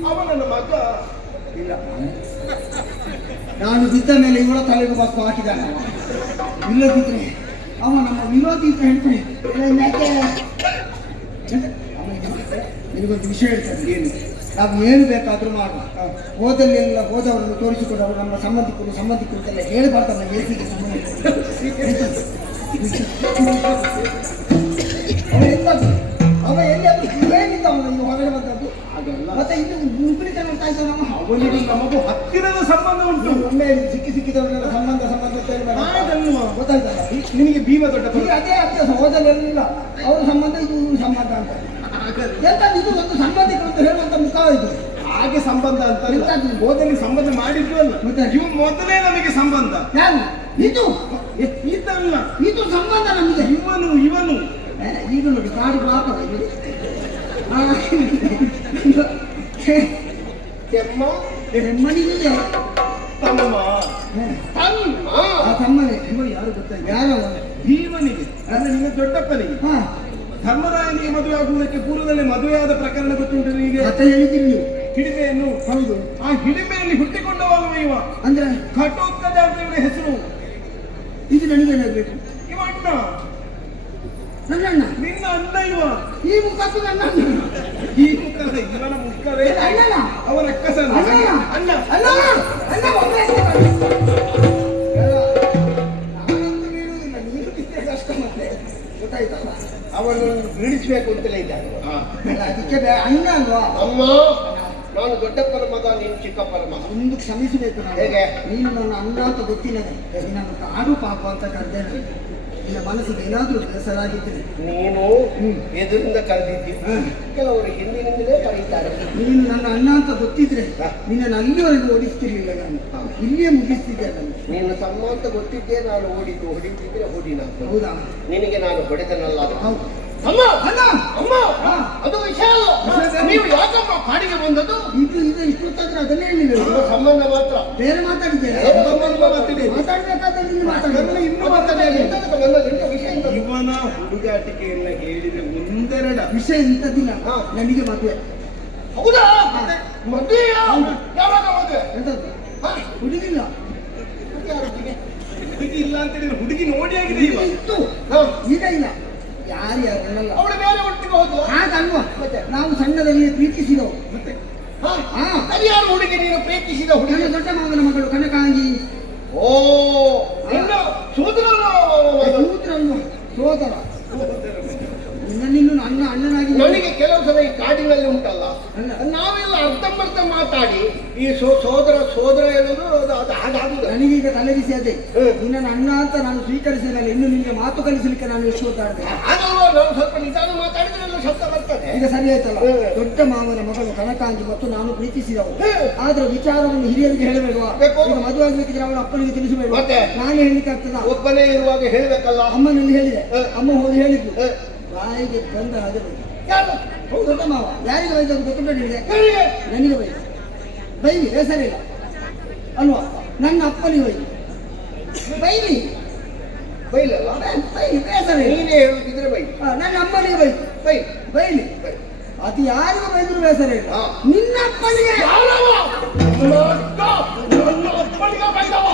ಅವನನ್ನ ಮಗ ಇಲ್ಲ, ನಾನು ಬಿದ್ದ ಮೇಲೆ ಇವಳ ತಲೆಗೆ ಬಸ್ಸು ಹಾಕಿದ್ದಾನೆ. ಇಲ್ಲದಿದ್ರೆ ಅವ ನಮ್ಮ ವಿರೋಧಿ ಅಂತ ಹೇಳ್ತಾನೆ. ನಿನಗೊಂದು ವಿಷಯ ಹೇಳ್ತಾರೆ, ಏನು ನಾವು ಏನು ಬೇಕಾದ್ರೂ ಮಾಡುವ. ಹೋದಲ್ಲೆಲ್ಲ ಹೋದವರನ್ನು ತೋರಿಸಿಕೊಂಡು ಅವರು ನಮ್ಮ ಸಂಬಂಧಿಕರು ಅಂತೆಲ್ಲ ಹೇಳ್ಬಾರ್ದಲ್ಲ. ಏಸಿಗೆ ಅವ ಎಲ್ಲಿಯಾದ್ರೂ ಏನಿದ್ದ ಅವನು ಹೊರಗಡೆ ಬಂದದ್ದು ಮತ್ತೆ ಇನ್ನು ಮುಗ್ರಿ ಜನ ಕಾಯ್ತಾ ನಾವು ಅವನಿಗೂ ನಮಗೂ ಹತ್ತಿರದ ಸಂಬಂಧ ಉಂಟು. ಒಮ್ಮೆ ಸಿಕ್ಕಿದವರೆಲ್ಲ ಸಂಬಂಧ ಅಂತ ಹೇಳ್ಬಾರ್ದು. ಗೊತ್ತಾಯ್ತಲ್ಲ, ನಿನಗೆ ಭೀಮ ದೊಡ್ಡ ಈಗ ಅದೇ ಅಭ್ಯಾಸ. ಹೋದಲ್ಲೆಲ್ಲ ಅವ್ರ ಸಂಬಂಧ ಇದು ಇವ್ರ ಸಂಬಂಧ ಅಂತ ಯಾಕಂದ್ರೆ ಇದು ಒಂದು ಸಂಬಂಧಿಕರು ಅಂತ ಹೇಳುವಂತ ಮುಖ ಇದು. ಹಾಗೆ ಸಂಬಂಧ ಅಂತ ಹೋದಲ್ಲಿ ಸಂಬಂಧ ಮಾಡಿದ್ದು ಅಲ್ಲ, ಇವು ಮೊದಲೇ ನಮಗೆ ಸಂಬಂಧ. ಯಾರು ಇದು ಇದಲ್ಲ, ಇದು ಸಂಬಂಧ ನಮಗೆ. ಇವನು ಈಗ ನೋಡಿ ಕಾಡು ಹಾಕಲ್ಲ ಮನೆಗಿದೆ ತಮ್ಮ ಆ ತಮ್ಮನೇ. ಯಾರು ಗೊತ್ತಾಯ್ತು? ಯಾರವ? ಭೀಮನಿಗೆ ಅಂದ್ರೆ ನಿನ್ನ ದೊಡ್ಡಪ್ಪನಿಗೆ ಹಾ, ಧರ್ಮರಾಯನಿಗೆ ಮದುವೆ ಆಗುವುದಕ್ಕೆ ಪೂರ್ವದಲ್ಲಿ ಮದುವೆಯಾದ ಪ್ರಕರಣ ಗೊತ್ತುಂಟು ನಿನಗೆ? ಕಥೆ ಹೇಳಿದ್ರಿ ನೀವು. ಹಿಡಿಮೆಯನ್ನು, ಹೌದು. ಆ ಹಿಡಿಮೆಯಲ್ಲಿ ಹುಟ್ಟಿಕೊಂಡವನು ಇವ. ಅಂದ್ರೆ ಘಟೋತ್ಕಚ ಅಂತ ಇವನ ಹೆಸರು. ಇದು ನನಗೇನಾಗಬೇಕು? ಇವ ಅಣ್ಣ, ನನ್ನ ಅಣ್ಣ. ನಿನ್ನ ಅಣ್ಣ ಇವ. ಈ ಮುಖಕ್ಕೂ ನನ್ನ ಅಣ್ಣ. ಈ ಮುಖದ ಇವನ ಮುಖವೇ ಅಣ್ಣನ ಅವನ ಅಕ್ಕಸನ ಅಣ್ಣ ಅಣ್ಣ ಅಣ್ಣ ಅಣ್ಣ ಒಬ್ಬನೇ ನಾನಂತೂ ಬೀಳುವುದಿಲ್ಲ, ನೀನು ಬಿಟ್ಟರೆ ಕಷ್ಟ ಮತ್ತೆ. ಗೊತ್ತಾಯ್ತಲ್ಲ, ಅವನು ಬೀಳಿಸ್ಬೇಕು ಅಂತಲೇ ಇದ್ದಾನೆ. ಅಲ್ಲ, ಅದಕ್ಕೆ ಅಣ್ಣ ಅಲ್ವಾ? ಅಮ್ಮ, ನಾನು ದೊಡ್ಡಪ್ಪನ ಮಗ, ನೀನು ಚಿಕ್ಕಪ್ಪನ ಮಗ. ಒಂದು ಕ್ಷಮಿಸಬೇಕು ನಾನು. ಹೇಗೆ? ನೀನು ನನ್ನ ಅಣ್ಣ ಅಂತ ಗೊತ್ತಿಲ್ಲದೆ ನಿನ್ನ ಕಾಡು ಪಾಪ ಅಂತ ಕರೆದೇನೆ. ನಿನ್ನ ಮನಸ್ಸಿಗೆ ಏನಾದ್ರೂ ಬೇಸರ ಆಗಿದ್ರೆ ನೀನು ಎದುರಿಂದ ಕರೆದಿದ್ದಿ, ಕೆಲವರು ಹಿಂದಿನಿಂದಲೇ ಕರೀತಾರೆ. ನೀನು ನನ್ನ ಅಣ್ಣ ಅಂತ ಗೊತ್ತಿದ್ರೆ ನಿನ್ನನ್ನು ಅಲ್ಲಿವರೆಗೂ ಓಡಿಸ್ತಿರ್ಲಿಲ್ಲ. ನಾನು ಇಲ್ಲಿಯೇ ಮುಗಿಸ್ತಿದ್ದೆ. ನಾನು ನೀನು ತಮ್ಮ ಅಂತ ಗೊತ್ತಿದ್ದೇ ನಾನು ಹೊಡಿತಿದ್ರೆ ಹೊಡಿನ. ಹೌದಾ? ನಿನಗೆ ನಾನು ಹೊಡೆದನಲ್ಲ. ಹೌದು. ಅಮ್ಮ ಅಣ್ಣ, ಅಮ್ಮ, ಅದು ವಿಷಯ ಅಲ್ಲ. ನೀವು ಯಾಕಮ್ಮ ಕಾಡಿಗೆ ಬಂದದ್ದು? ಇದು ಇಷ್ಟು ಹೊತ್ತಾದ್ರೆ ಅದನ್ನೇ ಹೇಳಿಲ್ಲ. ನಿಮ್ಮ ಸಂಬಂಧ ಮಾತ್ರ. ಬೇರೆ ಮಾತಾಡಿದ್ದೇನೆ. ಮಾತಾಡ್ಬೇಕಾದ್ರೆ ನೀನು ಮಾತಾಡಿದ್ರೆ ಇನ್ನೂ ಮಾತಾಡಿ. ಎಂತದಕ್ಕೆ ಬಂದದ್ದು? ಎಂತ ವಿಷಯ ಎಂತ? ಇವನ ಹುಡುಗಾಟಿಕೆಯನ್ನ ಹೇಳಿದ್ರೆ ಒಂದೆರಡ ವಿಷಯ ಇಂಥದ್ದಿಲ್ಲ. ನನಗೆ ಮದುವೆ. ಹೌದಾ? ಮದುವೆ? ಯಾವಾಗ ಮದುವೆ? ಎಂತದ್ದು? ಹುಡುಗಿಲ್ಲ. ಹುಡುಗಿ ಇಲ್ಲ ಅಂತ ಹೇಳಿದ್ರೆ ಹುಡುಗಿ ನೋಡಿ ಆಗಿದೆ ಇವ. ಇತ್ತು, ಈಗ ಇಲ್ಲ. ಯಾರ್ಯಾರಲ್ಲ ಅವಳು ಬೇರೆ ಒಟ್ಟಿಗೆ ಹೋದ್ಲು. ಹಾಗಲ್ವಾ? ನಾವು ಸಣ್ಣದಲ್ಲಿ ಪ್ರೀತಿಸಿದವು. ಯಾರು ಹುಡುಗಿ ನೀನು ಪ್ರೀತಿಸಿದ ಹುಡುಗಿ? ನನ್ನ ದೊಡ್ಡ ಮಾವನ ಮಗಳು ಕನಕಾಂಗಿ. ಓ, ನಿನ್ನ ಸೋದರ ಸೋದರ ಅಲ್ವಾ? ಸೋದರ. ನಿನ್ನನ್ನು ನನ್ನ ಅಣ್ಣನಾಗಿ ನನಗೆ ಕೆಲವು ಸಲ ಈ ಕಾಡಿನಲ್ಲಿ ಉಂಟಲ್ಲ, ಅಲ್ಲ. ನಾವೆಲ್ಲ ಅರ್ಧಂಬರ್ಧ ಮಾತಾಡಿ ಈ ಸೋದರ ಹೇಳುದು ಅದು ಹಾಗಾಗುದು. ನನಗೀಗ ತಲೆಬಿಸಿ ಅದೇ, ಹ್ಮ್. ನಿನ್ನ ಅಣ್ಣ ಅಂತ ನಾನು ಸ್ವೀಕರಿಸಿದಲ್ಲ, ಇನ್ನು ನಿನಗೆ ಮಾತು ಕಲಿಸಲಿಕ್ಕೆ ನಾನು ಎಷ್ಟು ಹೊತ್ತಾಡ್ದೆ. ಹಾಗಲ್ವಾ, ನಾವು ಸ್ವಲ್ಪ ನಿಧಾನ ಮಾತಾಡಿದ್ರೆ ಎಲ್ಲ ಶಬ್ದ ಬರ್ತದೆ. ಈಗ ಸರಿ ಆಯ್ತಲ್ಲ. ಹ್ಮ್. ದೊಡ್ಡ ಮಾವನ ಮಗಳು ಕನಕಾಂಗಿ ಮತ್ತು ನಾನು ಪ್ರೀತಿಸಿದವು. ಹ್ಮ್. ಆದ್ರೆ ವಿಚಾರವನ್ನು ಹಿರಿಯರಿಗೆ ಹೇಳಬೇಡುವ. ಬೇಕು. ಈಗ ಮದುವೆ ಆಗ್ಬೇಕಿದ್ರೆ ಅವನ ಅಪ್ಪನಿಗೆ ತಿಳಿಸಬೇಡ. ಮತ್ತೆ? ನಾನು ಹೇಳಲಿಕ್ಕೆ ಆಗ್ತದ? ಒಬ್ಬನೇ ಇರುವಾಗ ಹೇಳ್ಬೇಕಲ್ಲ. ಅಮ್ಮನಲ್ಲಿ ಹೇಳಿದೆ, ಹ್ಮ್. ಅಮ್ಮ ಹೋಗಿ ಹೇಳಿದ್ಲು, ಹ್ಮ್. ಬಾಯಿಗೆ ಬಂದ ಹಾಗೆ ಬೈದು. ಯಾರು? ದೊಡ್ಡ ಮಾವ ಯಾರಿಗೆ ಬೈದು ಅಂತ ಗೊತ್ತುಂಟ ನಿನಗೆ? ನನಗೆ? ನನಗೆ ಬೈದು. ಬೈಲಿ ಬೇಸರ ಇಲ್ಲ ಅಲ್ವಾ? ನನ್ನ ಅಪ್ಪನಿಗೆ ಬೈಲಿ, ಬೈಲಿ ಬೈಲಲ್ಲ, ಬೈಲಿ ಬೇಸರ ಇಲ್ಲ. ನೀನೇ ಹೇಳುತ್ತಿದ್ರೆ ಬೈ. ನನ್ನ ಅಮ್ಮನಿಗೆ ಬೈಲಿ, ಬೈ ಬೈಲಿ. ಬೈ. ಅದು ಯಾರಿಗೂ ಬೈದ್ರು ಬೇಸರ ಇಲ್ಲ. ಹಾ. ನಿನ್ನ ಅಪ್ಪನಿಗೆ ಯಾರವ? ನನ್ನ ಅಪ್ಪನಿಗೆ ಬೈದವ.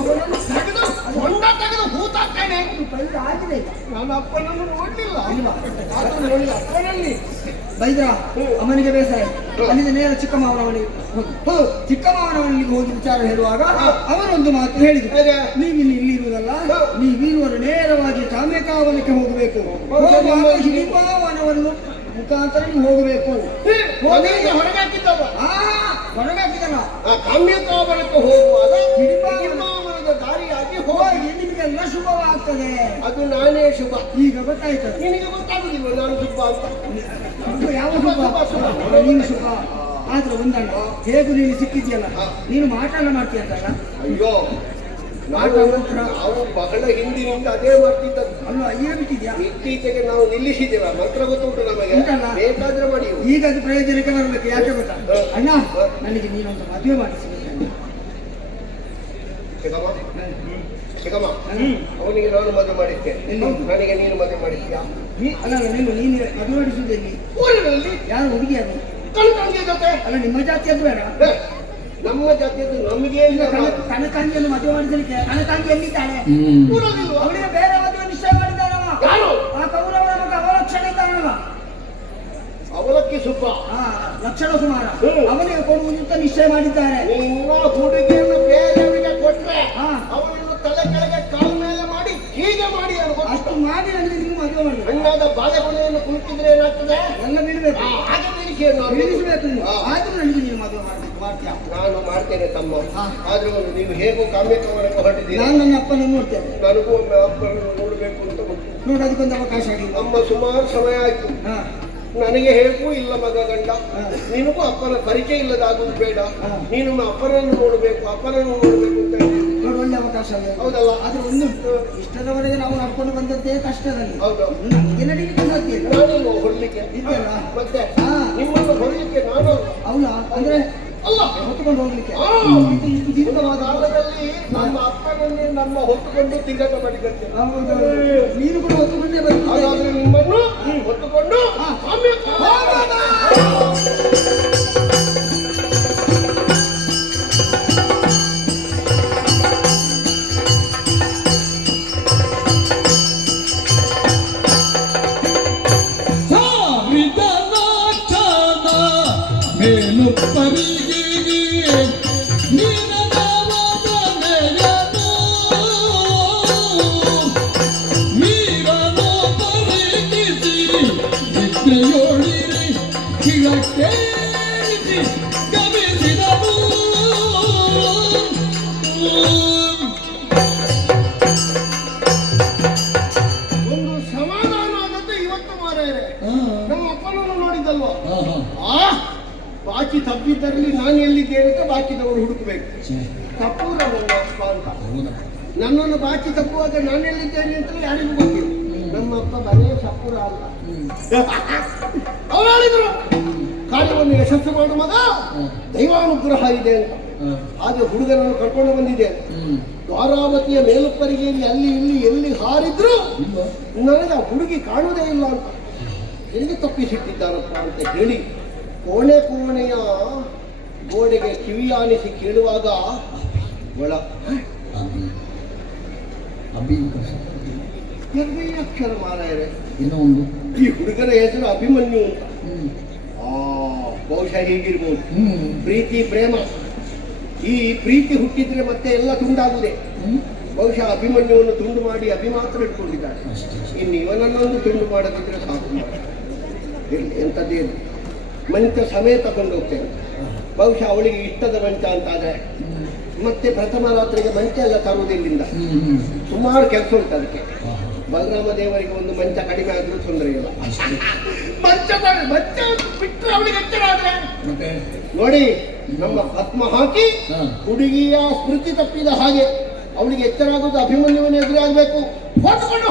ಅವನನ್ನು ತೆಗೆದು ಹೊಂಡ ತೆಗೆದು ಹೂತಾಕ್ತೇನೆ. ಬೈದು ಆಗಿದೆ ಈಗ. ನನ್ನ ಅಪ್ಪನನ್ನು ನೋಡ್ಲಿಲ್ಲ. ಇಲ್ವಾ? ಆದ್ರೂ ನೋಡಿಲ್ಲ ಅಪ್ಪನಲ್ಲಿ. ಬೈದ್ರ ಅಮ್ಮನಿಗೆ ಬೇಸರ ಆಯ್ತು. ಅಲ್ಲಿಂದ ನೇರ ಚಿಕ್ಕ ಮಾವನ ಮನೆಗೆ ಹೋಗಿ, ಚಿಕ್ಕ ಮಾವನ ಮನೆಗೆ ಹೋಗಿ ವಿಚಾರ ಹೇಳುವಾಗ ಅವರೊಂದು ಮಾತು ಹೇಳಿದ್ರು, ಹೇಗೆ? ನೀವಿಲ್ಲಿ ಇಲ್ಲಿ ಇರುವುದಲ್ಲ, ನೀವಿರುವರು ನೇರವಾಗಿ ಕಾಮೇಕಾವನಕ್ಕೆ ಹೋಗಬೇಕು. ಹೋಗುವಾಗ ಹಿಡಿಪಾವನವನ್ನು ಮುಖಾಂತರ ನೀವು ಹೋಗಬೇಕು. ಮನೆಯಿಂದ ಹೊರಗಾಕಿದ್ದವ. ಹೊರಗಾಕಿದಲ್ಲ, ಆ ಕಾಮ್ಯಕಾವನಕ್ಕೆ ಹೋಗುವಾಗ ಹಿಡಿಂಬಾವನ- ಹಿಡಿಂಬಾವನದ ದಾರಿಯಾಗಿ ಹೋಗಿ ಹೋಗಿ ನಿಮಗೆಲ್ಲ ಶುಭವಾಗ್ತದೆ. ಅದು ನಾನೇ ಶುಭ. ಈಗ ಗೊತ್ತಾಯ್ತದೆ. ನಿನಗೆ ಗೊತ್ತಾಗುದಿಲ್ಲ ನಾನು ಶುಭ ಅಂತ. ಇದು ಯಾವ ಶುಭ? ನೀನು ಶುಭ. ಆದ್ರೆ ಒಂದಣ್ಣ, ಹೇಗೂ ನೀನು ಸಿಕ್ಕಿದ್ಯಲ್ಲ, ನೀನು ಮಾಟಲ್ಲ ಮಾಡ್ತೀಯ ಅಂತಲ್ಲ. ಅಯ್ಯೋ, ನಾವು ಬಹಳ ಹಿಂದಿನಿಂದ ಅದೇ ಮಾಡ್ತಿದ್ದದ್ದು. ಅಲ್ವಾ? ಈಗ ಬಿಟ್ಟಿದ್ಯಾ? ಇತ್ತೀಚೆಗೆ ನಾವು ನಿಲ್ಲಿಸಿದ್ದೇವೆ. ಮಂತ್ರ ಗೊತ್ತುಂಟು ನಮಗೆ, ಉಂಟಲ್ಲ? ಬೇಕಾದ್ರೆ ಮಾಡಿ. ಈಗ ಅದು ಪ್ರಯೋಜನಕ್ಕೆ ಬರಬೇಕು. ಯಾಕೆ ಗೊತ್ತಾ ಅಣ್ಣ, ನನಗೆ ನೀನೊಂದು ಮದುವೆ ಮಾಡಿಸಬೇಕು. ಚಿಕ್ಕಮ್ಮ, ಚಿಕ್ಕಮ್ಮ, ಅವನಿಗೆ ನಾನು ಮದುವೆ ಮಾಡಿದ್ದೇನೆ, ನನಗೆ ನೀನು ಮದುವೆ ಮಾಡಿದ್ಯಾ? ಅಲ್ಲ ನೀನು ಮದುವೆ ಮಾಡಿಸುವುದಲ್ಲಿ ಊರಿನಲ್ಲಿ ಯಾರು ಹುಡುಗಿಯಾರು? ಕನಕಾಂಗಿ ಜೊತೆ. ಅಲ್ಲ ನಿಮ್ಮ ಜಾತಿಯದ್ದು ಬೇಡ. ನಮ್ಮ ಜಾತಿಯದ್ದು ನಮಗೆ ಇಲ್ಲ. ಕನಕಾಂಗಿಯನ್ನು ಮದುವೆ ಮಾಡಿಸಲಿಕ್ಕೆ ಕನಕಾಂಗಿ ಎಲ್ಲಿದ್ದಾಳೆ? ಊರಲ್ಲಿಲ್ವಾ? ಅವಳಿಗೆ ಬೇರೆ ಮದುವೆ ನಿಶ್ಚಯ ಮಾಡಿದ್ದಾನವ. ಯಾರು? ಆ ಕೌರವನ ಮಗ ಅವಲಕ್ಷಣ ಇದ್ದಾನವ. ಅವಲಕ್ಕಿ ಸುಬ್ಬ. ಲಕ್ಷಣ ಕುಮಾರ ಅವನಿಗೆ ಕೊಡುವುದು ಅಂತ ನಿಶ್ಚಯ ಮಾಡಿದ್ದಾರೆ. ನಿನ್ನ ಹುಡುಗಿಯನ್ನು ಬೇರೆಯವರಿಗೆ ಕೊಟ್ರೆ ಹಾ. ಅವನನ್ನು ತಲೆ ಕೆಳಗೆ ಕಾಲ ಮೇಲೆ ಮಾಡಿ ಹೀಗೆ ಮಾಡಿ ಅಷ್ಟು ಮಾಡಿ ನನಗೆ ನೀವು ಮದುವೆ ಮಾಡಬೇಕು. ಹಣ್ಣಾದ ಬಾಳೆಗೊನೆಯನ್ನು ಕುಳಿತಿದ್ರೆ ಏನಾಗ್ತದೆ? ಎಲ್ಲ ಬಿಡಬೇಕು, ಹಾಗೆ ಬಿಡಿಸಬೇಕು. ಆದ್ರೂ ನನಗೆ ನೀವು ಮದುವೆ ಮಾಡಬೇಕು. ಮಾಡ್ತೀಯಾ? ನಾನು ಮಾಡ್ತೇನೆ ತಮ್ಮ. ಹಾ. ಆದ್ರೂ ನೀವು ಹೇಗೂ ಕಾಮ್ಯಕವನಕ್ಕೆ ಹೊರಟಿದ್ದೀರಿ. ನಾನು ನನ್ನ ಅಪ್ಪನನ್ನು ನೋಡ್ತೇನೆ. ನನಗೂ ಒಮ್ಮೆ ಅಪ್ಪನನ್ನು ನೋಡಬೇಕು ಅಂತ ಉಂಟು. ನೋಡಿ, ಅದಕ್ಕೊಂದು ಅವಕಾಶ ಆಗಿಲ್ಲ. ನಮ್ಮ ಸುಮಾರು ಸಮಯ ಆಯ್ತು. ಹಾ. ನನಗೆ ಹೇಗೂ ಇಲ್ಲ ಮಗ ಗಂಡ. ನಿನಗೂ ಅಪ್ಪನ ಪರಿಚಯ ಇಲ್ಲದಾಗುದು ಬೇಡ. ನೀನು ಅಪ್ಪನನ್ನು ನೋಡಬೇಕು, ಅಪ್ಪನನ್ನು ನೋಡಬೇಕು ಅಂತ ಹೇಳಿ. ನೋಡಿ, ಒಳ್ಳೆ ಅವಕಾಶ ಅಲ್ಲ ಹೌದಲ್ಲ? ಆದ್ರೆ ಒಂದು ಇಷ್ಟದವರೆಗೆ ನಾವು ನಡ್ಕೊಂಡು ಬಂದದ್ದೇ ಕಷ್ಟದಲ್ಲಿ. ಹೌದು. ನನಗೆ ನಡೀಲಿಕ್ಕೆ ಸಾಧ್ಯ ಇಲ್ಲ. ನಾನಿಲ್ವ ಹೊರಲಿಕ್ಕೆ? ಇದ್ದಲ್ಲ? ಮತ್ತೆ ಹಾ. ನಿಮ್ಮನ್ನು ಹೊರಲಿಕ್ಕೆ ನಾನು ಅವನ ಅಂದ್ರೆ ಅಲ್ಲ, ಹೊತ್ತುಕೊಂಡು ಹೋಗ್ಲಿಕ್ಕೆ ಆ. ಇಷ್ಟು ದೀರ್ಘವಾದ ಕಾಲದಲ್ಲಿ ನಮ್ಮ ಅಪ್ಪನನ್ನೇ ನಮ್ಮ ಹೊತ್ತುಕೊಂಡು ತಿರುಗಾಟ ಮಾಡಿದ್ದೇನೆ. ಹೌದು. ನೀನು ಕೂಡ ಹೊತ್ತುಕೊಂಡೇ ಬರ್ತದೆ. ಹಾಗಾದ್ರೆ ನಿಮ್ಮನ್ನು ಹೊತ್ತುಕೊಂಡು ಸಾವಿದನಾಚದ ಮೇಲು ಪರಿಗಿ ನೀನದವದ ನೆಯನು ನೀರನು ಪರಿಗಿಸಿ ನಿದ್ರೆಯೋಳಿರಿ ಕಿಳಕೇರಿಸಿ ಗಮಿಸಿದವು. ಒಂದು ಸಮಾಧಾನ ಆದದ್ದು ಇವತ್ತು ಮಾರಾಯರೆ. ನಮ್ಮ ಅಪ್ಪನನ್ನು ನೋಡಿದ್ದಲ್ವ? ಆ ಬಾಕಿ ತಪ್ಪಿದ್ದರಲ್ಲಿ ನಾನು ಎಲ್ಲಿದ್ದೇನೆ ಅಂತ ಬಾಕಿದವರು ಹುಡುಕಬೇಕು. ತಪ್ಪೂರ ನನ್ನ ಅಪ್ಪ ಅಂತ. ನನ್ನನ್ನು ಬಾಕಿ ತಪ್ಪುವಾಗ ನಾನು ಎಲ್ಲಿದ್ದೇನೆ ಅಂತ ಯಾರಿಗೂ ಗೊತ್ತಿಲ್ಲ. ನಮ್ಮ ಅಪ್ಪ ಬರೇ ಸಪೂರ ಅಲ್ಲ. ಅವ್ರು ಹೇಳಿದ್ರು ಕಾರ್ಯವನ್ನು ಯಶಸ್ಸು ಮಾಡು ಮಗ, ದೈವಾನುಗ್ರಹ ಇದೆ ಅಂತ. ಹಾಗೆ ಹುಡುಗನನ್ನು ಕರ್ಕೊಂಡು ಬಂದಿದ್ದೇನೆ. ದ್ವಾರಾವತಿಯ ಮೇಲುಪ್ಪರಿಗೆಯಲ್ಲಿ ಅಲ್ಲಿ ಇಲ್ಲಿ ಎಲ್ಲಿ ಹಾರಿದ್ರು ನನಗೆ ಆ ಹುಡುಗಿ ಕಾಣುವುದೇ ಇಲ್ಲ ಅಂತ. ಎಲ್ಲಿ ತಪ್ಪಿಸಿಟ್ಟಿದ್ದಾರಪ್ಪ ಅಂತ ಹೇಳಿ ಕೋಣೆಯ ಗೋಡೆಗೆ ಕಿವಿಯಾನಿಸಿ ಕೇಳುವಾಗ ಒಳ ಅಕ್ಷರ ಮಾರಾಯರೆ. ಈ ಹುಡುಗನ ಹೆಸರು ಅಭಿಮನ್ಯು ಅಂತ. ಬಹುಶಃ ಹೀಗಿರ್ಬೋದು. ಪ್ರೀತಿ ಪ್ರೇಮ. ಈ ಪ್ರೀತಿ ಹುಟ್ಟಿದ್ರೆ ಮತ್ತೆ ಎಲ್ಲ ತುಂಡಾಗುದೆ. ಬಹುಶಃ ಅಭಿಮನ್ಯುವನ್ನು ತುಂಡು ಮಾಡಿ ಅಭಿ ಮಾತ್ರ ಇಟ್ಕೊಂಡಿದ್ದಾಳೆ. ಇನ್ನು ಇವನನ್ನೊಂದು ತುಂಡು ಮಾಡದಿದ್ರೆ ಸಾಕು. ಇರಲಿ, ಎಂಥದ್ದೇನು ಮಂಚ ಸಮೇತ ತಗೊಂಡು ಹೋಗ್ತೇನೆ. ಬಹುಶಃ ಅವಳಿಗೆ ಇಷ್ಟದ ಮಂಚ ಅಂತಾದರೆ ಮತ್ತೆ ಪ್ರಥಮ ರಾತ್ರಿಗೆ ಮಂಚ ಎಲ್ಲ ತರುವುದಿಲ್ಲಿಂದ. ಸುಮಾರು ಕೆಲಸ ಉಂಟು ಅದಕ್ಕೆ. ಬಲರಾಮ ದೇವರಿಗೆ ಒಂದು ಮಂಚ ಕಡಿಮೆ ಆದ್ರೂ ತೊಂದರೆ ಇಲ್ಲ. ಮಂಚ ಬಿಟ್ಟರೆ ಅವಳಿಗೆ ಎಚ್ಚರ ಆದ್ರೆ ನೋಡಿ, ನಮ್ಮ ಪದ್ಮ ಹಾಕಿ ಹುಡುಗಿಯ ಸ್ಮೃತಿ ತಪ್ಪಿದ ಹಾಗೆ ಅವಳಿಗೆ ಎಚ್ಚರ ಆಗೋದು ಅಭಿಮನ್ಯುವಿನ ಎದುರಾಗಬೇಕು. ಹೊತ್ಕೊಂಡು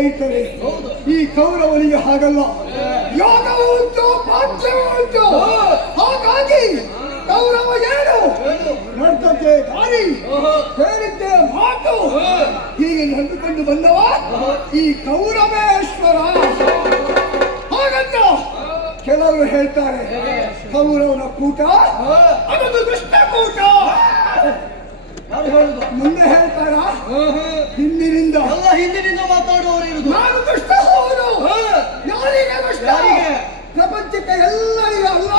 ಕಾಯುತ್ತಾರೆ. ಈ ಕೌರವನಿಗೆ ಹಾಗಲ್ಲ, ಯೋಗವೂ ಉಂಟು, ಪಾಠ್ಯವೂ ಉಂಟು. ಹಾಗಾಗಿ ಕೌರವ ಏನು ನಡ್ತಂತೆ ದಾರಿ, ಹೇಳಿದ್ದೆ ಮಾತು, ಹೀಗೆ ನಡೆದುಕೊಂಡು ಬಂದವ ಈ ಕೌರವೇಶ್ವರ. ಹಾಗಂತ ಕೆಲವರು ಹೇಳ್ತಾರೆ ಕೌರವನ ಕೂಟ ಅದೊಂದು ದುಷ್ಟ ಕೂಟ. ಮುಂದೆ ಹೇಳ್ತಾರ ಹಿಂದಿನಿಂದ ಮಾತಾಡುವವರು ಇರುವುದು. ನಾನು ದುಷ್ಟ ಹೌದು. ಯಾರಿಗೆ ದುಷ್ಟ? ಪ್ರಪಂಚಕ್ಕೆ ಎಲ್ಲರಿಗೂ ಅಲ್ಲ,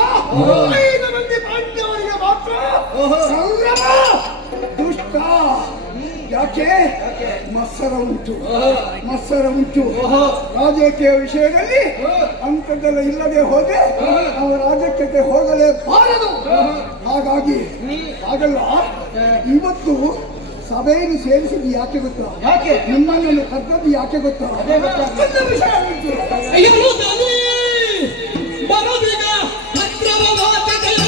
5 ಮಂದಿ ಪಾಂಡವರಿಗೆ ಮಾತ್ರ ಸಂಗ್ರಮ ದುಷ್ಟ. ಯಾಕೆ? ಮತ್ಸರ ಉಂಟು, ಮತ್ಸರ ಉಂಟು. ರಾಜಕೀಯ ವಿಷಯದಲ್ಲಿ ಅಂಥದ್ದೆಲ್ಲ ಇಲ್ಲದೆ ಹೋದ್ರೆ ನಾವು ರಾಜಕೀಯಕ್ಕೆ ಹೋಗಲೇಬಾರದು. ಹಾಗಾಗಿ ಹಾಗಲ್ಲ, ಇವತ್ತು ಸಭೆಯನ್ನು ಸೇರಿಸಿದ್ದು ಯಾಕೆ ಗೊತ್ತಾ? ಯಾಕೆ? ನಿಮ್ಮನ್ನು ಕರ್ತದ್ದು ಯಾಕೆ ಗೊತ್ತಾ? ಒಂದು ವಿಷಯ ಉಂಟು. ಬರೋದೀಗ ಅಕ್ರಮ ಮಾತುಗಳು.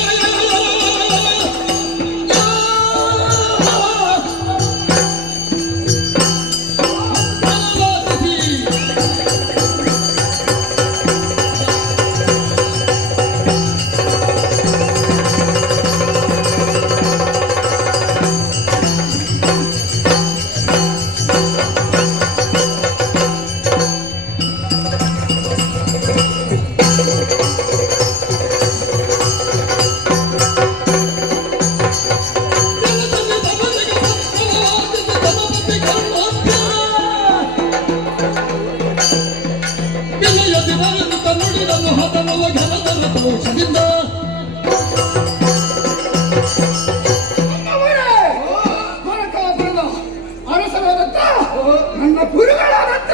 ನನ್ನ ಗುರುಗಳಾದಂತ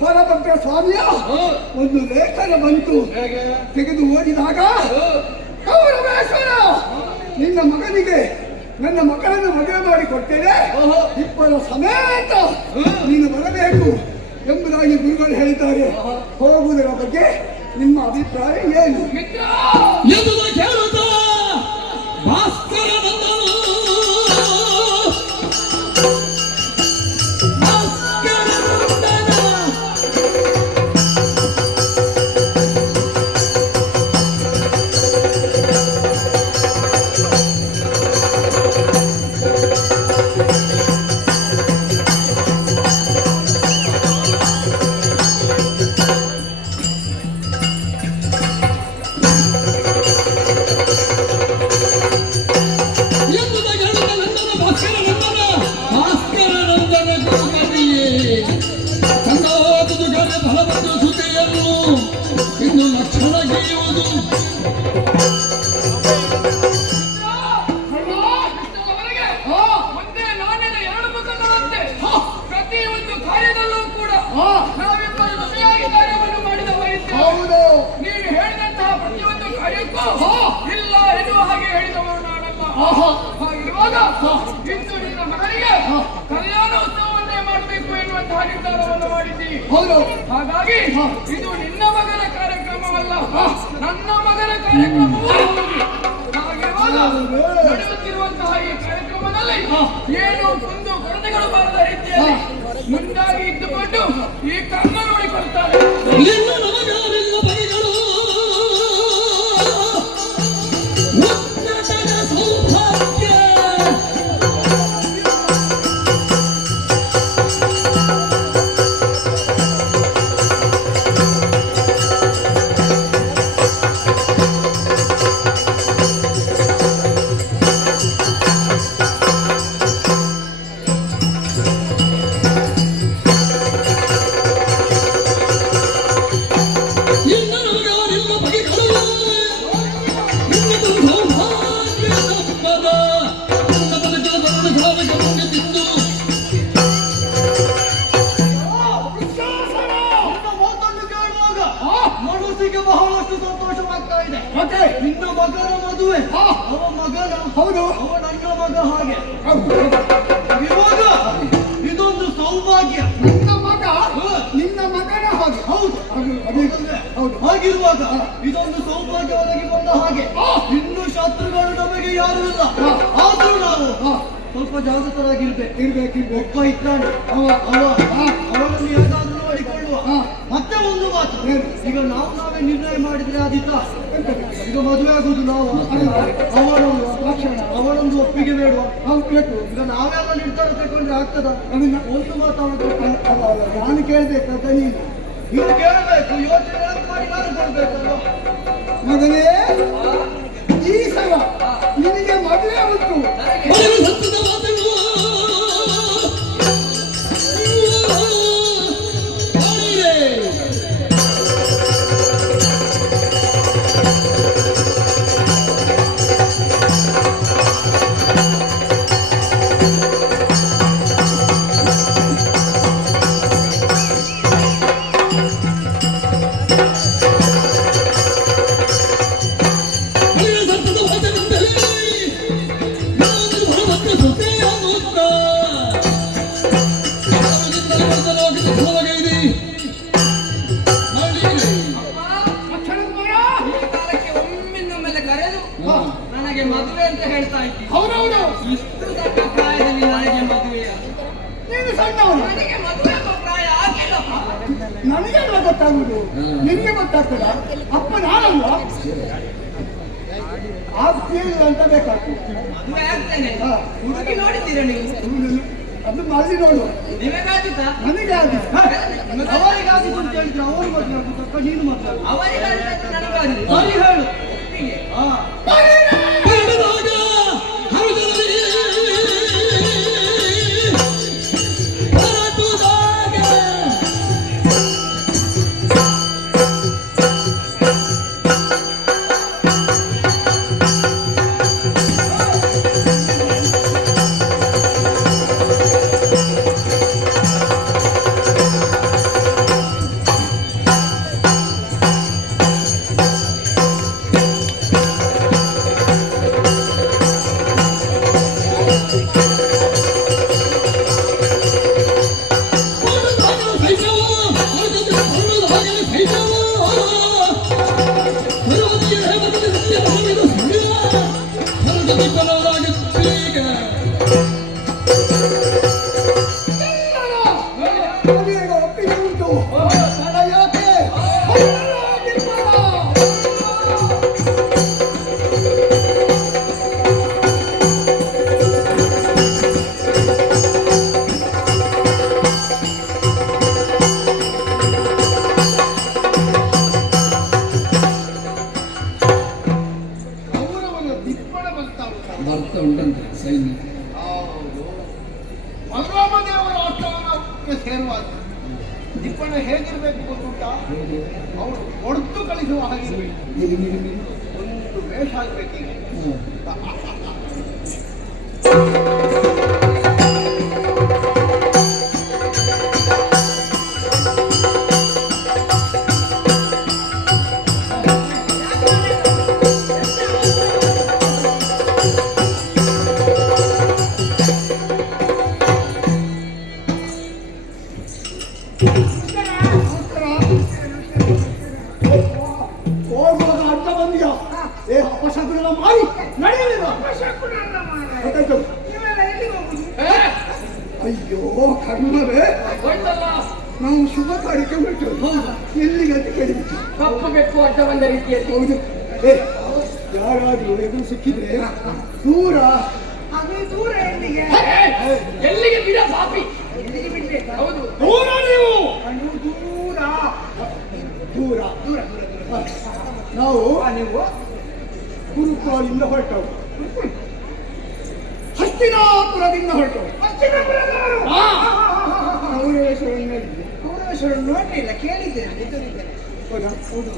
ಹೊರಭದ್ರ ಸ್ವಾಮಿಯ ಒಂದು ಲೇಖನ ಬಂತು. ತೆಗೆದು ಓದಿದಾಗ, ಕೌರವೇಶ್ವರ ನಿನ್ನ ಮಗನಿಗೆ ನನ್ನ ಮಕ್ಕಳನ್ನು ಮದುವೆ ಮಾಡಿ ಕೊಡ್ತೇನೆ, ಇಬ್ಬರ ಸಮೇತ ನೀನು ಬರಬೇಕು ಎಂಬುದಾಗಿ ಗುರುಗಳು ಹೇಳಿದ್ದಾರೆ. ಹೋಗುವುದರ ಬಗ್ಗೆ ನಿಮ್ಮ ಅಭಿಪ್ರಾಯ ಏನು? ಎನ್ನುವ ಕೇಳುತ್ತ ಭಾಸ್ಕರ ಬಂದನು. ಇನ್ನು ಲಕ್ಷಣ ಗೀಯುವುದು ಒಂದೇ ನಾಣ್ಯದ 2 ಮುಖಗಳಂತೆ ಪ್ರತಿಯೊಂದು ಕಾರ್ಯದಲ್ಲೂ ಕೂಡ ನಾವಿಬ್ಬರು ಜೊತೆಯಾಗಿ ಕಾರ್ಯವನ್ನು ಮಾಡಿದವರಿದ್ದೇವೆ. ಹೌದು, ನೀನು ಹೇಳಿದಂತಹ ಪ್ರತಿಯೊಂದು ಕಾರ್ಯಕ್ಕೂ ಇಲ್ಲ ಎನ್ನುವ ಹಾಗೆ ಹೇಳಿದವರು ನಾನಲ್ಲ. ಹಾಗಿರುವಾಗ ಇಂದು ನಿನ್ನ ಮಗನಿಗೆ ಕಲ್ಯಾಣೋತ್ಸವವನ್ನೇ ಮಾಡಬೇಕು ಎನ್ನುವಂತಹ ನಿರ್ಧಾರವನ್ನು ಮಾಡಿದ್ದೀವಿ. ಹೌದು. ಹಾಗಾಗಿ ಇದು ನಿನ್ನ ಮಗನ ಕಾರ್ಯಕ್ರಮವಲ್ಲ, ನನ್ನ ಮಗನ ಕಾರ್ಯಕ್ರಮವೂ ಹೌದು. ಹಾಗಿರುವಾಗ ನಡೆಯುತ್ತಿರುವಂತಹ ಈ ಕಾರ್ಯಕ್ರಮದಲ್ಲಿ ಏನು ಒಂದು ಕೊರತೆಗಳು ಬಾರದ ರೀತಿಯಲ್ಲಿ ಮುಂದಾಗಿ ಇದ್ದುಕೊಂಡು ಈ ಕರ್ಮ ನೋಡಿಕೊಳ್ತಾರೆ. ನಿನ್ನ ನಮಗಾರಿಲ್ಲ ಬಗೆಗಳು ಉನ್ನತನ ಸೌಭಾಗ್ಯ. ಮನಸ್ಸಿಗೆ ಬಹಳಷ್ಟು ಸಂತೋಷವಾಗ್ತಾ ಇದೆ. ನಿನ್ನ ಮಗನ ಮದುವೆ, ಅವ ಮಗನ ಹೌದು, ಅವ ನನ್ನ ಮಗ. ಹಾಗೆ ಇವಾಗ ಇದೊಂದು ಸೌಭಾಗ್ಯ. ನಿನ್ನ ಮಗ ನಿನ್ನ ಮಗನ ಹಾಗೆ. ಹೌದು, ಹೌದು. ಹಾಗಿರುವಾಗ ಇದೊಂದು ಸೌಭಾಗ್ಯ ಒದಗಿ ಬಂದ ಹಾಗೆ. ಇನ್ನು ಶತ್ರುಗಳು ನಮಗೆ ಯಾರು ಇಲ್ಲ, ಆದ್ರೂ ನಾವು ಸ್ವಲ್ಪ ಜಾಗೃತರಾಗಿರ್ಬೇಕು. ಇರ್ಬೇಕು. ಒಬ್ಬ ಇದ್ದಾನೆ, ಅವನನ್ನು ಹೇಗಾದ್ರೂ ಮತ್ತೆ ಒಂದು ಮಾತು, ಈಗ ನಾವೇ ನಿರ್ಣಯ ಮಾಡಿದ್ರೆ ಆದಿತ್ತ. ಈಗ ಮದುವೆ ಆಗುದು ನಾವು, ಅವಳೊಂದು ಲಕ್ಷಣ, ಅವಳೊಂದು ಒಪ್ಪಿಗೆ ಬೇಡುವ. ಈಗ ನಾವೆಲ್ಲ ನಿರ್ಧಾರ ತಗೊಂಡ್ರೆ ಆಗ್ತದ? ಒಂದು ಮಾತಾಡೋದು ನಾನು ಕೇಳ್ಬೇಕಂತ ನೀನು ಕೇಳಬೇಕು. ಯೋಚನೆ ಮಾಡಿ ನಾನು ಕೊಡ್ಬೇಕಲ್ಲ ಮಗನೇ. ಈ ಸಲ ನಿನಗೆ ಮದುವೆ ಉಂಟು. ಸತ್ತದ ಮಾತನ್ನು ನನಗೆ ಮದುವೆ ಅಂತ ಹೇಳ್ತಾ ಇದ್ದೀನಿ. ಹೌದೌದು, ಇಷ್ಟು ದೊಡ್ಡ ಪ್ರಾಯದಲ್ಲಿ ನನಗೆ ಮದುವೆಯ? ನೀನು ಸಣ್ಣವನು, ನನಗೆ ಮದುವೆ ಪ್ರಾಯ ಆಗಿಲ್ಲಪ್ಪ. ನನಗೆಲ್ಲ ಗೊತ್ತಾಗುದು, ನಿನಗೆ ಗೊತ್ತಾಗ್ತದ? ಅಪ್ಪ ನಾನಲ್ವ? ಆಗ್ತಿಲ್ಲ ಅಂತ ಬೇಕಾಗ್ತದೆ. ಮದುವೆ ಆಗ್ತೇನೆ. ಹುಡುಗಿ ನೋಡಿದ್ದೀರಾ ನೀವು? ಅದು ಮಲ್ಲಿ ನೋಡು. ನಿಮಗಾಗಿತ್ತಾ? ನನಗೆ ಆಗಿತ್ತು. ಅವರಿಗಾಗಿತ್ತು ಅಂತ ಹೇಳಿದ್ರೆ ಅವರು ಮದುವೆ ಆಗುತ್ತಕ್ಕ, ನೀನು ಮದುವೆ ಆಗುದು. ಅವರಿಗಾಗಿತ್ತು, ನನಗಾಗಿತ್ತು. ಸರಿ ಹೇಳು. ಒಟ್ಟಿಗೆ. ಬೇಡದಾಗ ಹರದಲ್ಲಿ ಹೊರಟುದಾಗ ಮದುವೆಗೆ ಒಪ್ಪಿಗೆ ಉಂಟು. ತಡ ಯಾಕೆ? ಅವರವನ ದಿಪ್ಪಣ ಬರ್ತಾ ಬರ್ತಾ ಉಂಟಂತೆ ಸೈನ್ಯ. ಬಲರಾಮದೇವರ ಆಸ್ಥಾನಕ್ಕೆ ಸೇರುವಾಗ ದಿಪ್ಪಣ ಹೇಗಿರ್ಬೇಕು ಗೊತ್ತುಂಟಾ? ಅವನು ಹೊಡೆದು ಕಳಿಸುವ ಹಾಗೆ ಒಂದು ವೇಷ ಆಗ್ಬೇಕೀಗ. ಹೋಗುವಾಗ ಅಡ್ಡ ಬಂದಿಯ? ಏ ಅಪಶಕುನ ಮಾಡಿ ನಡೆಯಲಿಲ್ಲ. ಗೊತ್ತಾಯ್ತು? ಅಯ್ಯೋ ಕರ್ಮವೇ, ನಾವು ಶುಭ ಕಾರ್ಯಕ್ಕೆ ಬಿಟ್ಟು ಎಲ್ಲಿಗೆ ಅಂತ ಕೇಳಿಬಿಟ್ಟು. ಕಪ್ಪು ಬೆಕ್ಕು ಅಡ್ಡ ಬಂದ ರೀತಿಯಲ್ಲಿ. ಹೌದು. ಏ ಯಾರಾದ್ರೂ ಎದುರು ಸಿಕ್ಕಿದ್ರೆ ದೂರ. ಎಲ್ಲಿಗೆ ಬಿಡ ಪಾಪಿ? ಹೌದು, ದೂರ ನೀವು. ದೂರ ದೂರ ದೂರ ದೂರ. ನಾವು ಗುರುಕುಲದಿಂದ ಹೊರಟವು, ಹಸ್ತಿನಾಪುರದಿಂದ ಹೊರಟವು. ಕೌರವೇಶ್ವರನ್ನು ನೋಡಿದ್ವಿ. ಕೌರವೇಶ್ವರನ್ನು ನೋಡ್ಲಿಲ್ಲ, ಕೇಳಿದ್ದೇನೆ. ಹೌದಾ? ಹೌದು.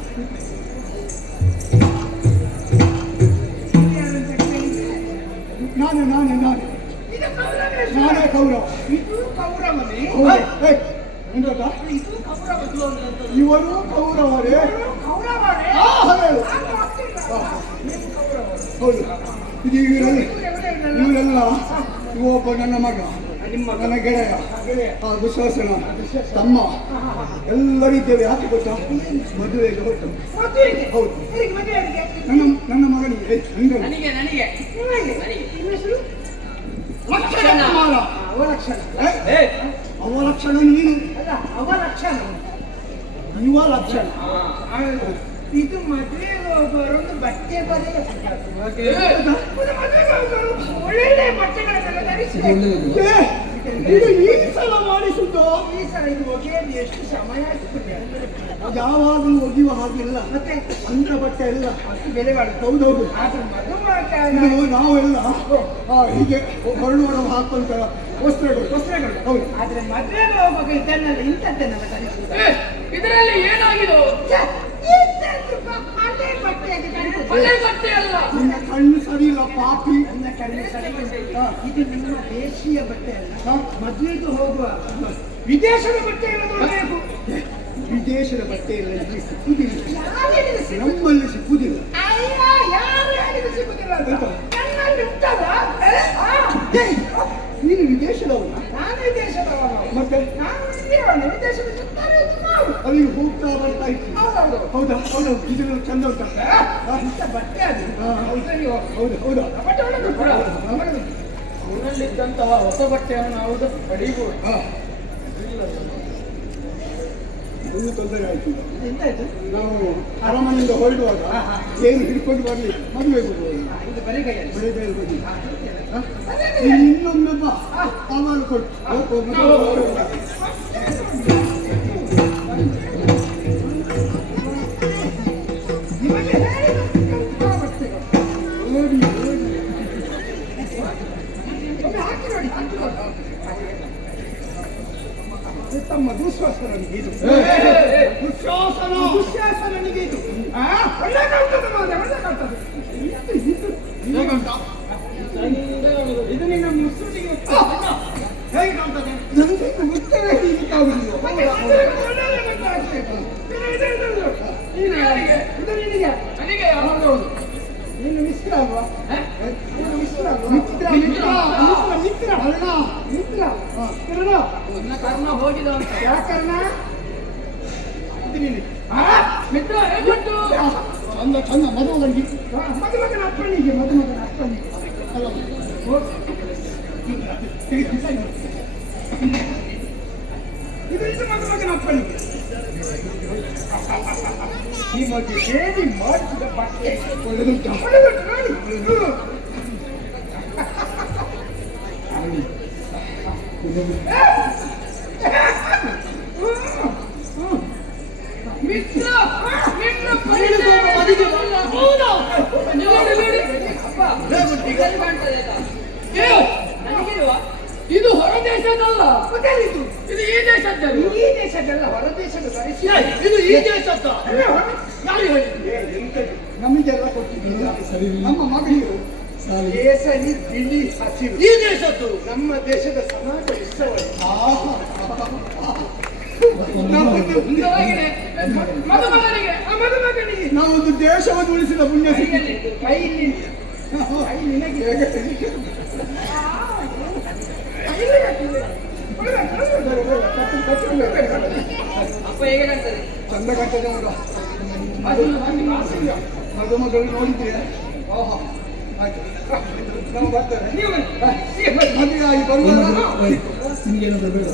ನಾನೇ ನಾನೇ ನಾನೇ ನಾನೇ ಕೌರವ. ಇದು ಕೌರವನೇ. ಹೌದು. ಏ, ಏನು ಗೊತ್ತಾ? ಇದು ಕೌರವ. ಇವರು ಕೌರವರೇ. ಕೌರವನೇ. ಹೌದು. ಹೌದು. ಇದು ಇವರೆಲ್ಲ ಒಬ್ಬ ನನ್ನ ಮಗ, ನನ್ನ ಗೆಳೆಯ, ವಿಶ್ವಾಸನ ತಮ್ಮ, ಎಲ್ಲರಿದ್ದೇವೆ. ಯಾಕೆ ಗೊತ್ತಾ? ಮದುವೆಗೆ ಹೊರಟು. ಹೌದು. ನನ್ನ ಮಗನಿಗೆ ನನಗೆ ನನಗೆ ಲಕ್ಷಣ ಕುಮಾರ. ಅವಲಕ್ಷಣ ನೀನು. ಅಲ್ಲ, ಅವಲಕ್ಷಣ. ಯುವ ಲಕ್ಷಣ. ಇದು ಮದುವೆ ಹೋಗೋರೊಂದು ಬಟ್ಟೆ ಬರೆ ಒಳ್ಳೆ ಬಟ್ಟೆಗಳನ್ನೆಲ್ಲ ಧರಿಸಬೇಕು. ಇದು ಈ ಸಲ ಮಾಡಿಸುದು. ಈ ಸಲ ಇದು ಒಗೆಯಲು ಎಷ್ಟು ಸಮಯ ಆಗ್ತದೆ? ಯಾವಾಗಲೂ ಒಗೆಯುವ ಹಾಗಿಲ್ಲ. ಮತ್ತೆ ಅಂದ್ರ ಬಟ್ಟೆ ಎಲ್ಲ ಅಷ್ಟು ಬೆಲೆ ಬಾಳುತ್ತೆ. ಹೌದೌದು. ಆದ್ರೆ ಮದುವೆ ಇದು ನಾವೆಲ್ಲ ಹೀಗೆ ಹೊರಳುವ ಹಾಕೊಂತ ವಸ್ತ್ರಗಳು. ಹೌದು. ಆದ್ರೆ ಮದುವೆಗೆ ಹೋಗುವಾಗ ಇದನ್ನೆಲ್ಲ ಇಂಥದ್ದನ್ನೆಲ್ಲ ಧರಿಸುವುದು. ಇದರಲ್ಲಿ ಏನಾಗಿದೋ? ಹಳೆ ಬಟ್ಟೆಯಾಗಿ ಕಾಣ್ತದೆ. ಹಳೆ ಬಟ್ಟೆ ಅಲ್ಲ. ನಿನ್ನ ಕಣ್ಣು ಸರಿ ಇಲ್ಲ ಪಾಪಿ. ನನ್ನ ಕಣ್ಣು ಸರಿ ಇಲ್ಲ. ಇದು ನಿಮ್ಮ ದೇಶೀಯ ಬಟ್ಟೆ ಅಲ್ಲ. ಮದುವೆಗೆ ಹೋಗುವ ವಿದೇಶದ ಬಟ್ಟೆ ಎಲ್ಲ ನೋಡಬೇಕು. ವಿದೇಶದ ಬಟ್ಟೆ ಎಲ್ಲ ಇಲ್ಲಿ ಸಿಕ್ಕುದಿಲ್ಲ. ಯಾರಿಗೆ ಸಿಗುದಿಲ್ಲ? ನಮ್ಮಲ್ಲಿ ಸಿಕ್ಕುದಿಲ್ಲ. ಅಯ್ಯ, ಯಾರಿಗೆ ಸಿಗುದಿಲ್ಲ ಅಂತ ನನ್ನಲ್ಲಿ ಉಂಟಲ್ಲ. ನೀನು ವಿದೇಶದವನ? ನಾನು ವಿದೇಶದವನು. ಮತ್ತೆ ನಾನು ಇಂಡಿಯಾವನು. ವಿದೇಶದ ಸುತ್ತಾರೆ ನಾವು. ಅಲ್ಲಿಗೆ ಹೋಗ್ತಾ ಬರ್ತಾ ಇತ್ತು. ಹೌದೌದು. ಹೌದಾ? ಹೌದು. ಇದು ಚಂದ ಉಂಟಾ? ಇಂಥ ಬಟ್ಟೆ ಅದು. ಹೌದು ಹೌದು. ಬಟ್ಟೆ ಒಳ್ಳೆದು ಕೂಡ. ಅವನಲ್ಲಿದ್ದಂತಹ ಹೊಸ ಬಟ್ಟೆಯನ್ನು ನಾವು ಪಡೆಯಬಹುದು. ಒಂದು ತೊಂದರೆ ಆಯ್ತು. ಎಂತಾಯ್ತು? ನಾವು ಅರಮನೆಯಿಂದ ಹೊರಡುವಾಗ ಏನು ಹಿಡ್ಕೊಂಡು ಬರಲಿ ಮದುವೆ ಹೋಗುವಾಗ ಇದು ಬರಿಗೈಯಲ್ಲಿ. ಬರೀ ಹೋಗಿ ಇನ್ನೊಮ್ಮೆ ಬಾ ಸಾಮಾನು ಕೊಟ್ಟು ನಿಮಗೆ ಹೇಳಿದಂತಹ ಬಟ್ಟೆಗಳು. ನೋಡಿ ಒಮ್ಮೆ ಹಾಕಿ ನೋಡಿ. ತಮ್ಮ ದುಶ್ವಾಸ ನನಗೆ ಇದು. ದುಶ್ವಾಸ ನನಗೆ ಇದು. ಒಳ್ಳೆ ಕಾಣ್ತದೆ ಮಾರ್ರೆ, ಒಳ್ಳೆ ಕಾಣ್ತದೆ. ಇದು ನಿನ್ನ ಮುಸುಡಿಗೆ ಹೇಗೆ ಕಾಣ್ತದೆ? ನನಗೆ ಉತ್ತರ ಹೀಗಾಗುದಿಲ್ಲ. ಒಳ್ಳೆ ಕಾಣ್ತದೆ. ಇದು ಯಾರಿಗೆ? ಇದು ನಿನಗೆ. ನನಗೆ ಯಾವುದು? ನೀನು ಮಿತ್ರ ಅಲ್ವಾ? ನೀನು ಮಿತ್ರ ಅಲ್ವಾ? ಮಿತ್ರ ನನ್ನ ಕರ್ಣ ಹೋಗಿದ ಅಂತ. ಯಾಕರ್ಣ? ಇದು ನೀನು. ಮಿತ್ರ ಹೇಗುಂಟು? ಚಂದ ಮದುಮಗನಿಗೆ ಮದುಮಗನ ಅಪ್ಪನಿಗೆ. ಮದುಮಗನ ಅಪ್ಪನಿಗೆ. ಅಲ್ಲ ಇದು ಮದುಮಗನ ಅಪ್ಪನಿಗೆ. ನಿಮಗೆ ಹೇಳಿ ಮಾಡಿಸಿದ ಬಟ್ಟೆ ಒಳ್ಳೆದುಂಟಾ? ಒಳ್ಳೆದುಂಟು ನೋಡಿ. ಮಿತ್ರ ನಿನ್ನ ಪರಿಚಯ ಮದುವೆ ಬಲ್ಲ. ಹೌದಾ? ನೋಡಿ ನೋಡಿ. ಅಪ್ಪ ಇದರಲ್ಲಿ ಕಾಣ್ತದೆ ಆಯ್ತಾ? ನನಗಿಲ್ವಾ? ಇದು ಹೊರ ದೇಶದಲ್ಲ. ಮೊದಲಿದು ಇದು ಈ ದೇಶದ್ದು. ಈ ದೇಶದಲ್ಲ, ಹೊರ ದೇಶದ ಧರಿಸಿ. ಇದು ಈ ದೇಶದ್ದು. ಯಾರು ಹೇಳಿದ್ದು? ನಮಗೆಲ್ಲ ಕೊಟ್ಟಿದ್ದೀರಾ? ನಮ್ಮ ಮಗಳಿಗೆ ಕೇಸರಿ ಬಿಳಿ ಹಸಿರು ಈ ದೇಶದ್ದು. ನಮ್ಮ ದೇಶದ ಸಮಾಜ ಉತ್ಸವ. ಸುಂದರವಾಗಿದೆ. ಮದುಮಗನಿಗೆ ಮದುಮಗನಿಗೆ ನಾವೊಂದು ದೇಶವನ್ನು ಉಳಿಸಿದ ಪುಣ್ಯ ಸಿಕ್ಕಿದೆ. ಕೈಲಿ ಕೈ ನಿನಗೆ ಅಪ್ಪ ಹೇಗೆ ಕಾಣ್ತದೆ? ಚಂದ ಕಟ್ಟದ ಮಗ. ಅದು ಮದುಮಗಳು ನೋಡಿದ್ರೆ ಆಹಾ ಆಯ್ತು ನಾವು ಬರ್ತೇವೆ. ನೀವು ಮದುವೆಯಾಗಿ ಬರುವಾಗ ನಿಮಗೇನಾದ್ರೂ ಬೇಡ?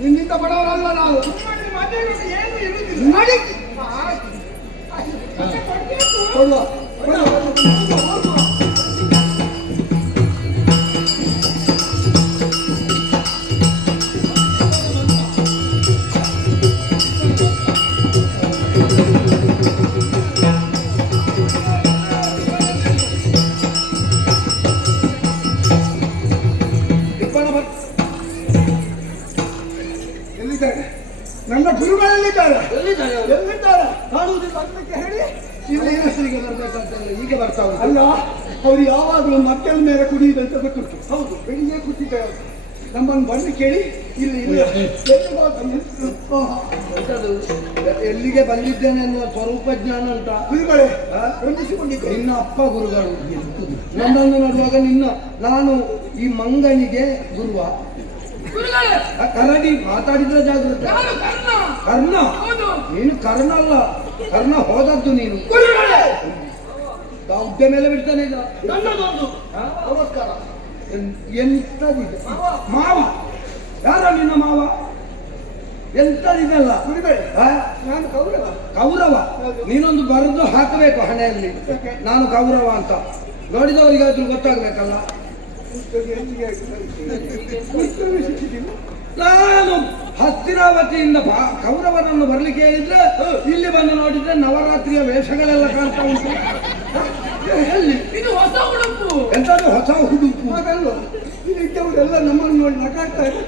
ನಿನ್ನಿಂದ ಬಡವರಲ್ಲ ನಾವು. ಏನು ಇರುವುದಿಲ್ಲ. ನೋಡಿ ಕೊಡುವ ಎಲ್ಲಿದ್ದಾರೆ? ನನ್ನ ಗುರುಗಳೆಲ್ಲಿದ್ದಾರೆ? ಎಲ್ಲಿದ್ದಾರೆ? ಕಾಣುವುದಿಲ್ಲ ಅಂತಕ್ಕೆ ಹೇಳಿ ಇಲ್ಲಿ ಹೆಸರಿಗೆ ಬರಬೇಕಾದ್ರೆ ಈಗ ಬರ್ತಾವೆ. ಅಲ್ಲ ಅವ್ರು ಯಾವಾಗಲೂ ಮಕ್ಕಳ ಮೇಲೆ ಕುಡಿಯುದಂತ ಗೊತ್ತುಂಟು. ಹೌದು, ಬೆಳಿಗ್ಗೆ ಕೂತಿದ್ದಾರೆ. ನಮ್ಮನ್ನು ಬಂದು ಕೇಳಿ ಇಲ್ಲಿ ಎಲ್ಲಿಗೆ ಬಂದಿದ್ದೇನೆ ಅನ್ನುವ ಸ್ವರೂಪ ಜ್ಞಾನ ಅಂತ ಗುರುಗಳೇ ವಂದಿಸಿಕೊಂಡಿದ್ದೆ. ನಿನ್ನ ಅಪ್ಪ ಗುರುಗಳು ನನ್ನನ್ನು ನೋಡುವಾಗ ನಾನು ಈ ಮಂಗನಿಗೆ ಗುರುವ ಕರಡಿ ಮಾತಾಡಿದ್ರೆ ಜಾಗ್ರತೆ. ಕರ್ಣ ನೀನು ಕರ್ಣ ಅಲ್ಲ, ಕರ್ಣ ಹೋದದ್ದು ನೀನು. ಹುದ್ದೆ ಮೇಲೆ ಬಿಡ್ತಾನೆ ಈಗ. ನನ್ನದೊಂದು ನಮಸ್ಕಾರ. ಎಂತದಿದೆ ಮಾವ? ಯಾರ ನಿನ್ನ ಮಾವ? ಎಂತದಿದೆಲ್ಲ ನಾನು ಕೌರವ. ಕೌರವ? ನೀನೊಂದು ಬರೆದು ಹಾಕಬೇಕು ಹಣೆಯಲ್ಲಿ, ನಾನು ಕೌರವ ಅಂತ. ನೋಡಿದವರಿಗಾದ್ರೂ ಗೊತ್ತಾಗ್ಬೇಕಲ್ಲ. ನಾನು ಹಸ್ತಿನಾವತಿಯಿಂದ ಕೌರವನನ್ನು ಬರ್ಲಿಕ್ಕೆ ಹೇಳಿದ್ರೆ ಇಲ್ಲಿ ಬಂದು ನೋಡಿದ್ರೆ ನವರಾತ್ರಿಯ ವೇಷಗಳೆಲ್ಲ ಕಾಣ್ತಾ ಉಂಟು. ಎಲ್ಲಿ ಇದು ಹೊಸ ಉಡುಪು. ಎಂತದ್ದು ಹೊಸ ಹುಡುಕು? ಹಾಗಲ್ವ, ಇದ್ದವರೆಲ್ಲ ನಮ್ಮನ್ನು ನೋಡಿ ನಗಾಡ್ತಾರೆ.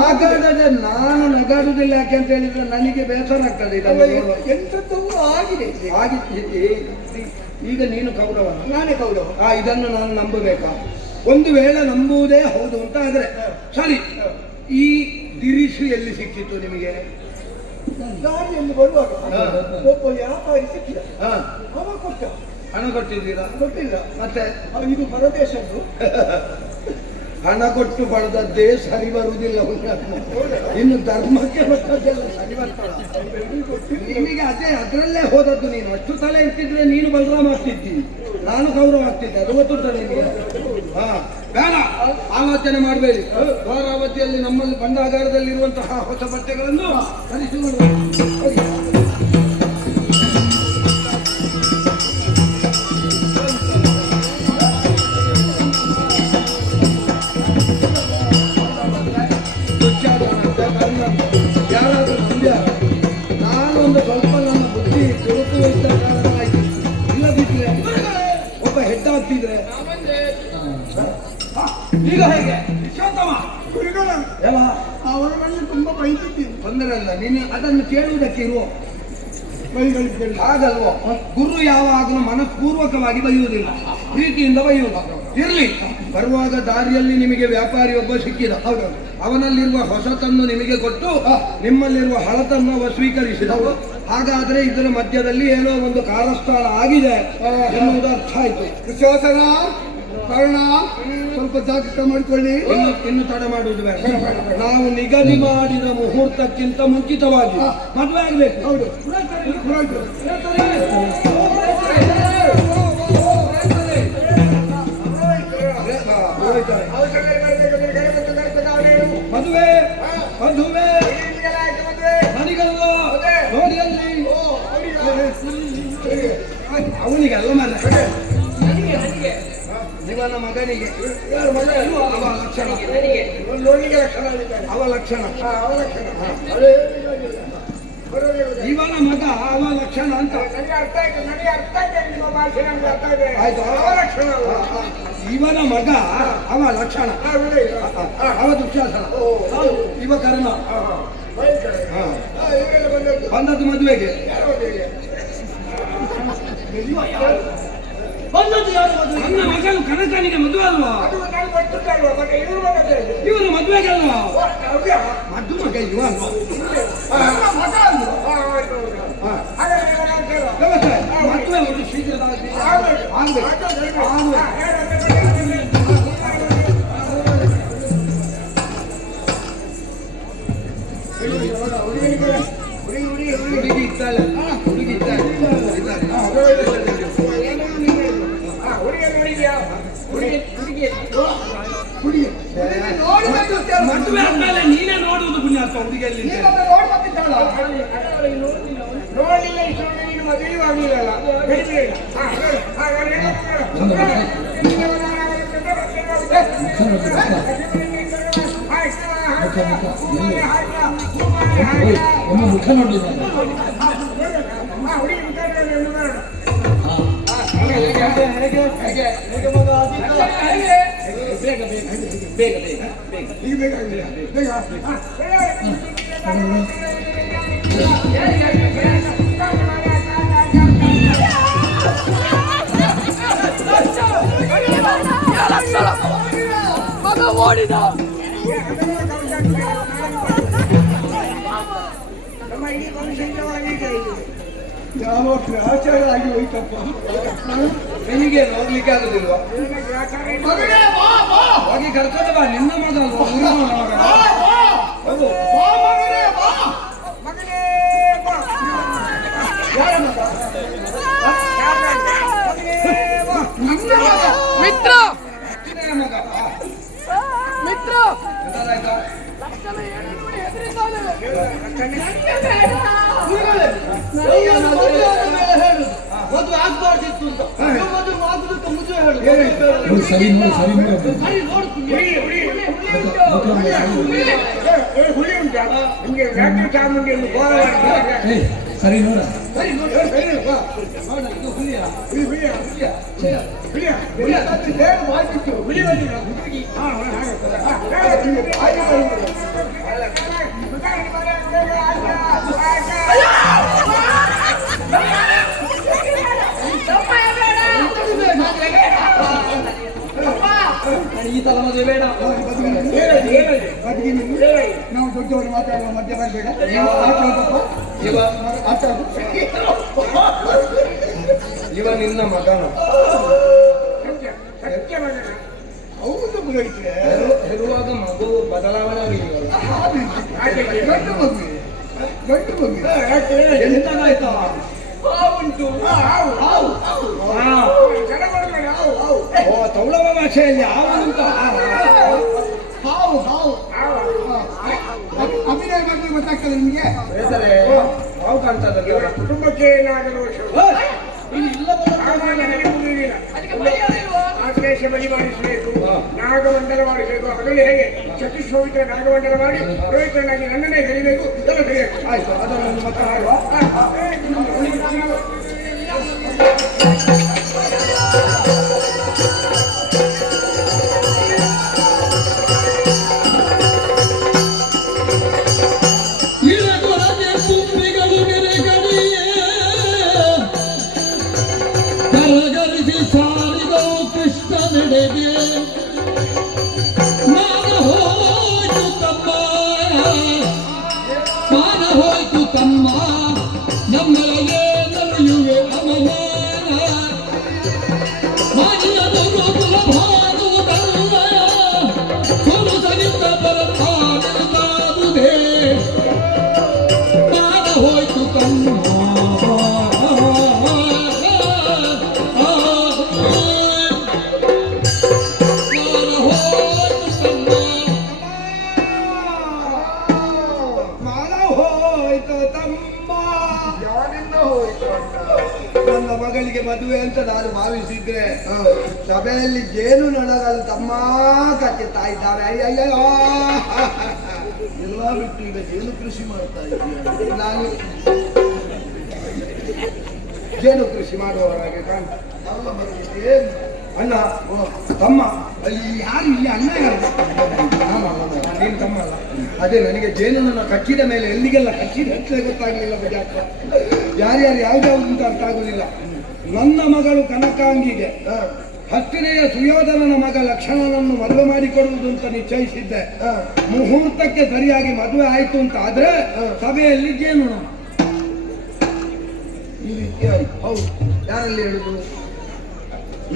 ನಗಾಡದೆ ನಾನು ನಗಾಡುದಿಲ್ಲ. ಯಾಕೆ ಅಂತ ಹೇಳಿದ್ರೆ ನನಗೆ ಬೇಸರ ಆಗ್ತದೆ ಇದನ್ನು ನೋಡುವಾಗ. ಎಂಥದ್ದೂ ಆಗಿದೆ. ಈಗ ನೀನು ಕೌರವ, ನಾನೇ ಕೌರವ. ಇದನ್ನು ನಾನು ನಂಬಬೇಕಾ? ಒಂದು ವೇಳೆ ನಂಬುವುದೇ ಹೌದು ಅಂತ ಆದ್ರೆ ಸರಿ. ಈ ದಿರಿಸು ಎಲ್ಲಿ ಸಿಕ್ಕಿತ್ತು ನಿಮಗೆ? ದಾರಿಯಲ್ಲಿ ಬರುವಾಗ ಒಬ್ಬ ವ್ಯಾಪಾರಿ ಸಿಕ್ಕಿದ. ಅವ ಕೊಟ್ಟ. ಹಣ ಕೊಟ್ಟಿದ್ದೀರಾ? ಕೊಟ್ಟಿಲ್ಲ. ಮತ್ತೆ ಇದು ಹೊರದೇಶದ್ದು. ಹಣ ಕೊಟ್ಟು ಪಡೆದದ್ದೇ ಸರಿ ಬರುವುದಿಲ್ಲ. ಇನ್ನು ಧರ್ಮಕ್ಕೆ ಬರ್ತದ್ದೆಲ್ಲ ಸರಿ ಬರ್ತದ? ನಿಮಗೆ ಅದೇ ಅದರಲ್ಲೇ ಹೋದದ್ದು. ನೀನು ಅಷ್ಟು ತಲೆ ಇರ್ತಿದ್ರೆ ನೀನು ಬಲರಾಮ ಆಗ್ತಿದ್ದಿ, ನಾನು ಕೌರವ ಆಗ್ತಿದ್ದೆ. ಅದು ಗೊತ್ತುಂಟ ನಿಮಗೆ? ಬೇಡ ಆಲೋಚನೆ ಮಾಡಬೇಡಿ. ದ್ವಾರಾವತಿಯಲ್ಲಿ ನಮ್ಮಲ್ಲಿ ಭಂಡಾಗಾರದಲ್ಲಿರುವಂತಹ ಹೊಸ ಬಟ್ಟೆಗಳನ್ನು ಧರಿಸಿಕೊಂಡು ಯಾರಾದ್ರೂ ನಂಬ್ಯಾರ? ನಾನೊಂದು ಸ್ವಲ್ಪ ನನ್ನ ಬುದ್ಧಿ ತಿರುಕು ಇದ್ದ ಕಾರಣ ಆಯ್ತು. ಇಲ್ಲದಿದ್ರೆ ಒಬ್ಬ ಹೆಡ್ ಆಗ್ತಿದ್ರೆ ಈಗ ಹೇಗೆ ಎಲ್ಲ ಅವರ ಮನೆ ತುಂಬಾ ಬೈತಿದ್ದೀನಿ. ತೊಂದರೆ ಇಲ್ಲ. ನೀನು ಅದನ್ನು ಕೇಳುವುದಕ್ಕೆ ಇರುವ ಹಾಗಲ್ವೋ? ಗುರು ಯಾವಾಗಲೂ ಮನಪೂರ್ವಕವಾಗಿ ಬೈಯುವುದಿಲ್ಲ, ಪ್ರೀತಿಯಿಂದ ಬೈಯುವುದು. ಇರ್ಲಿ, ಬರುವಾಗ ದಾರಿಯಲ್ಲಿ ನಿಮಗೆ ವ್ಯಾಪಾರಿ ಒಬ್ಬ ಸಿಕ್ಕಿದ. ಅವನಲ್ಲಿರುವ ಹೊಸತನ್ನು ನಿಮಗೆ ಕೊಟ್ಟು ನಿಮ್ಮಲ್ಲಿರುವ ಹಳತನ್ನು ಅವ ಸ್ವೀಕರಿಸಿದ. ಹಾಗಾದ್ರೆ ಇದರ ಮಧ್ಯದಲ್ಲಿ ಏನೋ ಒಂದು ಕಾರಸ್ಥಾನ ಆಗಿದೆ ಎನ್ನುವುದು ಅರ್ಥ ಆಯ್ತು. ವಿಶ್ವಾಸನ ಕಾರಣ ಸ್ವಲ್ಪ ಜಾಗೃತ ಮಾಡಿಕೊಳ್ಳಿ. ಇನ್ನು ತಡ ಮಾಡುವುದು ಬೇಡ. ನಾವು ನಿಗದಿ ಮಾಡಿದ ಮುಹೂರ್ತಕ್ಕಿಂತ ಮುಂಚಿತವಾಗಿ ಮದುವೆ ಆಗಬೇಕು. ಹೌದು. ಮದುವೆ ಮದುವೆ ಮನಿಗಲ್ಲ ನೋಡಿ ಅಲ್ಲಿ ಅವನಿಗೆಲ್ಲ ಮನೆ ಇವನ ಮಗನಿಗೆ ಅವ ಲಕ್ಷಣ ಅವ ಲಕ್ಷಣ ಇವನ ಮಗ ಅವ ಲಕ್ಷಣ ಅಂತ ಆಯ್ತು. ಇವನ ಮಗ ಅವ ಲಕ್ಷಣ, ಅವ ದುಶ್ಯಾಸನ, ಇವ ಕರ್ಣ. ಬಂದದ್ದು ಮದುವೆಗೆ. ನನ್ನ ಮಗನು ಕನಕನಿಗೆ ಮದುವೆ ಅಲ್ವಾ? ಇವರು ಮದುವೆಗೆ ಅಲ್ವಾ? ಮದ್ದು ಮಗ ಇವ ಅಲ್ವಾ? ಮದುವೆ ಒಂದು ಶೀಘ್ರವಾಗಿ ಹುಡುಗಿ ಇದ್ದಾಳೆ, ಹುಡುಗಿ ಇದ್ದಾಳೆ. ಮದುವೆ ಆದ್ಮೇಲೆ ನೀನೇ ನೋಡುವುದು ಪುಣ್ಯಾತ್ಮ. ಹುಡುಗಿಯಲ್ಲಿ ನೋಡಲಿಲ್ಲ, ಇಷ್ಟೊಂದು ನೀನು ಮದುವೆ ಆಗಲಿಲ್ಲ. ಒಮ್ಮೆ ಮುಖ ನೋಡ್ಲಿಲ್ಲ. ಮಗ ಓಡಿದ. ಯಾವ ಆಚಾರ ಆಗಿ ಹೋಯ್ತಪ್ಪ. ನಿನಗೆ ನೋಡ್ಲಿಕ್ಕೆ ಆಗುದಿಲ್ವಾ? ಹೋಗಿ ಕರ್ಕೊಂಡು ಬಾ. ನಿನ್ನ ಮಗ ಅಲ್ವಾ? ಹೌದು. ಮಿತ್ರ ಮಗ ಮದುವೆ ಆಗ್ಬಾರ್ದಿತ್ತು ಅಂತ ಮದುವೆ ಆಗುದಕ್ಕೆ ಮುಂಚೆ ಹೇಳು. ಸರಿ ನೋಡು ಸರಿ ನೋಡು ಸರಿ ನೋಡ್ತೀನಿ. ಹುಳಿ ಉಂಟಾ ನಿಮ್ಗೆ ರಾತ್ರಿ ಚಾಮುಂಡಿಯನ್ನು ಘೋರ ಏ ಸರಿ ನೋಡ ಸರಿ ನೋಡಿ ಬಾ. ನೋಡ, ಇದು ಹುಲಿಯ ಹುಲಿಯ ಹೇಳು ಮಾಡ್ಬಿಟ್ಟು ಹುಲಿ ಬಂದಿಲ್ಲ ಹುಡುಗಿ. ಈ ತರ ಮದುವೆ ಬೇಡ. ನಾವು ದೊಡ್ಡವರು ಮಾತಾಡುವ ಮಧ್ಯ ಬರಬೇಡ. ಇವ ನಿನ್ನ ಮಗನ ಸತ್ಯ ಮಗನ ಹೌದು ಪುರೋಹಿತರೆ. ಹೆರುವಾಗ ಮಗು ಬದಲಾವಣೆ ಆಗಿದೆ. ಗಂಡು ಮಗು ಗಂಡು ಮಗು ಎಂತದಾಯ್ತಾ? ಉಂಟು ಓ ತೌಳವ ಭಾಷೆಯಲ್ಲಿ ಆವಂತ ಹಾವು ಹಾವು ಅಭಿನಯ ಬಗ್ಗೆ ಗೊತ್ತಾಗ್ತದೆ ನಿಮ್ಗೆ. ಹಾವು ಕಾಣ್ತದ ಇವರ ಕುಟುಂಬಕ್ಕೆ ಏನಾದರೂ ಆಶ್ಲೇಷ ಬಲಿ ಮಾಡಿಸಬೇಕು, ನಾಗಮಂಡಲ ಮಾಡಿಸಬೇಕು. ಅದರಲ್ಲಿ ಹೇಗೆ ಚತುಶ್ರೋಹಿತ ನಾಗಮಂಡಲ ಮಾಡಿ ಪುರೋಹಿತನಾಗಿ ನನ್ನನ್ನೇ ಕರಿಬೇಕು. ಎಲ್ಲ ಸರಿಯಾಗಿ ಆಯ್ತು, ಅದನ್ನು ಮತ್ತೆ ಹಾಡುವ. ಹೋಯ್ತು ತಮ್ಮ ನಮ್ಮೊಳಗೆ ನಡೆಯುವೆ ಅಮನ ಮಾನಿಯದವರು ಸುಲಭಾಗುವುದಲ್ಲ ಸೊಲು ಸರಿತ ಬರತಾಗುವುದೇ ಮಾನ ಹೋಯ್ತು ತಮ್ಮ ನನ್ನ ಮಗಳಿಗೆ ಮದುವೆ ಅಂತ ನಾನು ಭಾವಿಸಿದ್ರೆ ಸಭೆಯಲ್ಲಿ ಜೇನು ನೊಣಗಳು ತಮ್ಮ ಕಚ್ಚುತ್ತಾ ಇದ್ದಾವೆ. ಅಯ್ಯಯ್ಯೋ, ಎಲ್ಲ ಬಿಟ್ಟು ಈಗ ಜೇನು ಕೃಷಿ ಮಾಡ್ತಾ ಇದ್ದೀಯ. ನಾನು ಜೇನು ಕೃಷಿ ಮಾಡುವವರಾಗೆ ಕಾಣ್ತ. ಅಣ್ಣ ತಮ್ಮ ಯಾರು ಇಲ್ಲಿ ಅಣ್ಣ ಯಾರು? ನೀನು ತಮ್ಮ ಅಲ್ಲ. ಅದೇ ನನಗೆ ಜೇನನ್ನು ಕಚ್ಚಿದ ಮೇಲೆ ಎಲ್ಲಿಗೆಲ್ಲ ಕಚ್ಚಿದ ಅಂತ ಗೊತ್ತಾಗ್ಲಿಲ್ಲ. ಬಜಾತ್ರ ಯಾರ್ಯಾರು ಯಾವ್ದಾವ್ದು ಅಂತ ಅರ್ಥ ಆಗುದಿಲ್ಲ. ನನ್ನ ಮಗಳು ಕನಕಾಂಗಿಗೆ ಹತ್ತಿನೆಯ ಸುಯೋಧನನ ಮಗ ಲಕ್ಷ್ಮಣನನ್ನು ಮದುವೆ ಮಾಡಿಕೊಡುವುದು ಅಂತ ನಿಶ್ಚಯಿಸಿದ್ದೆ. ಮುಹೂರ್ತಕ್ಕೆ ಸರಿಯಾಗಿ ಮದುವೆ ಆಯ್ತು ಅಂತ ಆದ್ರೆ ಸಭೆಯಲ್ಲಿ ಜೇನು ಈ ರೀತಿ ಆಯ್ತು. ಹೌದು. ಯಾರಲ್ಲಿ ಹೇಳುದು?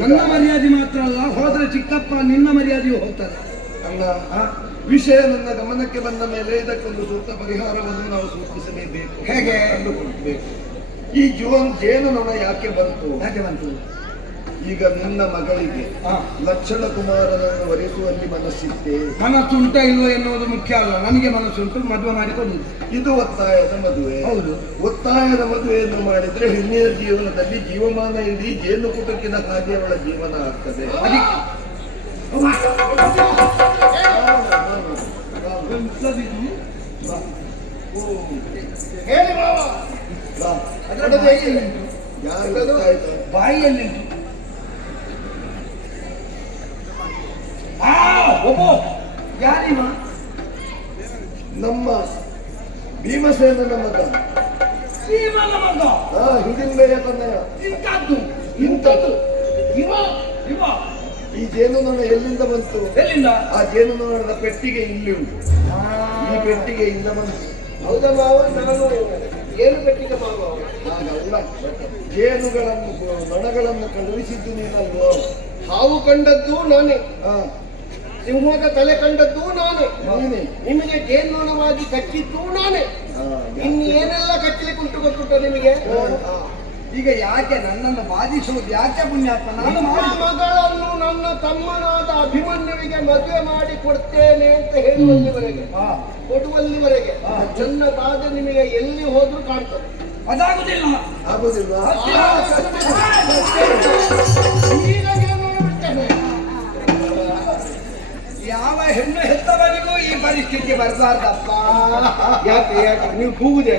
ನನ್ನ ಮರ್ಯಾದೆ ಮಾತ್ರ ಅಲ್ಲ, ಹೋದ್ರೆ ಚಿಕ್ಕಪ್ಪ ನಿನ್ನ ಮರ್ಯಾದೆಯು ಹೋಗ್ತದೆ. ಅಲ್ಲ, ವಿಷಯ ನನ್ನ ಗಮನಕ್ಕೆ ಬಂದ ಮೇಲೆ ಇದಕ್ಕೊಂದು ಸೂಕ್ತ ಪರಿಹಾರವನ್ನು ನಾವು ಸೂಚಿಸಲೇಬೇಕು. ಹೇಗೆ? ಕಂಡುಕೊಳ್ಬೇಕು. ಈ ಜೇನು ನೊಣ ಯಾಕೆ ಬಂತು? ಯಾಕೆ ಬಂತು? ಈಗ ನಿನ್ನ ಮಗಳಿಗೆ ಲಕ್ಷಣ ಕುಮಾರನನ್ನು ವರಿಸುವಲ್ಲಿ ಮನಸ್ಸಿತ್ತೆ. ಮನಸ್ಸುಂಟ ಇಲ್ವೋ ಎನ್ನುವುದು ಮುಖ್ಯ ಅಲ್ಲ, ನನಗೆ ಮನಸ್ಸುಂಟು, ಮದುವೆ ಮಾಡಿಕೊಡುವುದು. ಇದು ಒತ್ತಾಯದ ಮದುವೆ. ಹೌದು. ಒತ್ತಾಯದ ಮದುವೆಯನ್ನು ಮಾಡಿದ್ರೆ ಹೆಣ್ಣಿನ ಜೀವನದಲ್ಲಿ ಜೀವಮಾನ ಇಡೀ ಜೇನು ಕುಟುಕಿನ ಹಾಗೆ ಅವಳ ಜೀವನ ಆಗ್ತದೆ. ಹೇಳಿ ಬಾವ. ಅದರ ಬಾಯಿಯಲ್ಲಿ ಯಾರು ಗೊತ್ತಾಯ್ತು? ಬಾಯಿಯಲ್ಲಿ ಯಾರಿವ? ನಮ್ಮ ಭೀಮಸೇನನ ಮಗ. ಭೀಮನ ಮಗ. ಹಿಡಿಂಬೆಯ ತನಯ. ಇಂಥದ್ದು ಇಂಥದ್ದು ಇವ ಇವ ಈ ಜೇನುನೊಣ ಎಲ್ಲಿಂದ ಬಂತು? ಎಲ್ಲಿಂದ? ಆ ಜೇನುನೊಣದ ಪೆಟ್ಟಿಗೆ ಇಲ್ಲಿ ಉಂಟು. ಈ ಪೆಟ್ಟಿಗೆಯಿಂದ ಬಂತು. ಹೌದಾ ಬಾವ? ನಾನು ಏನು ಪೆಟ್ಟಿಗೆ ಮಾಡುವ ಹಾಗಲ್ಲ, ಜೇನುಗಳನ್ನು ನೊಣಗಳನ್ನು ಕಳುಹಿಸಿದ್ದು ನೀನಲ್ವೋ? ಹಾವು ಕಂಡದ್ದು ನಾನೇ, ಸಿಂಹದ ತಲೆ ಕಂಡದ್ದು ನಾನೇ, ನೀನೇ. ನಿಮಗೆ ಜೇನ್ನೋಣವಾಗಿ ಕಚ್ಚಿದ್ದು ನಾನೇ. ಇನ್ನು ಏನೆಲ್ಲ ಕಚ್ಚಲಿಕ್ಕೆ ಉಂಟು ಗೊತ್ತುಂಟ ನಿಮಗೆ? ಈಗ ಯಾಕೆ ನನ್ನನ್ನು ಬಾಧಿಸುವುದು ಯಾಕೆ ಪುಣ್ಯಾತ್ಮ? ನಾನು ನನ್ನ ಮಾಡಿ ಮಗಳನ್ನು ನನ್ನ ತಮ್ಮನಾದ ಅಭಿಮನ್ಯುವಿಗೆ ಮದುವೆ ಮಾಡಿ ಕೊಡ್ತೇನೆ ಅಂತ ಹೇಳುವಲ್ಲಿವರೆಗೆ ಕೊಡುವಲ್ಲಿವರೆಗೆ ನನ್ನ ಬಾಧೆ ನಿಮಗೆ ಎಲ್ಲಿ ಹೋದ್ರೂ ಕಾಣ್ತದೆ. ಅದಾಗುದಿಲ್ಲ. ಆಗುದಿಲ್ವಾ? ಈಗ ನಾನು ನೋಡ್ಬಿಡ್ತೇನೆ. ಯಾವ ಹೆಣ್ಣು ಹೆತ್ತವನಿಗೂ ಈ ಪರಿಸ್ಥಿತಿ ಬರಬಾರ್ದಪ್ಪ. ಯಾಕೆ ಯಾಕೆ ನೀವು ಕೂಗುದೆ?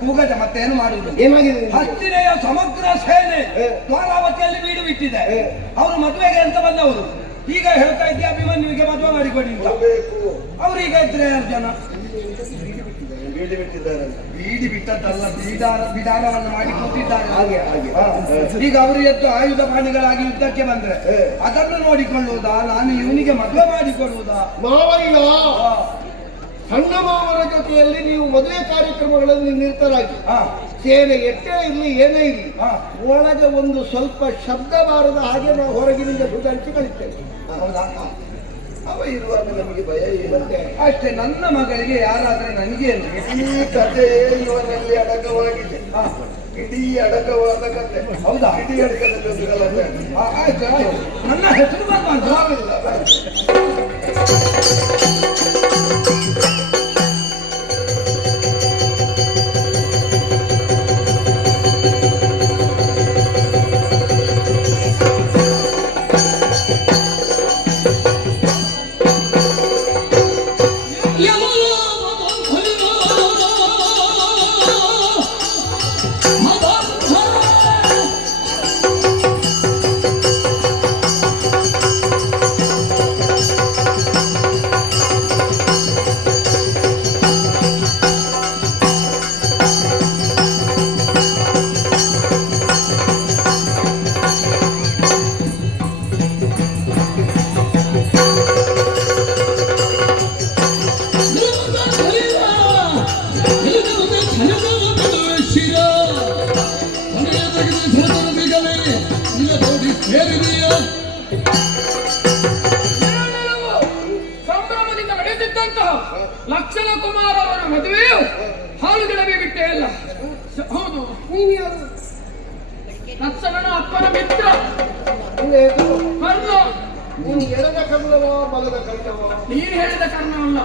ಕೂಗದೆ ಮತ್ತೇನು ಮಾಡುವುದು? ಏನಾಗಿದೆ ನಿಮ್ಗೆ? ಹಸ್ತಿನೆಯ ಸಮಗ್ರ ಸೇನೆ ದ್ವಾರಾವತಿಯಲ್ಲಿ ಬೀಡು ಬಿಟ್ಟಿದೆ. ಅವರು ಮದುವೆಗೆ ಅಂತ ಬಂದವರು. ಈಗ ಹೇಳ್ತಾ ಇದ್ದೆ ಅಭಿಮನ್ಯುವಿಗೆ ಮದುವೆ ಮಾಡಿಕೊಡಿ ಅಂತ. ಬೇಕು. ಅವ್ರೀಗ ಇದ್ರೆ ಜನ ಬೀಡಿ ಬಿಟ್ಟಿದ್ದಾರೆ ಅಂತ. ಬೀಡಿ ಬಿಟ್ಟದ್ದಲ್ಲ, ಬಿಡಾರವನ್ನು ಮಾಡಿ ಕೂತಿದ್ದಾರೆ. ಹಾಗೆ ಹಾಗೆ ಈಗ ಅವರು ಎದ್ದು ಆಯುಧ ಪಾಣಿಗಳಾಗಿ ಯುದ್ಧಕ್ಕೆ ಬಂದ್ರೆ ಅದನ್ನು ನೋಡಿಕೊಳ್ಳುವುದಾ? ನಾನು ಇವನಿಗೆ ಮದುವೆ ಮಾಡಿಕೊಡುವುದಾ? ಮಾವಯ್ಯ ಸಣ್ಣ ಮಾವನ ಜೊತೆಯಲ್ಲಿ ನೀವು ಮದುವೆ ಕಾರ್ಯಕ್ರಮಗಳಲ್ಲಿ ನಿರತರಾಗಿ ಸೇನೆ ಎಷ್ಟೇ ಇರಲಿ ಏನೇ ಇರಲಿ ಒಳಗೆ ಒಂದು ಸ್ವಲ್ಪ ಶಬ್ದ ಬಾರದ ಹಾಗೆ ನಾವು ಹೊರಗಿನಿಂದ ಸುಧಾರಿಸಿ ಕಳಿಸ್ತೇವೆ. ಹೌದಾ? ಅವ ಇರುವಾಗ ನಮಗೆ ಭಯ ಇಲ್ಲಂತೆ. ಅಷ್ಟೇ. ನನ್ನ ಮಗಳಿಗೆ ಯಾರಾದ್ರೆ ನನಗೇನು? ಇಡೀ ಕಥೆ ಇವನಲ್ಲಿ ಅಡಕವಾಗಿದೆ. ಇಡೀ ಅಡಕವಾದ ಕಥೆ. ಹೌದಾ? ಇಡೀ ಅಡಕದ ಜೊತೆಗಳಂತೆ. ಆಯ್ತು ಆಯ್ತು. ನನ್ನ ಹೆಸರು ಬರ್ಬಾರ್ದು. ಸಂಭ್ರಮದಿಂದ ನಡೆದಿದ್ದಂತಹ ಲಕ್ಷಣ ಕುಮಾರ ಅವರ ಮದುವೆಯು ಹಾಲುಗಿಡವೇ ಬಿಟ್ಟೇ ಇಲ್ಲ. ಹೌದು, ಲಕ್ಷಣನ ಅಪ್ಪನ ಮಿತ್ರ ಕರ್ಣ. ನೀನು ಎಡದ ಕರ್ಣವ ಬಲದ ಕರ್ಣವ? ನೀನು ಹೇಳಿದ ಕರ್ಣವಲ್ಲ.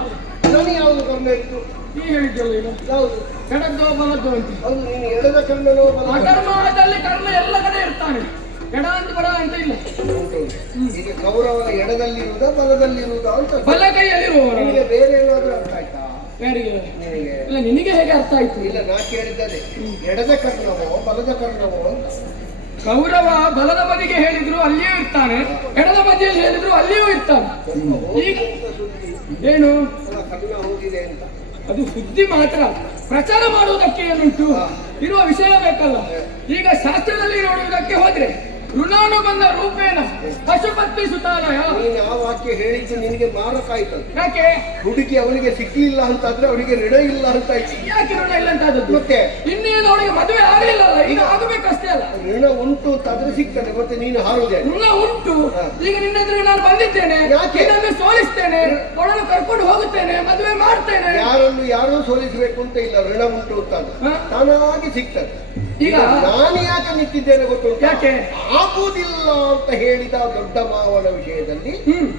ನಾನು ಯಾವುದು ಕರ್ಣ ಇತ್ತು? ನೀ ಹೇಳಿದ್ದಲ್ಲ ಈಗ ಯಾವುದು? ಎಡದ್ದೋ ಬಲದ್ದೋ ಅಂತ. ಅದು ನೀನು ಎಡದ ಕರ್ಣನೋ ಬಲದ ಅಕರ್ಮದಲ್ಲಿ ಕರ್ಣ ಎಲ್ಲ ಕಡೆ ಇರ್ತಾನೆ. ಎಡ ಅಂತ ಬಲ ಅಂತ ಇಲ್ಲ. ಈಗ ಕೌರವನ ಎಡದಲ್ಲಿರುವುದಾ ಬಲದಲ್ಲಿರುವುದಾ ಅಂತ ಬಲ ಕೈಯಲ್ಲಿರುವವರು. ನಿನಗೆ ಬೇರೆ ಏನಾದ್ರೂ ಅರ್ಥ ಆಯ್ತಾ? ಯಾರಿಗೆ? ನಿನಗೆ ಇಲ್ಲ, ನಿನಗೆ ಹೇಗೆ ಅರ್ಥ ಆಯ್ತು? ಇಲ್ಲ, ನಾ ಕೇಳಿದ್ದೇನೆ ಎಡದ ಕರ್ಣವೋ ಬಲದ ಕರ್ಣವೋ ಅಂತ. ಕೌರವ ಬಲದ ಬದಿಗೆ ಹೇಳಿದ್ರು ಅಲ್ಲಿಯೂ ಇರ್ತಾನೆ, ಎಡದ ಬದಿಯಲ್ಲಿ ಹೇಳಿದ್ರು ಅಲ್ಲಿಯೂ ಇರ್ತಾನೆ. ಈಗ ಏನು ಕರ್ಣ ಹೋಗಿದೆ ಅಂತ ಅದು ಸುದ್ದಿ ಮಾತ್ರ. ಪ್ರಚಾರ ಮಾಡುವುದಕ್ಕೆ ಏನುಂಟು? ಇರುವ ವಿಷಯ ಬೇಕಲ್ಲ. ಈಗ ಶಾಸ್ತ್ರದಲ್ಲಿ ನೋಡುವುದಕ್ಕೆ ಹೋದ್ರೆ ಋಣಾನುಬಂಧ ರೂಪೇಣ ಪಶುಪತಿ ಸುತಾಲಯ. ನೀನು ಆ ವಾಕ್ಯ ಹೇಳಿದ್ದು ನಿನಗೆ ಮಾರಕ ಆಯ್ತದೆ. ಯಾಕೆ? ಹುಡುಗಿ ಅವನಿಗೆ ಸಿಕ್ಕಿಲ್ಲ ಅಂತಾದ್ರೆ ಅವನಿಗೆ ಋಣ ಇಲ್ಲ ಅಂತ ಆಯ್ತು. ಯಾಕೆ ಋಣ ಇಲ್ಲ ಅಂತ ಆದದ್ದು? ಮತ್ತೆ ಇನ್ನೇನು ಅವಳಿಗೆ ಮದುವೆ ಆಗಲಿಲ್ಲಲ್ಲ, ಈಗ ಆಗಬೇಕಷ್ಟೇ ಅಲ್ಲ. ಋಣ ಉಂಟು ಅಂತಾದ್ರೆ ಸಿಗ್ತದೆ. ಮತ್ತೆ ನೀನು ಹಾರುದೆ. ಋಣ ಉಂಟು. ಈಗ ನಿನ್ನ ಎದುರು ನಾನು ಬಂದಿದ್ದೇನೆ, ಯಾಕೆ? ನಿನ್ನನ್ನು ಸೋಲಿಸ್ತೇನೆ, ಅವಳನ್ನು ಕರ್ಕೊಂಡು ಹೋಗುತ್ತೇನೆ, ಮದುವೆ ಮಾಡ್ತೇನೆ. ಯಾರನ್ನು ಯಾರೂ ಸೋಲಿಸಬೇಕು ಅಂತ ಇಲ್ಲ. ಋಣ ಉಂಟು ಅಂತ ತಾನಾಗಿ ಸಿಗ್ತದೆ. ಈಗ ನಾನು ಯಾಕೆ ನಿಂತಿದ್ದೇನೆ ಗೊತ್ತುಂಟು? ಯಾಕೆ? ಆಗುವುದಿಲ್ಲ ಅಂತ ಹೇಳಿದ ದೊಡ್ಡ ಮಾವನ ವಿಷಯದಲ್ಲಿ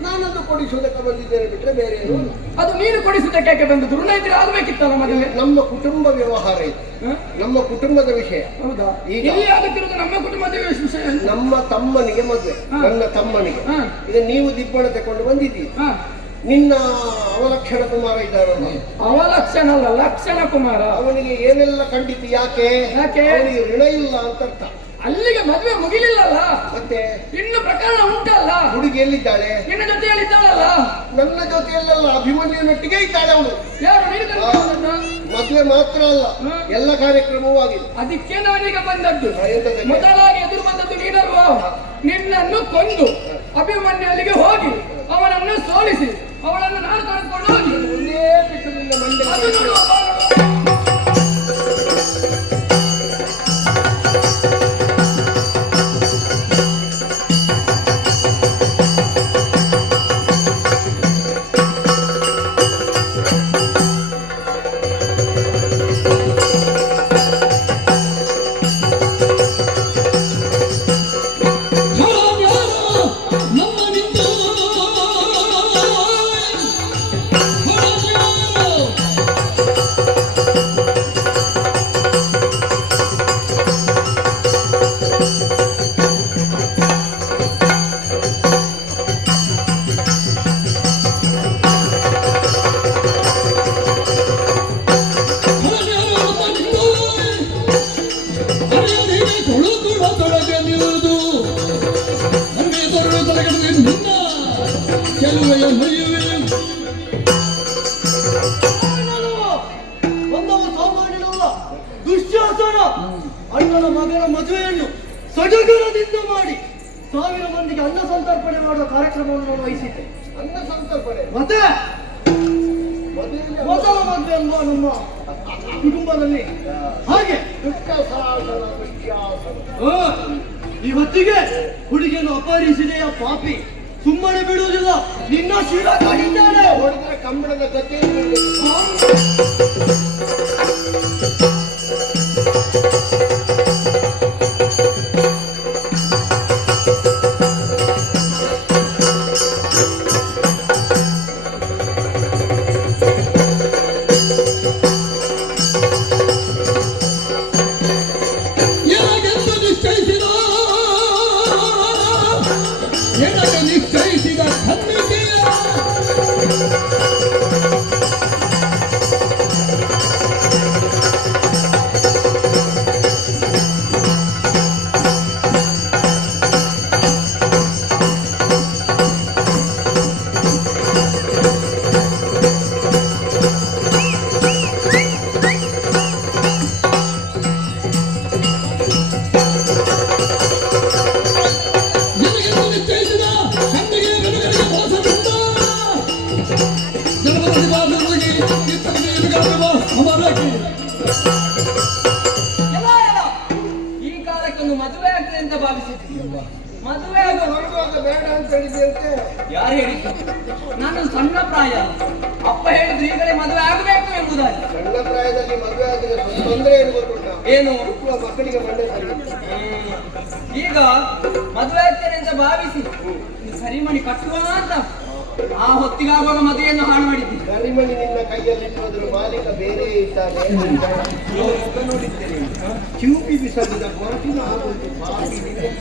ನಾನನ್ನು ಕೊಡಿಸುವುದಕ್ಕೆ ಬಂದಿದ್ದೇನೆ ಬಿಟ್ರೆ ಬೇರೆ ಏನೂ ಇಲ್ಲ. ಅದು ನೀನು ಕೊಡಿಸುವುದಕ್ಕೆ ಯಾಕೆ ಬಂದದ್ದು? ಋಣ ಇದ್ರೆ ಆಗಬೇಕಿತ್ತಲ್ಲ ಮದುವೆ. ನಮ್ಮ ಕುಟುಂಬ ವ್ಯವಹಾರ ಇದು. ನಮ್ಮ ಕುಟುಂಬದ ವಿಷಯ. ಹೌದಾ? ಈಗ ಇಲ್ಲಿ ಆಗುತ್ತಿರುವುದು ನಮ್ಮ ಕುಟುಂಬದ ವಿಷಯ. ನಮ್ಮ ತಮ್ಮನಿಗೆ ಮದುವೆ, ನನ್ನ ತಮ್ಮನಿಗೆ. ಈಗ ನೀವು ದಿಬ್ಬಣ ತಕೊಂಡು ಬಂದಿದ್ದೀರಿ. ನಿನ್ನ ಅವಲಕ್ಷಣ ಕುಮಾರ ಇದ್ದಾರಲ್ಲ, ಅವಲಕ್ಷಣ ಅಲ್ಲ, ಲಕ್ಷಣ ಕುಮಾರ. ಅವನಿಗೆ ಏನೆಲ್ಲ ಖಂಡಿತು. ಯಾಕೆ? ಯಾಕೆ? ಅವನಿಗೆ ಋಣ ಇಲ್ಲ ಅಂತ ಅರ್ಥ. ಅಲ್ಲಿಗೆ ಮದುವೆ ಮುಗಿಲಿಲ್ಲಲ್ಲ, ಮತ್ತೆ ಇನ್ನು ಪ್ರಕರಣ ಉಂಟಲ್ಲ. ಹುಡುಗಿ ಎಲ್ಲಿದ್ದಾಳೆ? ನಿನ್ನ ಜೊತೆಯಲ್ಲಿದ್ದಾಳಲ್ಲ. ನನ್ನ ಜೊತೆಯಲ್ಲೆಲ್ಲ ಅಭಿಮನ್ಯುನೊಟ್ಟಿಗೆ ಇದ್ದಾಳೆ ಅವಳು. ಯಾರು? ನೀನು ಕರ್ಕೊಂಡದ್ದು? ಮದುವೆ ಮಾತ್ರ ಅಲ್ಲ, ಎಲ್ಲ ಕಾರ್ಯಕ್ರಮವೂ ಆಗಿದೆ. ಅದಕ್ಕೆ ನಾನೀಗ ಬಂದದ್ದು. ಎಂತದಕ್ಕೆ? ಮೊದಲಾಗಿ ಎದುರು ಬಂದದ್ದು ನೀನಲ್ವಾ? ನಿನ್ನನ್ನು ಕೊಂದು ಅಭಿಮನ್ಯು ಅಲ್ಲಿಗೆ ಹೋಗಿ ಅವನನ್ನು ಸೋಲಿಸಿ ಅವಳನ್ನು ನಾನು ಕರ್ಕೊಂಡು ಹೋಗಿ ಒಂದೇ ಬಿಟ್ಟು ನಿನ್ನ ಮಂಡೆ ಅದು ನೋಡುವ ಬಾ. ಗೆಲುವೆಯ ಮೈಯುವೆ ಬಂದವ ಸಾಮಾನ್ಯನಲ್ಲ, ದುಶ್ಯಾಸನ. ಅಣ್ಣನ ಮಗನ ಮದುವೆಯನ್ನು ಸಡಗರದಿಂದ ಮಾಡಿ 1000 ಮಂದಿಗೆ ಅನ್ನ ಸಂತರ್ಪಣೆ ಮಾಡುವ ಕಾರ್ಯಕ್ರಮವನ್ನು ನಾನು ವಹಿಸಿದ್ದೆ. ಅನ್ನ ಸಂತರ್ಪಣೆ ಮತ್ತೆ ಮೊದಲ ಮದುವೆ ಅಲ್ವಾ ನಮ್ಮ ಕುಟುಂಬದಲ್ಲಿ. ಹಾಗೆ ಈ ಹೊತ್ತಿಗೆ ಹುಡುಗಿಯನ್ನು ಅಪಹರಿಸಿದೆಯ ಪಾಪಿ, ಸುಮ್ಮನೆ ಬಿಡುವುದಿಲ್ಲ, ನಿನ್ನ ಶಿರ ಕಡಿತಾನೆ. ಹೊಡೆದ್ರೆ ಕಂಬಳದ ಗತಿ ಎನಗೆಂದು ನಿಶ್ಚಯಿಸಿದ ಎನಗೆ ನಿಶ್ಚಯಿಸಿದ ಕಣ್ಣಿಗೆಯ ಎನಗೆಂದು ನಿಶ್ಚಯಿಸಿದ ಕಣ್ಣಿಗೆ ಬೆಳಗರಿಗೆ ಮೋಸದಿಂದ ಜನಪದ ಶಿವಾಲಯವಾಗಿ ಇತ್ತರಿಗೆ ಇರುಗಾಗುವ ಅಮರಕ್ಕೆ ಎಲ್ಲ ಈ ಕಾಲಕ್ಕೊಂದು ಮದುವೆ ಆಗ್ತದೆ ಅಂತ ಭಾವಿಸಿದ್ದೀನಿ. ಮದುವೆ ಆಗೋ ಹೊರಡುವಾಗ ಬೇಡ ಅಂತ ಹೇಳಿದೆ ಅಂತೆ. ಯಾರು ಹೇಳಿದ್ದು? ನಾನು ಸಣ್ಣ ಪ್ರಾಯ, ಅಪ್ಪ ಹೇಳಿದ್ರು ಈಗಲೇ ಮದುವೆ ಆಗಬೇಕು ಎಂಬುದಾಗಿ. ಸಣ್ಣ ಪ್ರಾಯದಲ್ಲಿ ಮದುವೆ ಆಗಿದ್ರೆ ತೊಂದರೆ ಏನು ಗೊತ್ತುಂಟ? ಏನು? ಹುಟ್ಟುವ ಮಕ್ಕಳಿಗೆ ಮಂಡೆ ಸರಿ. ಈಗ ಮದುವೆ ಆಗ್ತೇನೆ ಅಂತ ಭಾವಿಸಿ ಸರಿಮಣಿ ಕಟ್ಟುವ ಅಂತ ಆ ಹೊತ್ತಿಗಾಗುವಾಗ ಮದುವೆಯನ್ನು ಹಾಳು ಮಾಡಿದ್ದೆ. ಕರಿಮಣಿ ನಿನ್ನ ಕೈಯಲ್ಲಿ ಇಟ್ಟೋದ್ರು ಮಾಲೀಕ ಬೇರೆ ಇದ್ದಾನೆ. ನೋಡಿದ್ದೇನೆ, ಕ್ಯೂಪಿ ಬಿಸಾಡಿದ ಬಾಟಿನ ಆಗುವುದು ಬಾಟಿ ನಿಮಗೆ.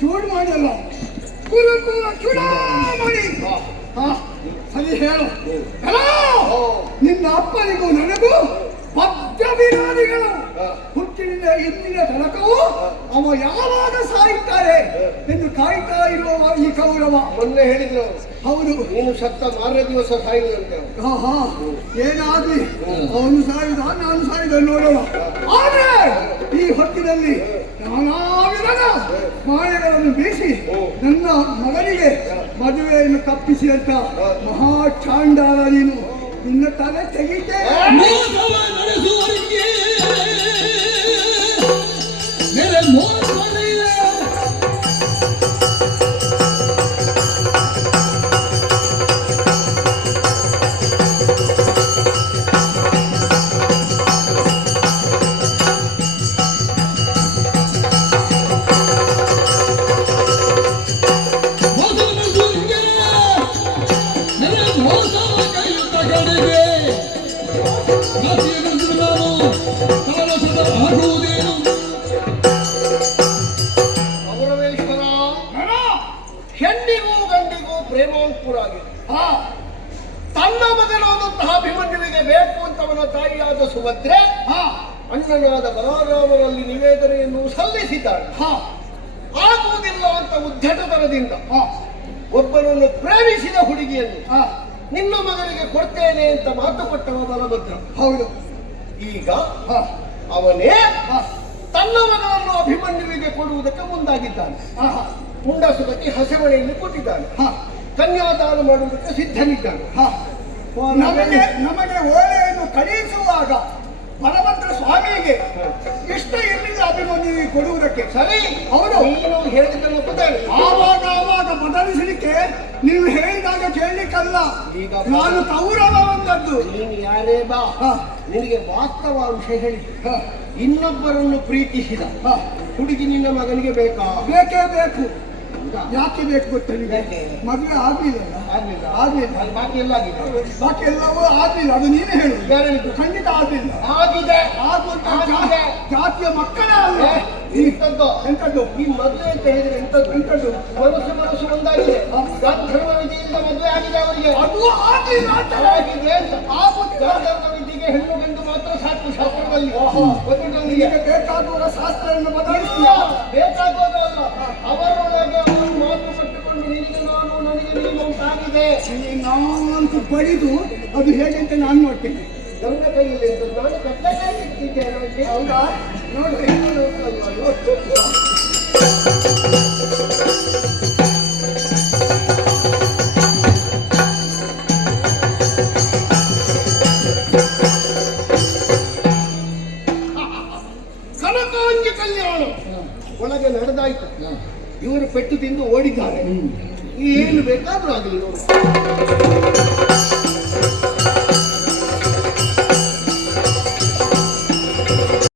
ಚೂಡ್ಮಾಡಿ ಅಲ್ಲ, ಗುರುಕುಲ ಚೂಡಾಮಣಿ. ಸರಿ ಹೇಳು. ನಿನ್ನ ಅಪ್ಪನಿಗೂ ನನಗೂ ಬದ್ಧ ವಿರೋಧಿಗಳು. ಹುಟ್ಟಿನಿಂದ ಇಂದಿನ ತನಕವೂ ಅವ ಯಾವಾಗ ಸಾಯುತ್ತಾರೆ ಎಂದು ಕಾಯ್ತಾ ಇರುವ ಈ ಕೌರವ. ಮೊನ್ನೆ ಹೇಳಿದ್ರು, ಹೌದು, ನೀನು ಸತ್ತ ಮಾರನೇ ದಿವಸ ಸಾಯುವುದಂತೆ. ಏನಾಗ್ಲಿ, ಅವನು ಸಾಯುದ ನಾನು ಸಾಯುದ ನೋಡೋಣ. ಆದ್ರೆ ಈ ಹೊತ್ತಿನಲ್ಲಿ ನಾನಾ ವಿಧದ ಮಾಯಗಳನ್ನು ಬೀಸಿ ನನ್ನ ಮಗನಿಗೆ ಮದುವೆಯನ್ನು ತಪ್ಪಿಸಿದಂತ ಮಹಾ ಚಾಂಡಾಲ ನೀನು. ನಿನ್ನ ತಲೆ ತೆಗಿತೆ. ಮೋಸವ ನಡೆಸುವರಿಗೆ ಮೇಲೆ ಮೋಸವಿಲ್ಲ. ಮೋಸವ ನಡೆಸುವರಿಗೆ ಮೇಲೆ ಮೋಸವ ಕೈಯುತ್ತ ಗಡಿಗೆ ಗೌರವೇಶ್ವರ, ಹೆಣ್ಣಿಗೂ ಗಂಡಿಗೂ ಪ್ರೇಮಾಂಕುರಾಗಿದೆ. ತನ್ನ ಮಗನಾದಂತಹ ಅಭಿಮನ್ಯುವಿಗೆ ಬೇಕು ಅಂತವನ ತಾಯಿಯಾದ ಸುಭದ್ರೆ ಅಣ್ಣನಾದ ಬಲರಾಮನಲ್ಲಿ ನಿವೇದನೆಯನ್ನು ಸಲ್ಲಿಸಿದ್ದಾಳೆ. ಆಗುವುದಿಲ್ಲ ಅಂತ ಉದ್ಧಟತನದಿಂದ ಒಬ್ಬನನ್ನು ಪ್ರೇಮಿಸಿದ ಹುಡುಗಿಯನ್ನು ನಿನ್ನ ಮಗನಿಗೆ ಕೊಡ್ತೇನೆ ಅಂತ ಮಾತು ಕೊಟ್ಟವ ಬಲಭದ್ರ. ಹೌದು. ಈಗ ಅವನೇ ತನ್ನ ಮಗನನ್ನು ಅಭಿಮನ್ಯುವಿಗೆ ಕೊಡುವುದಕ್ಕೆ ಮುಂದಾಗಿದ್ದಾನೆ. ಮುಂಡಾಸುಗಟ್ಟಿ ಹಸೆಮಣೆಯಲ್ಲಿ ಕೊಟ್ಟಿದ್ದಾನೆ. ಕನ್ಯಾದಾನ ಮಾಡುವುದಕ್ಕೆ ಸಿದ್ಧನಿದ್ದಾನೆ. ನಮಗೆ ಓಲೆಯನ್ನು ಕಳುಹಿಸುವಾಗ ಬಲಭದ್ರ ಸ್ವಾಮಿಗೆ ಇಷ್ಟ ಎಲ್ಲಿದೆ ಅಭಿಮನ್ಯುವಿಗೆ ಕೊಡುವುದಕ್ಕೆ? ಸರಿ, ಹೌದು. ನೀನು ಹೇಳಿದ್ದನ್ನು ಒಪ್ಪುತ್ತೇನೆ. ಆವಾಗ ಬದಲಿಸಲಿಕ್ಕೆ ನೀವು ಹೇಳಿದಾಗ ಕೇಳಲಿಕ್ಕಲ್ಲ. ಈಗ ನಾನು ಕೌರವ ಒಂದದ್ದು. ನೀನು ಯಾರೇ ಬಾ, ನಿನಗೆ ವಾಸ್ತವ ವಿಷಯ ಹೇಳಿ. ಇನ್ನೊಬ್ಬರನ್ನು ಪ್ರೀತಿಸಿದ ಹುಡುಗಿ ನಿನ್ನ ಮಗನಿಗೆ ಬೇಕಾ? ಬೇಕೇ ಬೇಕು. ಯಾಕೆ ಬೇಕು ಗೊತ್ತ ನಿಮಗೆ? ಮದುವೆ ಆಗ್ಲಿಲ್ಲ. ಬಾಕಿ ಎಲ್ಲ ಆಗಿದೆ. ಬಾಕಿ ಎಲ್ಲವೂ ಆಗ್ಲಿಲ್ಲ. ಅದು ನೀನೇ ಹೇಳು. ಯಾರಿಗೂ ಖಂಡಿತ ಆಗ್ಲಿಲ್ಲ. ಆಗಿದೆ. ಆಗುವಂತ ಜಾತಿಯ ಮಕ್ಕಳೇ ಅಲ್ಲ. ಎಂತದ್ದು ಈ ಮದುವೆ ಅಂತ ಹೇಳಿದ್ರೆ ಎಂತದ್ದು? ಮನಸ್ಸು ಒಂದಾಗಿದೆ. ಧರ್ಮ ವಿಧಿಯಿಂದ ಮದುವೆ ಆಗಿದೆ ಅವರಿಗೆ. ಅದು ಆಗ್ಲಿಲ್ಲ ಅಂತ ಆಗಿದೆ ಅಂತ. ಧರ್ಮ ವಿಧಿಗೆ ಹೆಣ್ಣು ಗಂಡು ಮಾತ್ರ ಸಾಕು ಶಾಸ್ತ್ರದಲ್ಲಿ. ಈಗ ಬೇಕಾಗುವ ಶಾಸ್ತ್ರವನ್ನು ಬದಲಿಸಿಯ ಬೇಕಾಗೋದಲ್ಲ, ಅವರೊಳಗೆ ಅವರು ಮಾತು ಪಟ್ಟುಕೊಂಡು ನಿನಗೆ ನಾನು ನನಗೆ ನೀನು ಅಂತಾಗಿದೆ. ನಾನಂತೂ ಬಡಿದು ಅದು ಹೇಗೆ ಅಂತ ನಾನು ನೋಡ್ತೇನೆ. ನನ್ನ ಕೈಯಲ್ಲಿ ನಾನು ಕಟ್ಟಲಾಗಿ ಇಟ್ಟಿದ್ದೇನೆ. ಹೌದಾ? ನೋಡ್ರಿ. ಕನಕಾಂಗಿ ಕಲ್ಯಾಣ ಒಳಗೆ ನಡೆದಾಯ್ತು. ಇವರು ಪೆಟ್ಟು ತಿಂದು ಓಡಿದ್ದಾರೆ. ಏನು ಬೇಕಾದ್ರೂ ಆಗಲಿ ನೋಡು.